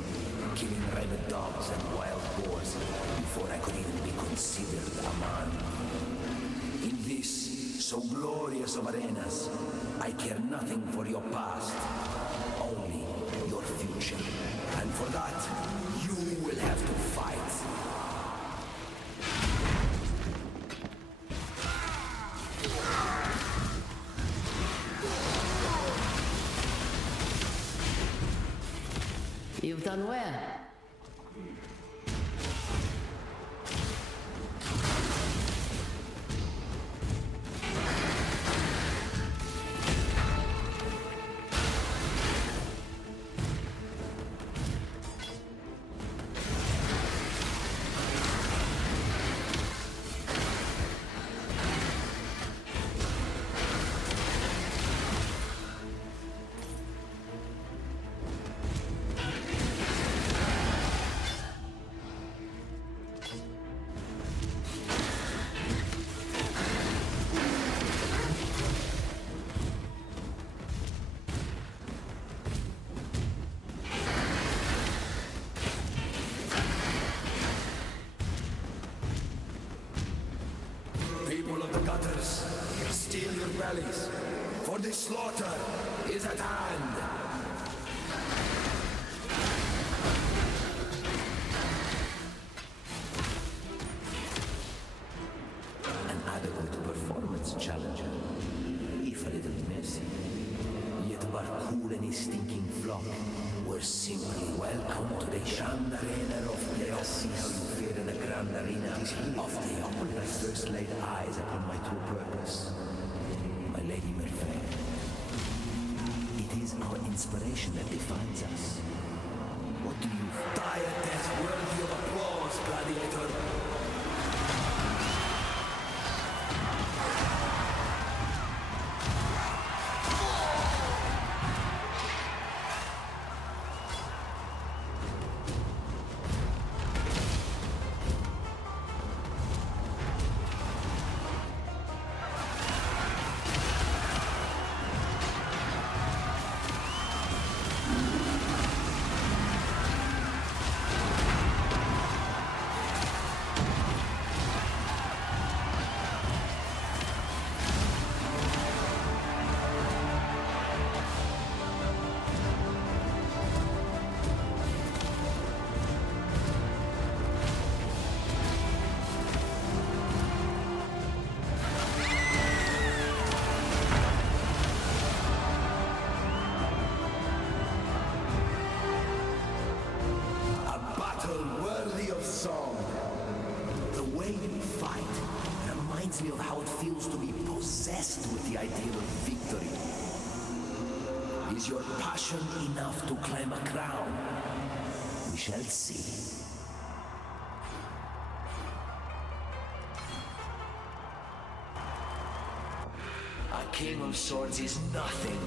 killing rabid dogs and wild boars before I could even be considered a man. In this, so glorious of arenas, I care nothing for your past, only your future. And for that, you will have to fight. You've done well. People of the gutters, steel your bellies, for the slaughter is at hand. An adequate performance challenger, if a little messy, yet but cool any stinking flock, were simply welcome to the Grand Arena of Chaos. See how you fare in the Grand Arena of Theopolis. I first laid eyes upon my true purpose, my Lady Merveille. It is our inspiration that defines us. What do you die a death worthy of applause, gladiator? Me of how it feels to be possessed with the ideal of victory. Is your passion enough to climb a crown? We shall see. A king of swords is nothing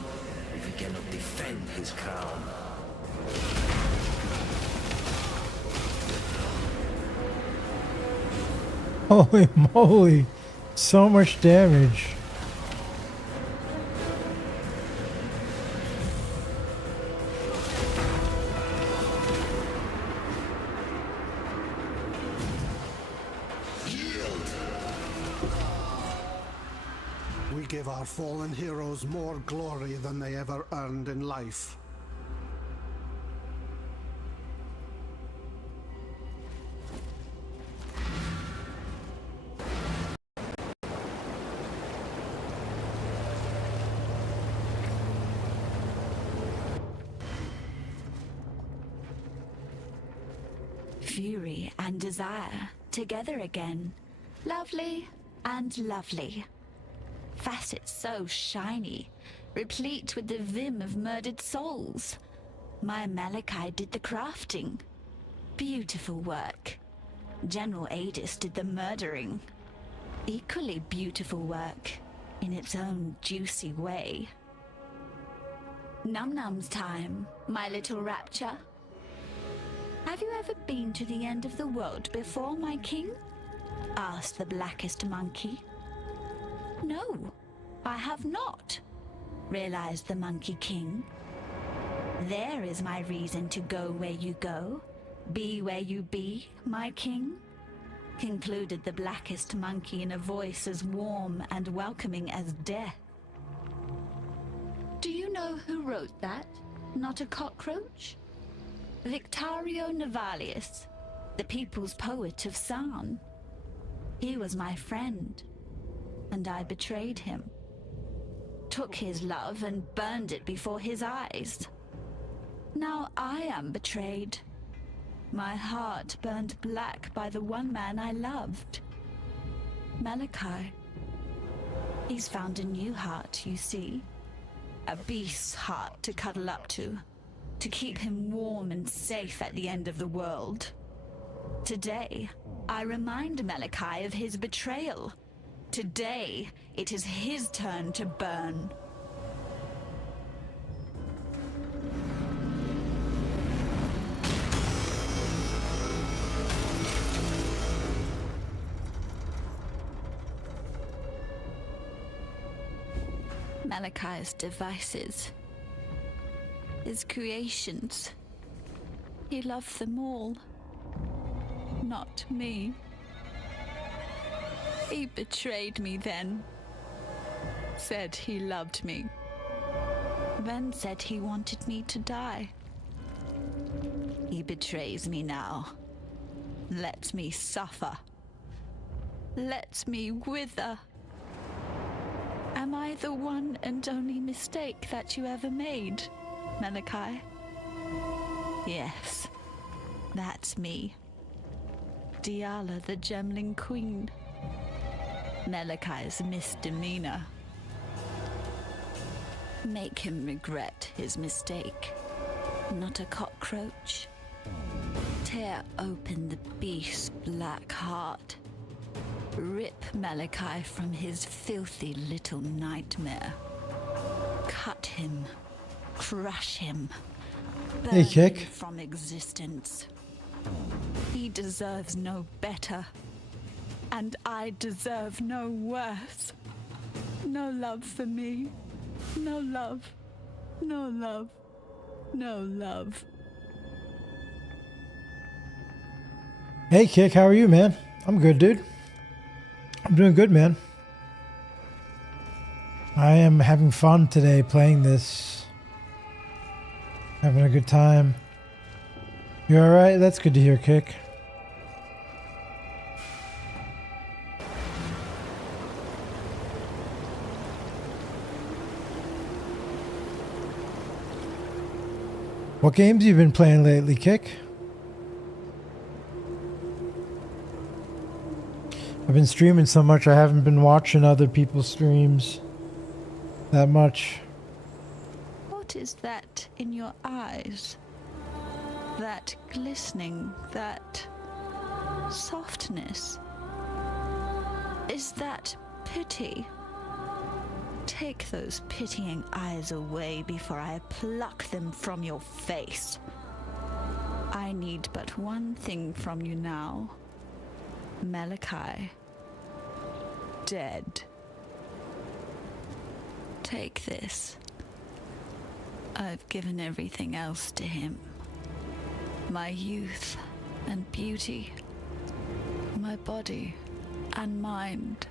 if he cannot defend his crown. Holy moly! So much damage. We give our fallen heroes more glory than they ever earned in life. Fury and desire together again. Lovely and lovely. Facets so shiny, replete with the vim of murdered souls. My Malachi did the crafting. Beautiful work. General Adis did the murdering. Equally beautiful work, in its own juicy way. Num-nums time, my little rapture. Have you ever been to the end of the world before, my king? Asked the blackest monkey. No, I have not, realized the Monkey King. There is my reason to go where you go, be where you be, my king, concluded the blackest monkey in a voice as warm and welcoming as death. Do you know who wrote that? Not a cockroach? Victario Navalius, the people's poet of Sarn. He was my friend, and I betrayed him. Took his love and burned it before his eyes. Now I am betrayed. My heart burned black by the one man I loved. Malachi. He's found a new heart, you see. A beast's heart to cuddle up to keep him warm and safe at the end of the world. Today, I remind Malachi of his betrayal. Today, it is his turn to burn. Malachi's devices, his creations. He loved them all, not me. He betrayed me then, said he loved me, then said he wanted me to die. He betrays me now, lets me suffer, lets me wither. Am I the one and only mistake that you ever made, Malachi? Yes, that's me. Diala the Gemling Queen. Malachi's misdemeanor. Make him regret his mistake. Not a cockroach. Tear open the beast's black heart. Rip Malachi from his filthy little nightmare. Cut him. Crush him. Burn Hey, Kick. him from existence. He deserves no better. And I deserve no worse. No love for me. No love. No love. No love. Hey, Kick, how are you, man? I'm good, dude. I'm doing good, man. I am having fun today playing this. Having a good time. You alright? That's good to hear, Kick. What games have you been playing lately, Kick? I've been streaming so much I haven't been watching other people's streams that much. What is that in your eyes? That glistening, that softness? Is that pity? Take those pitying eyes away before I pluck them from your face. I need but one thing from you now. Malachi. Dead. Take this. I've given everything else to him. My youth and beauty. My body and mind.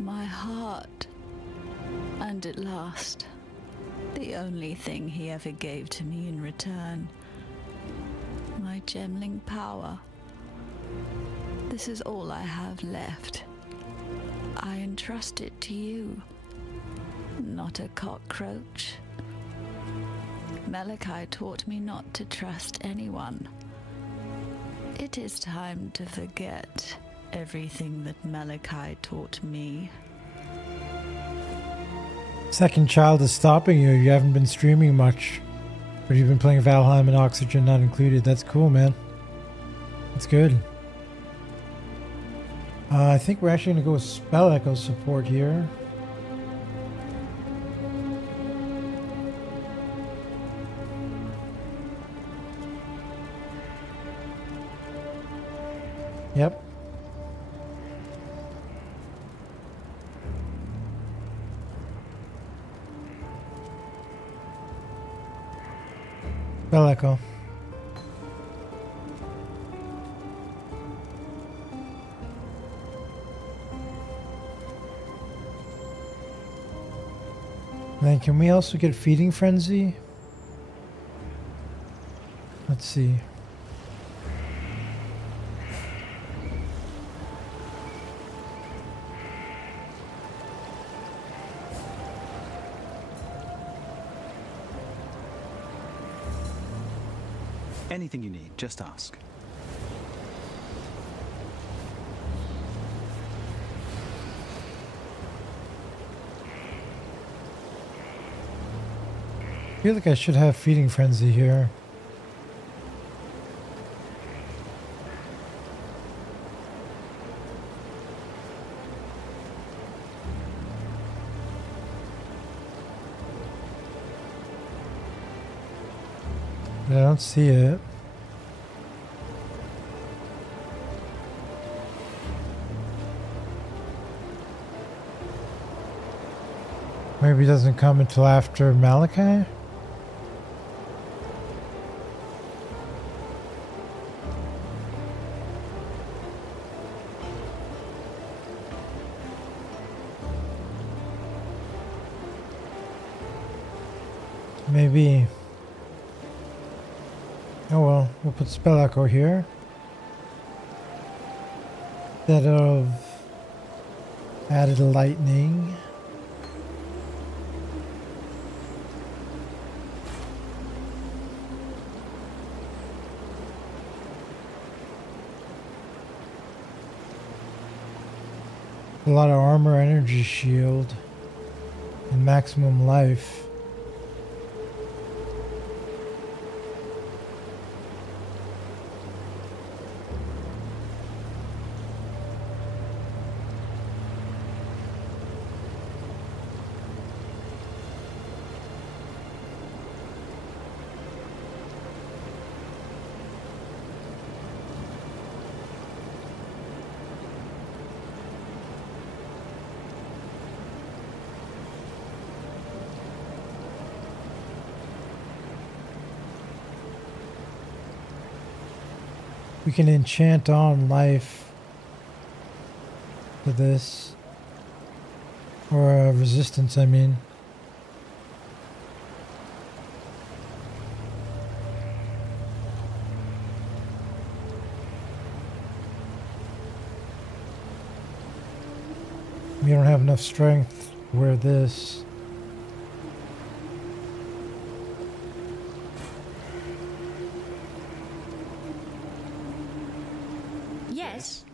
My heart. And at last, the only thing he ever gave to me in return. My gemling power. This is all I have left. I entrust it to you. Not a cockroach. Malachi taught me not to trust anyone. It is time to forget everything that Malachi taught me. Second child is stopping you. You haven't been streaming much. But you've been playing Valheim and Oxygen not included. That's cool, man. That's good. I think we're actually going to go with Spell Echo support here. Yep. Spell Echo. Then can we also get Feeding Frenzy? Let's see. Anything you need, just ask. I feel like I should have Feeding Frenzy here. I don't see it. Maybe it doesn't come until after Malachi? Maybe. Oh well, we'll put Spell Echo here. Instead of added lightning. A lot of armor, energy shield, and maximum life. We can enchant on life to this, or resistance, I mean. We don't have enough strength to wear this. Yes.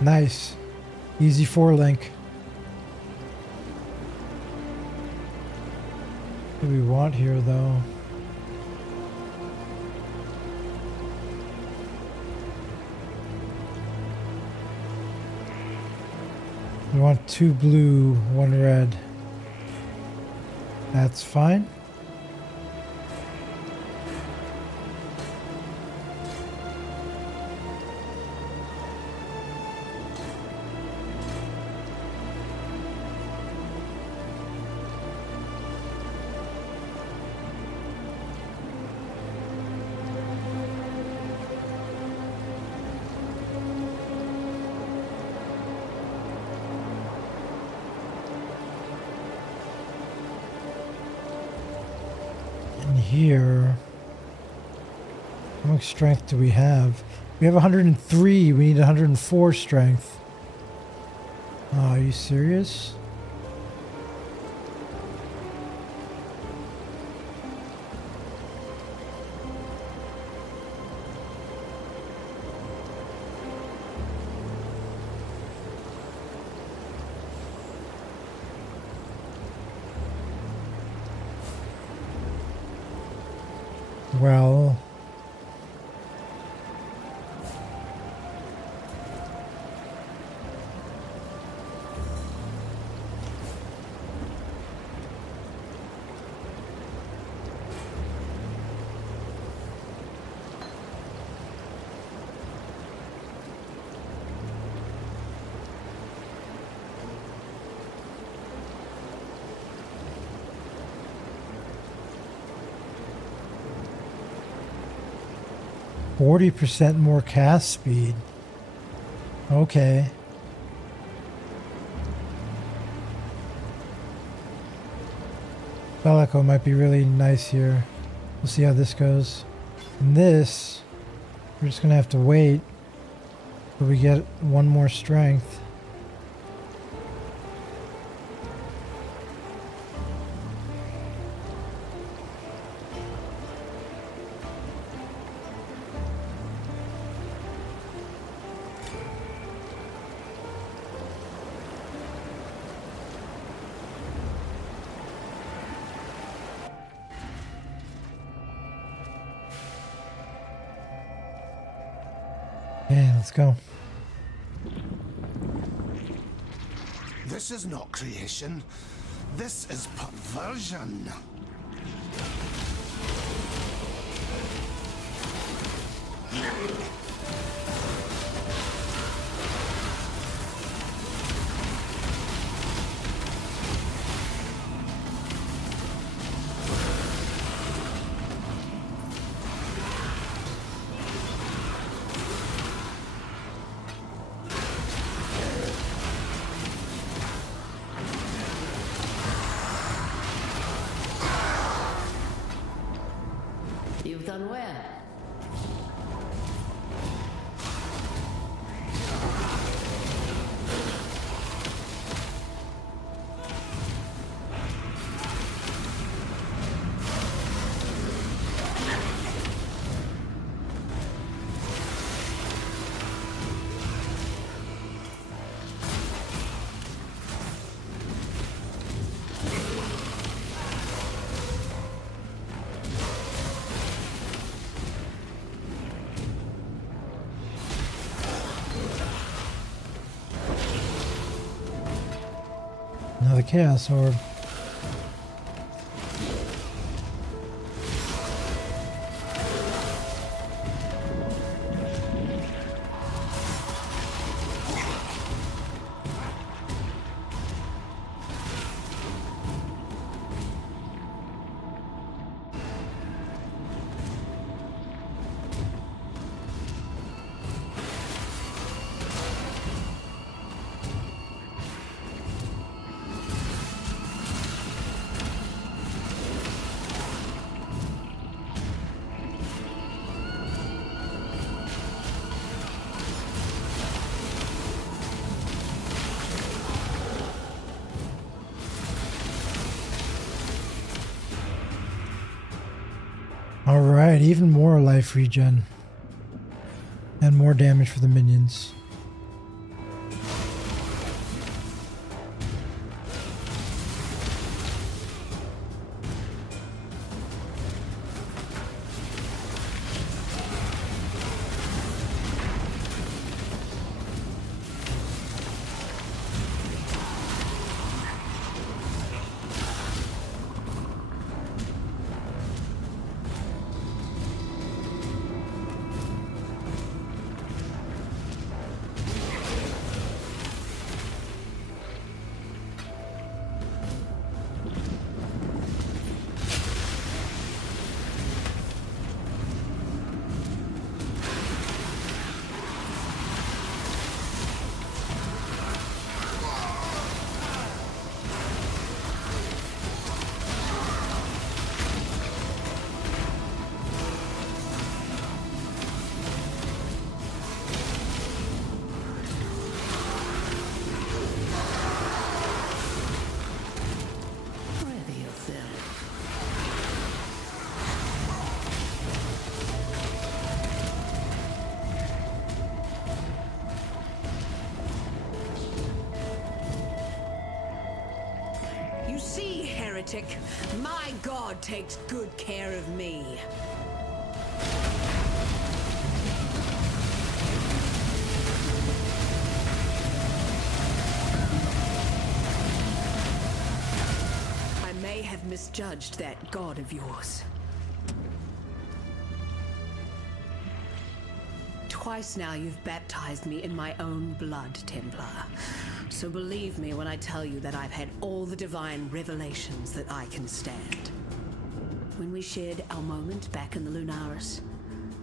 Nice. Easy 4-link. What do we want here, though? We want 2 blue, 1 red. That's fine. Here, how much strength do we have? We have 103. We need 104 strength. Oh, are you serious? well. %40 more cast speed. Okay. Bellico might be really nice here. We'll see how this goes. And this, we're just gonna have to wait till we get one more strength. Yeah, let's go. This is not creation. This is perversion. You've done well. Another Chaos Orb. Alright, even more life regen. And more damage for the minions. You see, heretic, my god takes good care of me. misjudged that god of yours. Twice now you've baptized me in my own blood, Templar. So believe me when I tell you that I've had all the divine revelations that I can stand. When we shared our moment back in the Lunaris,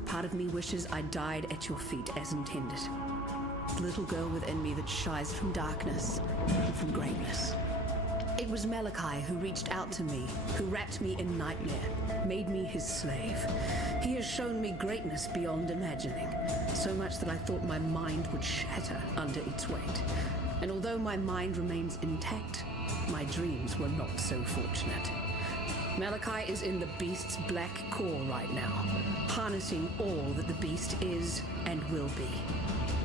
part of me wishes I died at your feet as intended. The little girl within me that shies from darkness and from greatness. It was Malachi who reached out to me, who wrapped me in nightmare, made me his slave. He has shown me greatness beyond imagining, so much that I thought my mind would shatter under its weight. And although my mind remains intact, my dreams were not so fortunate. Malachi is in the beast's black core right now, harnessing all that the beast is and will be.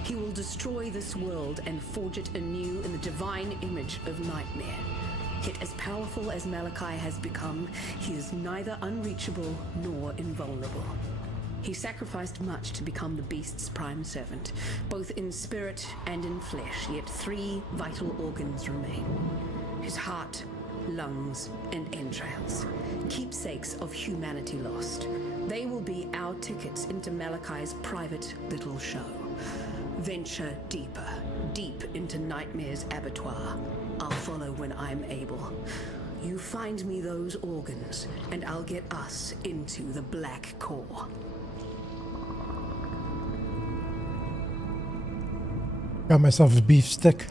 He will destroy this world and forge it anew in the divine image of Nightmare. Yet as powerful as Malachi has become, he is neither unreachable nor invulnerable. He sacrificed much to become the beast's prime servant, both in spirit and in flesh, yet 3 vital organs remain. His heart, lungs, and entrails, keepsakes of humanity lost. They will be our tickets into Malachi's private little show. Venture deeper, deep into Nightmare's abattoir. I'll follow when I'm able. You find me those organs, and I'll get us into the black core. Got myself a beef stick.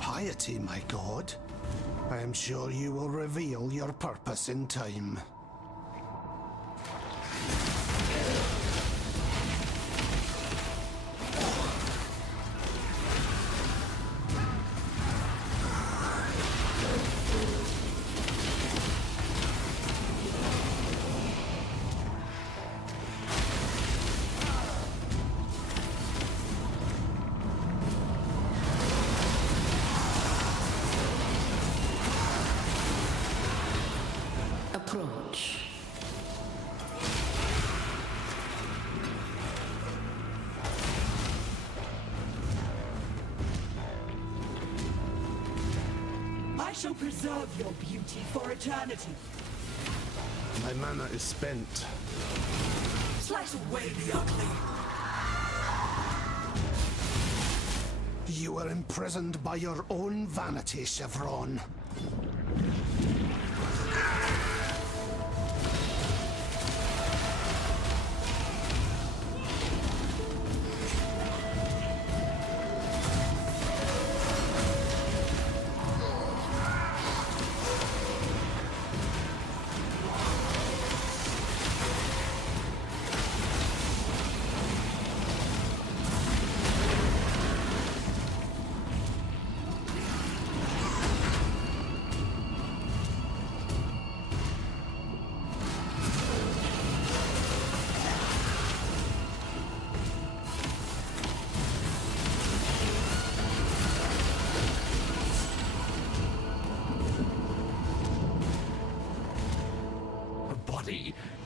Piety, my god. I am sure you will reveal your purpose in time. Approach. I shall preserve your beauty for eternity. My mana is spent. Slice away the ugly. You are imprisoned by your own vanity, Chevron.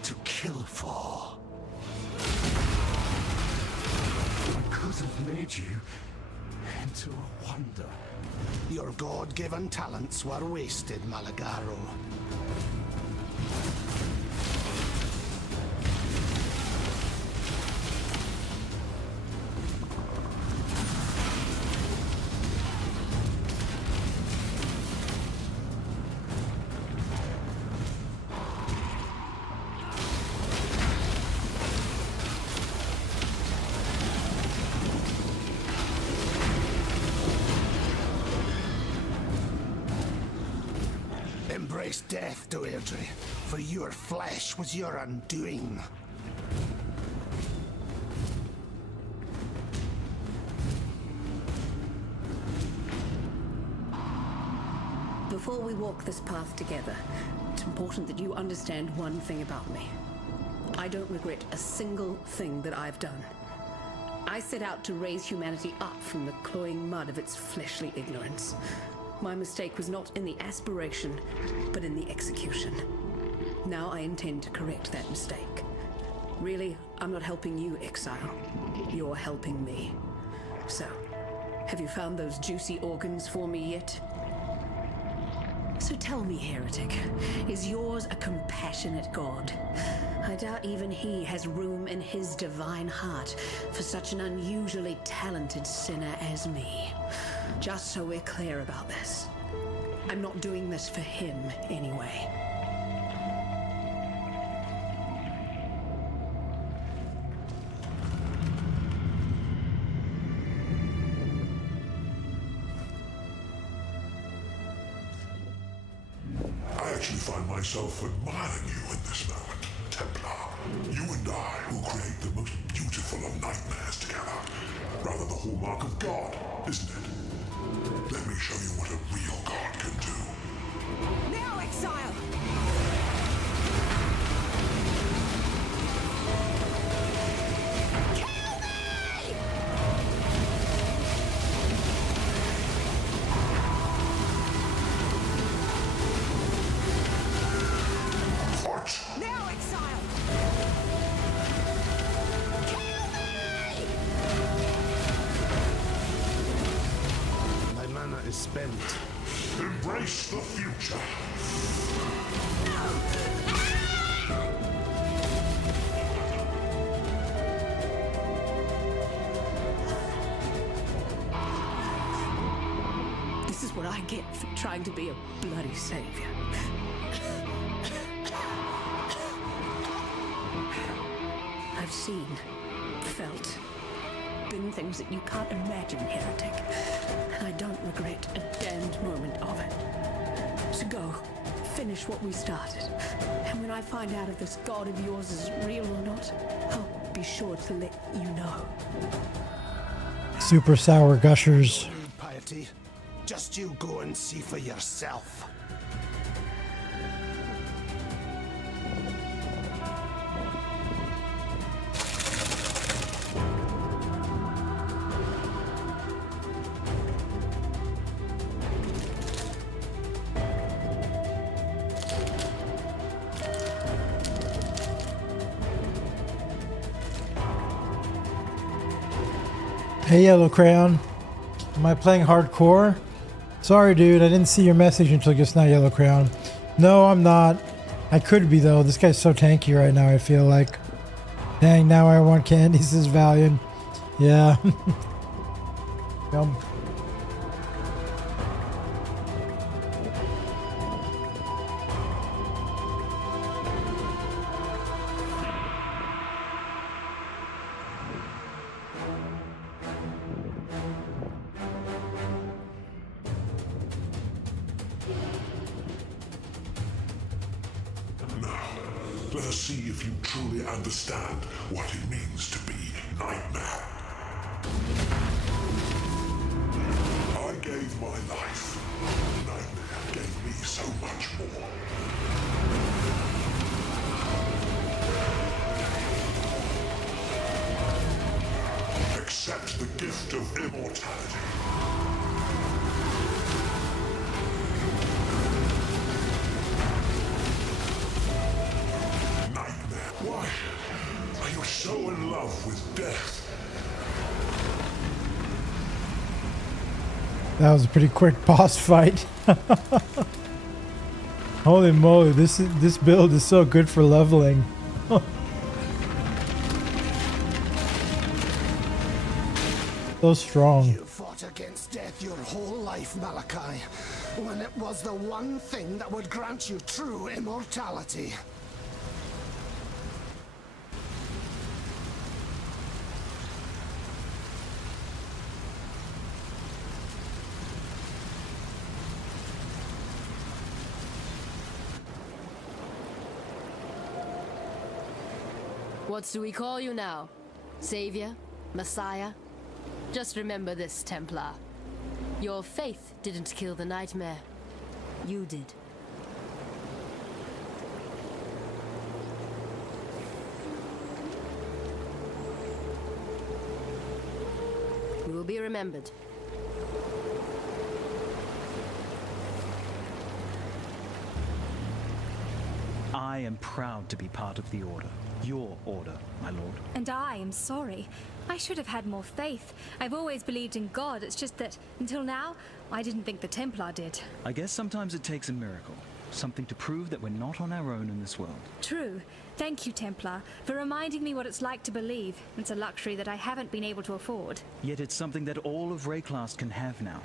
To kill for. I could have made you into a wonder. Your God-given talents were wasted, Malagaro. Embrace death, Deirdre, for your flesh was your undoing. we walk this path together, it's important that you understand one thing about me. I don't regret a single thing that I've done. I set out to raise humanity up from the cloying mud of its fleshly ignorance. My mistake was not in the aspiration, but in the execution. Now I intend to correct that mistake. Really, I'm not helping you, Exile. You're helping me. So, have you found those juicy organs for me yet? So tell me, heretic, is yours a compassionate God? I doubt even he has room in his divine heart for such an unusually talented sinner as me. Just so we're clear about this, I'm not doing this for him anyway. I actually find myself admiring you in this moment, Templar. You and I will create the most beautiful of nightmares together. Rather the hallmark of God, isn't it? Let me show you what a real God can do. Now, Exile! Now, Exile! My mana is spent. Embrace the future. This is what I get for trying to be a bloody savior. I've seen, felt, been things that you can't imagine, heretic. And I don't regret a damned moment of it. So go, finish what we started. And when I find out if this god of yours is real or not, I'll be sure to let you know. Super sour gushers. Piety, just you go and see for yourself. Hey, Yellow Crayon. Am I playing hardcore? Sorry, dude. I didn't see your message until just now, Yellow Crayon. No, I'm not. I could be, though. This guy's so tanky right now, I feel like. Dang, now I want candy, says Valiant. Yeah. Yum. Let us see if you truly understand what it means to be Nightmare. I gave my life. Nightmare gave me so much more. Accept the gift of immortality. Why are you so in love with death? That was a pretty quick boss fight. Holy moly, this build is so good for leveling. So strong. You fought against death your whole life, Malachi, when it was the one thing that would grant you true immortality. What do we call you now? Savior? Messiah? Just remember this, Templar. Your faith didn't kill the Nightmare. You did. You will be remembered. I am proud to be part of the Order. Your Order, my lord. And I am sorry. I should have had more faith. I've always believed in God, it's just that, until now, I didn't think the Templar did. I guess sometimes it takes a miracle. Something to prove that we're not on our own in this world. True. Thank you, Templar, for reminding me what it's like to believe. It's a luxury that I haven't been able to afford. Yet it's something that all of Rayclast can have now.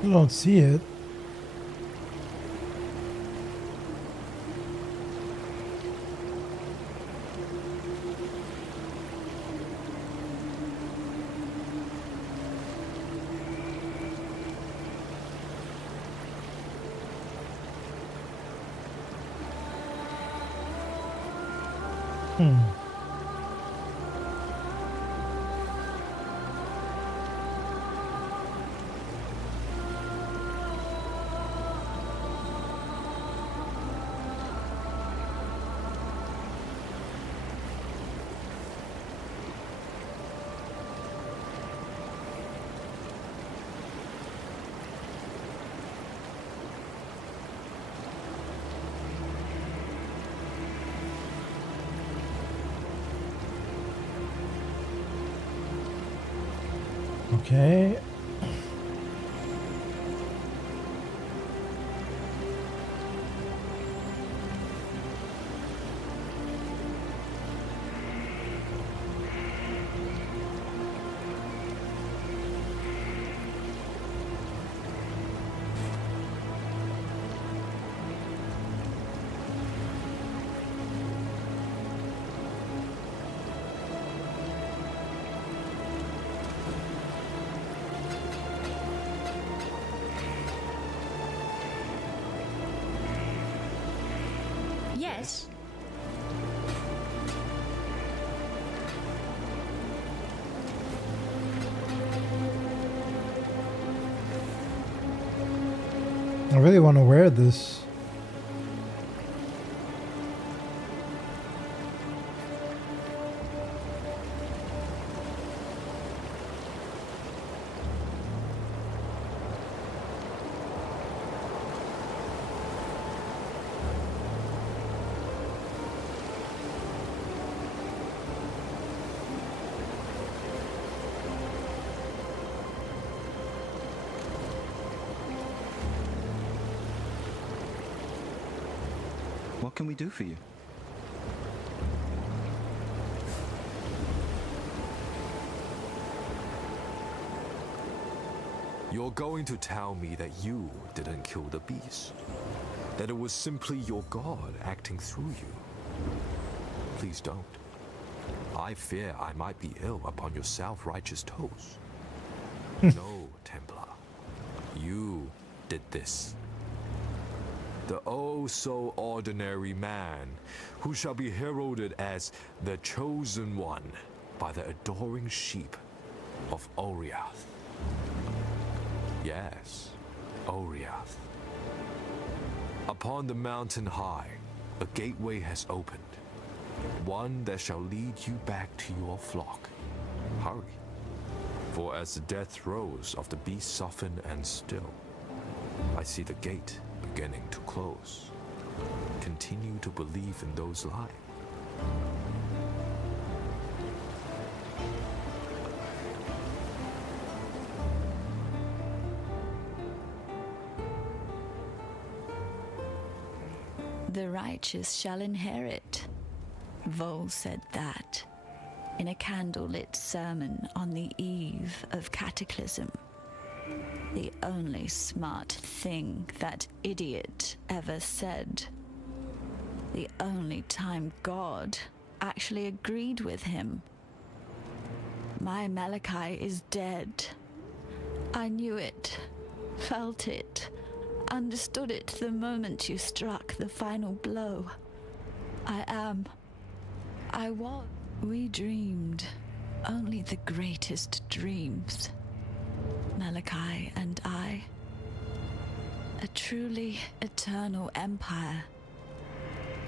I don't see it. Okay. Yes. I really want to wear this. What can we do for you? You're going to tell me that you didn't kill the beast? That it was simply your god acting through you? Please don't. I fear I might be ill upon your self-righteous toes. No, Templar. You did this. The oh-so-ordinary man who shall be heralded as the Chosen One by the adoring sheep of Oriath. Yes, Oriath. Upon the mountain high, a gateway has opened, one that shall lead you back to your flock. Hurry, for as the death throes of the beast soften and still, I see the gate beginning to close. Continue to believe in those lies. The righteous shall inherit. Vol said that in a candlelit sermon on the eve of Cataclysm. The only smart thing that idiot ever said. The only time God actually agreed with him. My Malachi is dead. I knew it, felt it, understood it the moment you struck the final blow. I was. We dreamed only the greatest dreams. Malachi and I. A truly eternal empire.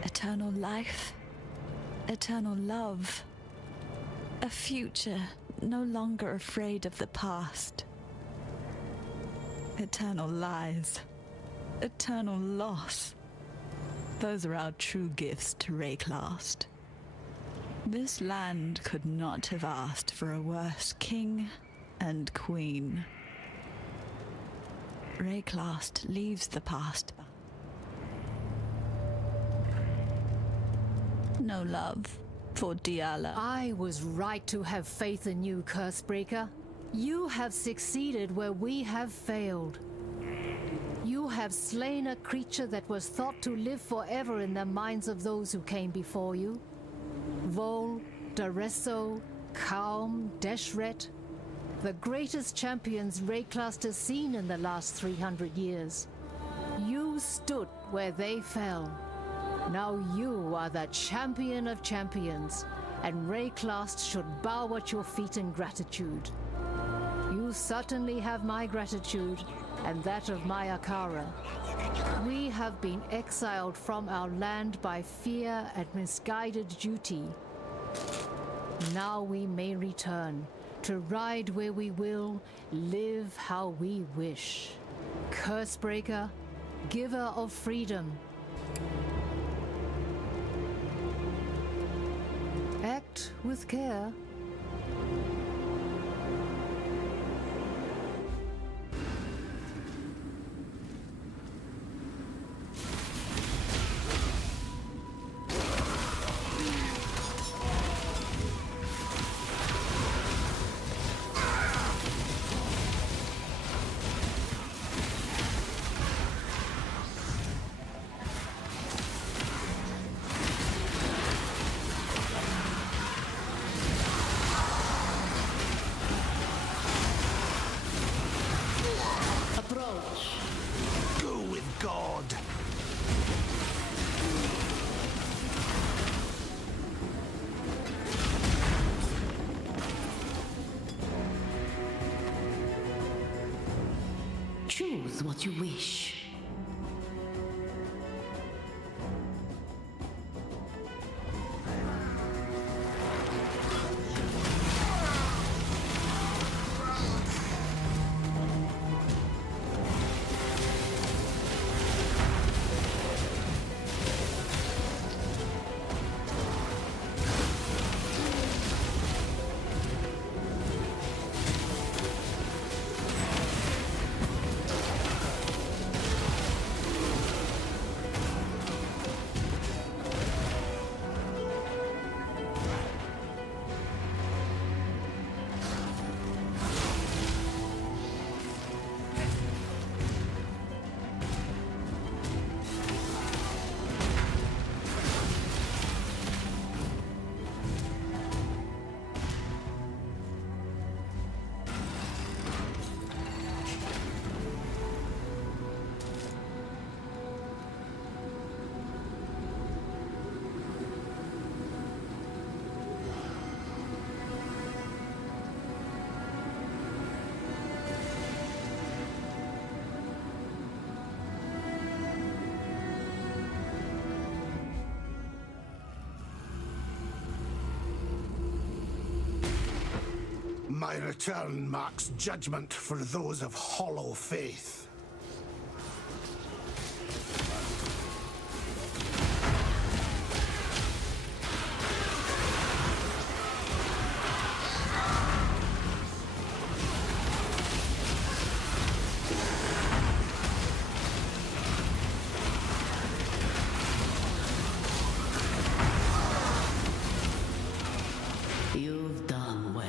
Eternal life. Eternal love. A future no longer afraid of the past. Eternal lies. Eternal loss. Those are our true gifts to Rayclast. This land could not have asked for a worse king and queen. Rayclast leaves the past. No love for Diala. I was right to have faith in you, Cursebreaker. You have succeeded where we have failed. You have slain a creature that was thought to live forever in the minds of those who came before you. Vol, Daresso, Kaum, Deshret, the greatest champions Rayclast has seen in the last 300 years. You stood where they fell. Now you are the champion of champions, and Rayclast should bow at your feet in gratitude. You certainly have my gratitude, and that of my Akara. We have been exiled from our land by fear and misguided duty. Now we may return, to ride where we will, live how we wish. Cursebreaker, giver of freedom. Act with care. Choose what you wish. My return marks judgment for those of hollow faith. You've done well.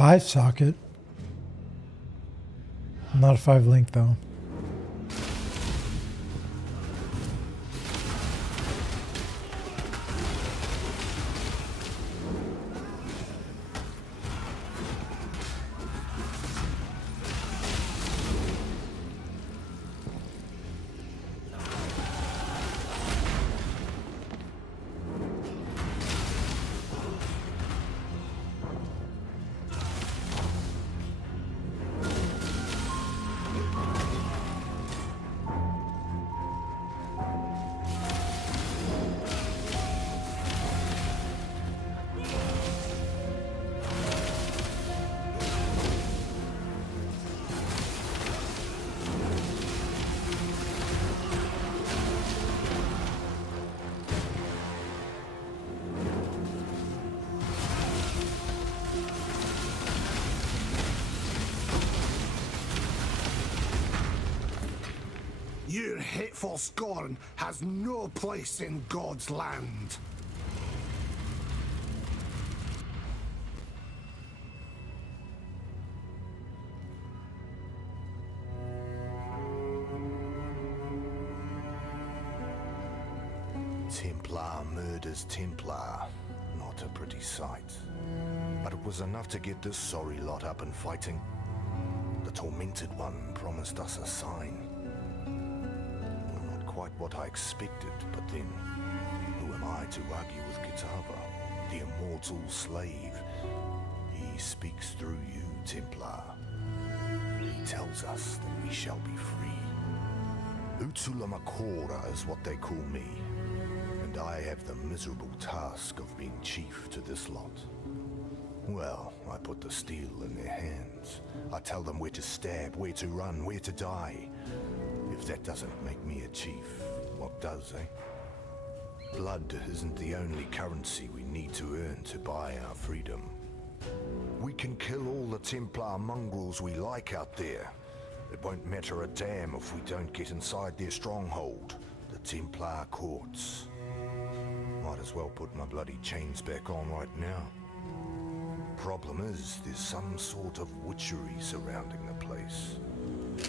5 socket. Not a 5 link though. Your hateful scorn has no place in God's land. Templar murders Templar. Not a pretty sight. But it was enough to get this sorry lot up and fighting. The Tormented One promised us a sign. Not quite what I expected, but then, who am I to argue with Kitava, the immortal slave? He speaks through you, Templar. He tells us that we shall be free. Utulamakora is what they call me, and I have the miserable task of being chief to this lot. Well, I put the steel in their hands. I tell them where to stab, where to run, where to die. If that doesn't make me a chief, what does, eh? Blood isn't the only currency we need to earn to buy our freedom. We can kill all the Templar mongrels we like out there. It won't matter a damn if we don't get inside their stronghold, the Templar courts. Might as well put my bloody chains back on right now. Problem is, there's some sort of witchery surrounding the place.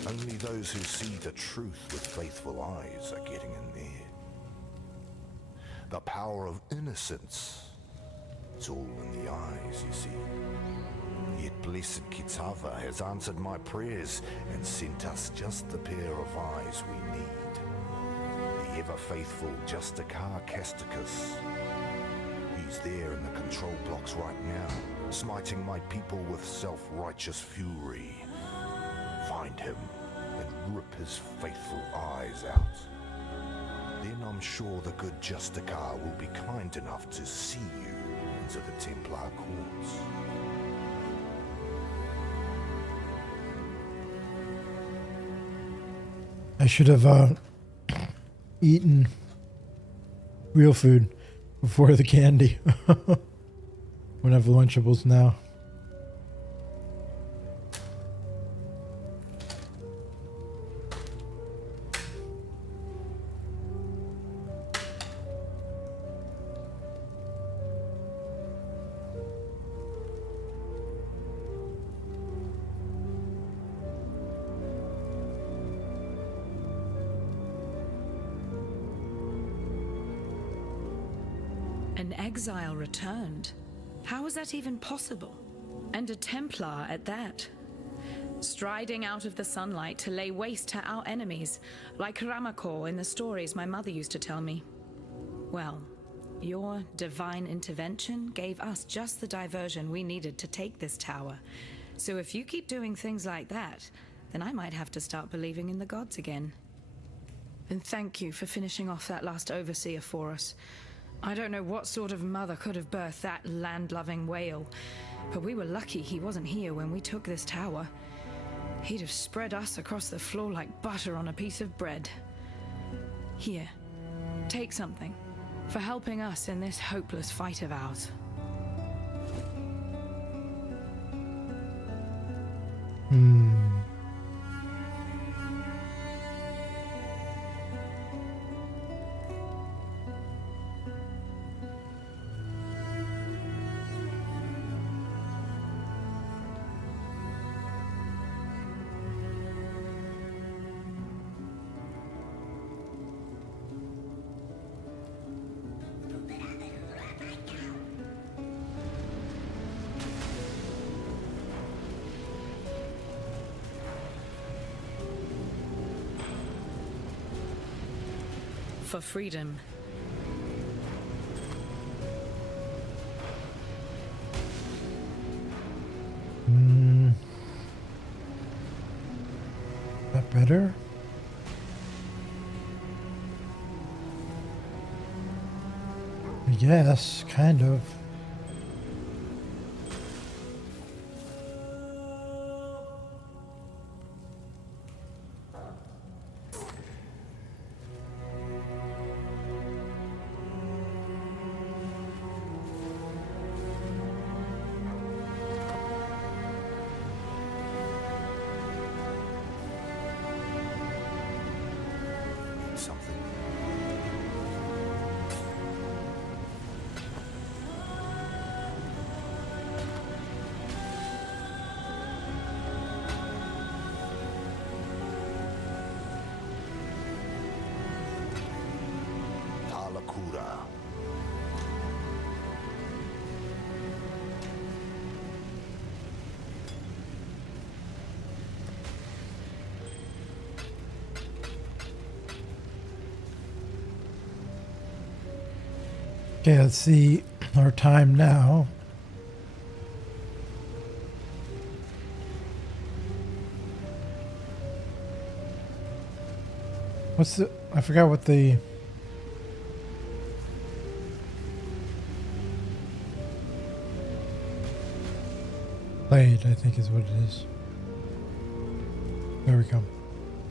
Only those who see the truth with faithful eyes are getting in there. The power of innocence. It's all in the eyes, you see. Yet blessed Kitava has answered my prayers and sent us just the pair of eyes we need. The ever-faithful Justicar Casticus. He's there in the control blocks right now, smiting my people with self-righteous fury. Find him and rip his faithful eyes out. Then I'm sure the good Justicar will be kind enough to see you into the Templar courts. I should have eaten real food before the candy. We have Lunchables now. An exile returned. How was that even possible? And a Templar at that. Striding out of the sunlight to lay waste to our enemies, like Ramakor in the stories my mother used to tell me. Well, your divine intervention gave us just the diversion we needed to take this tower. So if you keep doing things like that, then I might have to start believing in the gods again. And thank you for finishing off that last overseer for us. I don't know what sort of mother could have birthed that land-loving whale, but we were lucky he wasn't here when we took this tower. He'd have spread us across the floor like butter on a piece of bread. Here, take something for helping us in this hopeless fight of ours. for freedom. That better? Yes, kind of. Something. Talakura. Okay, let's see our time now. What's the... I forgot what the... Played, I think is what it is. There we go.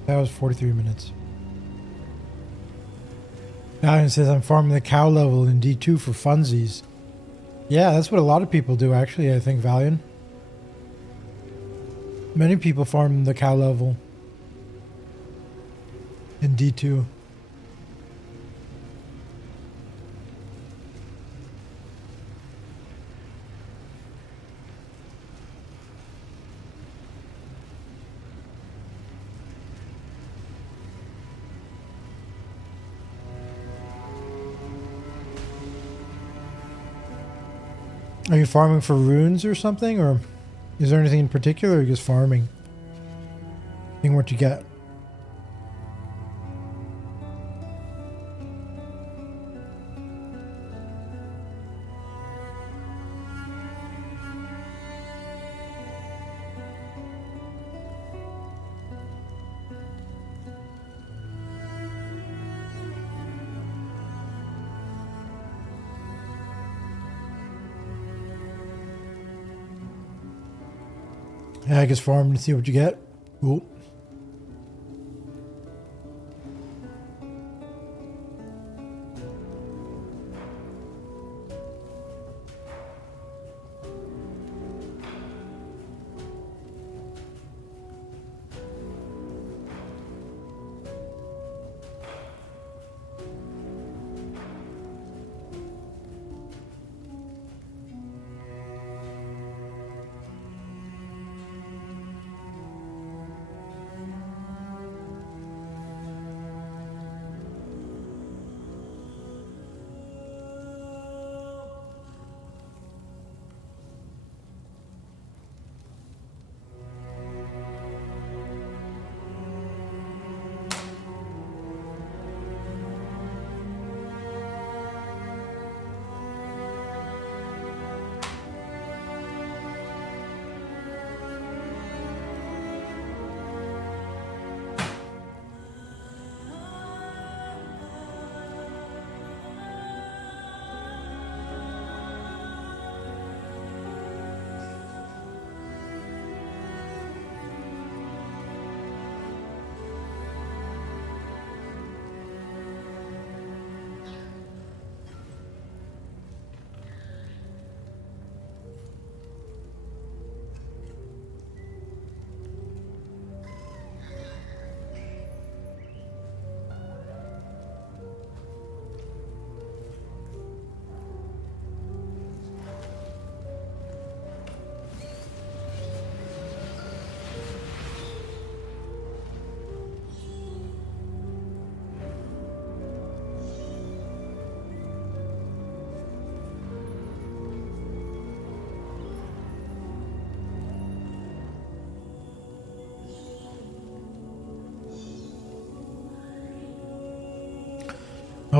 That was 43 minutes. Valiant says, I'm farming the cow level in D2 for funsies. Yeah, that's what a lot of people do, actually, I think, Valiant. Many people farm the cow level in D2. Are you farming for runes or something, or is there anything in particular, or are you just farming? Seeing what you get. Yeah, I guess farm to see what you get. Cool.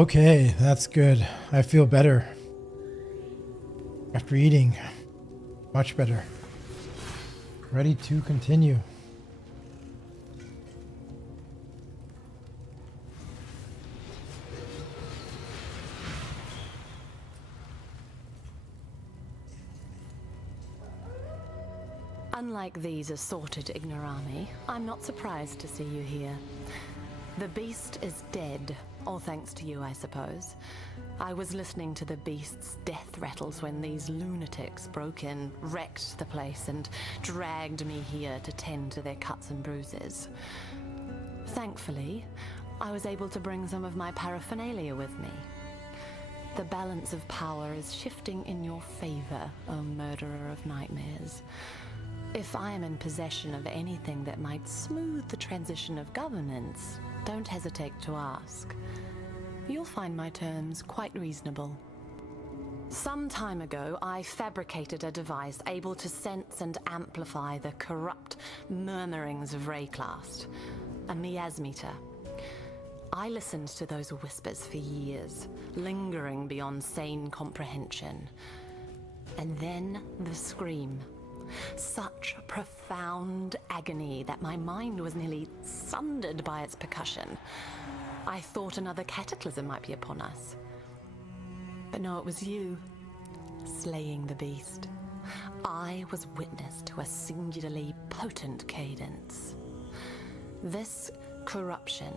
Okay, that's good. I feel better. After eating. Much better. Ready to continue. Unlike these assorted ignorami, I'm not surprised to see you here. The beast is dead, all thanks to you, I suppose. I was listening to the beast's death rattles when these lunatics broke in, wrecked the place, and dragged me here to tend to their cuts and bruises. Thankfully, I was able to bring some of my paraphernalia with me. The balance of power is shifting in your favor, O murderer of nightmares. If I am in possession of anything that might smooth the transition of governance, don't hesitate to ask. You'll find my terms quite reasonable. Some time ago, I fabricated a device able to sense and amplify the corrupt murmurings of Rayclast, a miasmeter. I listened to those whispers for years, lingering beyond sane comprehension. And then the scream. Such profound agony that my mind was nearly sundered by its percussion. I thought another cataclysm might be upon us. But no, it was you, slaying the beast. I was witness to a singularly potent cadence. This corruption,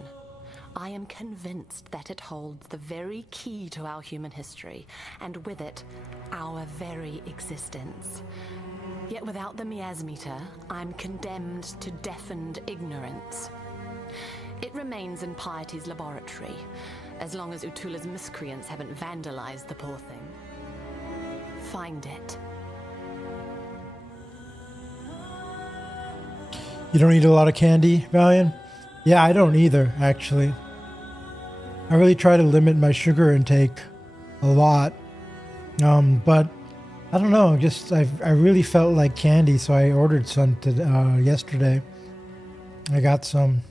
I am convinced that it holds the very key to our human history, and with it, our very existence. Yet without the miasmeter, I'm condemned to deafened ignorance. It remains in Piety's laboratory, as long as Utula's miscreants haven't vandalized the poor thing. Find it. You don't eat a lot of candy, Valiant? Yeah, I don't either, actually. I really try to limit my sugar intake a lot. But I don't know, just I really felt like candy, so I ordered some yesterday. I got some.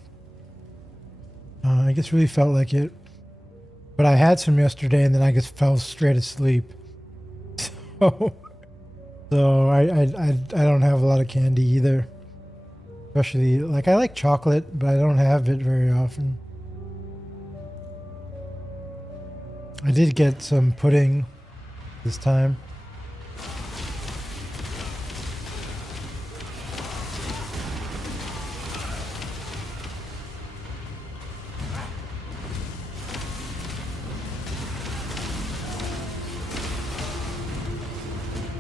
I just really felt like it. But I had some yesterday and then I just fell straight asleep. So I don't have a lot of candy either. Especially, like, I like chocolate, but I don't have it very often. I did get some pudding this time.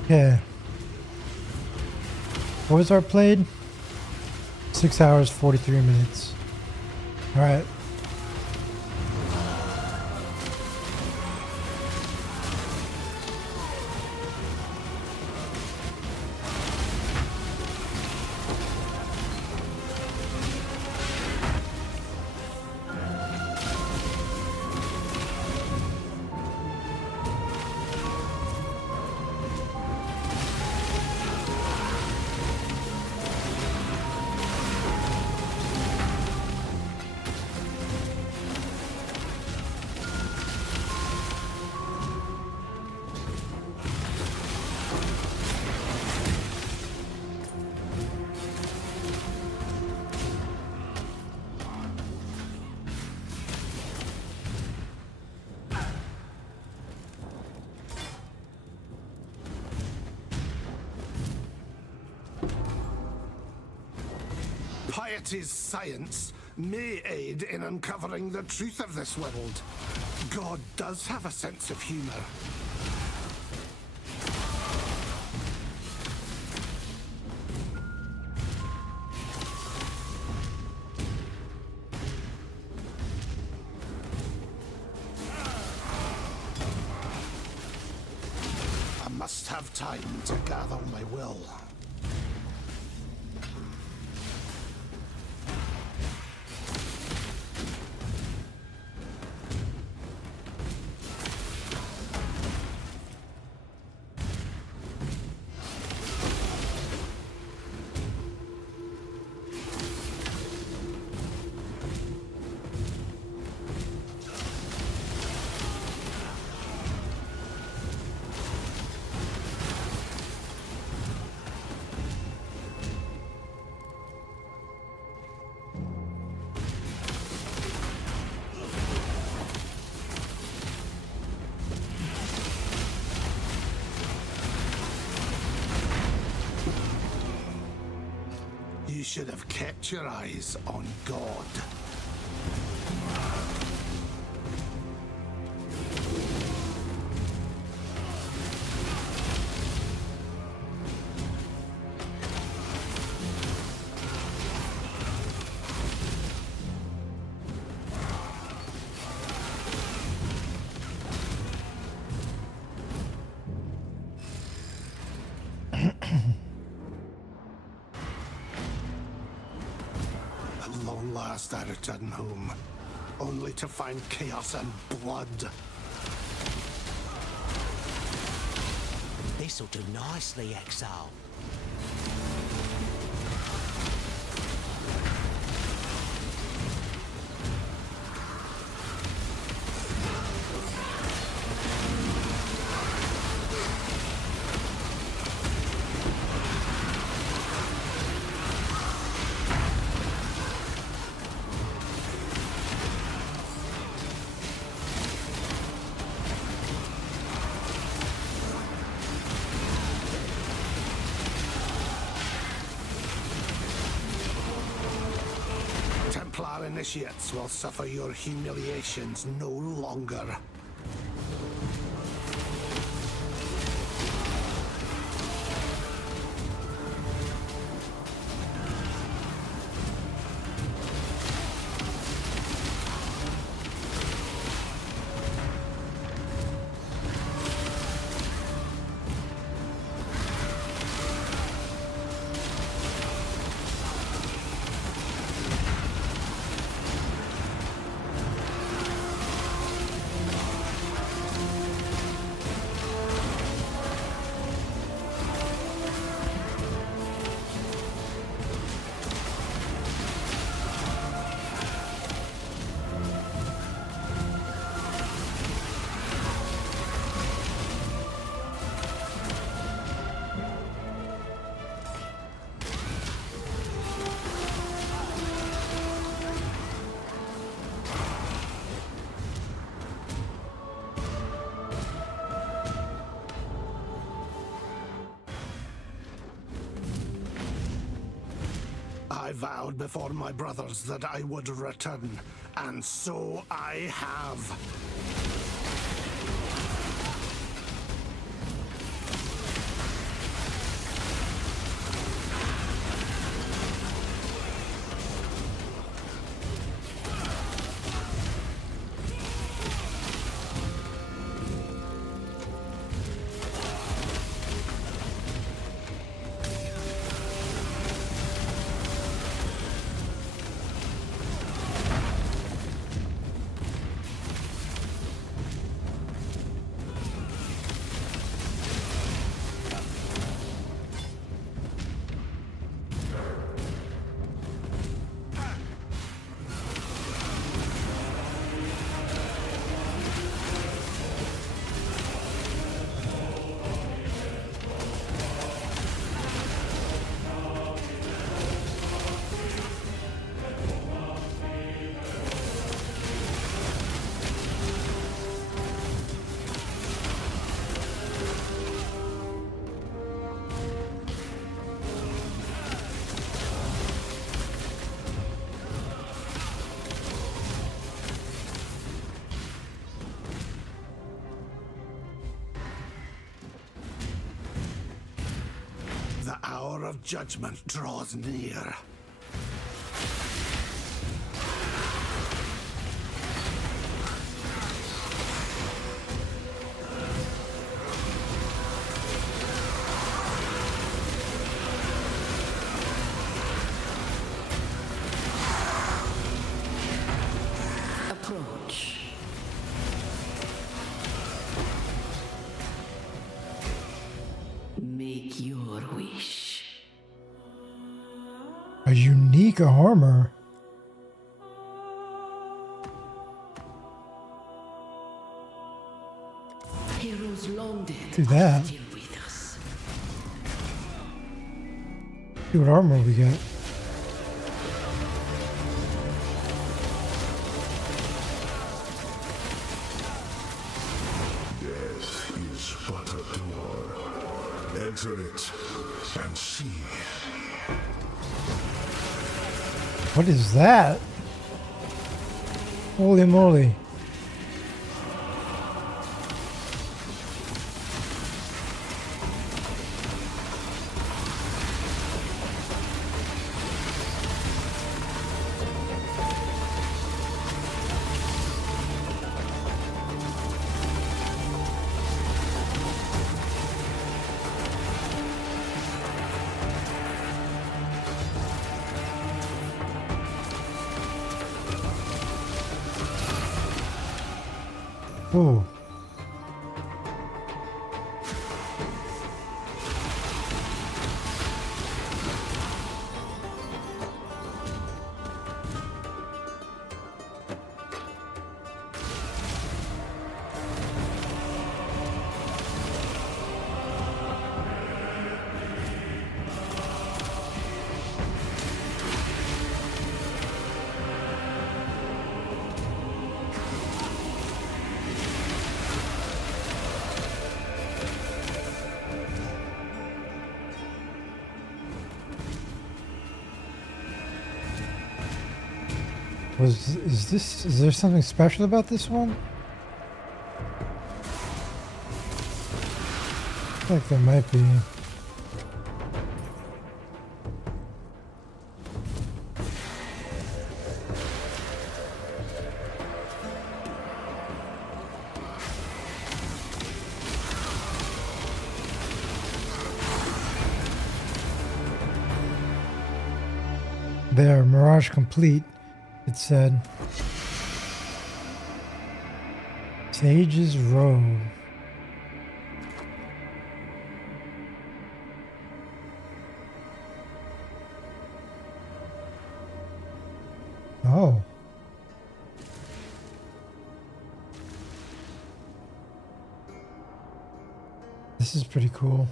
Okay. What was our played? 6 hours, 43 minutes. All right. Piety's science may aid in uncovering the truth of this world. God does have a sense of humor. I must have time to gather my will. You should have kept your eyes on God. At long last I return home, only to find chaos and blood. This'll do nicely, Exile. Templar initiates will suffer your humiliations no longer. I vowed before my brothers that I would return, and so I have. The hour of judgment draws near. Approach. Make your wish. A unique armor. Heroes long dead. Do that. Still with us. See what armor we got. Death is but a door. Enter it and see. What is that? Holy moly. Oh. Is there something special about this one? I feel like there might be. There, Mirage complete. It said, Sage's Road. Oh. This is pretty cool.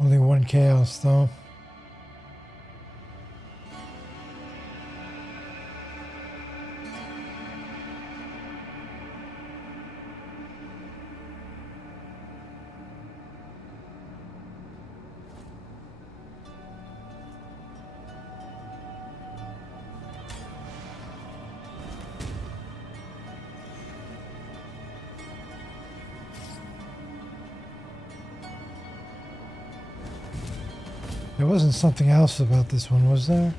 Only one chaos, though. There wasn't something else about this one, was there?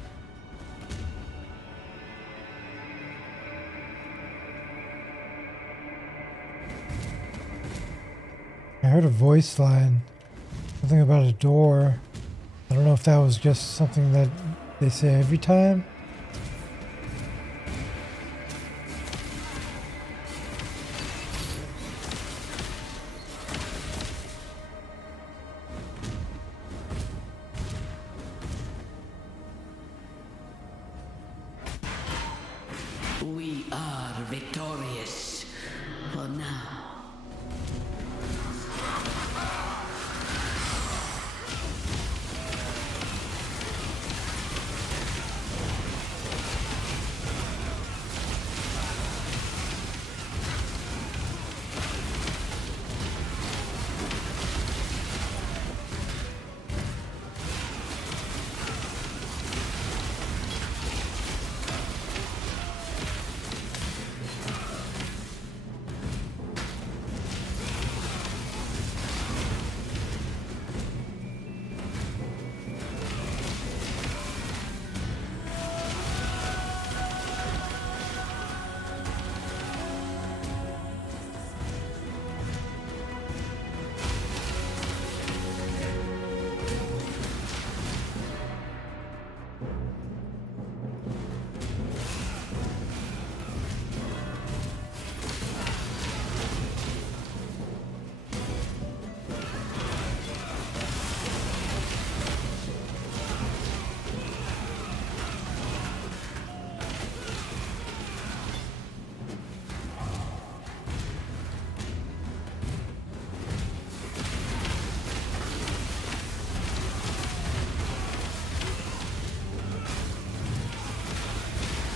I heard a voice line. Something about a door. I don't know if that was just something that they say every time. We are victorious for now.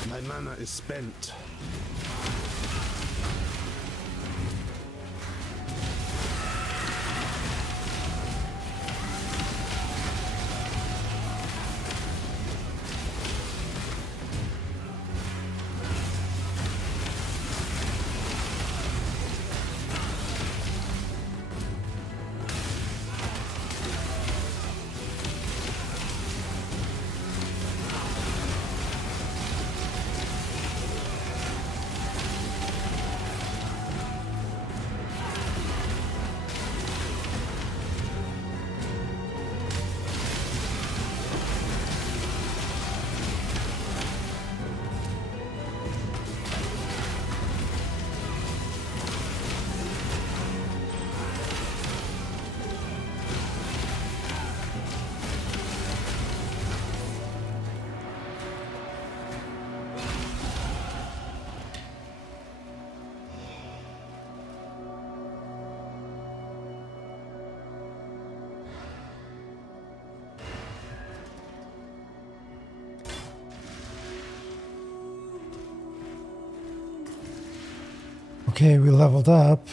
My mana is spent. Okay, we leveled up.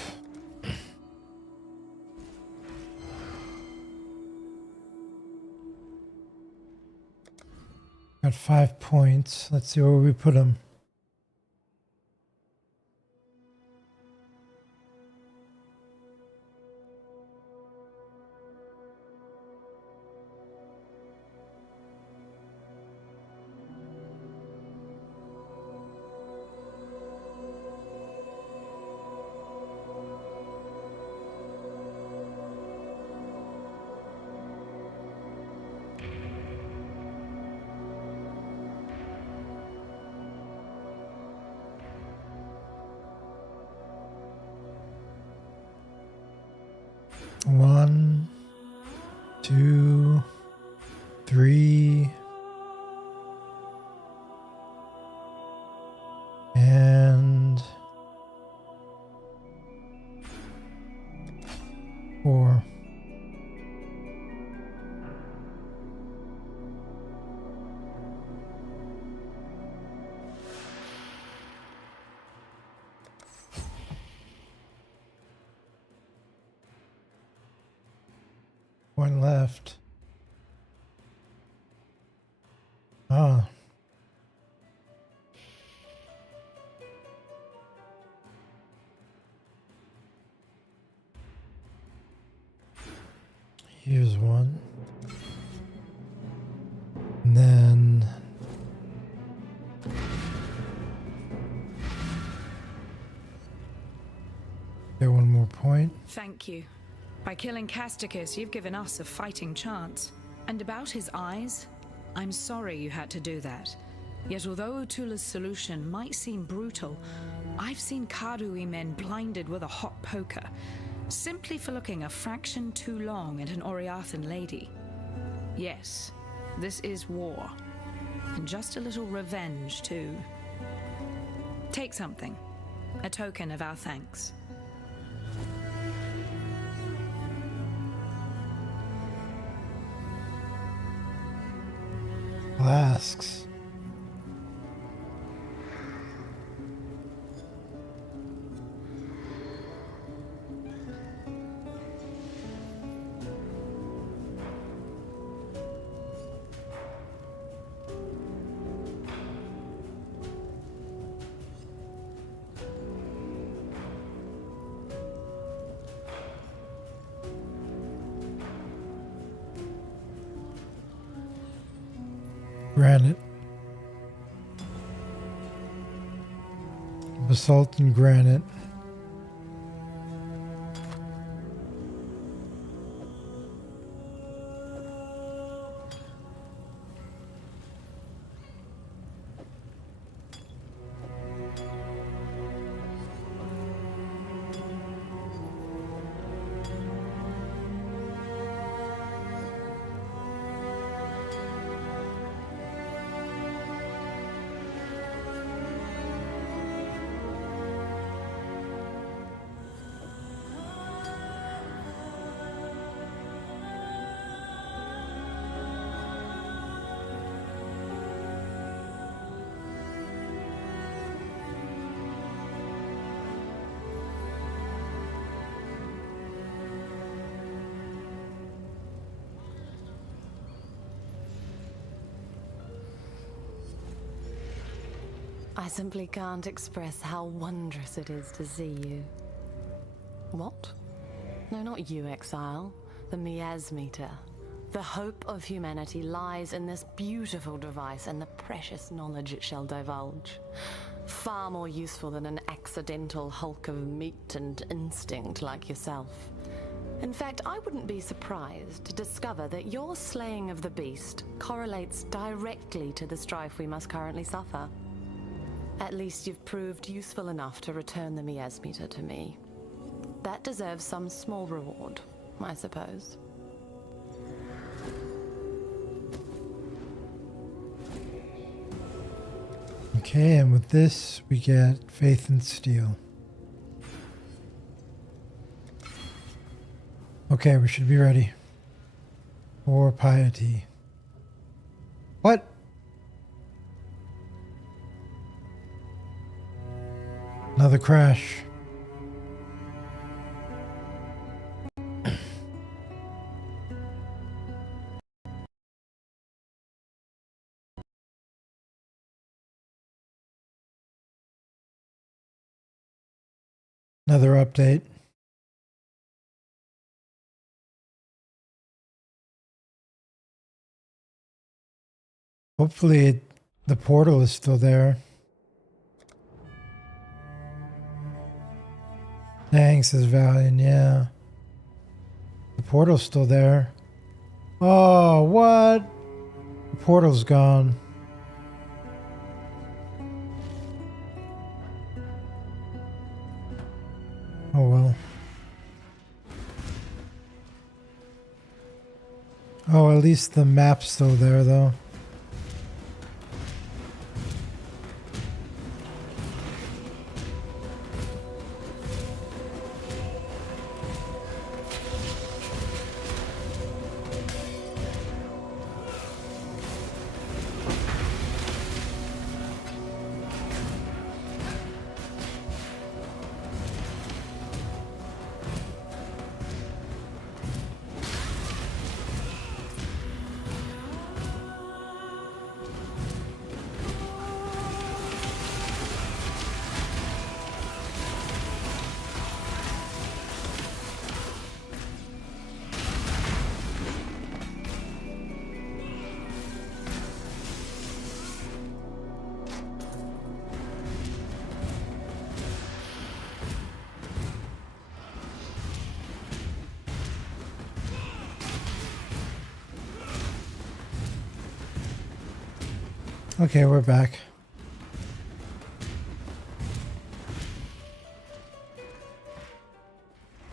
Got 5 points. Let's see where we put them. One, two, three, and 4. One left. Ah. Here's one. And then get one more point. Thank you. By killing Casticus, you've given us a fighting chance. And about his eyes, I'm sorry you had to do that. Yet although Utula's solution might seem brutal, I've seen Karui men blinded with a hot poker, simply for looking a fraction too long at an Oriathan lady. Yes, this is war. And just a little revenge, too. Take something. A token of our thanks. Flasks. Granite. Basalt and granite. I simply can't express how wondrous it is to see you. What? No, not you, Exile. The miasmeter. The hope of humanity lies in this beautiful device and the precious knowledge it shall divulge. Far more useful than an accidental hulk of meat and instinct like yourself. In fact, I wouldn't be surprised to discover that your slaying of the beast correlates directly to the strife we must currently suffer. At least you've proved useful enough to return the miasmeter to me. That deserves some small reward, I suppose. Okay, and with this, we get Faith and Steel. Okay, we should be ready. For Piety. What? Another crash. Another update. Hopefully the portal is still there. Dang, says Valiant, yeah. The portal's still there. Oh, what? The portal's gone. Oh well. Oh, at least the map's still there though. Okay, we're back.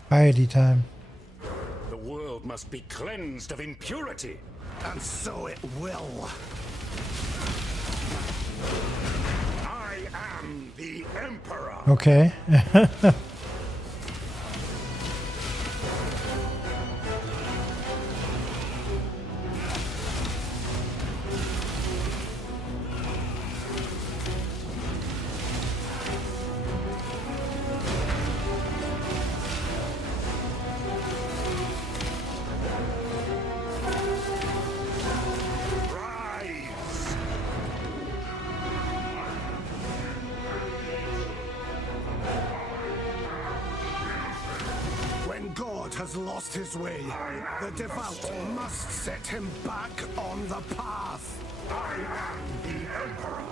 Piety time. The world must be cleansed of impurity. And so it will. I am the Emperor. Okay. Has lost his way. The devout must set him back on the path. I am the Emperor.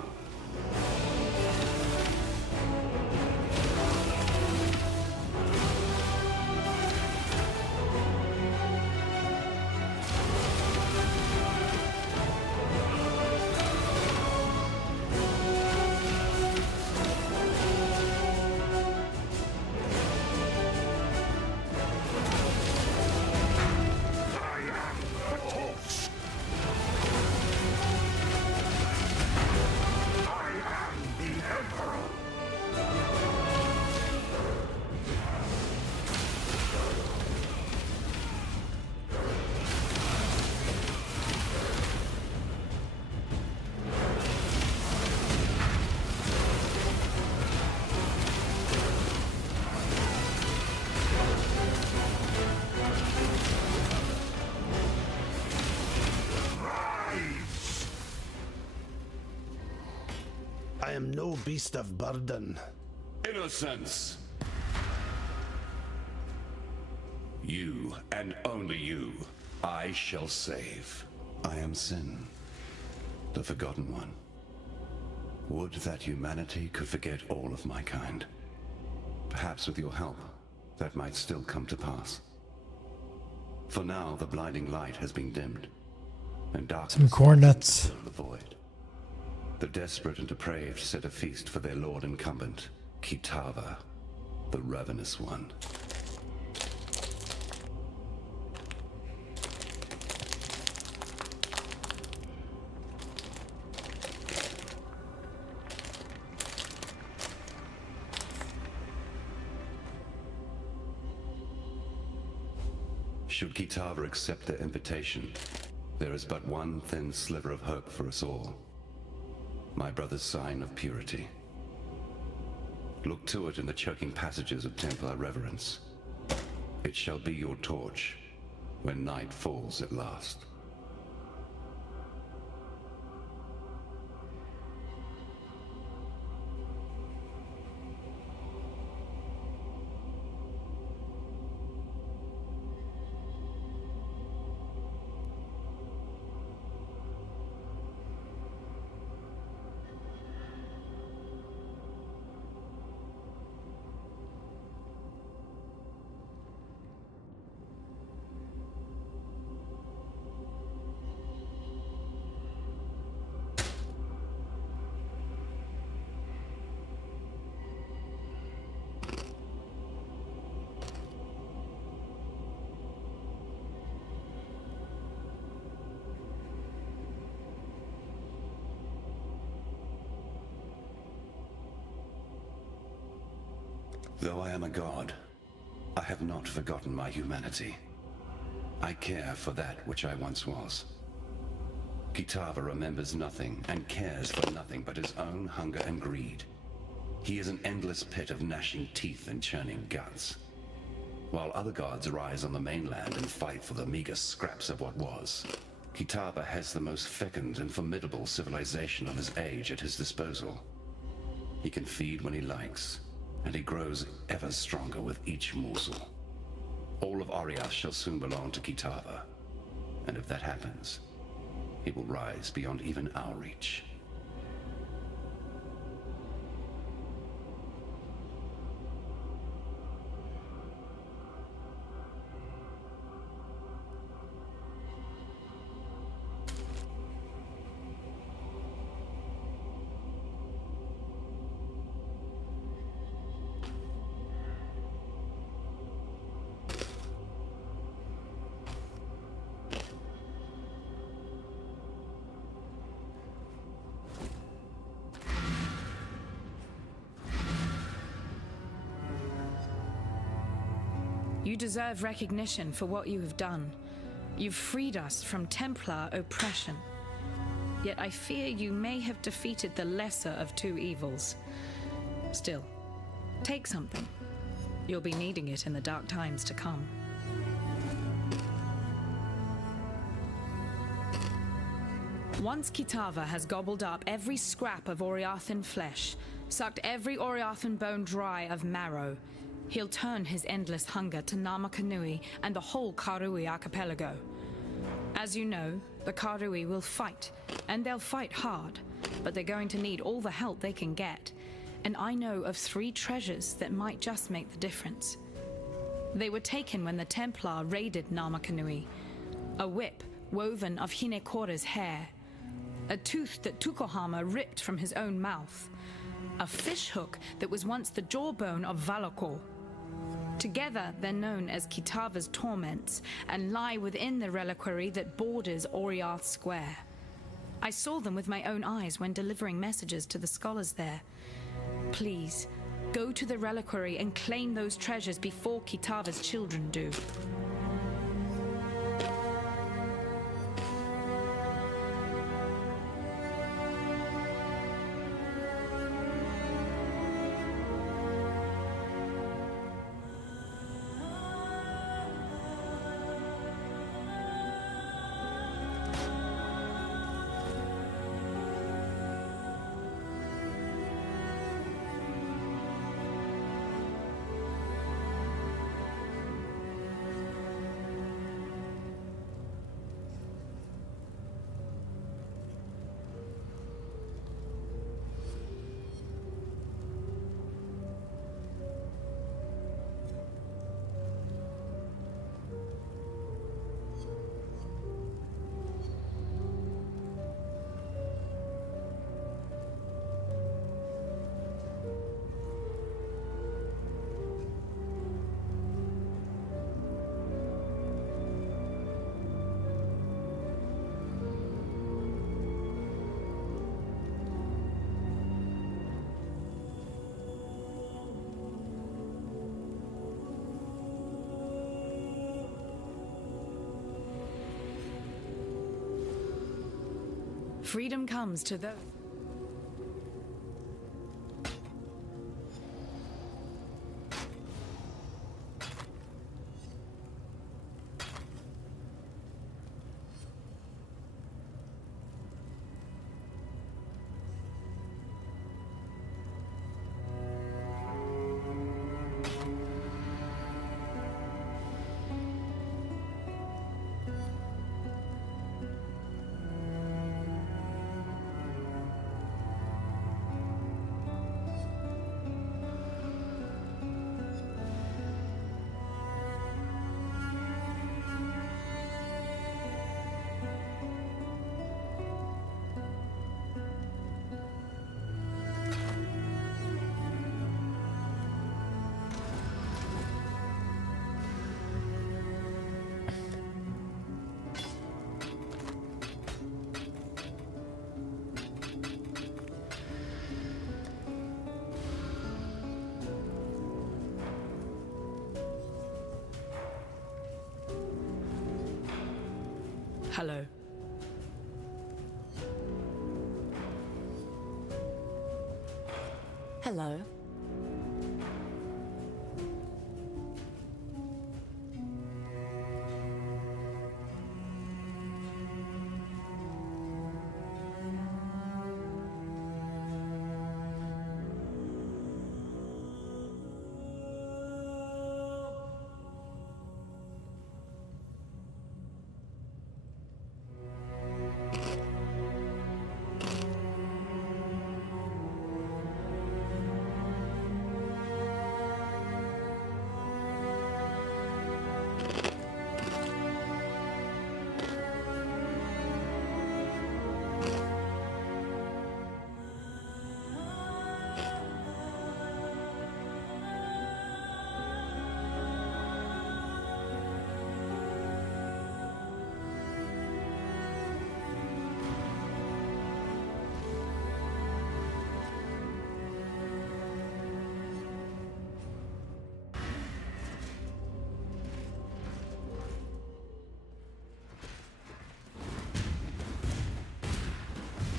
I am no beast of burden. Innocence. You, and only you, I shall save. I am Sin, the Forgotten One. Would that humanity could forget all of my kind. Perhaps with your help, that might still come to pass. For now, the blinding light has been dimmed, and darkness Some corn nuts. the void. The desperate and depraved set a feast for their lord incumbent, Kitava, the Ravenous One. Should Kitava accept their invitation, there is but one thin sliver of hope for us all. My brother's sign of purity. Look to it in the choking passages of Templar reverence. It shall be your torch when night falls at last. Though I am a god, I have not forgotten my humanity. I care for that which I once was. Kitava remembers nothing and cares for nothing but his own hunger and greed. He is an endless pit of gnashing teeth and churning guts. While other gods rise on the mainland and fight for the meager scraps of what was, Kitava has the most fecund and formidable civilization of his age at his disposal. He can feed when he likes, and he grows ever stronger with each morsel. All of Arias shall soon belong to Kitava, and if that happens, he will rise beyond even our reach. You deserve recognition for what you have done. You've freed us from Templar oppression. Yet I fear you may have defeated the lesser of two evils. Still, take something. You'll be needing it in the dark times to come. Once Kitava has gobbled up every scrap of Oriathan flesh, sucked every Oriathan bone dry of marrow, he'll turn his endless hunger to Namakanui and the whole Karui archipelago. As you know, the Karui will fight, and they'll fight hard, but they're going to need all the help they can get. And I know of 3 treasures that might just make the difference. They were taken when the Templar raided Namakanui. A whip woven of Hinekora's hair. A tooth that Tukohama ripped from his own mouth. A fishhook that was once the jawbone of Valakor. Together, they're known as Kitava's torments and lie within the reliquary that borders Oriath Square. I saw them with my own eyes when delivering messages to the scholars there. Please, go to the reliquary and claim those treasures before Kitava's children do. Freedom comes to those. Hello. Hello.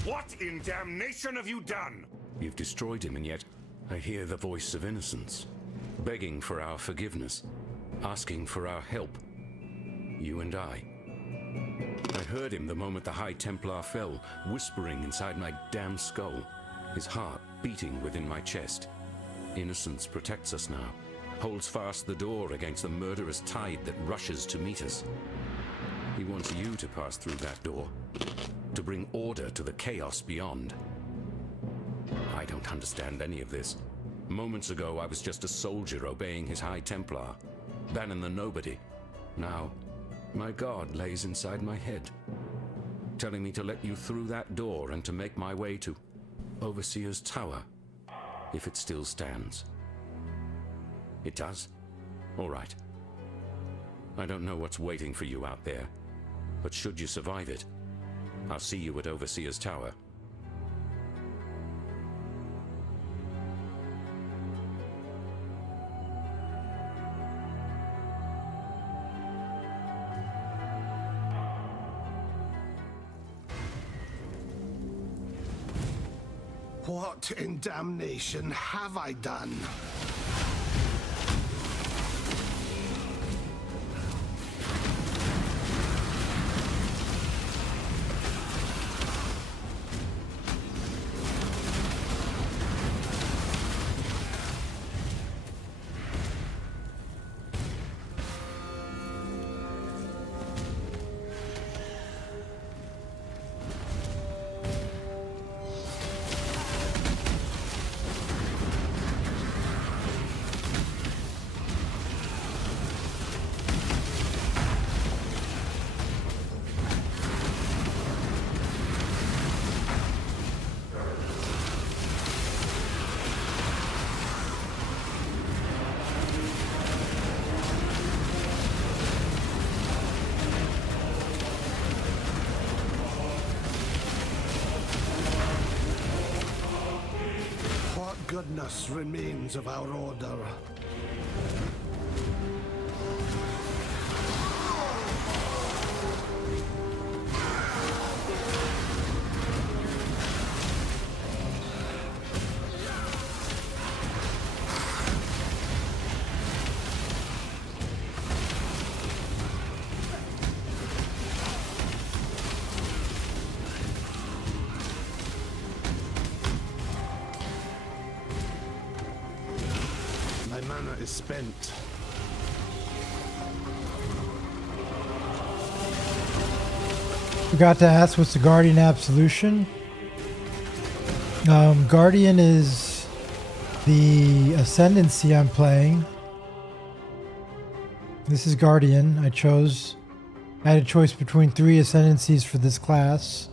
What in damnation have you done? You've destroyed him, and yet I hear the voice of innocence, begging for our forgiveness, asking for our help. You and I heard him the moment the High Templar fell, whispering inside my damn skull, his heart beating within my chest. Innocence protects us now, holds fast the door against the murderous tide that rushes to meet us. He wants you to pass through that door, to bring order to the chaos beyond. I don't understand any of this. Moments ago, I was just a soldier obeying his High Templar, banning the nobody. Now, my God lays inside my head, telling me to let you through that door and to make my way to Overseer's Tower, if it still stands. It does? All right. I don't know what's waiting for you out there, but should you survive it, I'll see you at Overseer's Tower. What in damnation have I done? Goodness remains of our order. My mana is spent. Forgot to ask, what's the Guardian Absolution? Guardian is the Ascendancy I'm playing. This is Guardian. I had a choice between 3 Ascendancies for this class.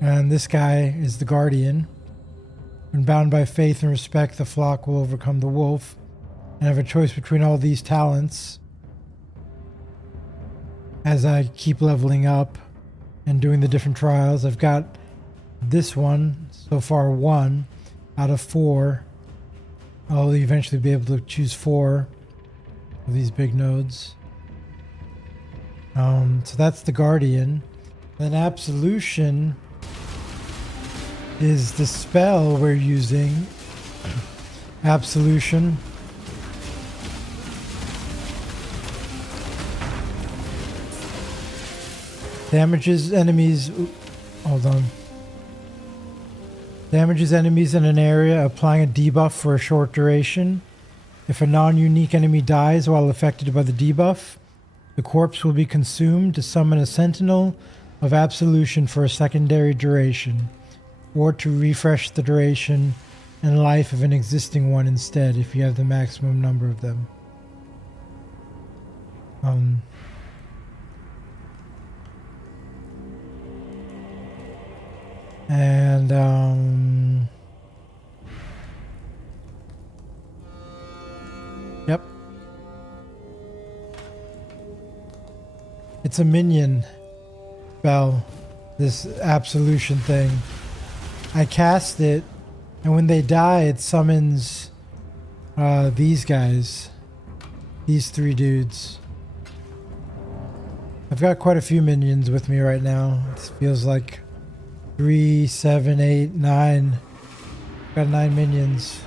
And this guy is the Guardian. When bound by faith and respect, the flock will overcome the wolf. And I have a choice between all these talents as I keep leveling up and doing the different trials. I've got this one, so far 1 out of 4. I'll eventually be able to choose 4 of these big nodes. So that's the Guardian. Then Absolution is the spell we're using. Absolution. Damages enemies. Hold on. Damages enemies in an area, applying a debuff for a short duration. If a non-unique enemy dies while affected by the debuff, the corpse will be consumed to summon a sentinel of Absolution for a secondary duration, or to refresh the duration and life of an existing one instead if you have the maximum number of them. Yep. It's a minion spell, this Absolution thing. I cast it, and when they die, it summons these guys. These three dudes. I've got quite a few minions with me right now. It feels like 3, 7, 8, 9. Got 9 minions.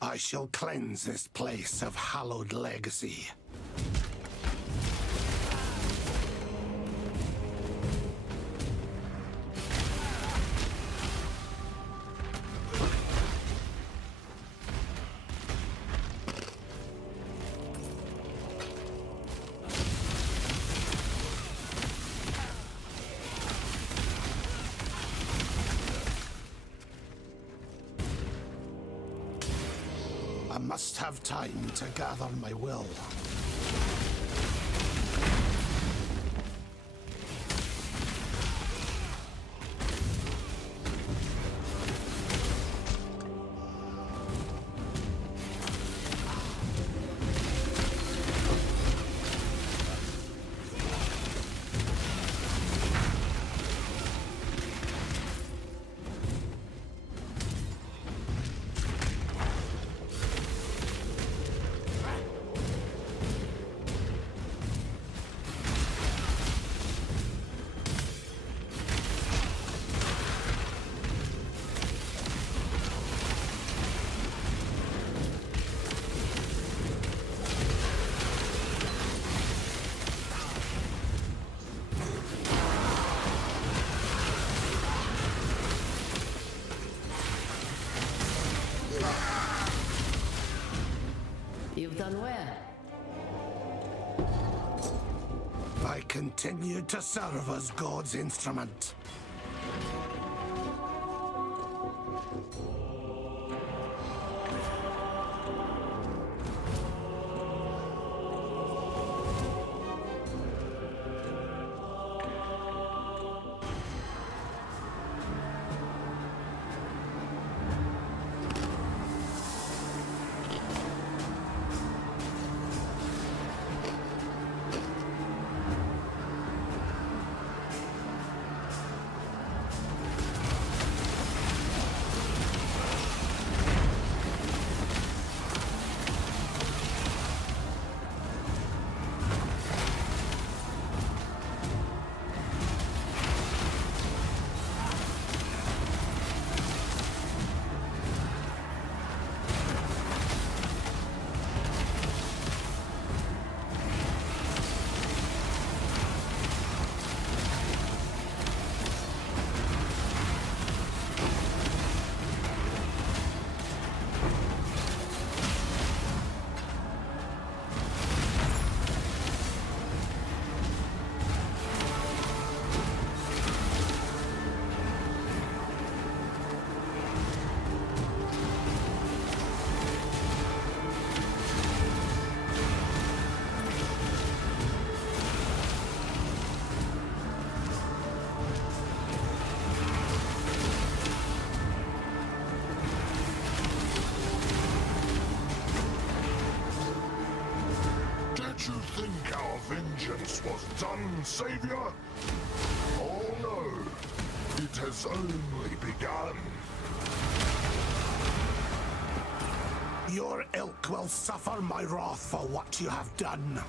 I shall cleanse this place of hallowed legacy. I must have time to gather my will. You've done well. I continue to serve as God's instrument. vengeance was done, Savior? Oh no, it has only begun. Your ilk will suffer my wrath for what you have done.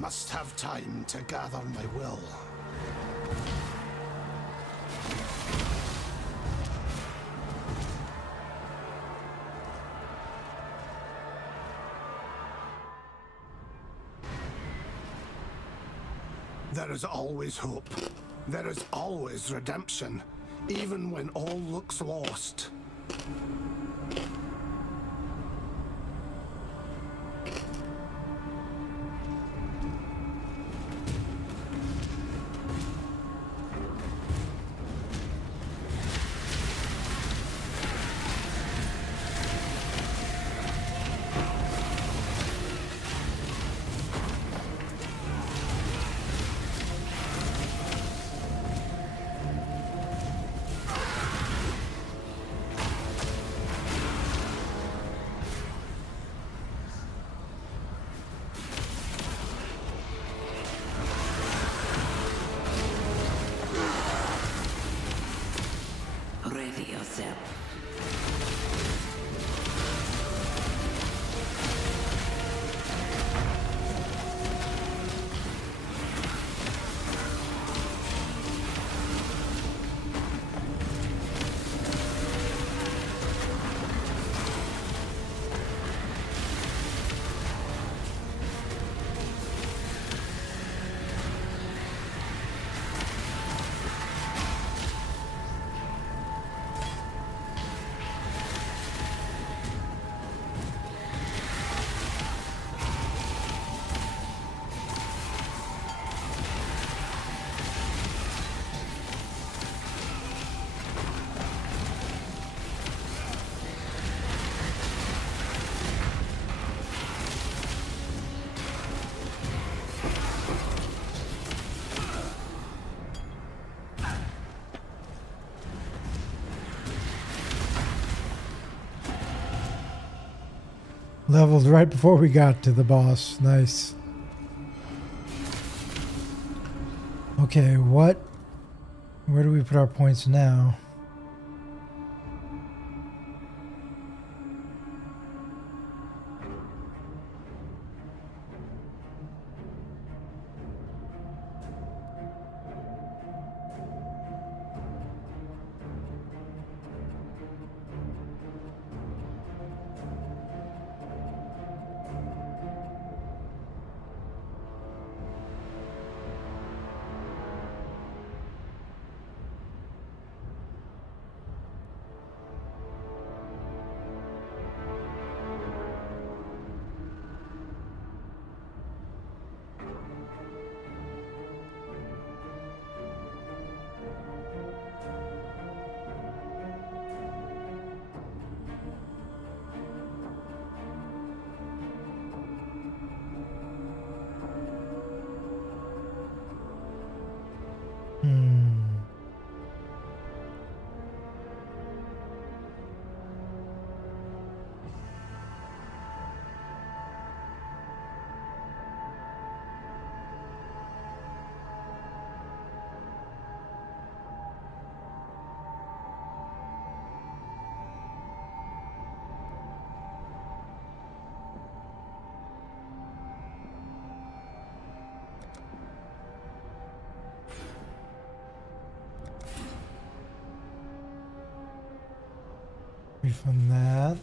Must have time to gather my will. There is always hope. There is always redemption, even when all looks lost. Leveled right before we got to the boss. Nice. Okay, where do we put our points now? From that.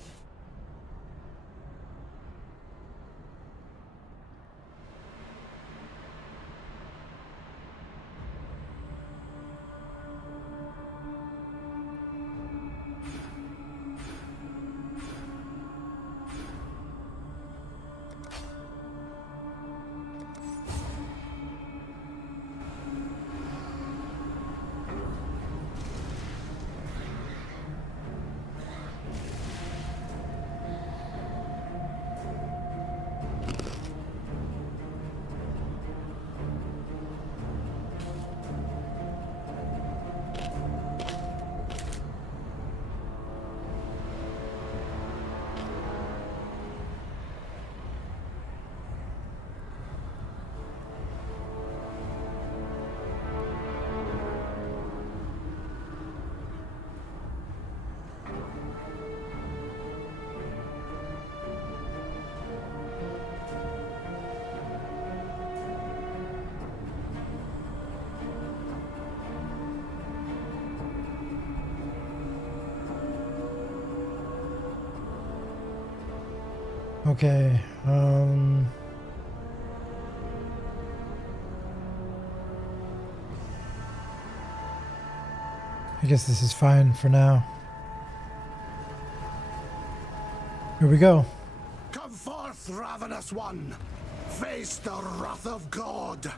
Okay, I guess this is fine for now. Here we go. Come forth, ravenous one! Face the wrath of God!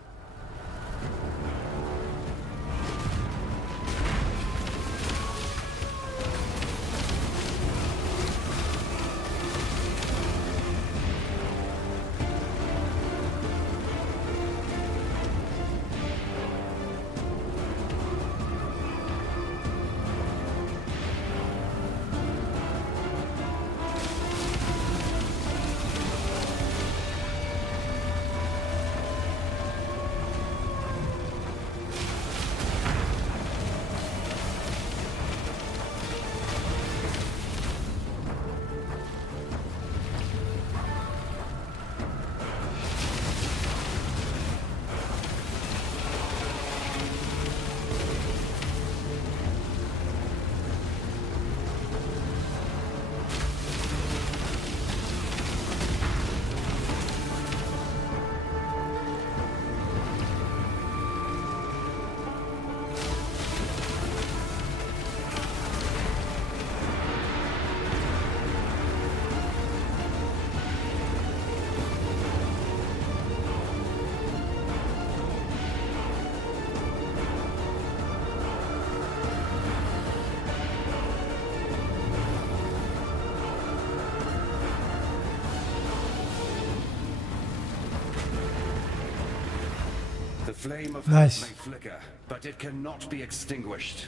The flame of Nice. hope may flicker, but it cannot be extinguished.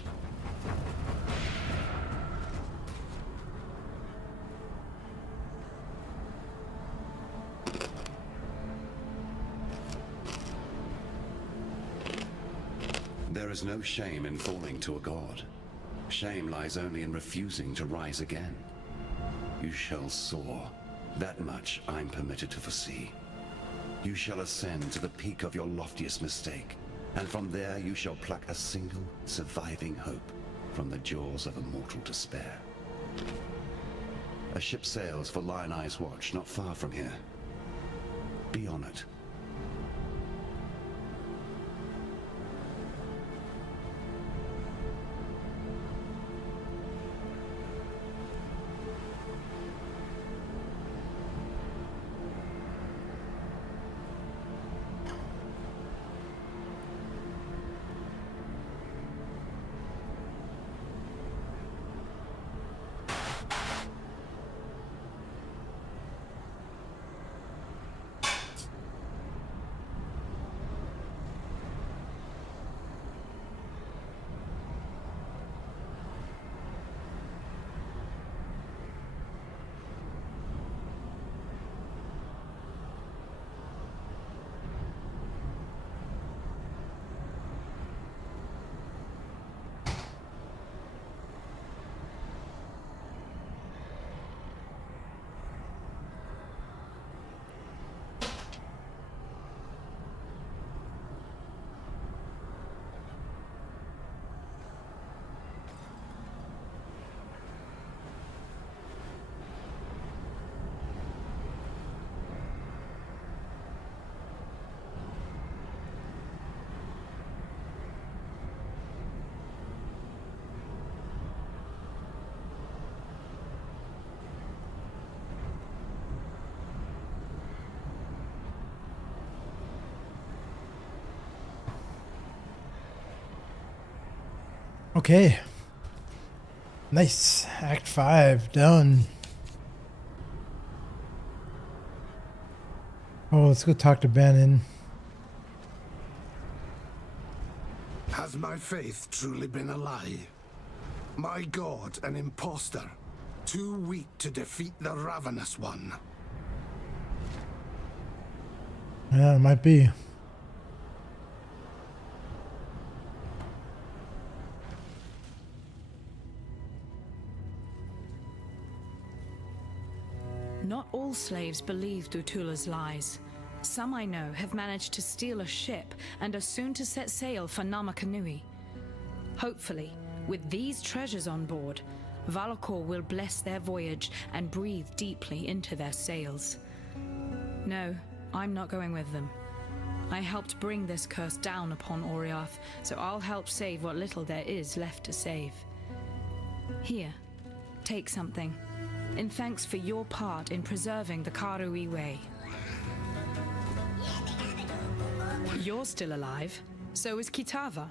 is no shame in falling to a god. Shame lies only in refusing to rise again. You shall soar. That much I'm permitted to foresee. You shall ascend to the peak of your loftiest mistake, and from there you shall pluck a single surviving hope from the jaws of immortal despair. A ship sails for Lion Eye's watch not far from here. Be on it. Okay. Nice. Act 5 done. Oh, let's go talk to Bannon. Has my faith truly been a lie? My god an imposter, too weak to defeat the Ravenous One? Yeah, it might be. Not all slaves believe Dutula's lies. Some I know have managed to steal a ship and are soon to set sail for Namakanui. Hopefully, with these treasures on board, Valakor will bless their voyage and breathe deeply into their sails. No, I'm not going with them. I helped bring this curse down upon Oriath, so I'll help save what little there is left to save. Here, take something, in thanks for your part in preserving the Karui way. You're still alive, so is Kitava.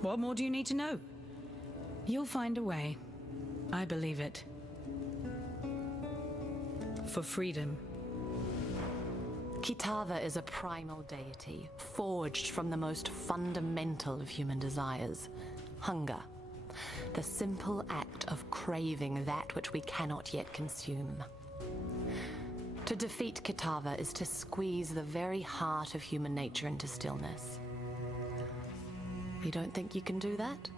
What more do you need to know? You'll find a way. I believe it. For freedom. Kitava is a primal deity, forged from the most fundamental of human desires, hunger. The simple act of craving that which we cannot yet consume. To defeat Kitava is to squeeze the very heart of human nature into stillness. You don't think you can do that?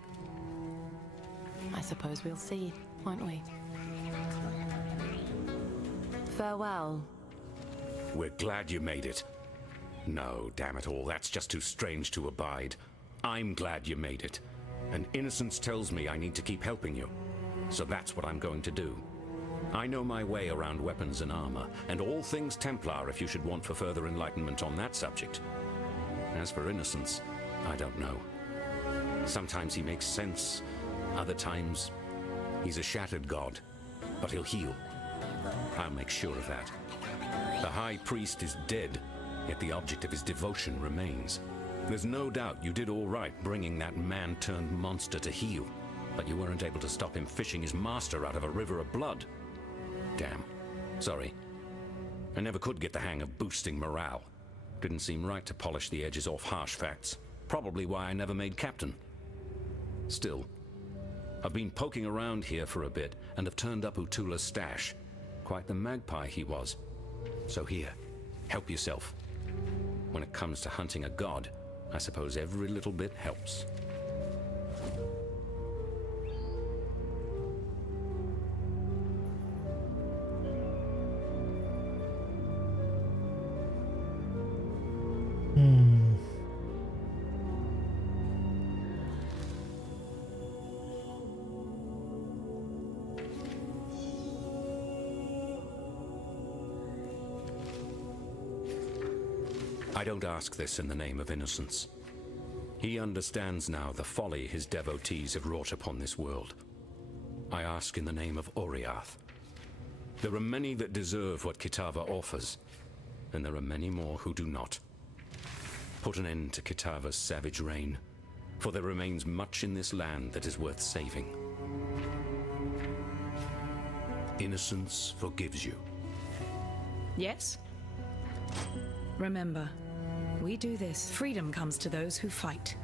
I suppose we'll see, won't we? Farewell. We're glad you made it. No, damn it all, that's just too strange to abide. I'm glad you made it. And innocence tells me I need to keep helping you. So that's what I'm going to do. I know my way around weapons and armor, and all things Templar if you should want for further enlightenment on that subject. As for innocence, I don't know. Sometimes he makes sense, other times he's a shattered god, but he'll heal. I'll make sure of that. The High Priest is dead, yet the object of his devotion remains. There's no doubt you did all right bringing that man-turned-monster to heel, but you weren't able to stop him fishing his master out of a river of blood. Damn. Sorry. I never could get the hang of boosting morale. Didn't seem right to polish the edges off harsh facts. Probably why I never made captain. Still, I've been poking around here for a bit and have turned up Utula's stash. Quite the magpie he was. So here, help yourself. When it comes to hunting a god, I suppose every little bit helps. I don't ask this in the name of innocence. He understands now the folly his devotees have wrought upon this world. I ask in the name of Oriath. There are many that deserve what Kitava offers, and there are many more who do not. Put an end to Kitava's savage reign, for there remains much in this land that is worth saving. Innocence forgives you. Yes? Remember, we do this. Freedom comes to those who fight.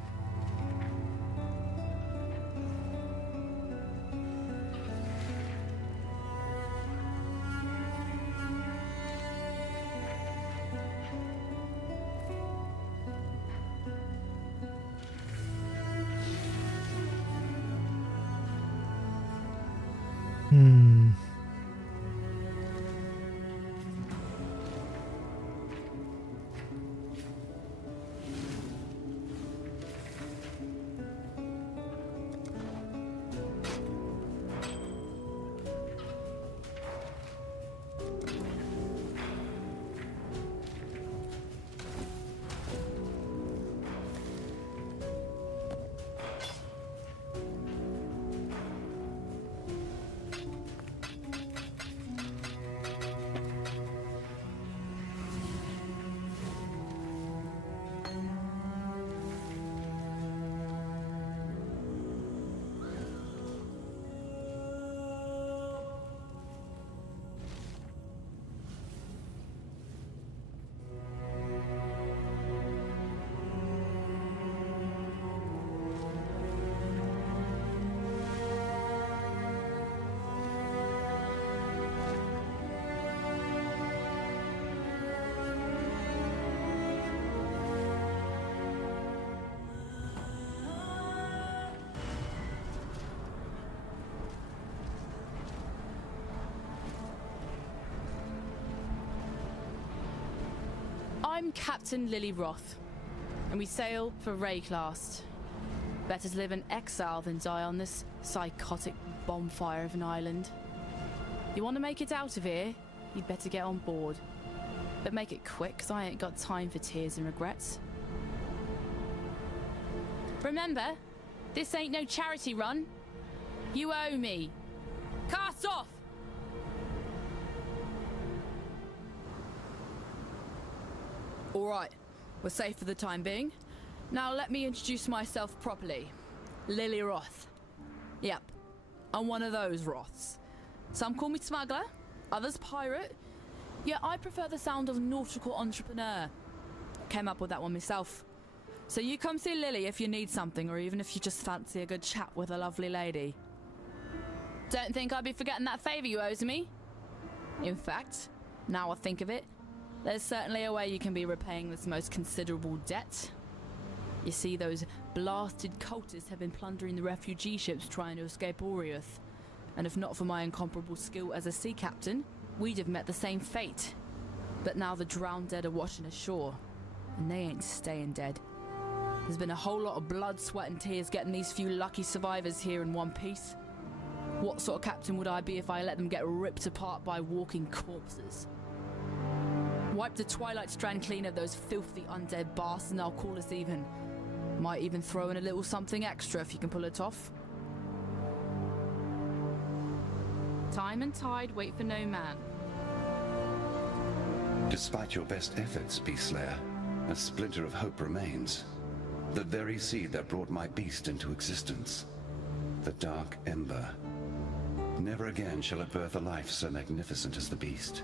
I'm Captain Lily Roth, and we sail for Rayclast. Better to live in exile than die on this psychotic bonfire of an island. You want to make it out of here, you'd better get on board. But make it quick, 'cause I ain't got time for tears and regrets. Remember, this ain't no charity run. You owe me. Cast off! Alright, we're safe for the time being. Now let me introduce myself properly. Lily Roth. Yep, I'm one of those Roths. Some call me smuggler, others pirate. Yet I prefer the sound of nautical entrepreneur. Came up with that one myself. So you come see Lily if you need something, or even if you just fancy a good chat with a lovely lady. Don't think I'd be forgetting that favour you owes me. In fact, now I think of it, there's certainly a way you can be repaying this most considerable debt. You see, those blasted cultists have been plundering the refugee ships trying to escape Oriath. And if not for my incomparable skill as a sea captain, we'd have met the same fate. But now the drowned dead are washing ashore, and they ain't staying dead. There's been a whole lot of blood, sweat and tears getting these few lucky survivors here in one piece. What sort of captain would I be if I let them get ripped apart by walking corpses? Wipe the Twilight Strand clean of those filthy undead bastards and I'll call us even. Might even throw in a little something extra if you can pull it off. Time and tide wait for no man. Despite your best efforts, Beast Slayer, a splinter of hope remains. The very seed that brought my beast into existence. The Dark Ember. Never again shall it birth a life so magnificent as the beast.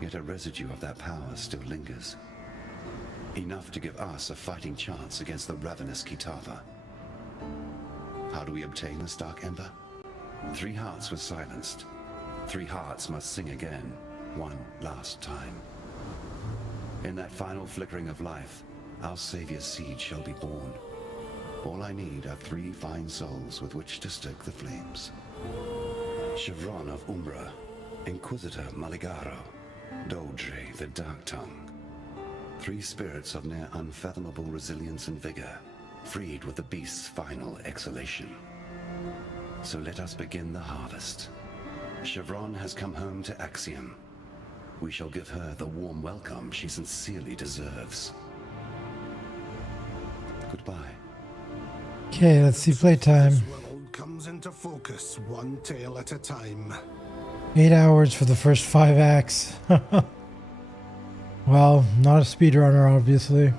Yet a residue of that power still lingers. Enough to give us a fighting chance against the ravenous Kitava. How do we obtain this Dark Ember? 3 hearts were silenced. 3 hearts must sing again, one last time. In that final flickering of life, our Savior's seed shall be born. All I need are 3 fine souls with which to stoke the flames. Chevron of Umbra, Inquisitor Maligaro, Dodre the Dark Tongue. 3 spirits of near unfathomable resilience and vigor, freed with the beast's final exhalation. So let us begin the harvest. Chevron has come home to Axiom. we shall give her the warm welcome she sincerely deserves. Goodbye. Okay, let's see playtime. This world comes into focus one tale at a time. 8 hours for the first 5 acts. Well, not a speedrunner, obviously.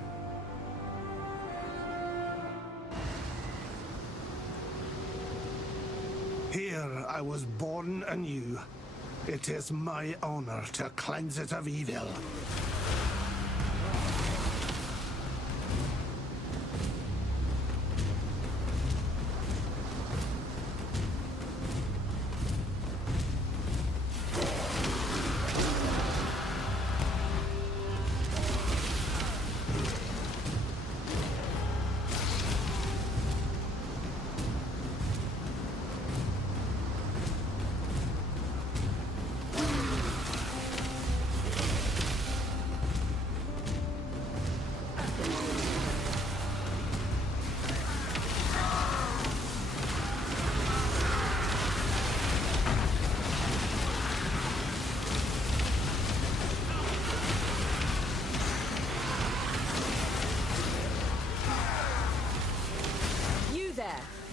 Here I was born anew. It is my honor to cleanse it of evil.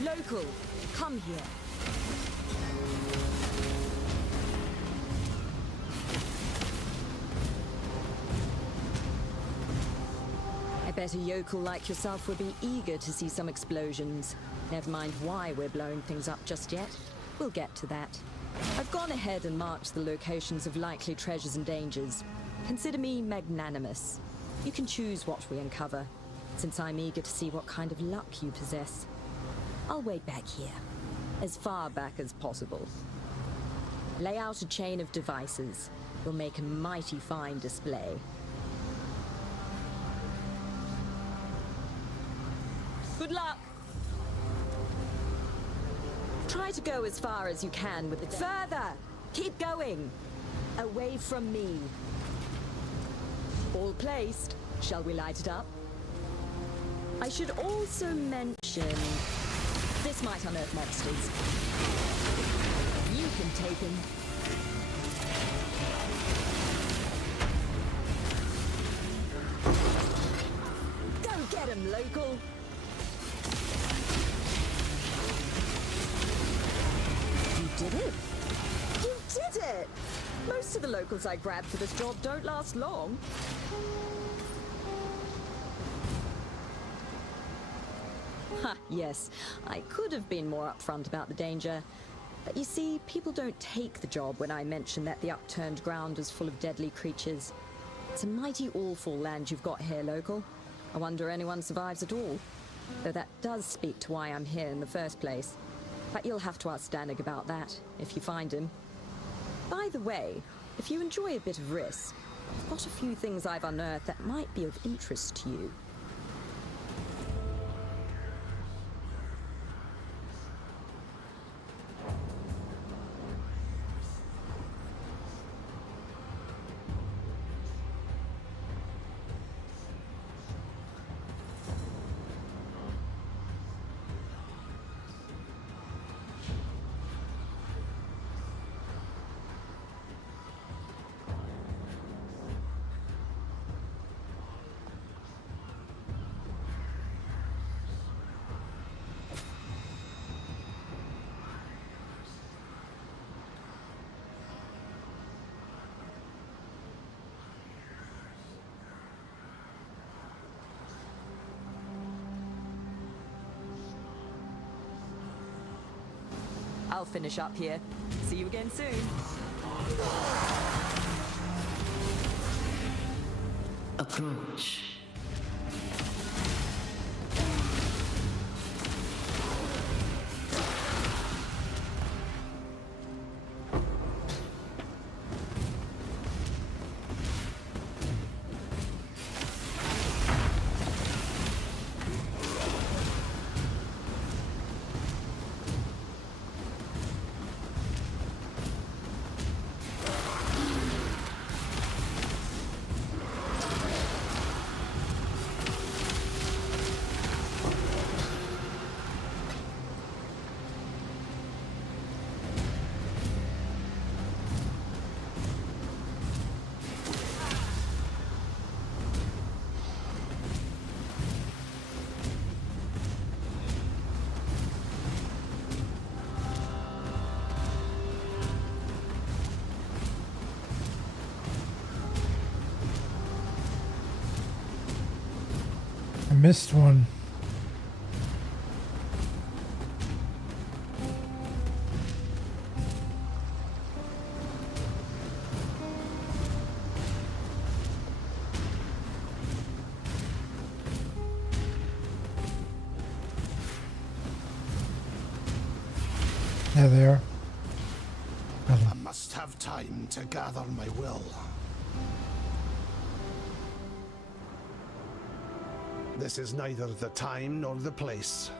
Local, come here. I bet a yokel like yourself would be eager to see some explosions. Never mind why we're blowing things up just yet. We'll get to that. I've gone ahead and marked the locations of likely treasures and dangers. Consider me magnanimous. You can choose what we uncover, since I'm eager to see what kind of luck you possess. I'll wait back here, as far back as possible. Lay out a chain of devices. We'll make a mighty fine display. Good luck! Try to go as far as you can with it. Further! Keep going! Away from me. All placed. Shall we light it up? I should also mention... this might unearth monsters. You can take him. Go get him, local! You did it! You did it! Most of the locals I grabbed for this job don't last long. Ha, yes. I could have been more upfront about the danger. But you see, people don't take the job when I mention that the upturned ground is full of deadly creatures. It's a mighty awful land you've got here, local. I wonder anyone survives at all. Though that does speak to why I'm here in the first place. But you'll have to ask Danig about that, if you find him. By the way, if you enjoy a bit of risk, I've got a few things I've unearthed that might be of interest to you. I'll finish up here. See you again soon. Approach. missed one. Yeah, there. I must have time to gather my will. This is neither the time nor the place.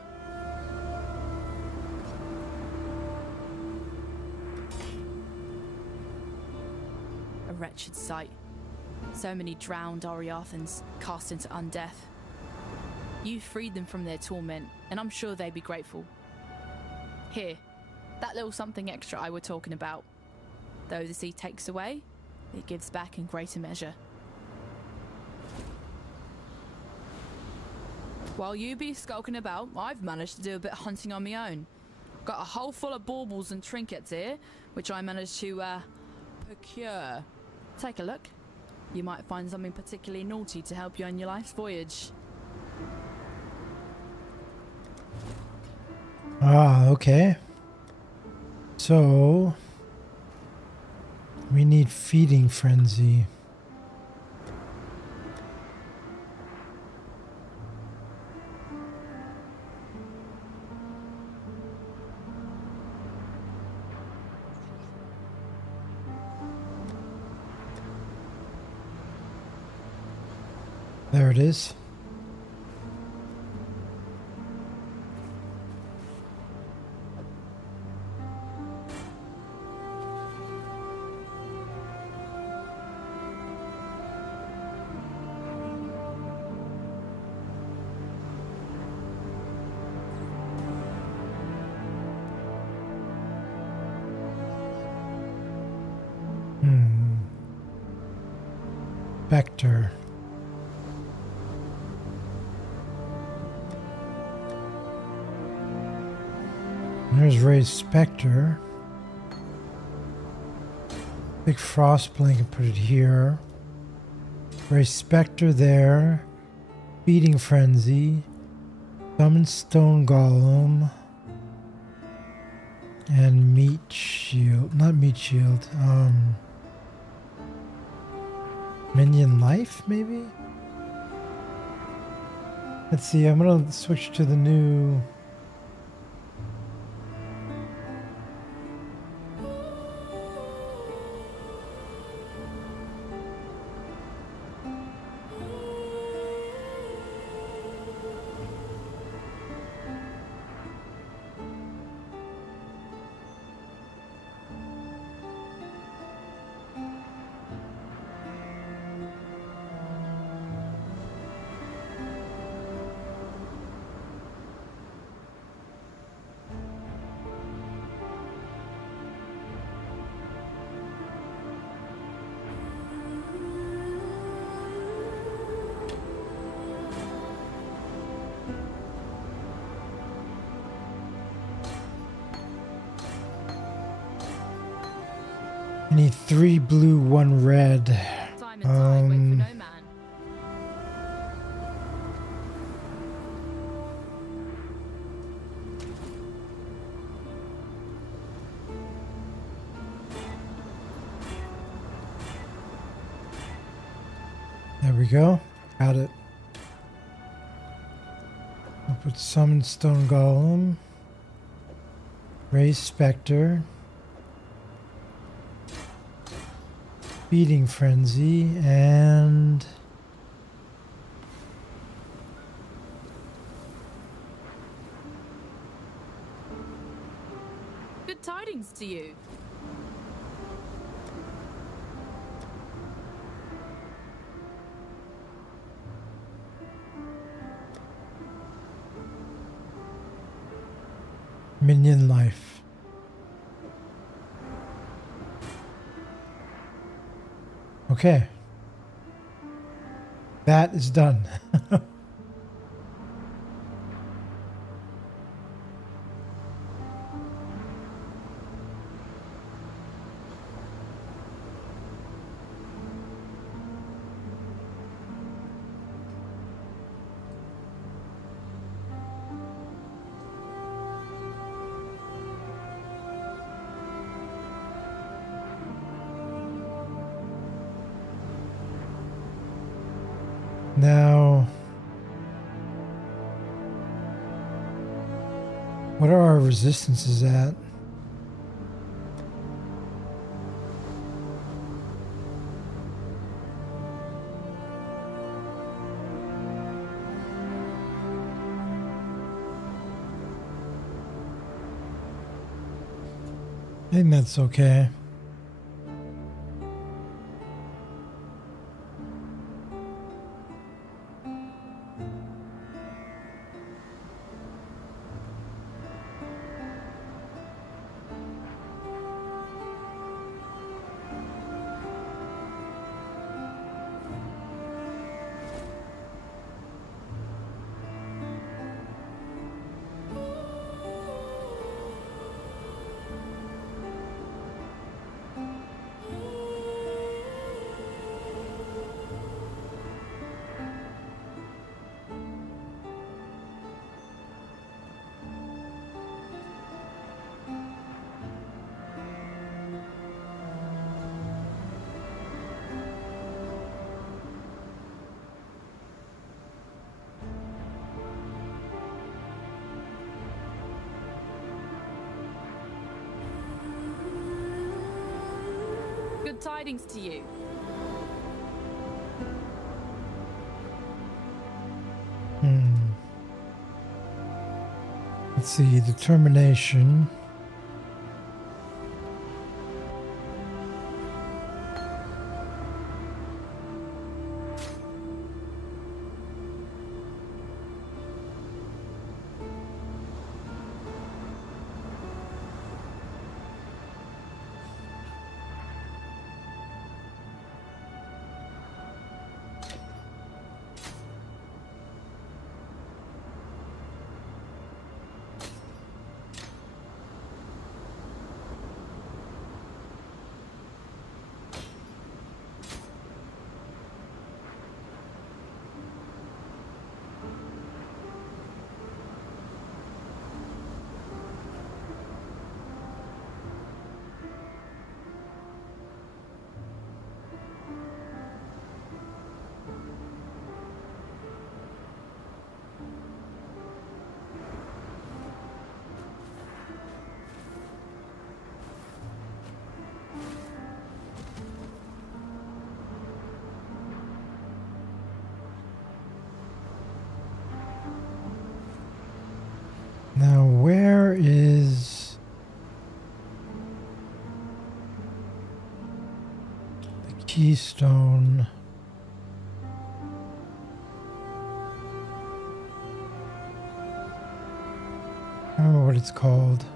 A wretched sight. So many drowned Oriathans cast into undeath. You freed them from their torment, and I'm sure they'd be grateful. Here, that little something extra I were talking about. Though the sea takes away, it gives back in greater measure. While you be skulking about, I've managed to do a bit of hunting on my own. Got a hole full of baubles and trinkets here, which I managed to, procure. Take a look. You might find something particularly naughty to help you on your life's voyage. Ah, okay. So we need feeding frenzy. There it is. Spectre. There's Ray's Spectre. Big frost blanket, put it here. Ray's Spectre there. Feeding Frenzy. Summon Stone Golem. And Meat Shield. Not Meat Shield. Minion Life, maybe? Let's see, I'm gonna switch to the new... I need 3 blue, 1 red. There we go. Got it. I'll put Summon Stone Golem. Raise Spectre. Feeding Frenzy and Good tidings to you. Minion Life. Okay. That is done. Now, what are our resistances at? I think that's okay. Good tidings to you. Let's see, determination. Now, where is the keystone? I don't know what it's called.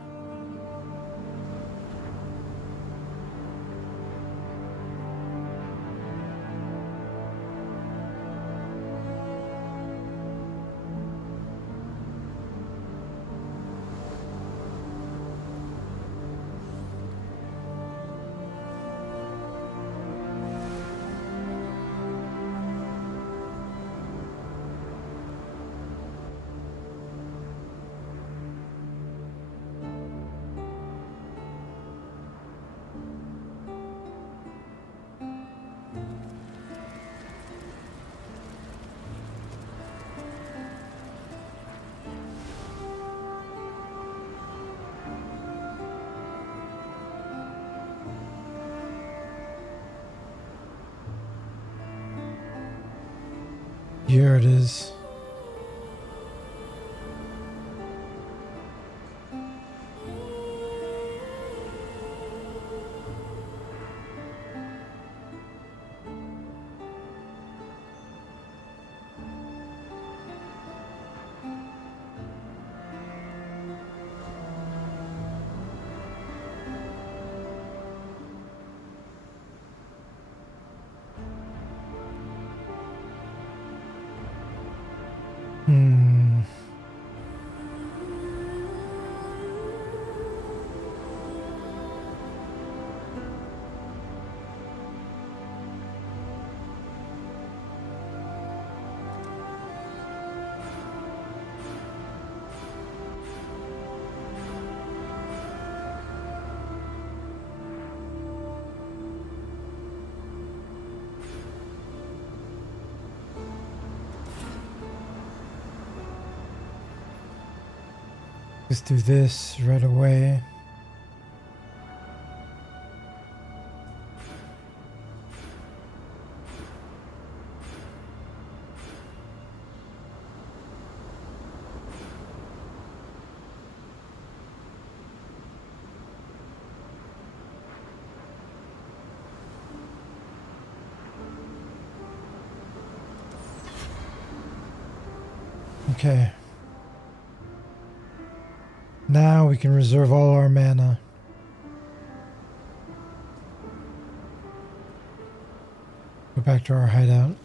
Here it is. Let's do this right away. Okay. Now we can reserve all our mana. Go back to our hideout.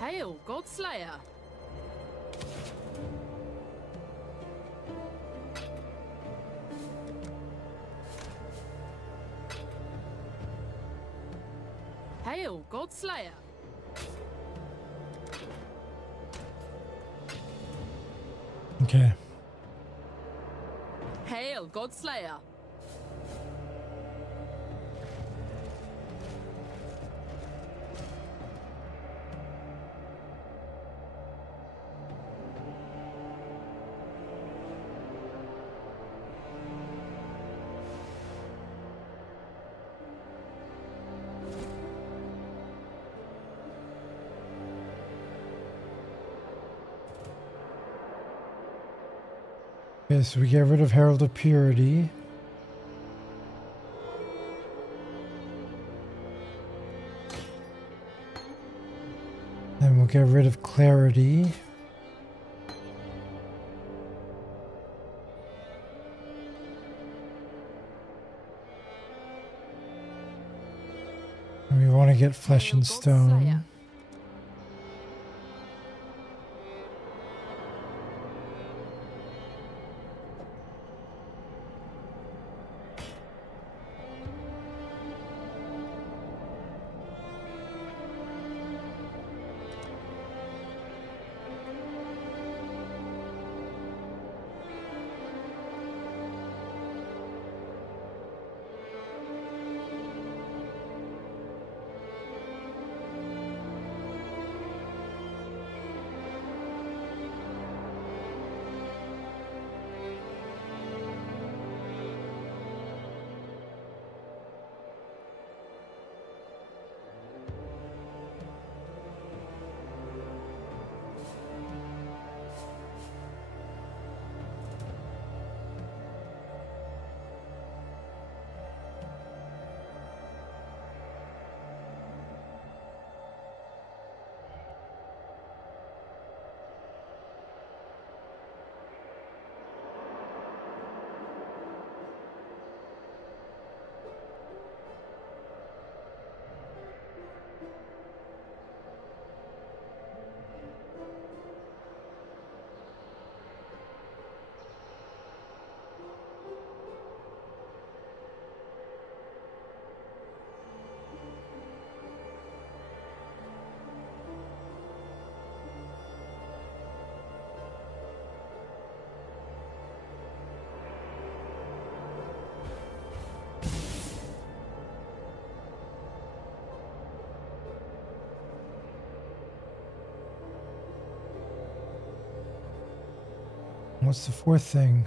Hail, Godslayer! Hail, Godslayer! Okay. Hail, Godslayer! Okay, so we get rid of Herald of Purity. Then we'll get rid of Clarity. And we want to get Flesh and Stone. What's the fourth thing?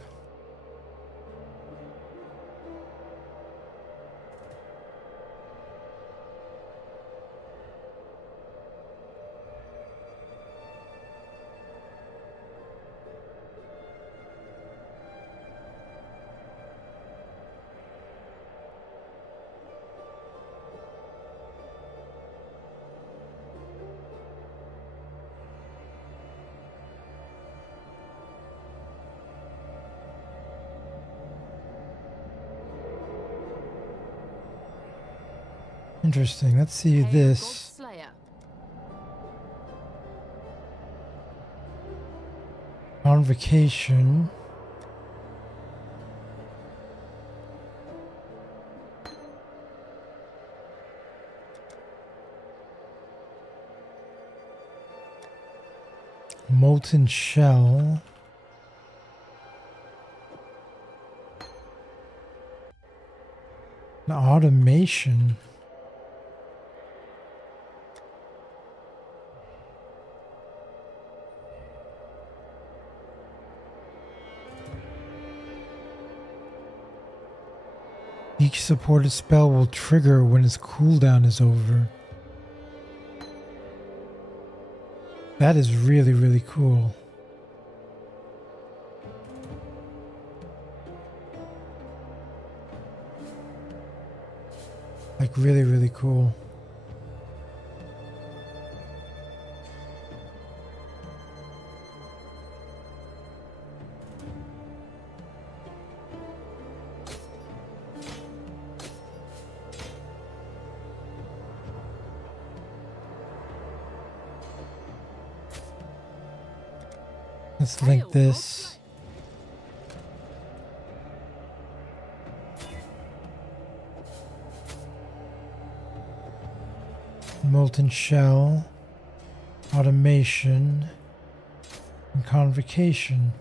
Interesting. Let's see this. Convocation. Molten Shell. An automation. Each supported spell will trigger when its cooldown is over. That is really, really cool. Like really, really cool. Let's link this. Molten Shell, automation, and convocation.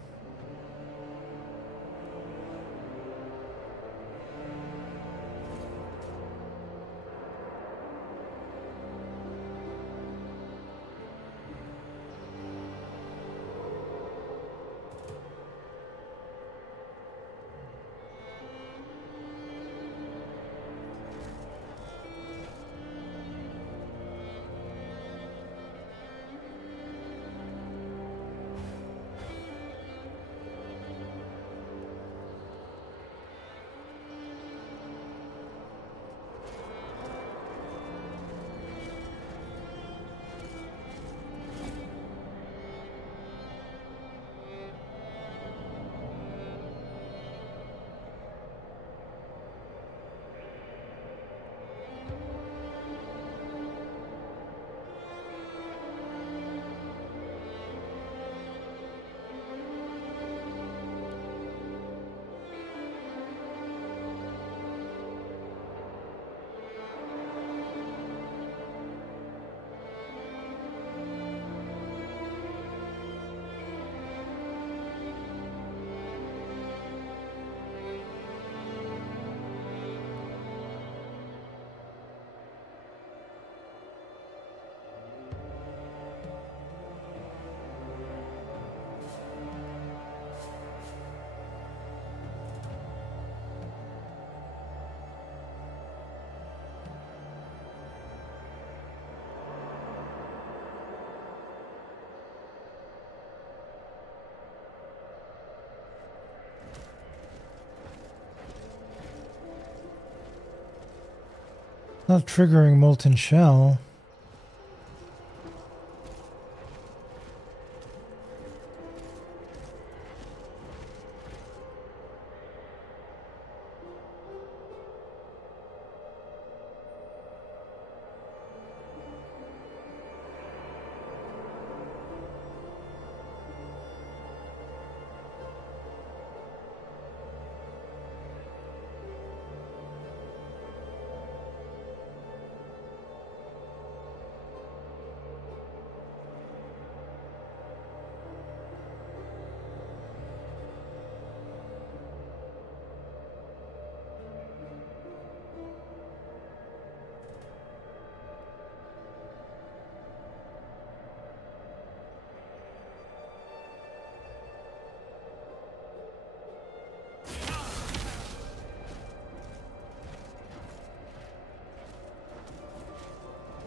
Not triggering Molten Shell.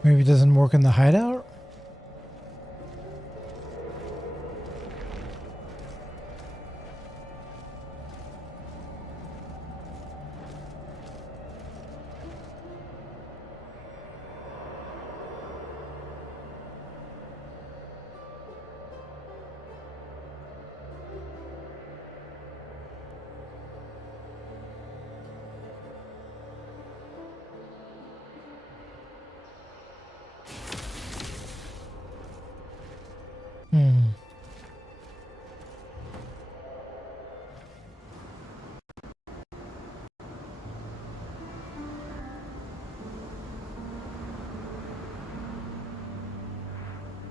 Maybe it doesn't work in the hideout?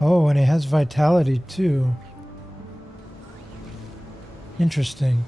Oh, and it has vitality too. Interesting.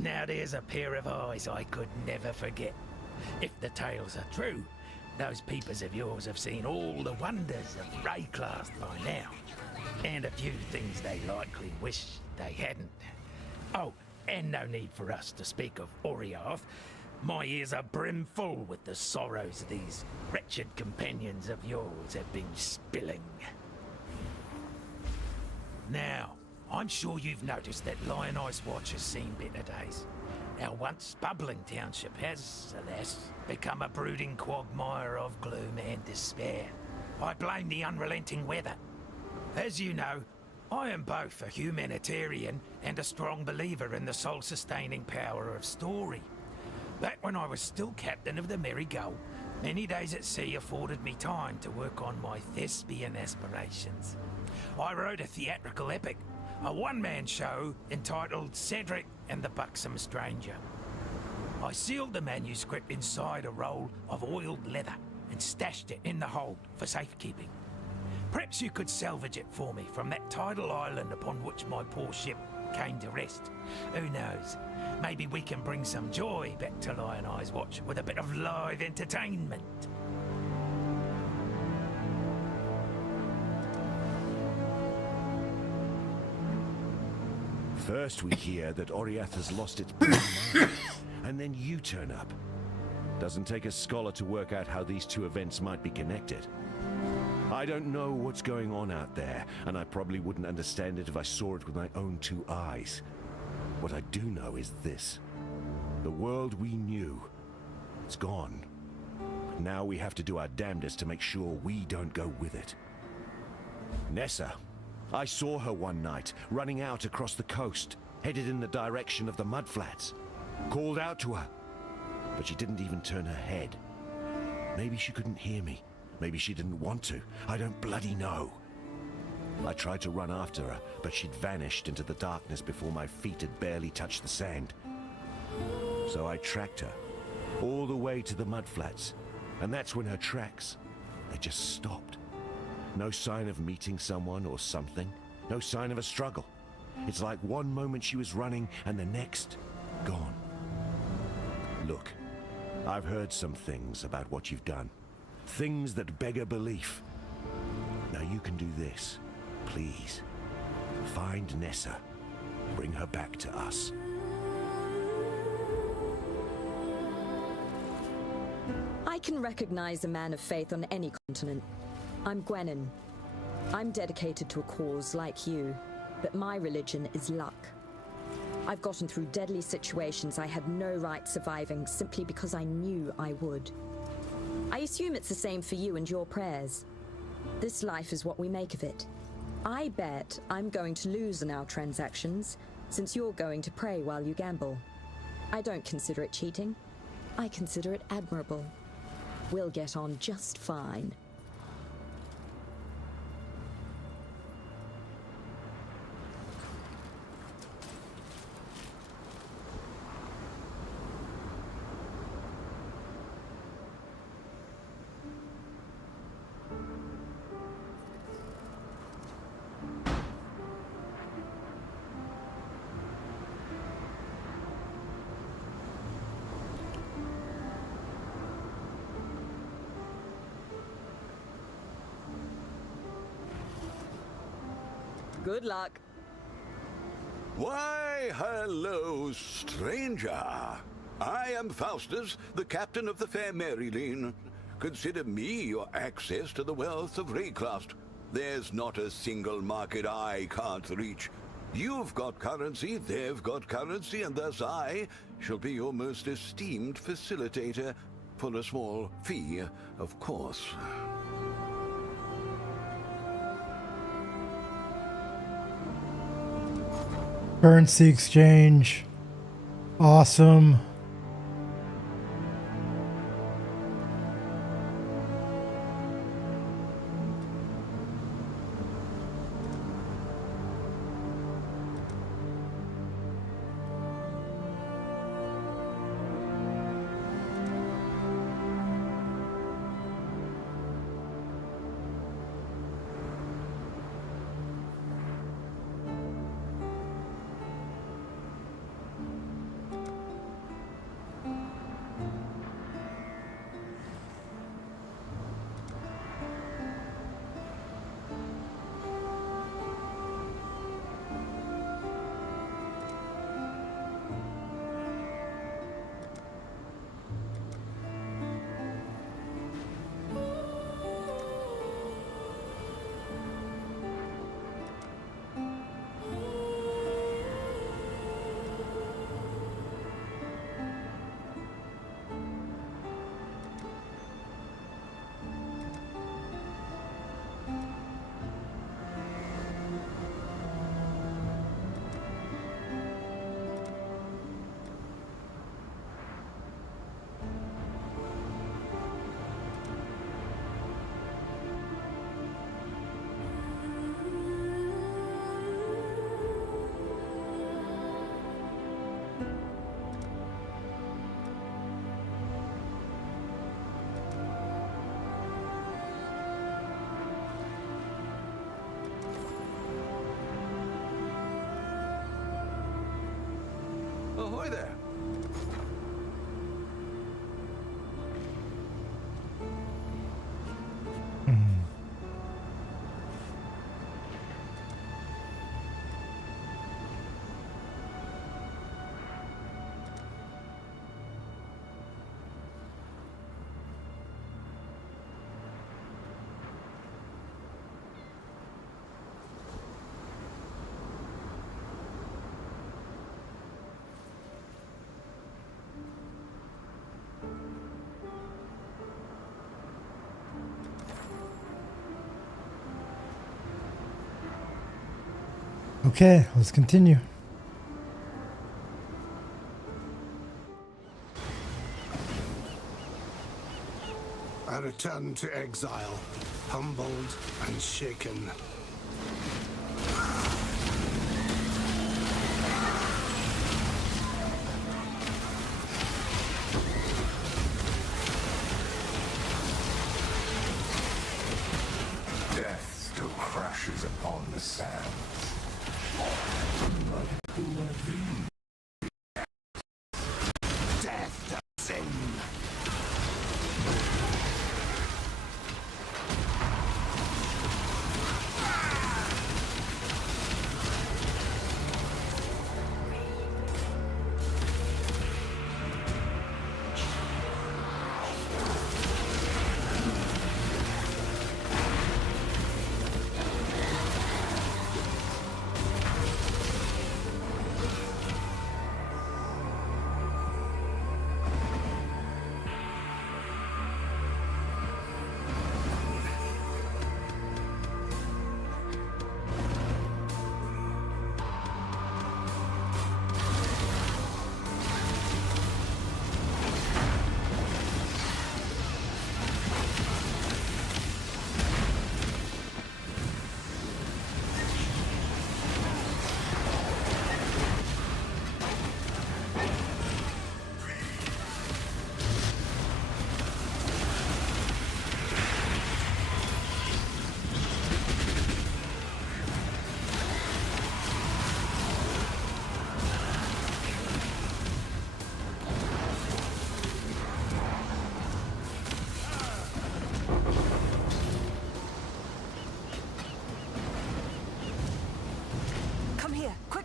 Now there's a pair of eyes I could never forget. If the tales are true, those peepers of yours have seen all the wonders of Rayclast by now. And a few things they likely wish they hadn't. Oh, and no need for us to speak of Oriath. My ears are brimful with the sorrows these wretched companions of yours have been spilling. Now, I'm sure you've noticed that Lion Ice Watch has seen better days. Our once bubbling township has, alas, become a brooding quagmire of gloom and despair. I blame the unrelenting weather. As you know, I am both a humanitarian and a strong believer in the soul-sustaining power of story. Back when I was still captain of the Merry Gull, many days at sea afforded me time to work on my thespian aspirations. I wrote a theatrical epic, a one-man show entitled Cedric and the Buxom Stranger. I sealed the manuscript inside a roll of oiled leather and stashed it in the hold for safekeeping. Perhaps you could salvage it for me from that tidal island upon which my poor ship came to rest. Who knows? Maybe we can bring some joy back to Lion Eye's Watch with a bit of live entertainment. First we hear that Oriath has lost its mind, and then you turn up. Doesn't take a scholar to work out how these two events might be connected. I don't know what's going on out there, and I probably wouldn't understand it if I saw it with my own two eyes. What I do know is this. The world we knew, it's gone. But now we have to do our damnedest to make sure we don't go with it. Nessa. I saw her one night, running out across the coast, headed in the direction of the mudflats. Called out to her, but she didn't even turn her head. Maybe she couldn't hear me. Maybe she didn't want to. I don't bloody know. I tried to run after her, but she'd vanished into the darkness before my feet had barely touched the sand. So I tracked her, all the way to the mudflats, and that's when her tracks, they just stopped. No sign of meeting someone or something. No sign of a struggle. It's like one moment she was running and the next, gone. Look, I've heard some things about what you've done. Things that beg a belief. Now you can do this, please. Find Nessa. Bring her back to us. I can recognize a man of faith on any continent. I'm Gwenin. I'm dedicated to a cause like you, but my religion is luck. I've gotten through deadly situations I had no right surviving simply because I knew I would. I assume it's the same for you and your prayers. This life is what we make of it. I bet I'm going to lose in our transactions, since you're going to pray while you gamble. I don't consider it cheating. I consider it admirable. We'll get on just fine. Good luck. Why, hello, stranger. I am Faustus, the captain of the fair Maryline. Consider me your access to the wealth of Rayclast. There's not a single market I can't reach. You've got currency, they've got currency, and thus I shall be your most esteemed facilitator, for a small fee, of course. Currency exchange. Awesome. Ahoy there! Okay, let's continue. I return to exile, humbled and shaken. Death still crashes upon the sands. Death to sin.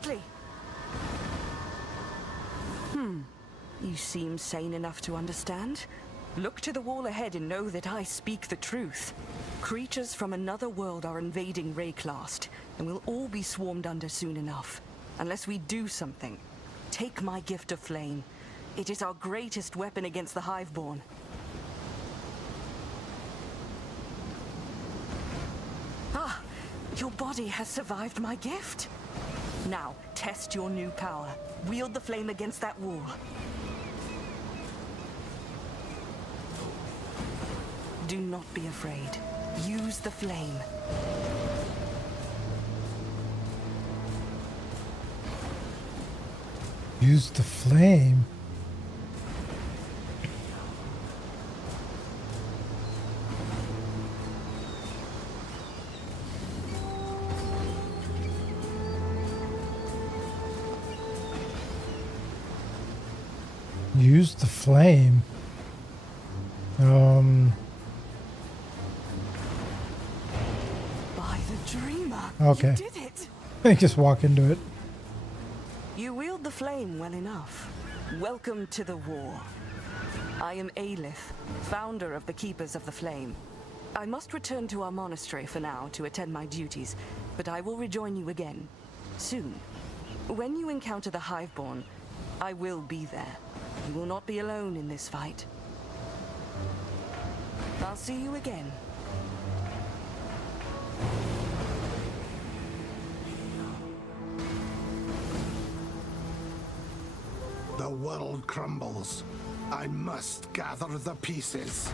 quickly. You seem sane enough to understand. Look to the wall ahead and know that I speak the truth. Creatures from another world are invading Rayclast, and we'll all be swarmed under soon enough. Unless we do something. Take my gift of flame. It is our greatest weapon against the Hiveborn. Ah, your body has survived my gift. Now, test your new power. Wield the flame against that wall. Do not be afraid. Use the flame. Use the flame? Use the flame? By the Dreamer. Okay. You did it. I just walk into it. You wield the flame well enough. Welcome to the war. I am Aelith, founder of the Keepers of the Flame. I must return to our monastery for now to attend my duties, but I will rejoin you again, soon. When you encounter the Hiveborn, I will be there. You will not be alone in this fight. I'll see you again. The world crumbles. I must gather the pieces.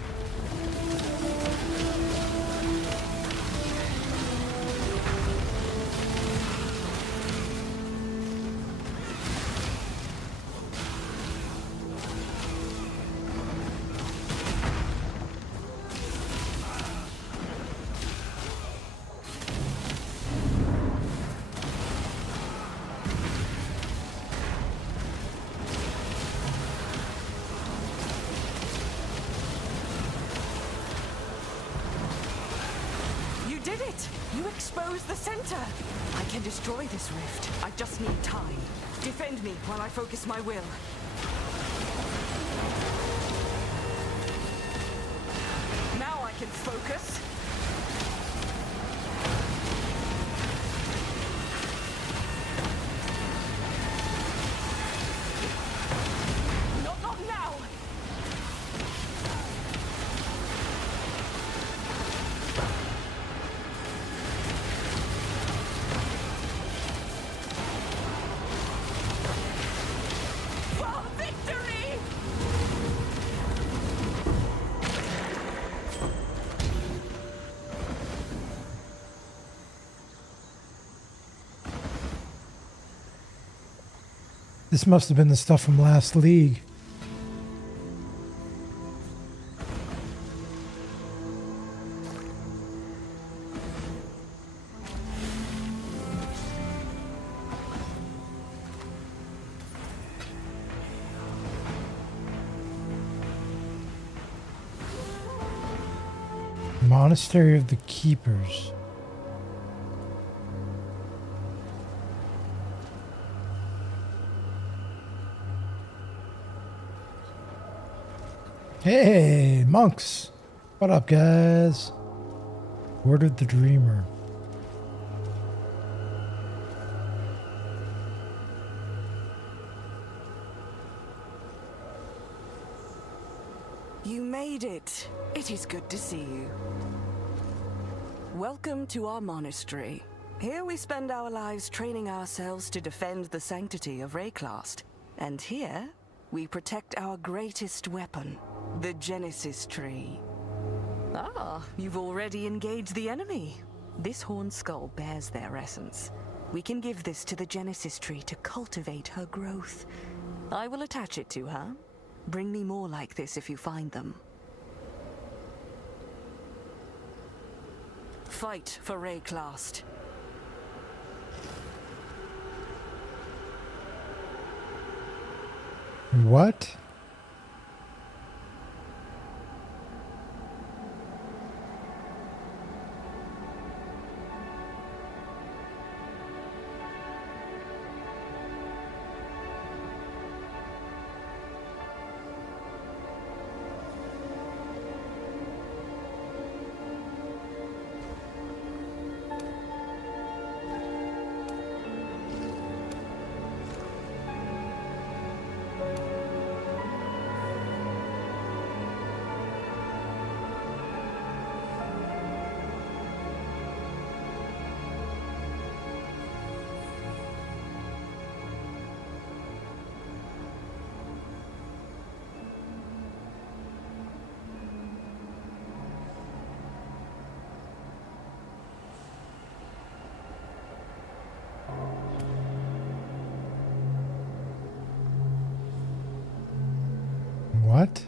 You exposed the center! I can destroy this rift. I just need time. Defend me while I focus my will. Now I can focus. Not now! This must have been the stuff from last league. Monastery of the Keepers. Hey, monks! What up, guys? Ordered the Dreamer. You made it. It is good to see you. Welcome to our monastery. Here we spend our lives training ourselves to defend the sanctity of Rayclast. And here, we protect our greatest weapon, the Genesis Tree. Ah, you've already engaged the enemy. This horned skull bears their essence. We can give this to the Genesis Tree to cultivate her growth. I will attach it to her. Bring me more like this if you find them. Fight for Rayclast. What? What?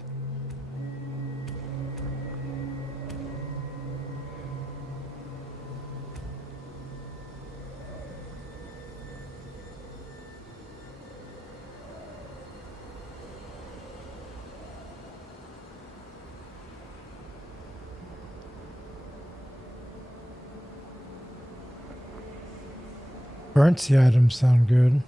Currency items sound good.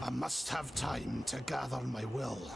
I must have time to gather my will.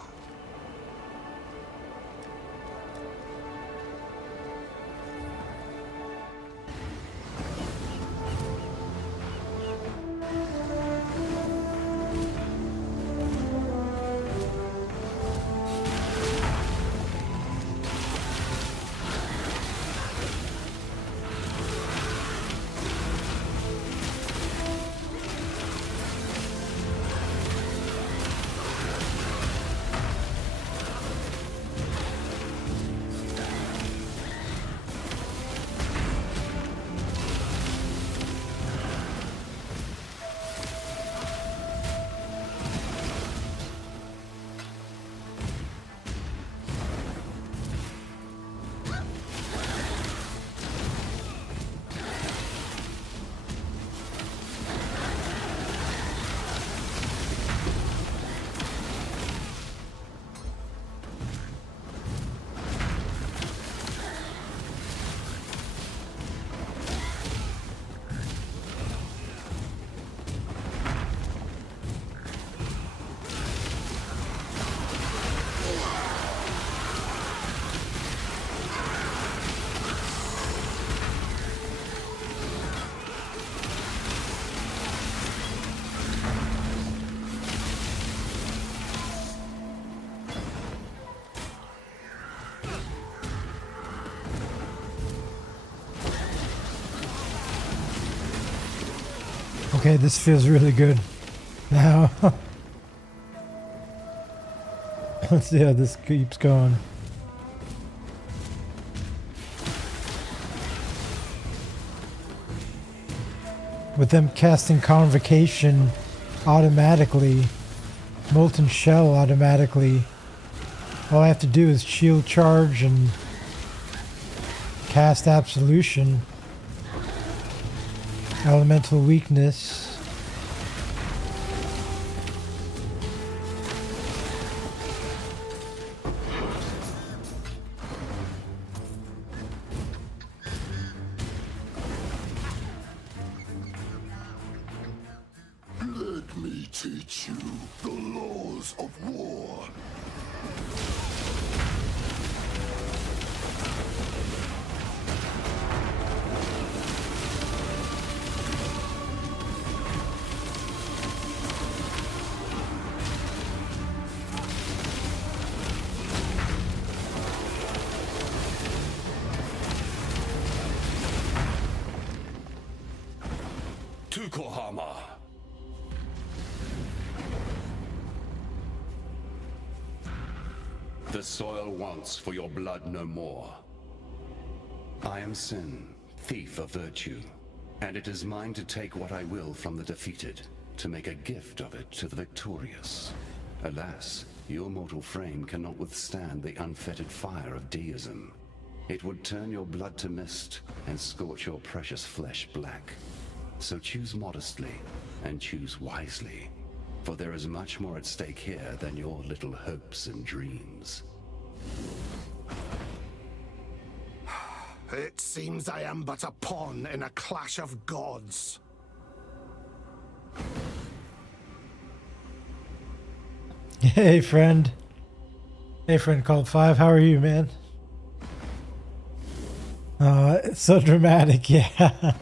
Okay, this feels really good. Now, let's see how this keeps going. With them casting Convocation automatically, Molten Shell automatically, all I have to do is shield charge and cast Absolution. Elemental weakness. Let me teach you the laws of war. Tukohama. The soil wants for your blood no more. I am Sin, thief of virtue, and it is mine to take what I will from the defeated, to make a gift of it to the victorious. Alas, your mortal frame cannot withstand the unfettered fire of deism. It would turn your blood to mist and scorch your precious flesh black. So choose modestly and choose wisely, for there is much more at stake here than your little hopes and dreams. It seems I am but a pawn in a clash of gods. Hey, friend. Hey, friend called 5. How are you, man? It's so dramatic, yeah.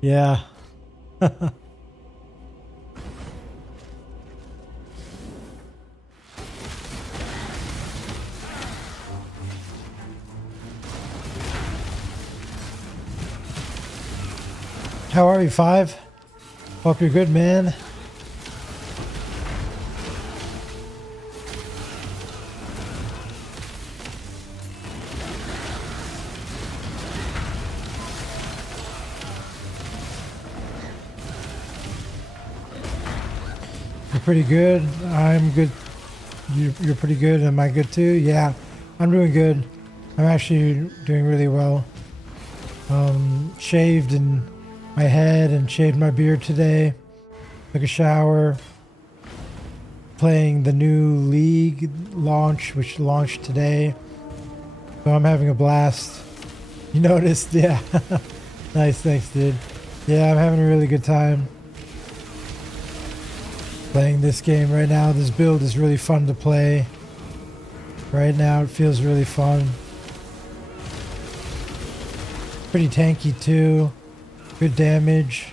Yeah. How are you, 5? Hope you're good, man. You're pretty good. I'm good. You're pretty good. Am I good too? Yeah, I'm doing good. I'm actually doing really well. Shaved and my head and shaved my beard today. Took a shower. Playing the new League launch, which launched today. So I'm having a blast. You noticed? Yeah. Nice, thanks, dude. Yeah, I'm having a really good time playing this game right now. This build is really fun to play. Right now it feels really fun. Pretty tanky too. Good damage.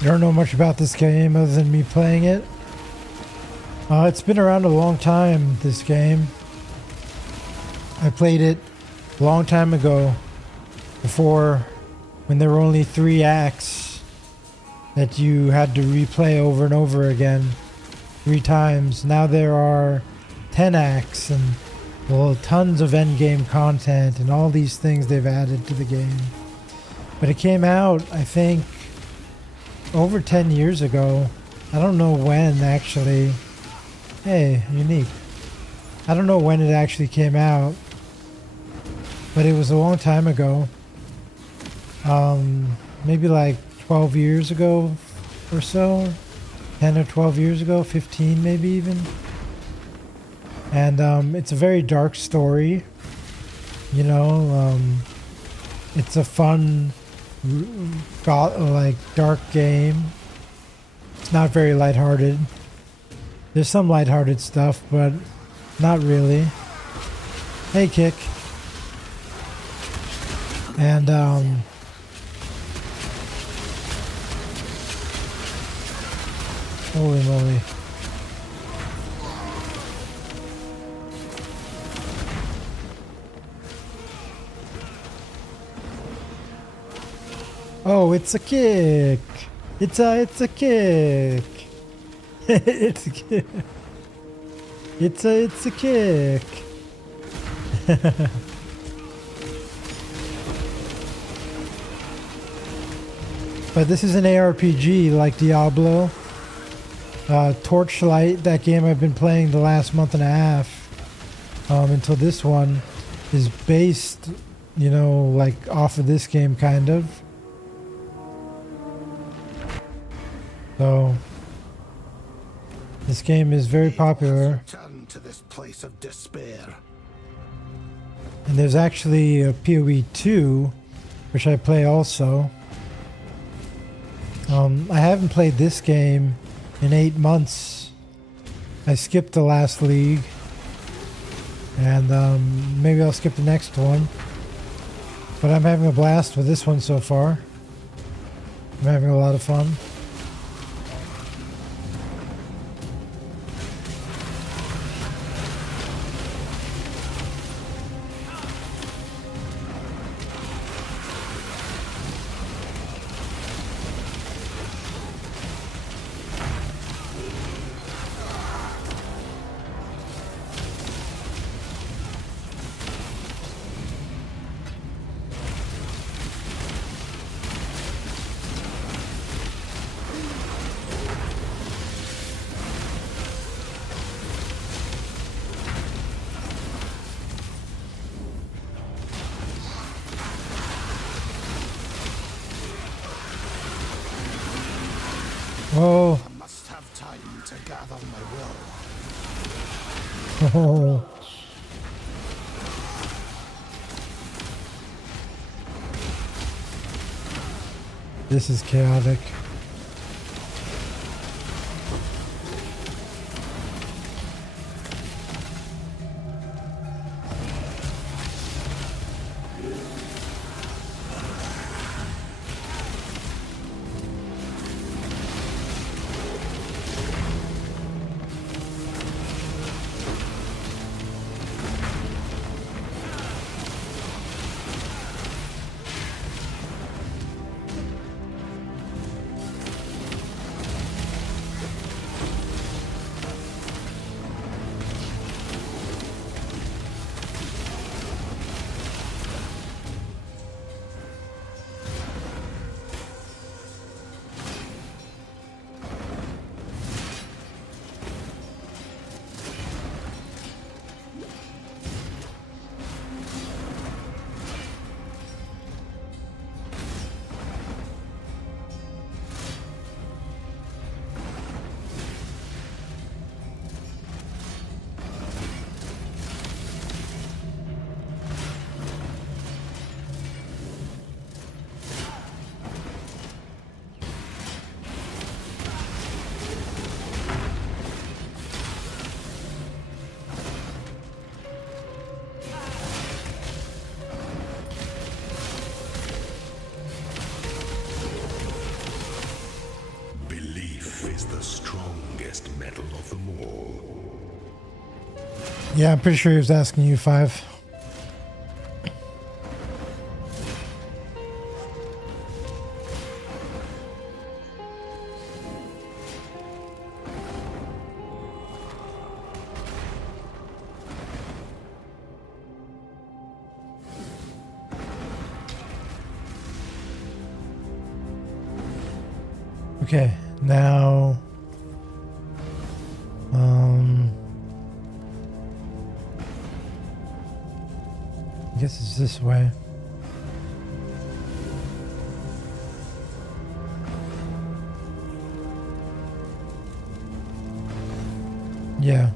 I don't know much about this game other than me playing it. It's been around a long time, this game. I played it a long time ago, before when there were only 3 acts that you had to replay over and over again 3 times. Now there are 10 acts and well, tons of endgame content and all these things they've added to the game. But it came out, I think, over 10 years ago. I don't know when actually. Hey, unique. I don't know when it actually came out, but it was a long time ago. Maybe like 12 years ago or so. 10 or 12 years ago, 15 maybe even. And it's a very dark story. You know, it's a fun, like dark game. It's not very lighthearted. There's some lighthearted stuff, but not really. Hey, Kick. And holy moly. Oh, it's a kick. It's a kick. It's a kick. It's a kick. But this is an ARPG like Diablo. Torchlight, that game I've been playing the last month and a half, until this one, is based, you know, like off of this game kind of. So this game is very popular. Return to this place of despair. And there's actually a PoE 2, which I play also. I haven't played this game in 8 months. I skipped the last league. And maybe I'll skip the next one. But I'm having a blast with this one so far. I'm having a lot of fun. Time to gather my will. Oh. This is chaotic. Is the strongest metal of them all. Yeah, I'm pretty sure he was asking you, Five. Okay, now I guess it's this way. Yeah.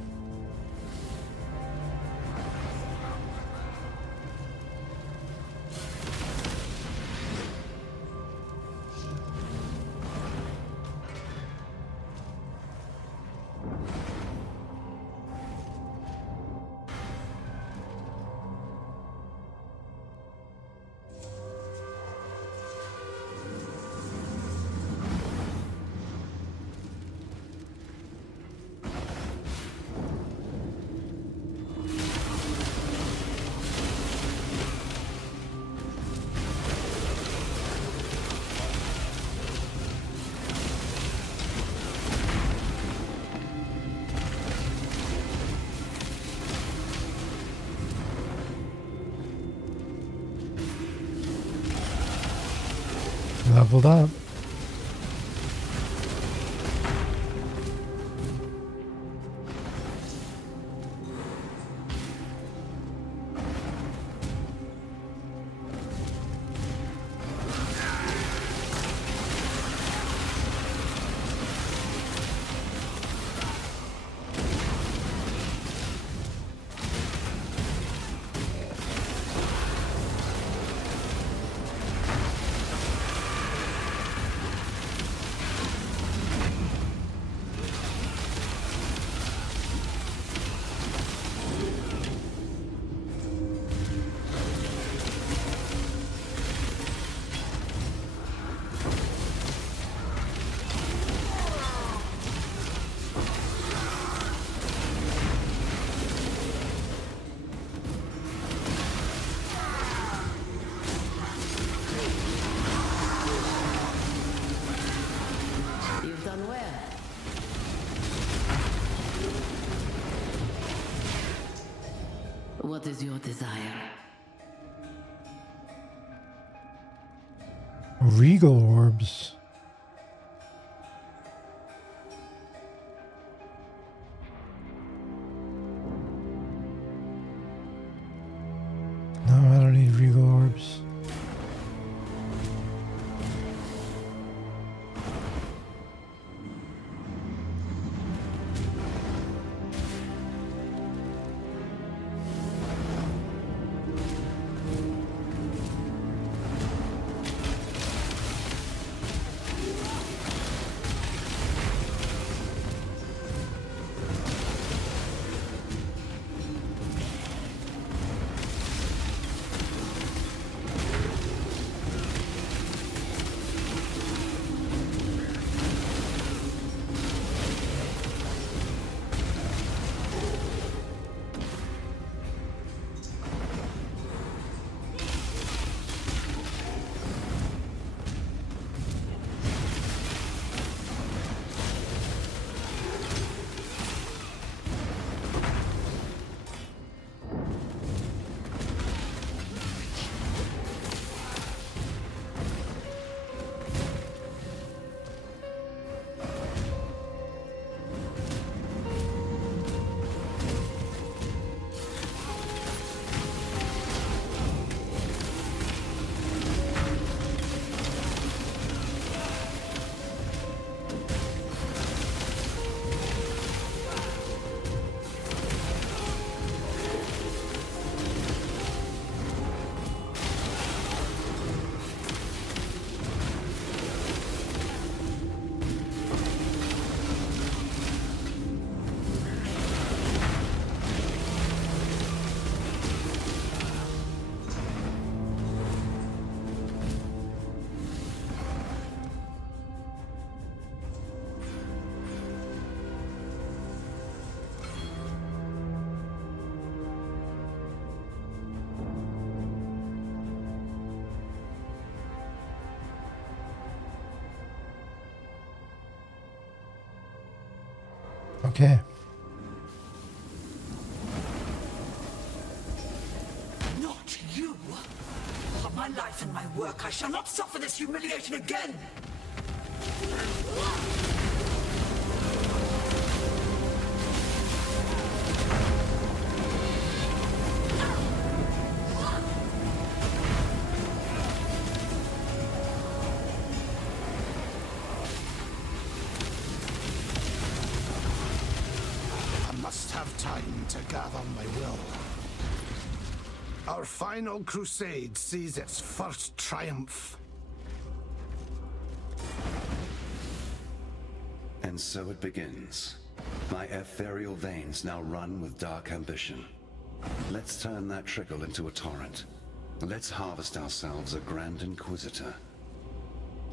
Leveled up. What is your desire? Regal orbs. No, I don't need regal orbs. Okay. Not you! For my life and my work, I shall not suffer this humiliation again! Have time to gather my will. Our final crusade sees its first triumph. And so it begins. My ethereal veins now run with dark ambition. Let's turn that trickle into a torrent. Let's harvest ourselves a Grand Inquisitor.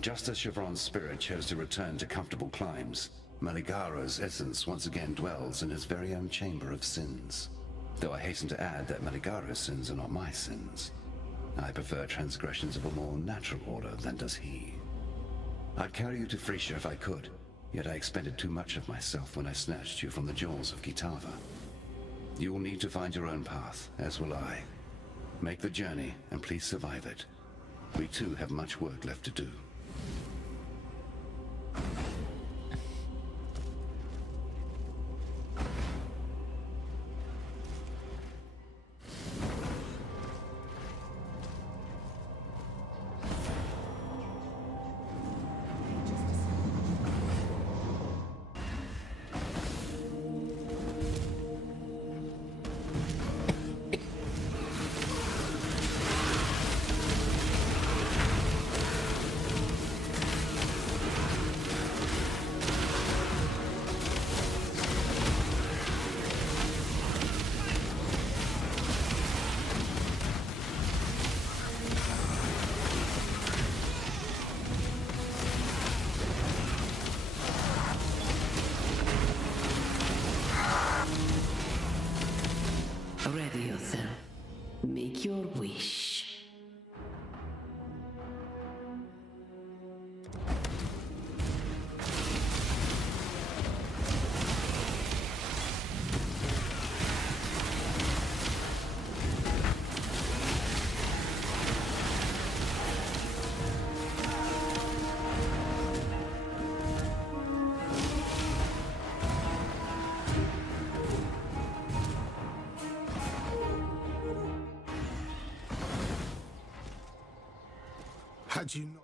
Just as Chevron's spirit chose to return to comfortable climes, Maligaro's essence once again dwells in his very own chamber of sins. Though I hasten to add that Maligaro's sins are not my sins. I prefer transgressions of a more natural order than does he. I'd carry you to Frisia if I could, yet I expended too much of myself when I snatched you from the jaws of Kitava. You will need to find your own path, as will I. Make the journey, and please survive it. We too have much work left to do. Ready yourself. Make your wish. Had you not...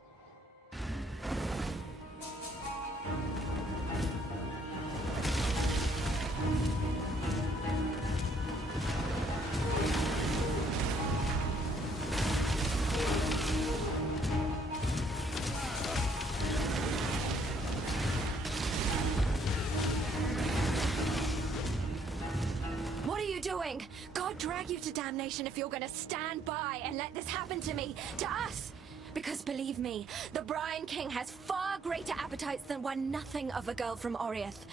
What are you doing? God drag you to damnation if you're gonna stand by and let this happen to me, to us! Because believe me, the Brian King has far greater appetites than one nothing of a girl from Oriath.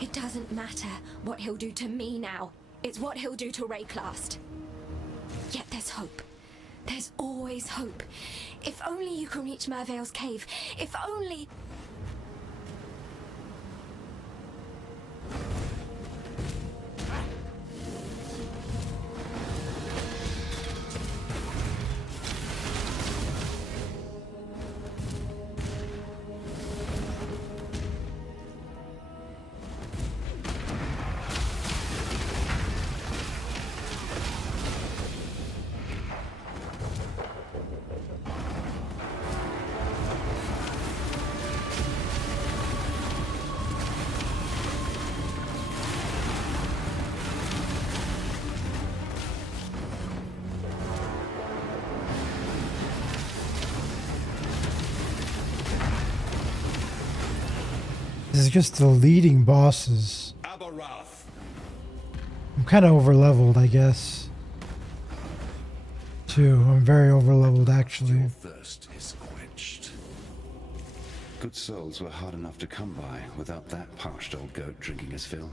It doesn't matter what he'll do to me now. It's what he'll do to Rayclast. Yet there's hope. There's always hope. If only you can reach Merveil's cave. If only... This is just the leading bosses. I'm kind of over-leveled, I guess. Too. I'm very over-leveled, actually. Your thirst is quenched. Good souls were hard enough to come by without that parched old goat drinking his fill.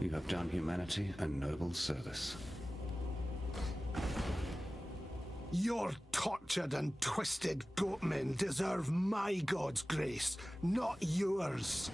You have done humanity a noble service. Your tortured and twisted goatmen deserve my god's grace, not yours.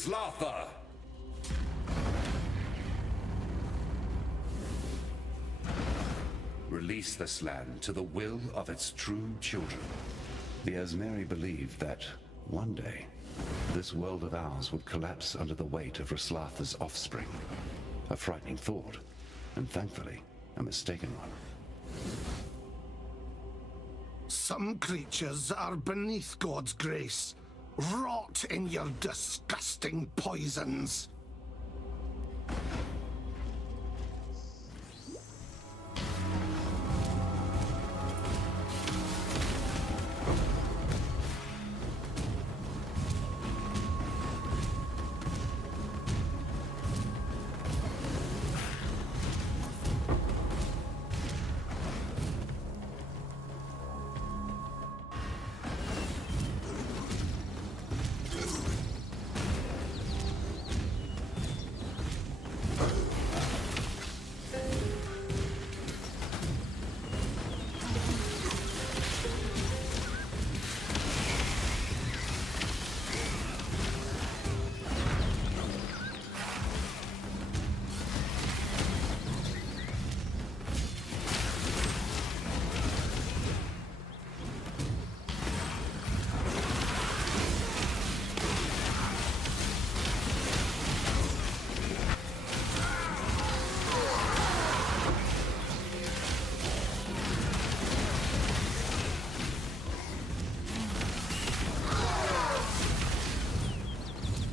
Slatha! Release this land to the will of its true children. The Asmeri believed that one day, this world of ours would collapse under the weight of Raslatha's offspring. A frightening thought, and thankfully, a mistaken one. Some creatures are beneath God's grace. Rot in your disgusting poisons.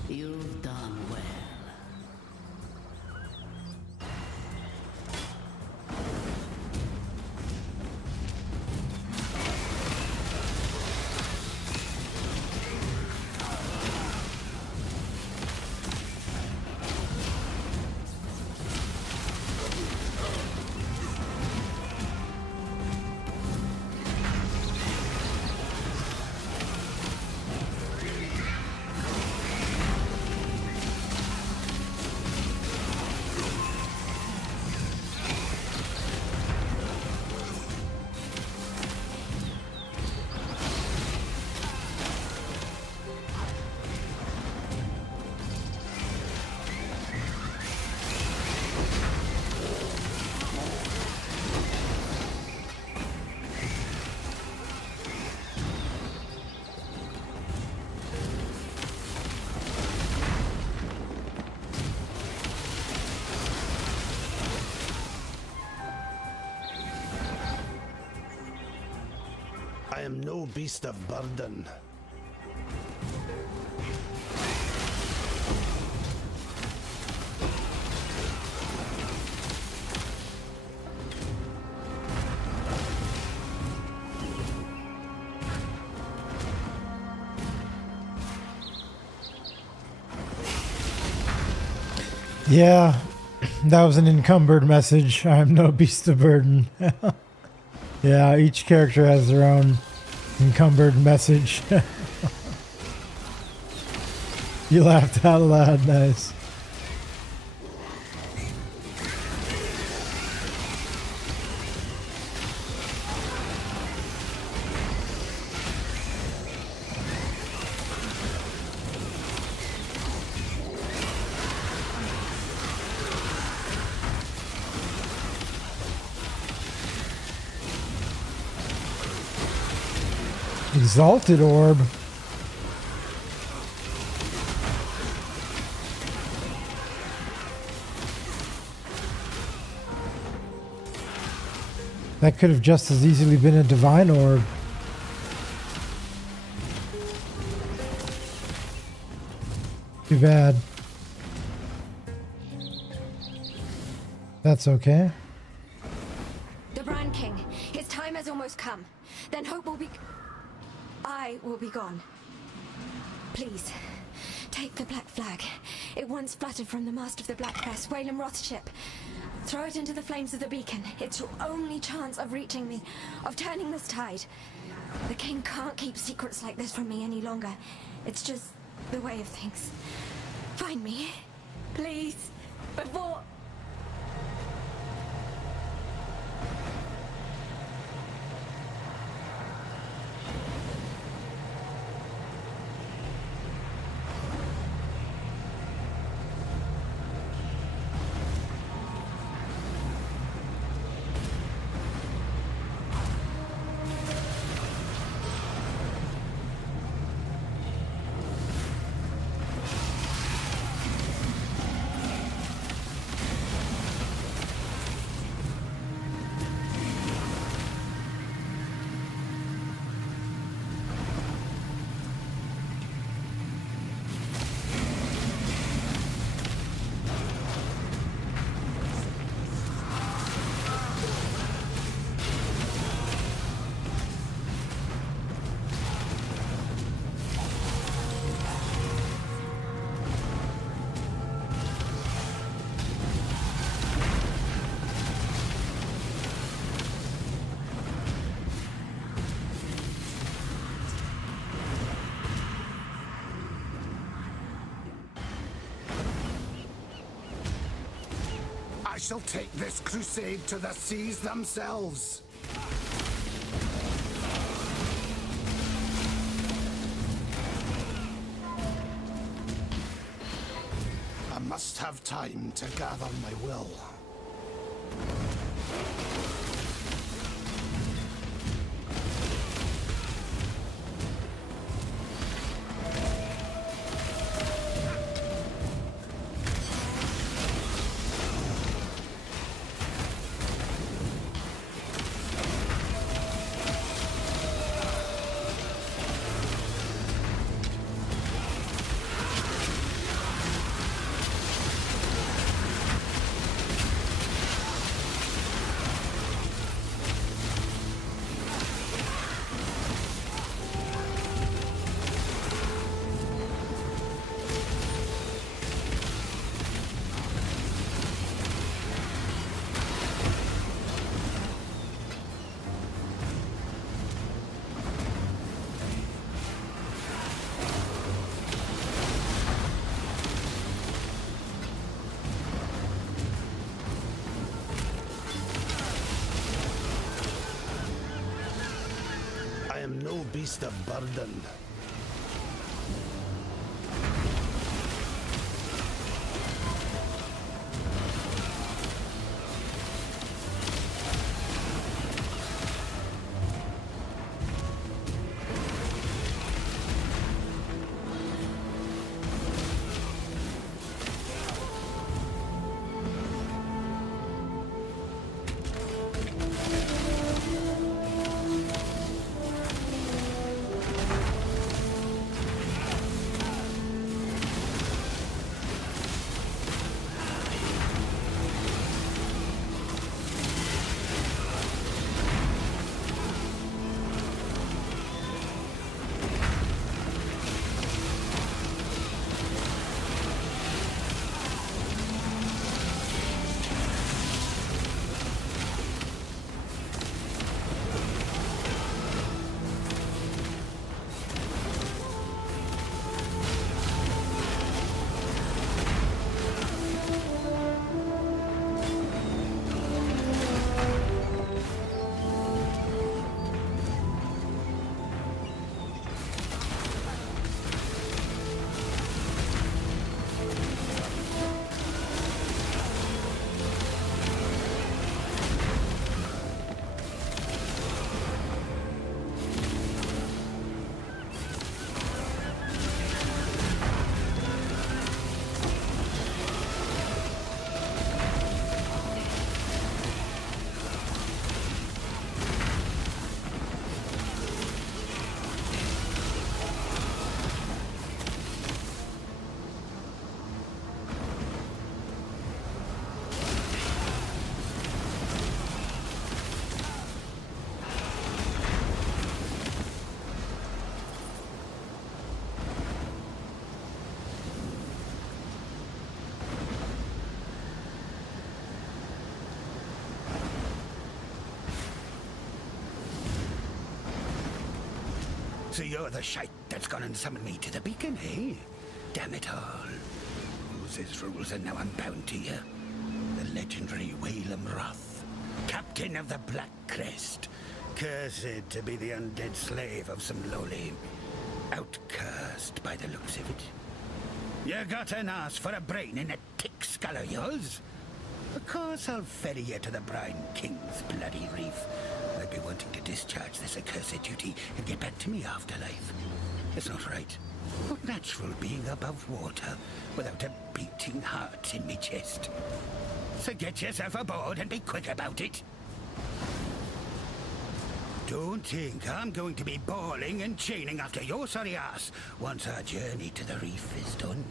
You've done well. I am no beast of burden. Yeah, that was an encumbered message. I am no beast of burden. Yeah, each character has their own encumbered message. You laughed out loud, nice. Exalted orb. That could have just as easily been a divine orb. Too bad. That's okay. The Brand King, his time has almost come. Then hope will be... I will be gone. Please, take the black flag. It once fluttered from the mast of the Black Crest, Wayland Roth's ship. Throw it into the flames of the beacon. It's your only chance of reaching me, of turning this tide. The king can't keep secrets like this from me any longer. It's just the way of things. Find me, please, before... shall take this crusade to the seas themselves. I must have time to gather my will. I am no beast of burden. So you're the shite that's gone and summoned me to the beacon, eh? Damn it all. Whose rules are now unbound to you? The legendary Whalem Roth, captain of the Black Crest, cursed to be the undead slave of some lowly outcast by the looks of it. You got an ass for a brain in a tick skull of yours? Of course I'll ferry you to the Brine King's bloody reef. I'd be wanting to discharge this accursed duty and get back to me afterlife. It's not right. Not natural being above water without a beating heart in me chest. So get yourself aboard and be quick about it. Don't think I'm going to be bawling and chaining after your sorry ass once our journey to the reef is done.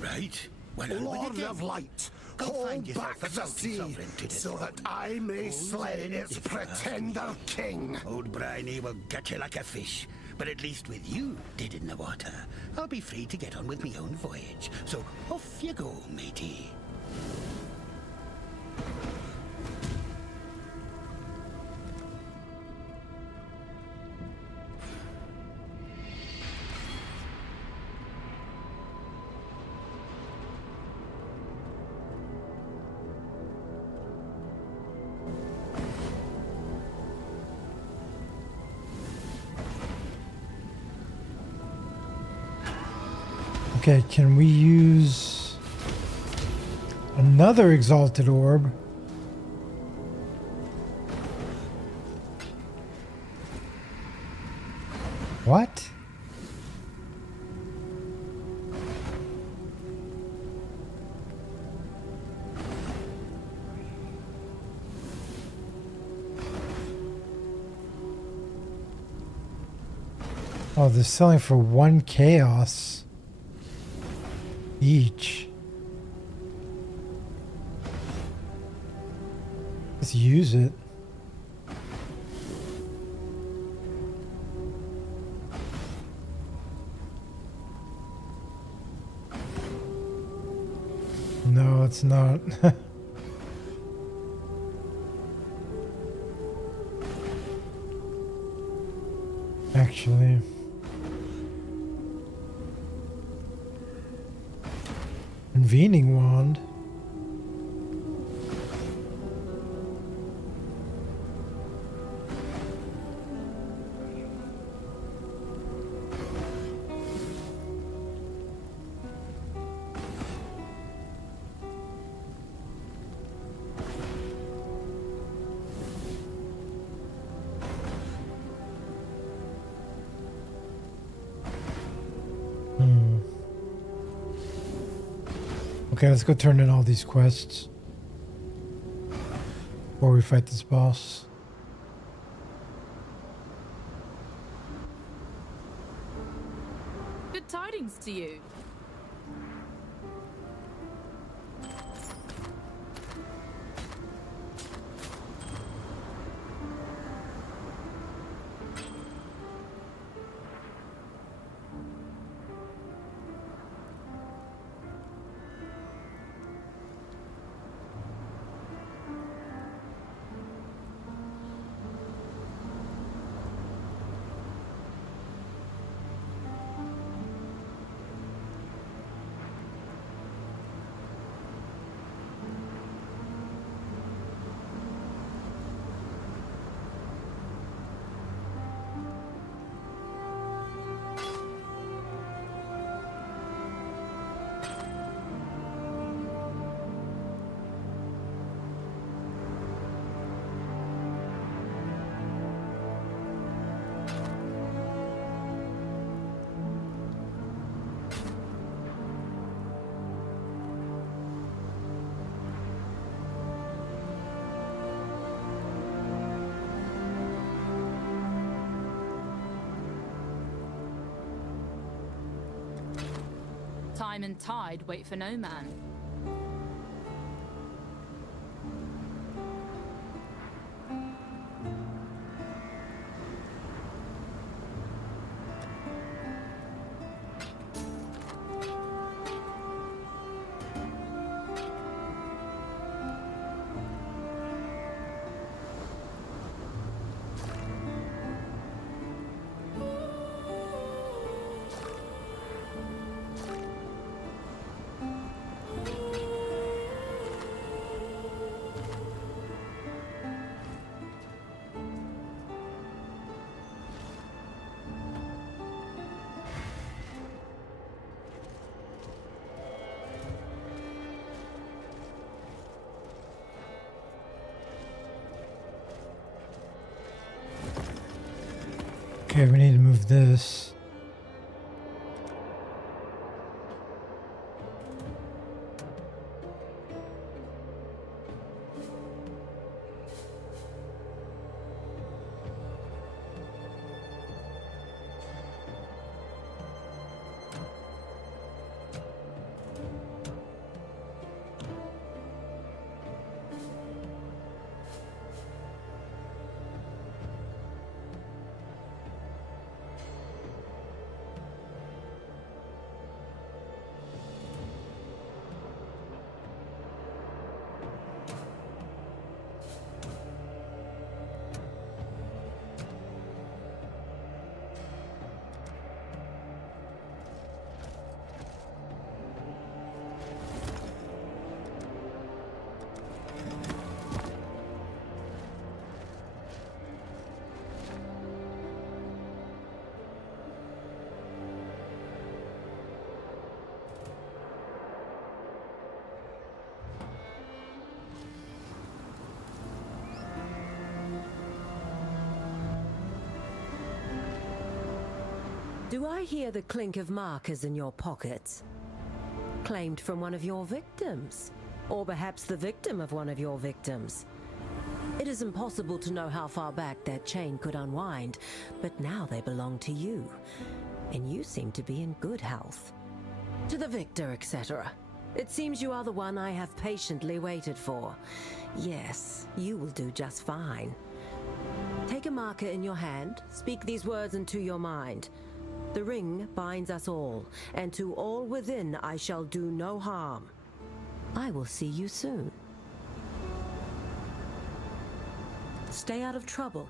Right? Well, Lord of Light, hold back the sea so that I may slay its pretender king. Old Briny will get you like a fish, but at least with you dead in the water, I'll be free to get on with my own voyage. So off you go, matey. Okay, can we use another exalted orb? What? Oh, they're selling for 1 chaos each. Let's use it. No, it's not. Actually. Convening wand. Okay, let's go turn in all these quests before we fight this boss. Good tidings to you. Time and tide wait for no man. Okay, we need to move this. Do I hear the clink of markers in your pockets? Claimed from one of your victims? Or perhaps the victim of one of your victims? It is impossible to know how far back that chain could unwind, but now they belong to you, and you seem to be in good health. To the victor, etc. It seems you are the one I have patiently waited for. Yes, you will do just fine. Take a marker in your hand, speak these words into your mind. The ring binds us all, and to all within I shall do no harm. I will see you soon. Stay out of trouble.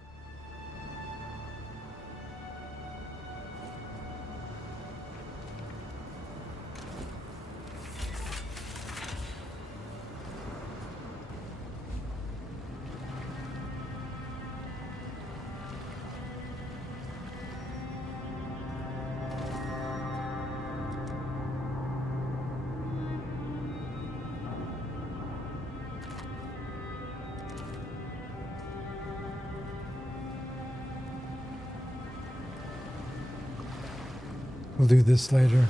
We'll do this later.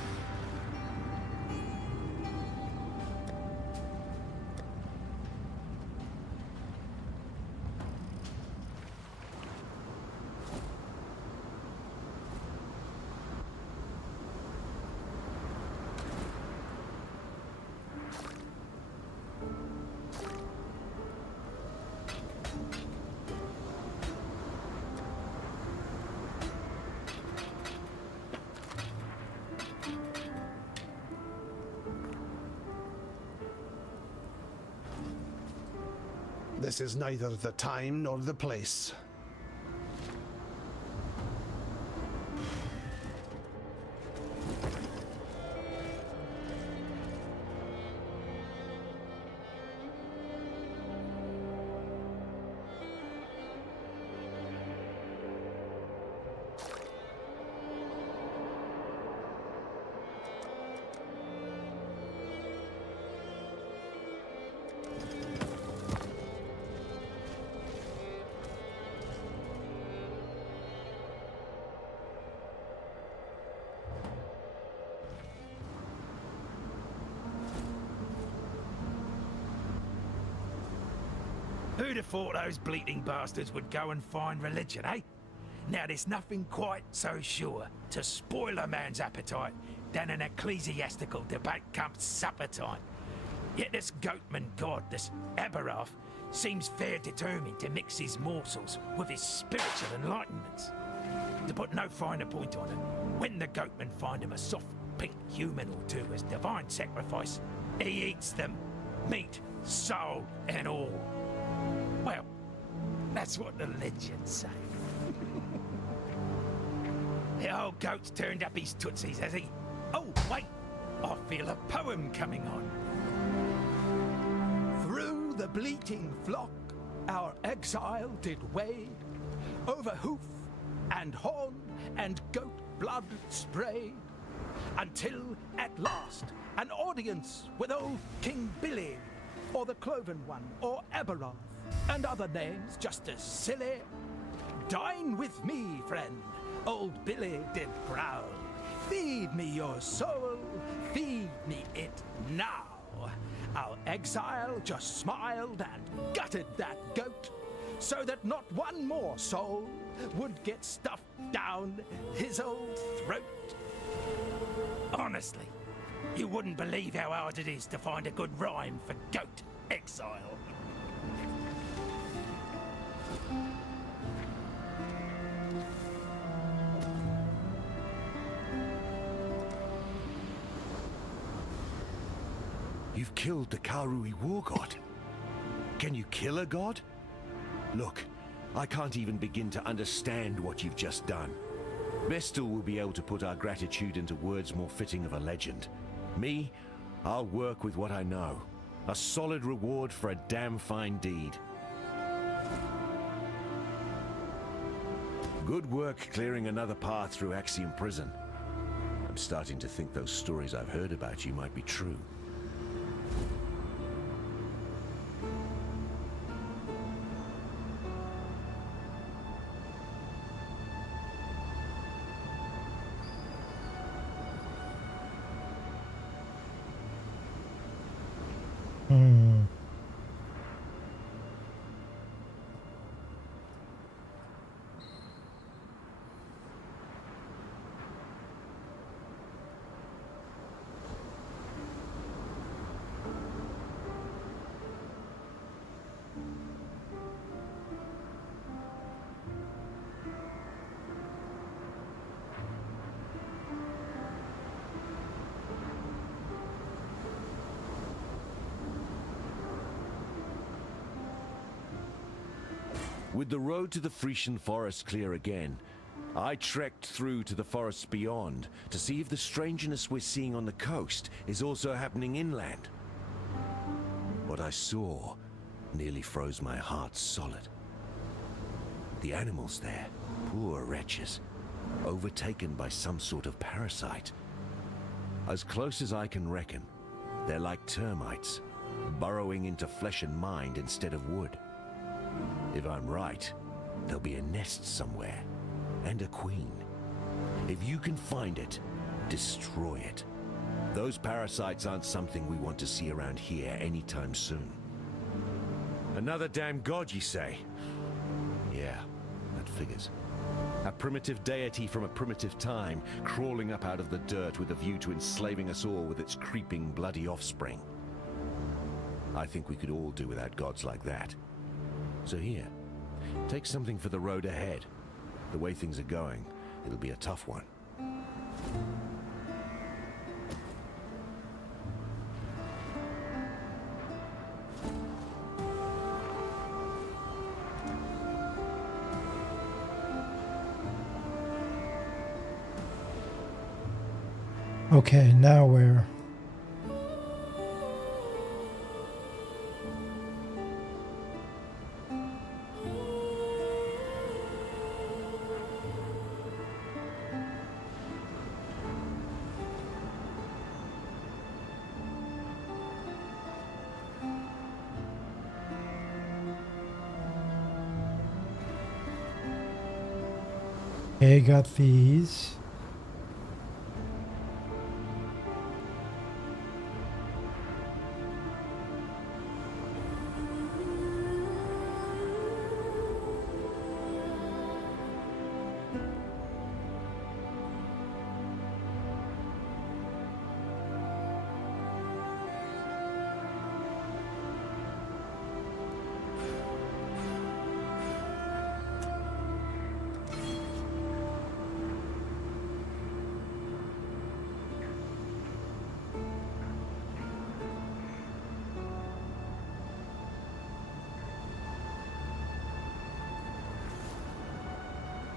This is neither the time nor the place. Who'd have thought those bleating bastards would go and find religion, eh? Now there's nothing quite so sure to spoil a man's appetite than an ecclesiastical debate come supper time. Yet this goatman god, this Aberoth, seems fair determined to mix his morsels with his spiritual enlightenments. To put no finer point on it, when the goatmen find him a soft pink human or two as divine sacrifice, he eats them, meat, soul and all. Well, that's what the legends say. The old goat's turned up his tootsies, has he? Oh, wait! I feel a poem coming on. Through the bleating flock our exile did wade, over hoof and horn and goat blood sprayed, until at last an audience with old King Billy, or the Cloven One, or Aberoth, and other names just as silly. Dine with me, friend, old Billy did growl. Feed me your soul, feed me it now. Our exile just smiled and gutted that goat, so that not one more soul would get stuffed down his old throat. Honestly, you wouldn't believe how hard it is to find a good rhyme for goat exile. You've killed the Karui war god. Can you kill a god? Look, I can't even begin to understand what you've just done. Vestal will be able to put our gratitude into words more fitting of a legend. Me, I'll work with what I know. A solid reward for a damn fine deed. Good work clearing another path through Axiom Prison. I'm starting to think those stories I've heard about you might be true. With the road to the Frisian forest clear again, I trekked through to the forests beyond to see if the strangeness we're seeing on the coast is also happening inland. What I saw nearly froze my heart solid. The animals there, poor wretches, overtaken by some sort of parasite. As close as I can reckon, they're like termites, burrowing into flesh and mind instead of wood. If I'm right, there'll be a nest somewhere, and a queen. If you can find it, destroy it. Those parasites aren't something we want to see around here anytime soon. Another damn god, you say? Yeah, that figures. A primitive deity from a primitive time, crawling up out of the dirt with a view to enslaving us all with its creeping, bloody offspring. I think we could all do without gods like that. So here, take something for the road ahead. The way things are going, it'll be a tough one. Okay, now where? Okay, got these.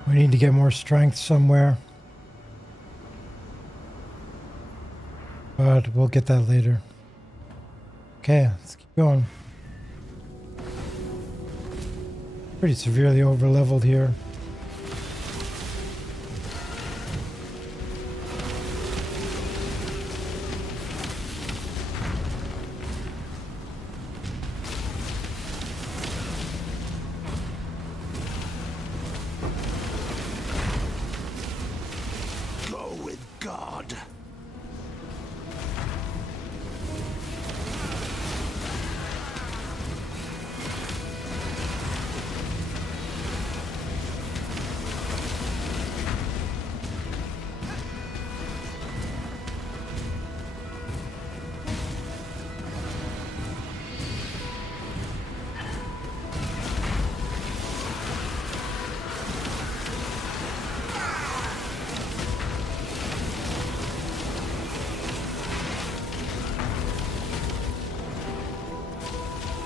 We need to get more strength somewhere. But we'll get that later. Okay, let's keep going. Pretty severely over-leveled here.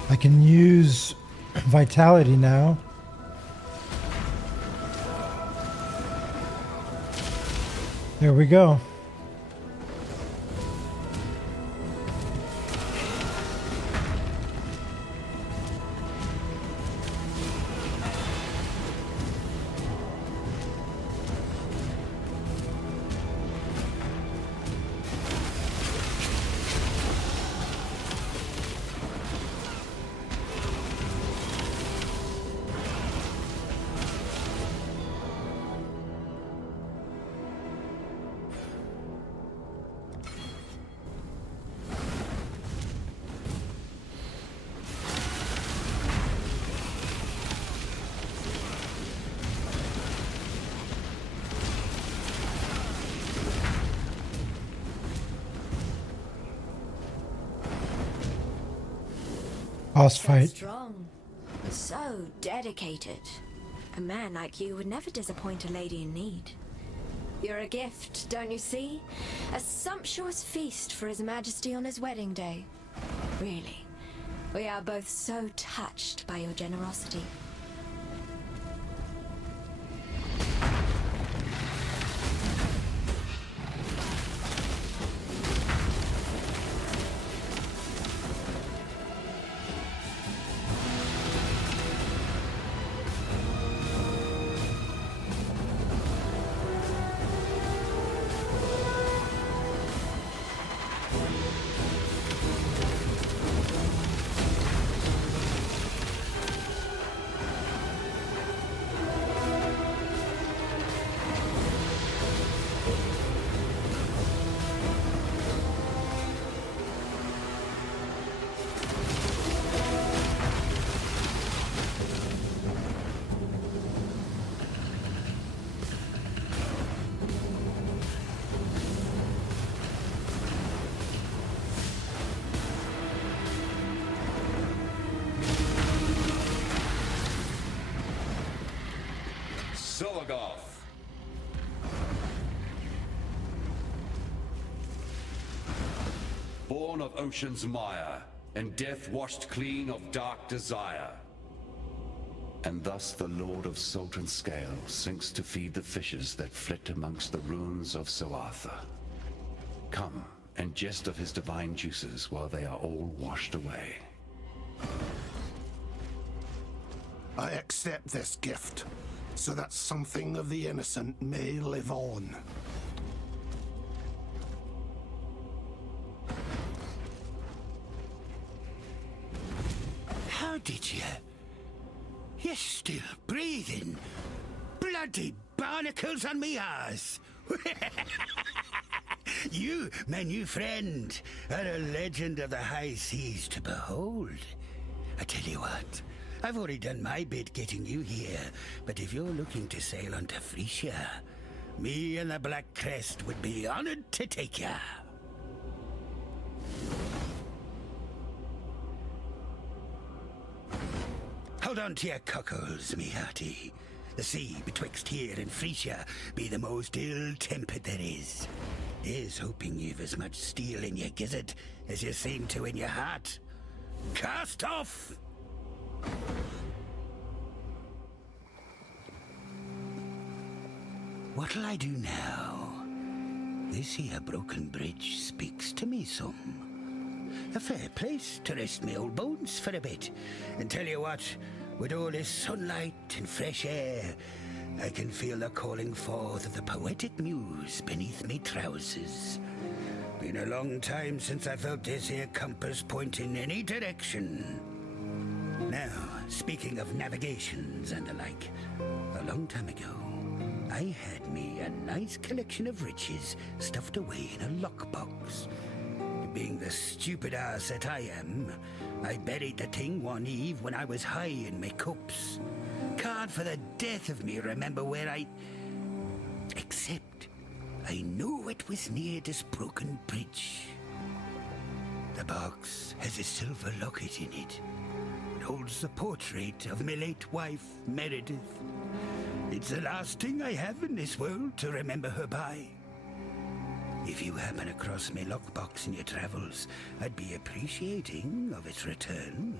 I can use vitality now. There we go. Boss fight. Strong. So dedicated. A man like you would never disappoint a lady in need. You're a gift, don't you see? A sumptuous feast for His Majesty on his wedding day. Really, we are both so touched by your generosity. Morgoth. Born of ocean's mire, and death washed clean of dark desire. And thus the Lord of Salt and Scale sinks to feed the fishes that flit amongst the ruins of Soartha. Come and jest of his divine juices while they are all washed away. I accept this gift, so that something of the innocent may live on. How did you? You're still breathing. Bloody barnacles on me arse. You, my new friend, are a legend of the high seas to behold. I tell you what, I've already done my bit getting you here, but if you're looking to sail onto Frisia, me and the Black Crest would be honored to take ya. Hold on to your cockles, me hearty. The sea betwixt here and Frisia be the most ill-tempered there is. Here's hoping you've as much steel in your gizzard as you seem to in your heart. Cast off! What'll I do now? This here broken bridge speaks to me some. A fair place to rest me old bones for a bit. And tell you what, with all this sunlight and fresh air, I can feel the calling forth of the poetic muse beneath me trousers. Been a long time since I felt this here compass point in any direction. Now, speaking of navigations and the like, a long time ago, I had me a nice collection of riches stuffed away in a lockbox. Being the stupid ass that I am, I buried the thing one eve when I was high in my cups. Can't for the death of me remember where except I knew it was near this broken bridge. The box has a silver locket in it. It holds the portrait of my late wife, Meredith. It's the last thing I have in this world to remember her by. If you happen across my lockbox in your travels, I'd be appreciating of its return.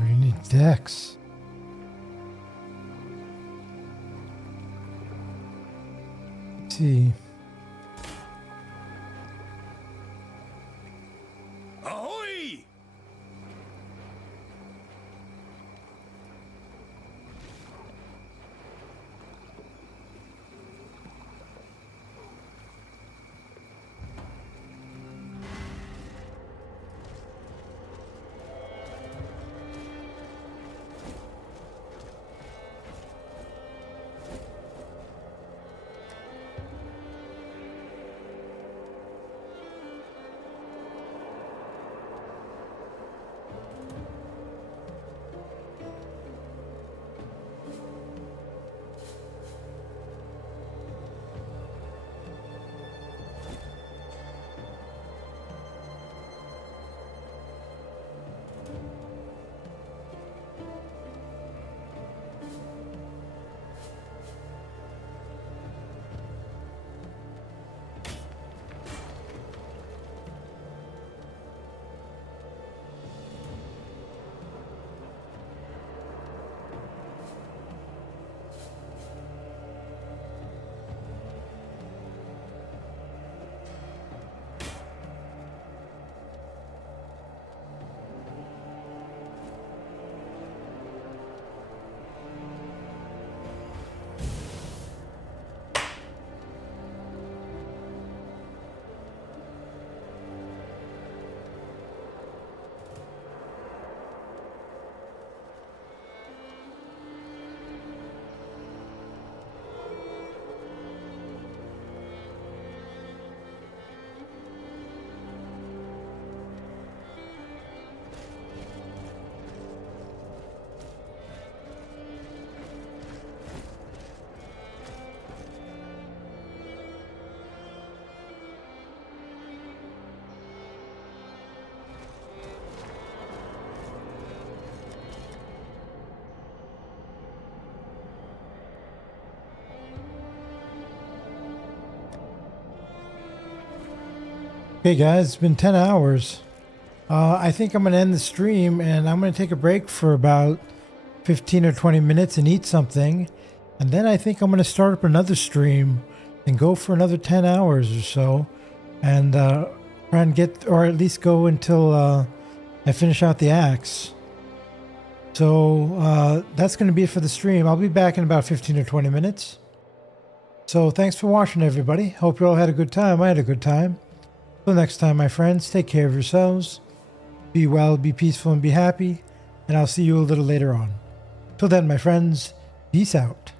We need decks. Let's see. Ahoy! Okay guys, it's been 10 hours. I think I'm going to end the stream and I'm going to take a break for about 15 or 20 minutes and eat something. And then I think I'm going to start up another stream and go for another 10 hours or so. And try and get, or at least go until I finish out the axe. So that's going to be it for the stream. I'll be back in about 15 or 20 minutes. So thanks for watching, everybody. Hope you all had a good time. I had a good time. Till next time, my friends, take care of yourselves. Be well, be peaceful, and be happy. And I'll see you a little later on. Till then, my friends, peace out.